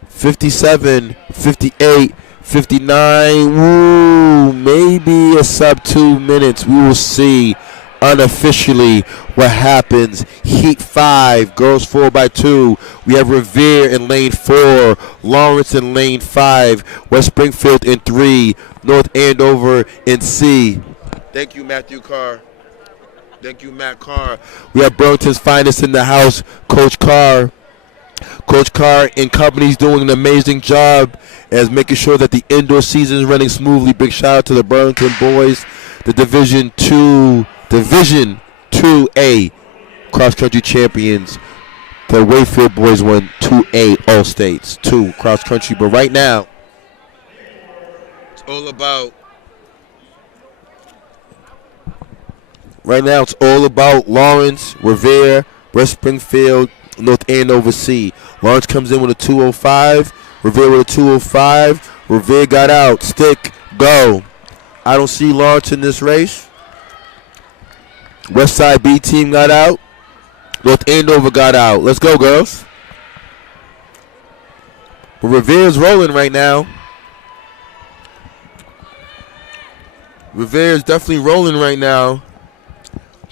57, 58, 59. Woo. Maybe a sub 2 minutes. We will see. Unofficially what happens. Heat 5, girls 4x2. We have Revere in lane 4, Lawrence in lane 5, West Springfield in 3, North Andover in C. Thank you, Matthew Carr. Thank you, Matt Carr. We have Burlington's finest in the house, Coach Carr. Coach Carr and company's doing an amazing job as making sure that the indoor season is running smoothly. Big shout out to the Burlington boys, the Division 2A cross country champions. The Wayfield boys won 2A All States, 2 cross country. But right now, it's all about Lawrence, Revere, West Springfield, North Andover C. Lawrence comes in with a 205. Revere with a 205. Revere got out. Stick, go. I don't see Lawrence in this race. West Side B team got out. North Andover got out. Let's go, girls. But Revere's rolling right now. Revere's definitely rolling right now.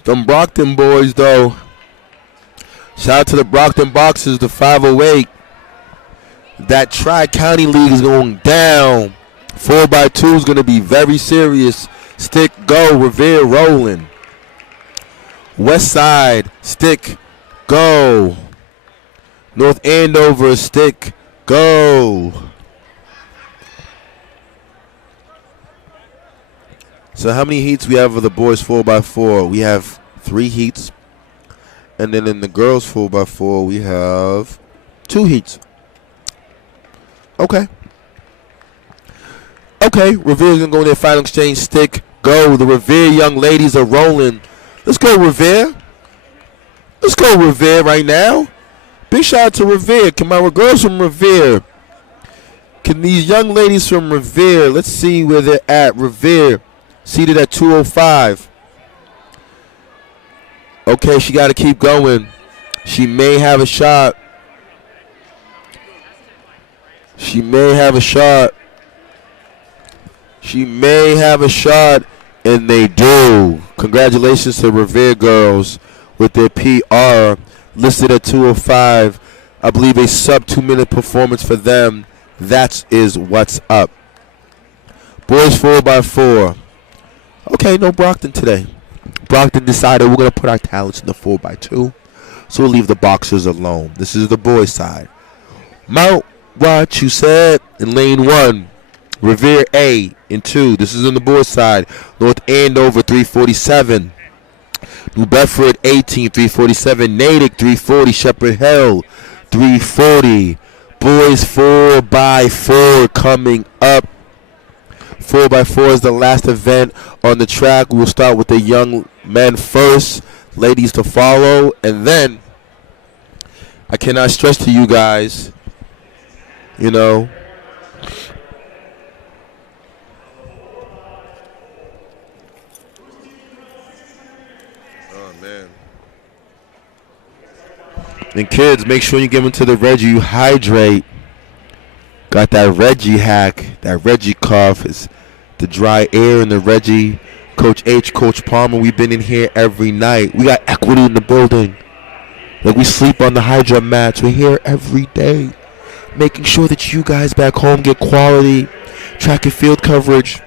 Them Brockton boys, though. Shout out to the Brockton Boxers, the 508. That Tri-County League is going down. 4x2 is going to be very serious. Stick, go. Revere rolling. West Side, stick, go. North Andover, stick, go. So how many heats we have for the boys 4x4? We have 3 heats. And then in the girls 4x4, we have 2 heats. Okay. Revere's going to go in their final exchange. Stick, go. The Revere young ladies are rolling. Let's go, Revere. Let's go, Revere, right now. Big shout out to Revere. Can my girls from Revere, can these young ladies from Revere, let's see where they're at. Revere, seated at 205. Okay, she got to keep going. She may have a shot. She may have a shot. And they do. Congratulations to Revere girls with their PR listed at 205. I believe a sub 2-minute performance for them. That is what's up. Boys 4x4. Okay, no Brockton today. Brockton decided we're going to put our talents in the 4x2. So we'll leave the boxers alone. This is the boys' side. Mount what you said in lane 1. Revere A in 2. This is on the boys' side. North Andover 347. New Bedford 18 347. Natick 340. Shepherd Hill 340. Boys 4x4 coming up. 4x4 is the last event on the track. We'll start with the young men first, ladies to follow, and then I cannot stress to you guys, you know, and kids, make sure you give them to the Reggie. You hydrate. Got that Reggie hack, that Reggie cough. Is the dry air in the Reggie. Coach H, Coach Palmer, we've been in here every night. We got equity in the building. Like, we sleep on the Hydra mats. We're here every day, making sure that you guys back home get quality track and field coverage.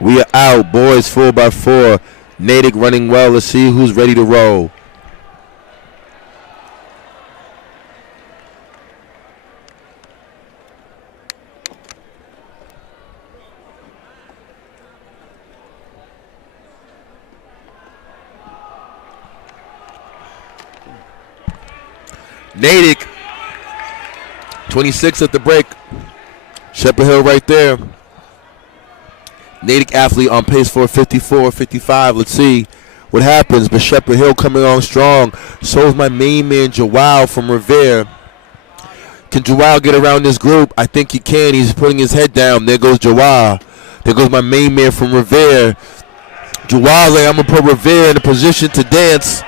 We are out, boys 4x4. Natick running well. Let's see who's ready to roll. Natick, 26 at the break. Shepherd Hill right there. Natick athlete on pace for 54, 55. Let's see what happens. But Shepherd Hill coming on strong. So is my main man, Joao from Revere. Can Joao get around this group? I think he can. He's putting his head down. There goes Joao. There goes my main man from Revere. Joao's like, I'm going to put Revere in a position to dance.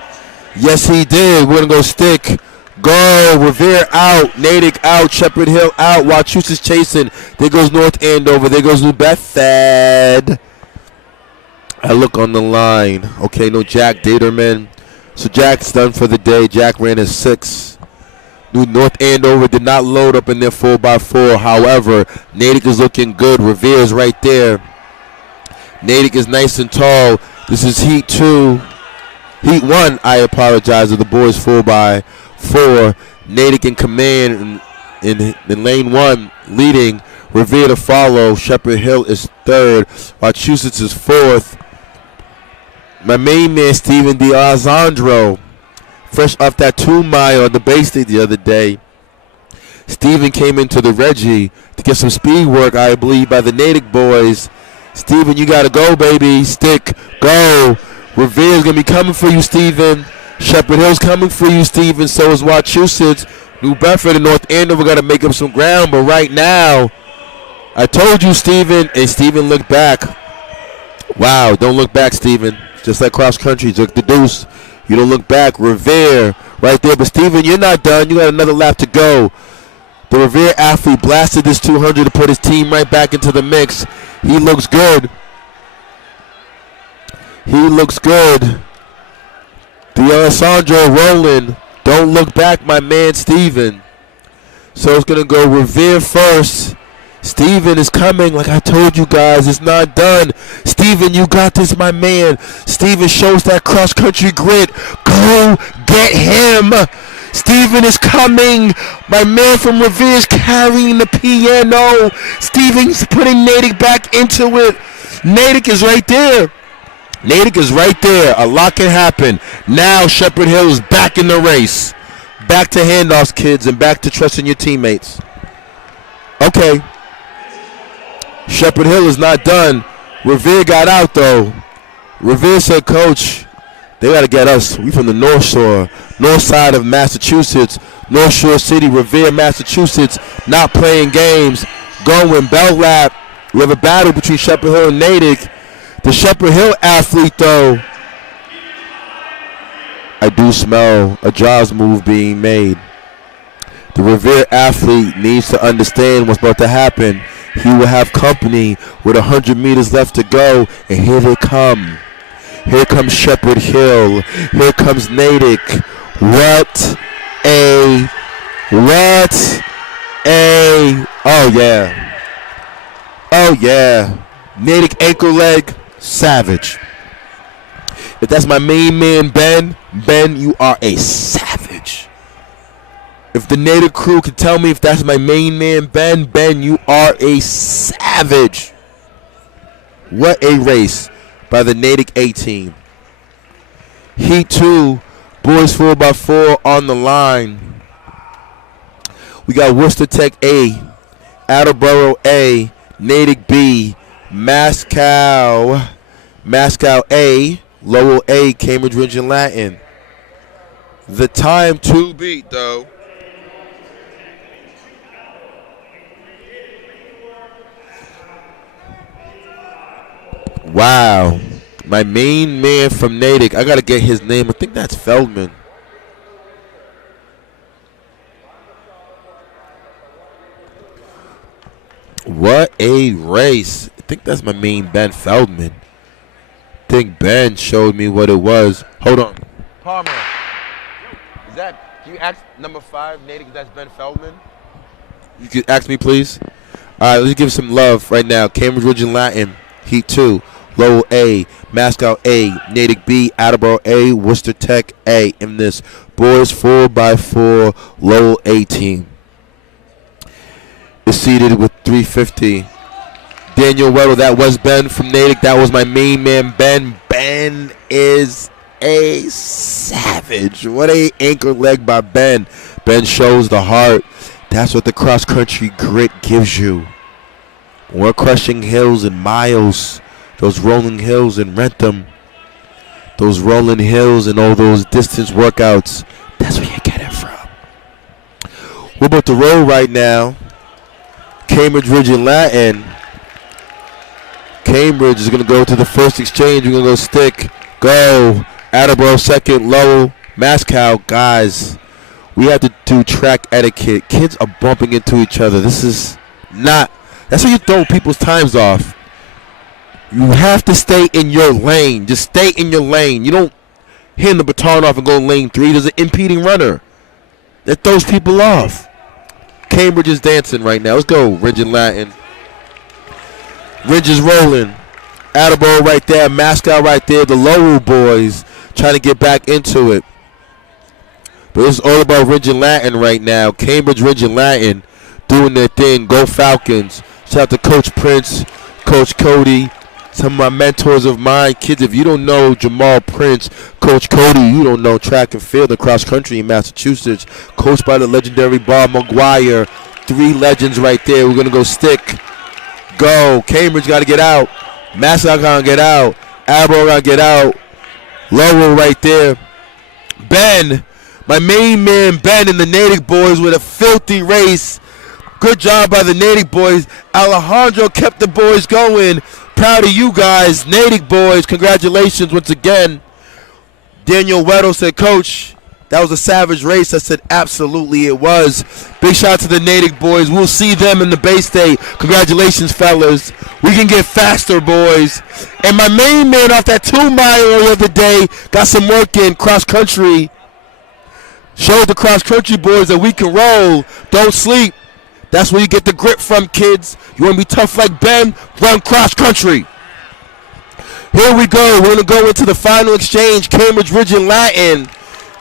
Yes, he did. We're going to go stick. Go. Revere out. Natick out. Shepherd Hill out. Wachusett's chasing. There goes North Andover. There goes New Bedford. I look on the line. Okay, no Jack Daterman. So Jack's done for the day. Jack ran his 6. New North Andover did not load up in their 4x4. However, Natick is looking good. Revere is right there. Natick is nice and tall. This is Heat 2. Heat 1, I apologize, of the boys 4x4. Natick in command in lane 1, leading. Revere to follow. Shepherd Hill is 3rd. Massachusetts is 4th. My main man, Steven D'Alessandro, fresh off that 2-mile on the Bay State the other day. Steven came into the Reggie to get some speed work, I believe, by the Natick boys. Steven, you got to go, baby. Stick, go. Revere's going to be coming for you, Steven. Shepherd Hill's coming for you, Steven. So is Massachusetts. New Bedford and North Andover got to make up some ground. But right now, I told you, Steven. And Steven looked back. Wow, don't look back, Steven. Just like cross country, took the deuce. You don't look back. Revere right there. But, Steven, you're not done. You got another lap to go. The Revere athlete blasted this 200 to put his team right back into the mix. He looks good. He looks good. D'Alessandro rolling. Don't look back, my man, Steven. So it's going to go Revere first. Steven is coming. Like I told you guys, it's not done. Steven, you got this, my man. Steven shows that cross-country grit. Go get him. Steven is coming. My man from Revere is carrying the piano. Steven's putting Natick back into it. Natick is right there. Natick is right there. A lot can happen. Now Shepherd Hill is back in the race. Back to handoffs, kids, and back to trusting your teammates. Okay. Shepherd Hill is not done. Revere got out, though. Revere said, Coach, they got to get us. We from the North Shore, north side of Massachusetts, North Shore City, Revere, Massachusetts, not playing games, going belt lap. We have a battle between Shepherd Hill and Natick. The Shepherd Hill athlete, though, I do smell a jaws move being made. The Revere athlete needs to understand what's about to happen. He will have company with 100 meters left to go, and here they come. Here comes Shepherd Hill. Here comes Natick. What a, oh yeah. Oh yeah. Natick ankle leg, savage. If that's my main man, Ben, you are a savage. If the Natick crew can tell me if that's my main man, Ben, you are a savage. What a race by the Natick A team. Heat 2, boys 4x4 on the line. We got Worcester Tech A, Attleboro A, Natick B, Mascow A, Lowell A, Cambridge Ridge and Latin. The time to beat, though. Wow. My main man from Natick, I got to get his name. I think that's Feldman. What a race. I think that's my main Ben Feldman. I think Ben showed me what it was. Hold on. Palmer. Can you ask number 5, Natick, if that's Ben Feldman? You could ask me, please? All right, let's give some love right now. Cambridge Ridge and Latin, Heat 2. Lowell A, Mascow A, Natick B, Attleboro A, Worcester Tech A in this boys 4x4 Lowell A team. Is seated with 350. Daniel Weddle, that was Ben from Natick. That was my main man, Ben. Ben is a savage. What a anchor leg by Ben. Ben shows the heart. That's what the cross-country grit gives you. We're crushing hills and miles. Those rolling hills in Rentham, those rolling hills and all those distance workouts, that's where you get it from. We're about to roll right now. Cambridge Ridge and Latin. Cambridge is going to go to the first exchange. We're going to go stick, go. Attleboro second, Lowell, Mascow. Guys, we have to do track etiquette. Kids are bumping into each other. This is not, that's how you throw people's times off. You have to stay in your lane. Just stay in your lane. You don't hand the baton off and go lane 3. There's an impeding runner that throws people off. Cambridge is dancing right now. Let's go, Ridge and Latin. Ridge is rolling. Attleboro right there. Mascot right there. The Lowell boys trying to get back into it. But it's all about Ridge and Latin right now. Cambridge, Ridge and Latin doing their thing. Go Falcons. Shout out to Coach Prince, Coach Cody, some of my mentors of mine. Kids, if you don't know Jamal Prince, Coach Cody, you don't know track and field and cross country in Massachusetts. Coached by the legendary Bob McGuire. 3 legends right there. We're going to go stick. Go. Cambridge got to get out. Mascot got to get out. Attleboro got to get out. Lowell right there. Ben, my main man Ben and the Natick boys with a filthy race. Good job by the Natick boys. Alejandro kept the boys going. Proud of you guys, Natick boys. Congratulations once again. Daniel Weddle said, Coach, that was a savage race. I said, absolutely it was. Big shout out to the Natick boys. We'll see them in the Bay State. Congratulations, fellas. We can get faster, boys. And my main man off that 2-mile the other day got some work in cross country. Showed the cross country boys that we can roll. Don't sleep. That's where you get the grip from, kids. You want to be tough like Ben? Run cross country. Here we go. We're going to go into the final exchange. Cambridge, Ridge, and Latin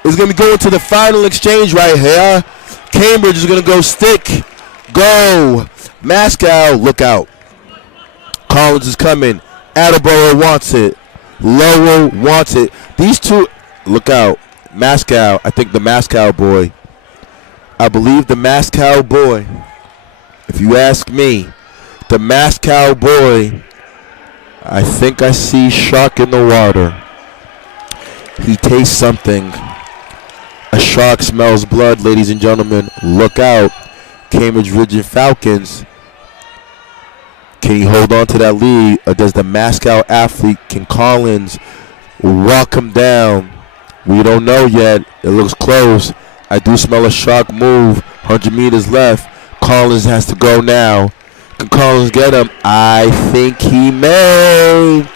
is going to be going to the final exchange right here. Cambridge is going to go stick. Go. Mascow, look out. Collins is coming. Attleboro wants it. Lowell wants it. These two, look out. Mascow, I think the Mascow boy. I believe the Mascow boy. If you ask me, the Mascow boy, I think I see shark in the water. He tastes something. A shark smells blood, ladies and gentlemen. Look out. Cambridge Ridge and Falcons. Can he hold on to that lead? Or does the Mascow athlete, can Collins walk him down? We don't know yet. It looks close. I do smell a shark move. 100 meters left. Collins has to go now. Can Collins get him? I think he may.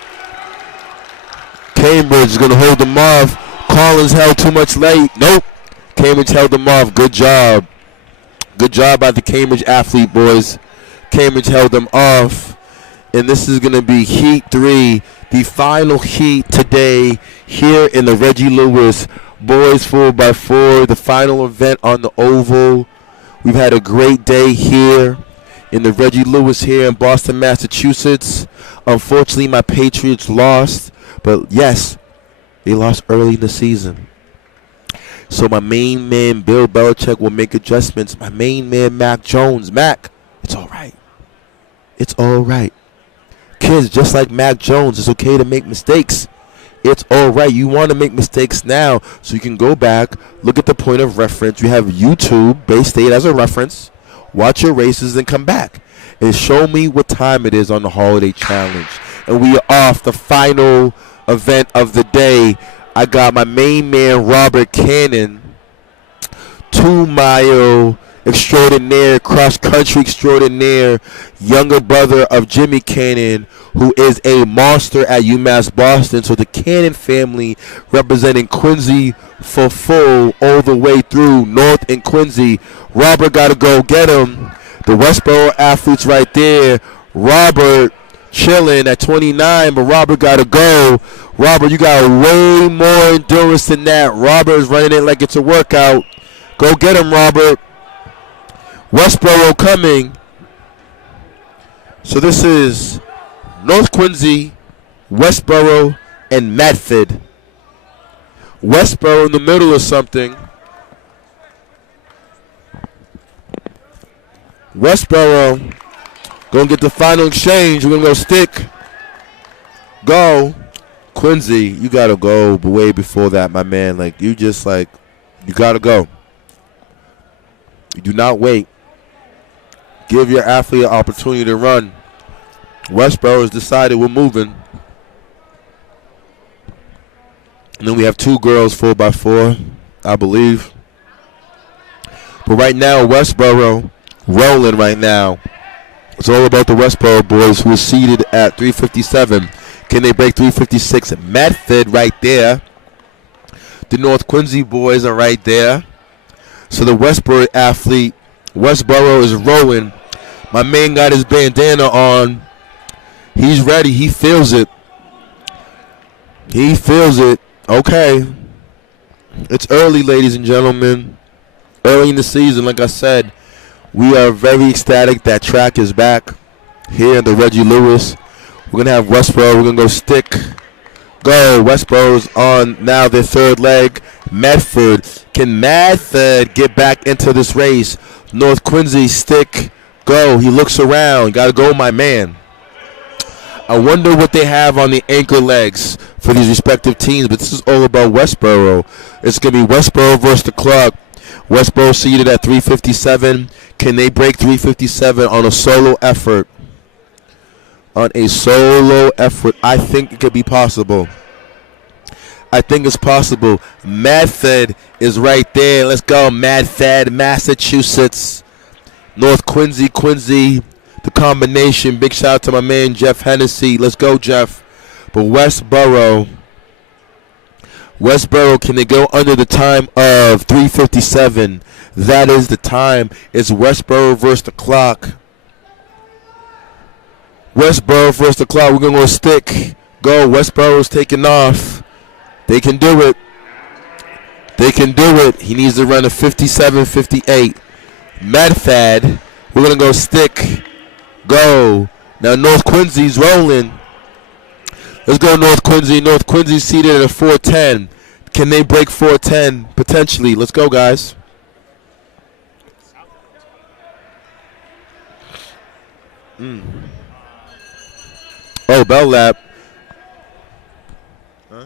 Cambridge is going to hold him off. Collins held too much late. Nope. Cambridge held him off. Good job. Good job by the Cambridge athlete, boys. Cambridge held them off. And this is going to be Heat 3, the final heat today here in the Reggie Lewis Boys 4x4, the final event on the Oval. We've had a great day here in the Reggie Lewis here in Boston, Massachusetts. Unfortunately, my Patriots lost, but yes, they lost early in the season. So my main man, Bill Belichick, will make adjustments. My main man, Mac Jones. Mac, it's all right. It's all right. Kids, just like Mac Jones, it's okay to make mistakes. It's all right. You want to make mistakes now so you can go back, look at the point of reference. You have YouTube, Bay State as a reference. Watch your races and come back. And show me what time it is on the Holiday Challenge. And we are off the final event of the day. I got my main man, Robert Cannon, 2-mile extraordinaire, cross-country extraordinaire, younger brother of Jimmy Cannon, who is a monster at UMass Boston. So the Cannon family representing Quincy for full all the way through North and Quincy. Robert got to go get him. The Westboro athletes right there. Robert chilling at 29, but Robert got to go. Robert, you got way more endurance than that. Robert is running it like it's a workout. Go get him, Robert. Westboro coming. So this is North Quincy, Westboro, and Medford. Westboro in the middle of something. Westboro gonna get the final exchange. We're gonna go stick. Go. Quincy, you gotta go, but way before that, my man. Like, you just like, you gotta go. You do not wait. Give your athlete an opportunity to run. Westboro has decided we're moving. And then we have 2 girls 4x4, I believe. But right now, Westboro rolling right now. It's all about the Westboro boys who are seated at 357. Can they break 356? Medford right there. The North Quincy boys are right there. So the Westboro athlete, Westboro is rolling. My man got his bandana on. He's ready. He feels it. He feels it. Okay. It's early, ladies and gentlemen. Early in the season, like I said. We are very ecstatic that track is back here in the Reggie Lewis. We're going to have Westboro. We're going to go stick. Go. Westboro's on now their third leg. Medford. Can Medford get back into this race? North Quincy, stick. Go. He looks around. Got to go, my man. I wonder what they have on the anchor legs for these respective teams, but this is all about Westboro. It's going to be Westboro versus the Clark. Westboro seated at 357. Can they break 357 on a solo effort? On a solo effort, I think it could be possible. I think it's possible. Medford is right there. Let's go, Medford, Massachusetts. North Quincy, the combination. Big shout out to my man Jeff Hennessy. Let's go, Jeff. But Westboro, can they go under the time of 357? That is the time. It's Westboro versus the clock. Westboro versus the clock. We're going to go stick. Go. Westboro's taking off. They can do it. They can do it. He needs to run a 57-58. Medfad. We're going to go stick. Go. Now North Quincy's rolling. Let's go North Quincy. North Quincy seated at a 410. Can they break 410? Potentially. Let's go, guys. Oh, bell lap. Huh?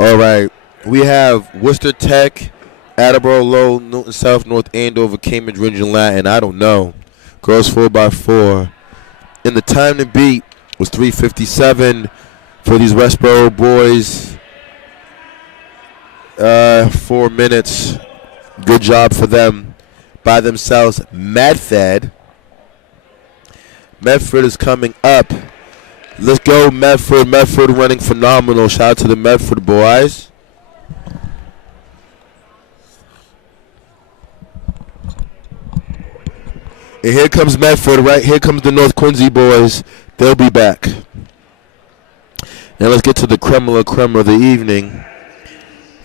All right. We have Worcester Tech, Attleboro Low, Newton South, North Andover, Cambridge, Region Latin. I don't know. Girls 4x4. And the time to beat was 3:57 for these Westboro boys. 4 minutes. Good job for them by themselves. Medford is coming up. Let's go, Medford. Medford running phenomenal. Shout out to the Medford boys. And here comes Medford, right? Here comes the North Quincy boys. They'll be back. Now let's get to the creme de la creme of the evening.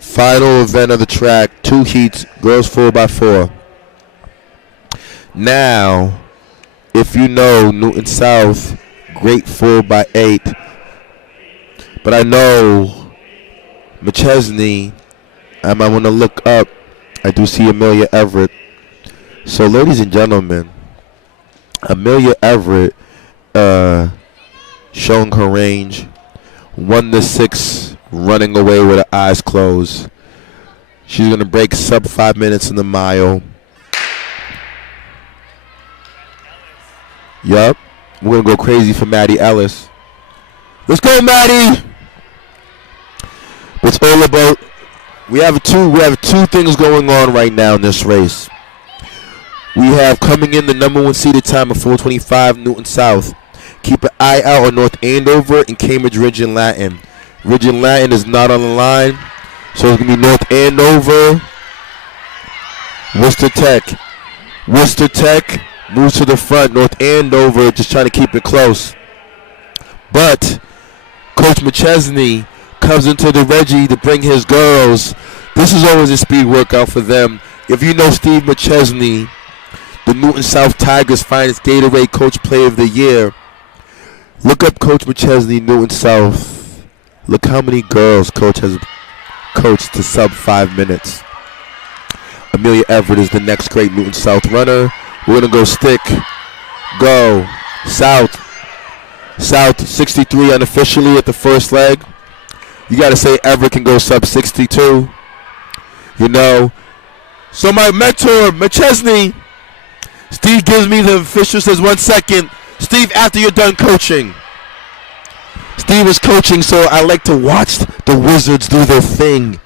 Final event of the track. 2 heats, girls 4x4. Now, if you know Newton South, great 4x8. But I know McChesney, I might want to look up. I do see Amelia Everett. So, ladies and gentlemen, Amelia Everett showing her range. 1-6, running away with her eyes closed. She's going to break sub 5 minutes in the mile. Yup. We're going to go crazy for Maddie Ellis. Let's go, Maddie! It's all about, we have two things going on right now in this race. We have coming in the number 1 seeded time of 4:25 Newton South. Keep an eye out on North Andover and Cambridge Region Latin. Region Latin is not on the line, so it's going to be North Andover, Worcester Tech. Worcester Tech moves to the front. North Andover just trying to keep it close. But Coach McChesney comes into the Reggie to bring his girls. This is always a speed workout for them. If you know Steve McChesney, the Newton South Tigers finest Gatorade Coach Player of the Year, look up Coach McChesney, Newton South. Look how many girls Coach has coached to sub 5 minutes. Amelia Everett is the next great Newton South runner. We're going to go stick. Go. South. South 63 unofficially at the first leg. You got to say Everett can go sub 62. You know. So my mentor, McChesney, Steve gives me the official, says 1 second. Steve, after you're done coaching. Steve is coaching, so I like to watch the Wizards do their thing.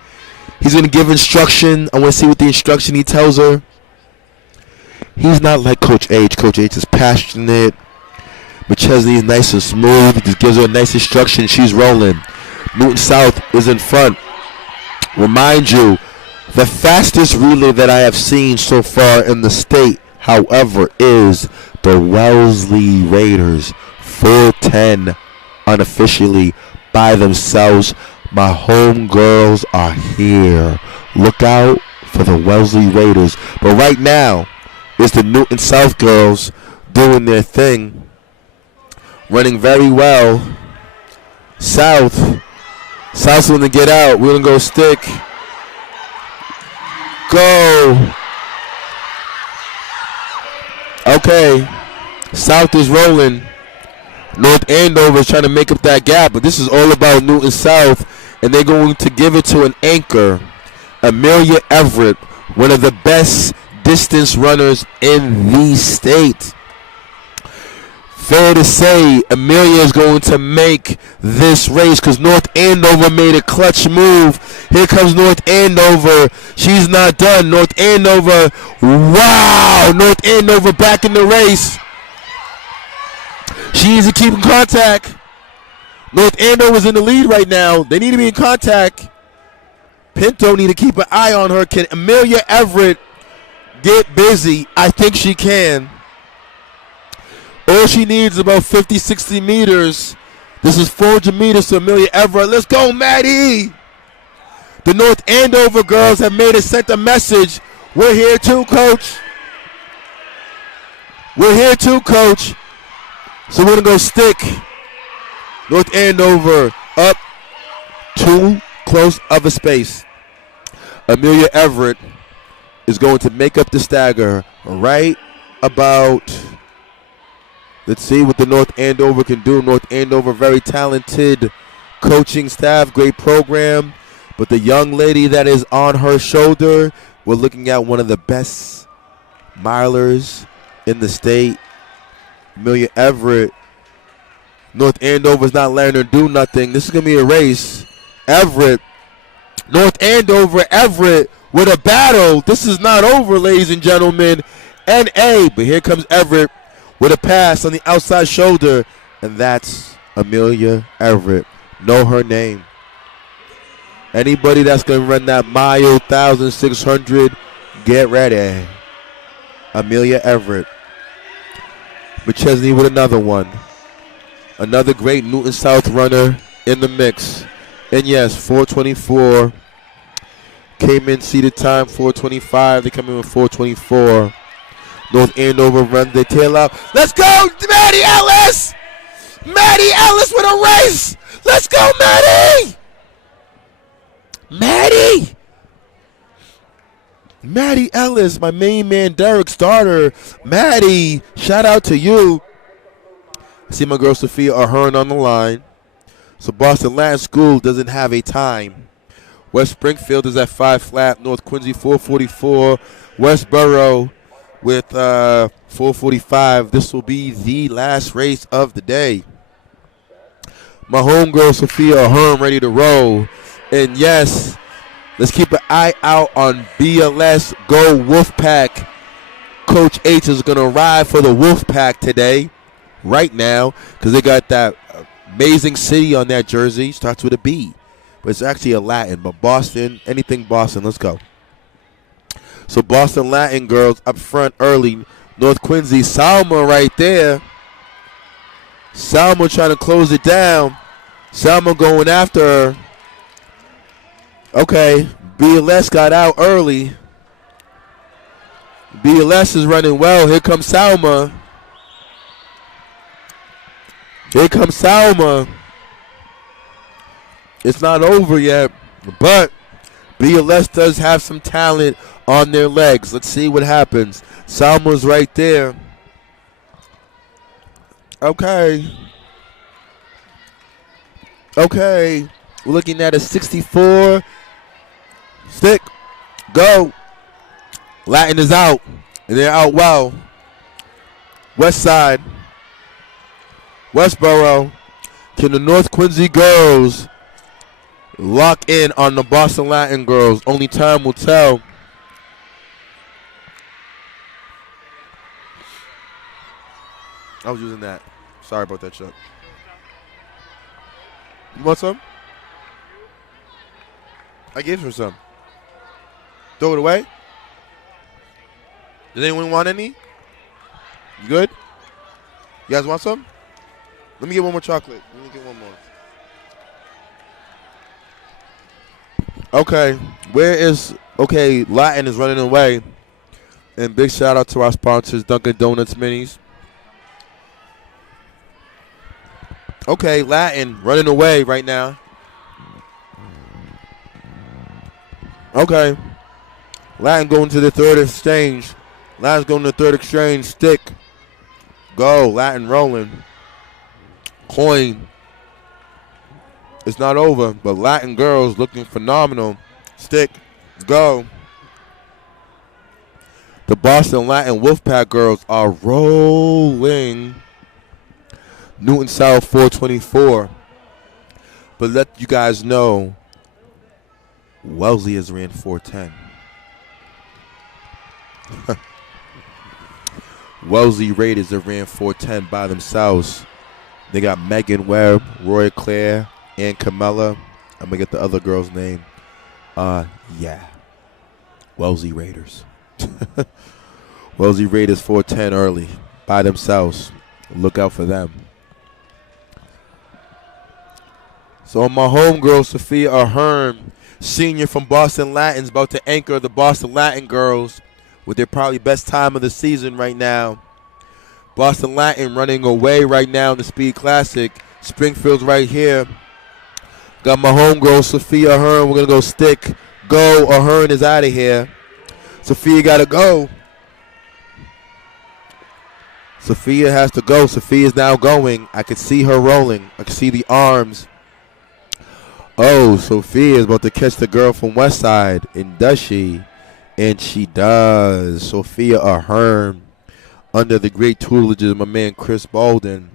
He's going to give instruction. I want to see what the instruction he tells her. He's not like Coach H. Coach H is passionate. McChesney is nice and smooth. He just gives her a nice instruction. She's rolling. Newton South is in front. Remind you, the fastest relay that I have seen so far in the state, however, is the Wellesley Raiders. 4:10 unofficially by themselves. My home girls are here. Look out for the Wellesley Raiders. But right now, it's the Newton South girls doing their thing. Running very well. South's going to get out. We're going to go stick. Go. Okay. South is rolling. North Andover is trying to make up that gap, but this is all about Newton South, and they're going to give it to an anchor, Amelia Everett, one of the best distance runners in the state. Fair to say, Amelia is going to make this race because North Andover made a clutch move. Here comes North Andover. She's not done. North Andover, wow! North Andover back in the race. She needs to keep in contact. North Andover's in the lead right now. They need to be in contact. Pinto need to keep an eye on her. Can Amelia Everett get busy? I think she can. All she needs is about 50, 60 meters. This is 400 meters to Amelia Everett. Let's go, Maddie. The North Andover girls have sent a message. We're here too, coach. We're here too, coach. So we're going to go stick. North Andover up too close of a space. Amelia Everett is going to make up the stagger right about. Let's see what the North Andover can do. North Andover, very talented coaching staff, great program. But the young lady that is on her shoulder, we're looking at one of the best milers in the state. Amelia Everett. North Andover's not letting her do nothing. This is going to be a race. Everett. North Andover, Everett with a battle. This is not over, ladies and gentlemen. NA. But here comes Everett with a pass on the outside shoulder. And that's Amelia Everett. Know her name. Anybody that's going to run that mile 1,600, get ready. Amelia Everett. McChesney with another one. Another great Newton South runner in the mix. And yes, 424. Came in seated time, 425. They come in with 424. North Andover run their tail out. Let's go, Maddie Ellis! Maddie Ellis with a race! Let's go, Maddie! Maddie! Maddie Ellis, my main man, Derek's daughter. Maddie, shout out to you. I see my girl Sophia Ahern on the line. So Boston Latin School doesn't have a time. West Springfield is at 5 flat. North Quincy 444. Westboro with 445. This will be the last race of the day. My homegirl Sophia Ahern ready to roll. And yes, let's keep an eye out on BLS Go Wolfpack. Coach H is going to ride for the Wolfpack today, right now, because they got that amazing city on that jersey. Starts with a B, but it's actually a Latin. But Boston, anything Boston, let's go. So Boston Latin girls up front early. North Quincy, Salma right there. Salma trying to close it down. Salma going after her. Okay, BLS got out early. BLS is running well. Here comes Salma. Here comes Salma. It's not over yet, but BLS does have some talent on their legs. Let's see what happens. Salma's right there. Okay. Okay. We're looking at a 64. Stick. Go. Latin is out. And they're out well. West side. Westboro. Can the North Quincy girls lock in on the Boston Latin girls? Only time will tell. I was using that. Sorry about that, Chuck. You want some? I gave her some. Throw it away? Does anyone want any? You good? You guys want some? Let me get one more chocolate. Let me get one more. Okay. Latin is running away. And big shout out to our sponsors, Dunkin' Donuts Minis. Okay, Latin running away right now. Okay. Latin going to the third exchange. Latin's going to the third exchange. Stick. Go. Latin rolling. Coin. It's not over, but Latin girls looking phenomenal. Stick. Go. The Boston Latin Wolfpack girls are rolling. Newton South 424. But let you guys know, Wellesley has ran 410. Wellesley Raiders have ran 410 by themselves. They got Megan Webb, Roy Claire, and Camilla. I'm going to get the other girl's name. Wellesley Raiders. Wellesley Raiders 410 early by themselves. Look out for them. So my homegirl, Sophia Ahern, senior from Boston Latin's, about to anchor the Boston Latin girls with their probably best time of the season right now. Boston Latin running away right now in the Speed Classic. Springfield's right here. Got my homegirl, Sophia Ahern. We're going to go stick. Go. Ahern is out of here. Sophia got to go. Sophia has to go. Sophia's now going. I can see her rolling. I can see the arms. Oh, Sophia is about to catch the girl from Westside. And does she? And she does. Sophia Ahern, under the great tutelage of my man Chris Bolden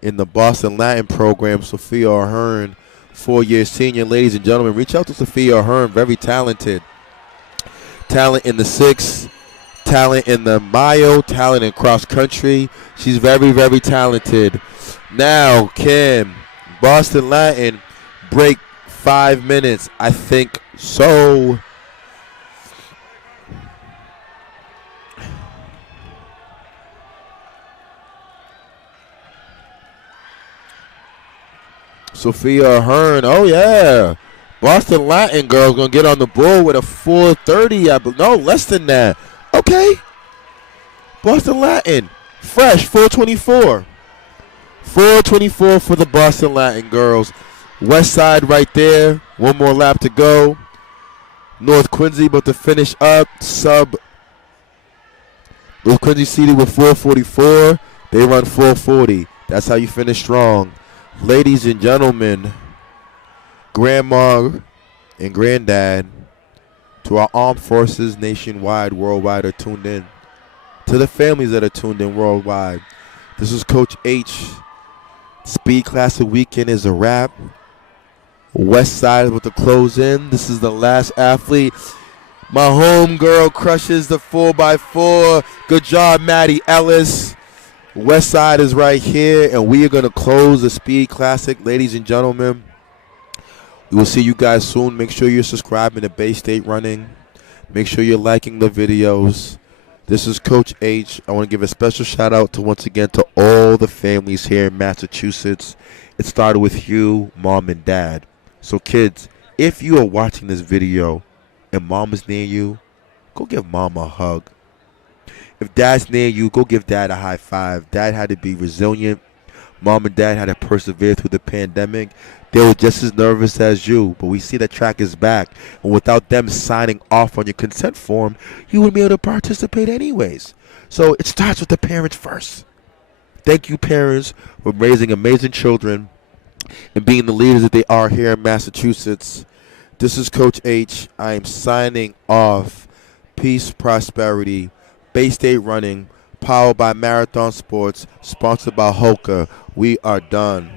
in the Boston Latin program. Sophia Ahern, 4-year senior. Ladies and gentlemen, reach out to Sophia Ahern. Very talented. Talent in the 6, talent in the mile, talent in cross country. She's very, very talented. Now, can Boston Latin break 5 minutes? I think so. Sophia Ahern, oh yeah. Boston Latin girl's going to get on the board with a 4:30. No, less than that. Okay. Boston Latin, fresh, 4:24. 4:24 for the Boston Latin girls. West Side right there. One more lap to go. North Quincy about to finish up. North Quincy seated with 4:44. They run 4:40. That's how you finish strong. Ladies and gentlemen, Grandma and Granddad, to our armed forces nationwide, worldwide are tuned in. To the families that are tuned in worldwide, this is Coach H. Speed Classic weekend is a wrap. West Side is about to close in. This is the last athlete. My home girl crushes the 4x4. Good job, Maddie Ellis. West Side is right here, and we are going to close the Speed Classic. Ladies and gentlemen, we will see you guys soon. Make sure you're subscribing to Bay State Running. Make sure you're liking the videos. This is Coach H. I want to give a special shout out to, once again, to all the families here in Massachusetts. It started with you, Mom and Dad. So kids, if you are watching this video and Mom is near you, go give Mom a hug. If Dad's near you, go give Dad a high five. Dad had to be resilient. Mom and Dad had to persevere through the pandemic. They were just as nervous as you, but we see that track is back. And without them signing off on your consent form, you wouldn't be able to participate anyways. So it starts with the parents first. Thank you, parents, for raising amazing children and being the leaders that they are here in Massachusetts. This is Coach H. I am signing off. Peace, prosperity. Bay State Running, powered by Marathon Sports, sponsored by Hoka. We are done.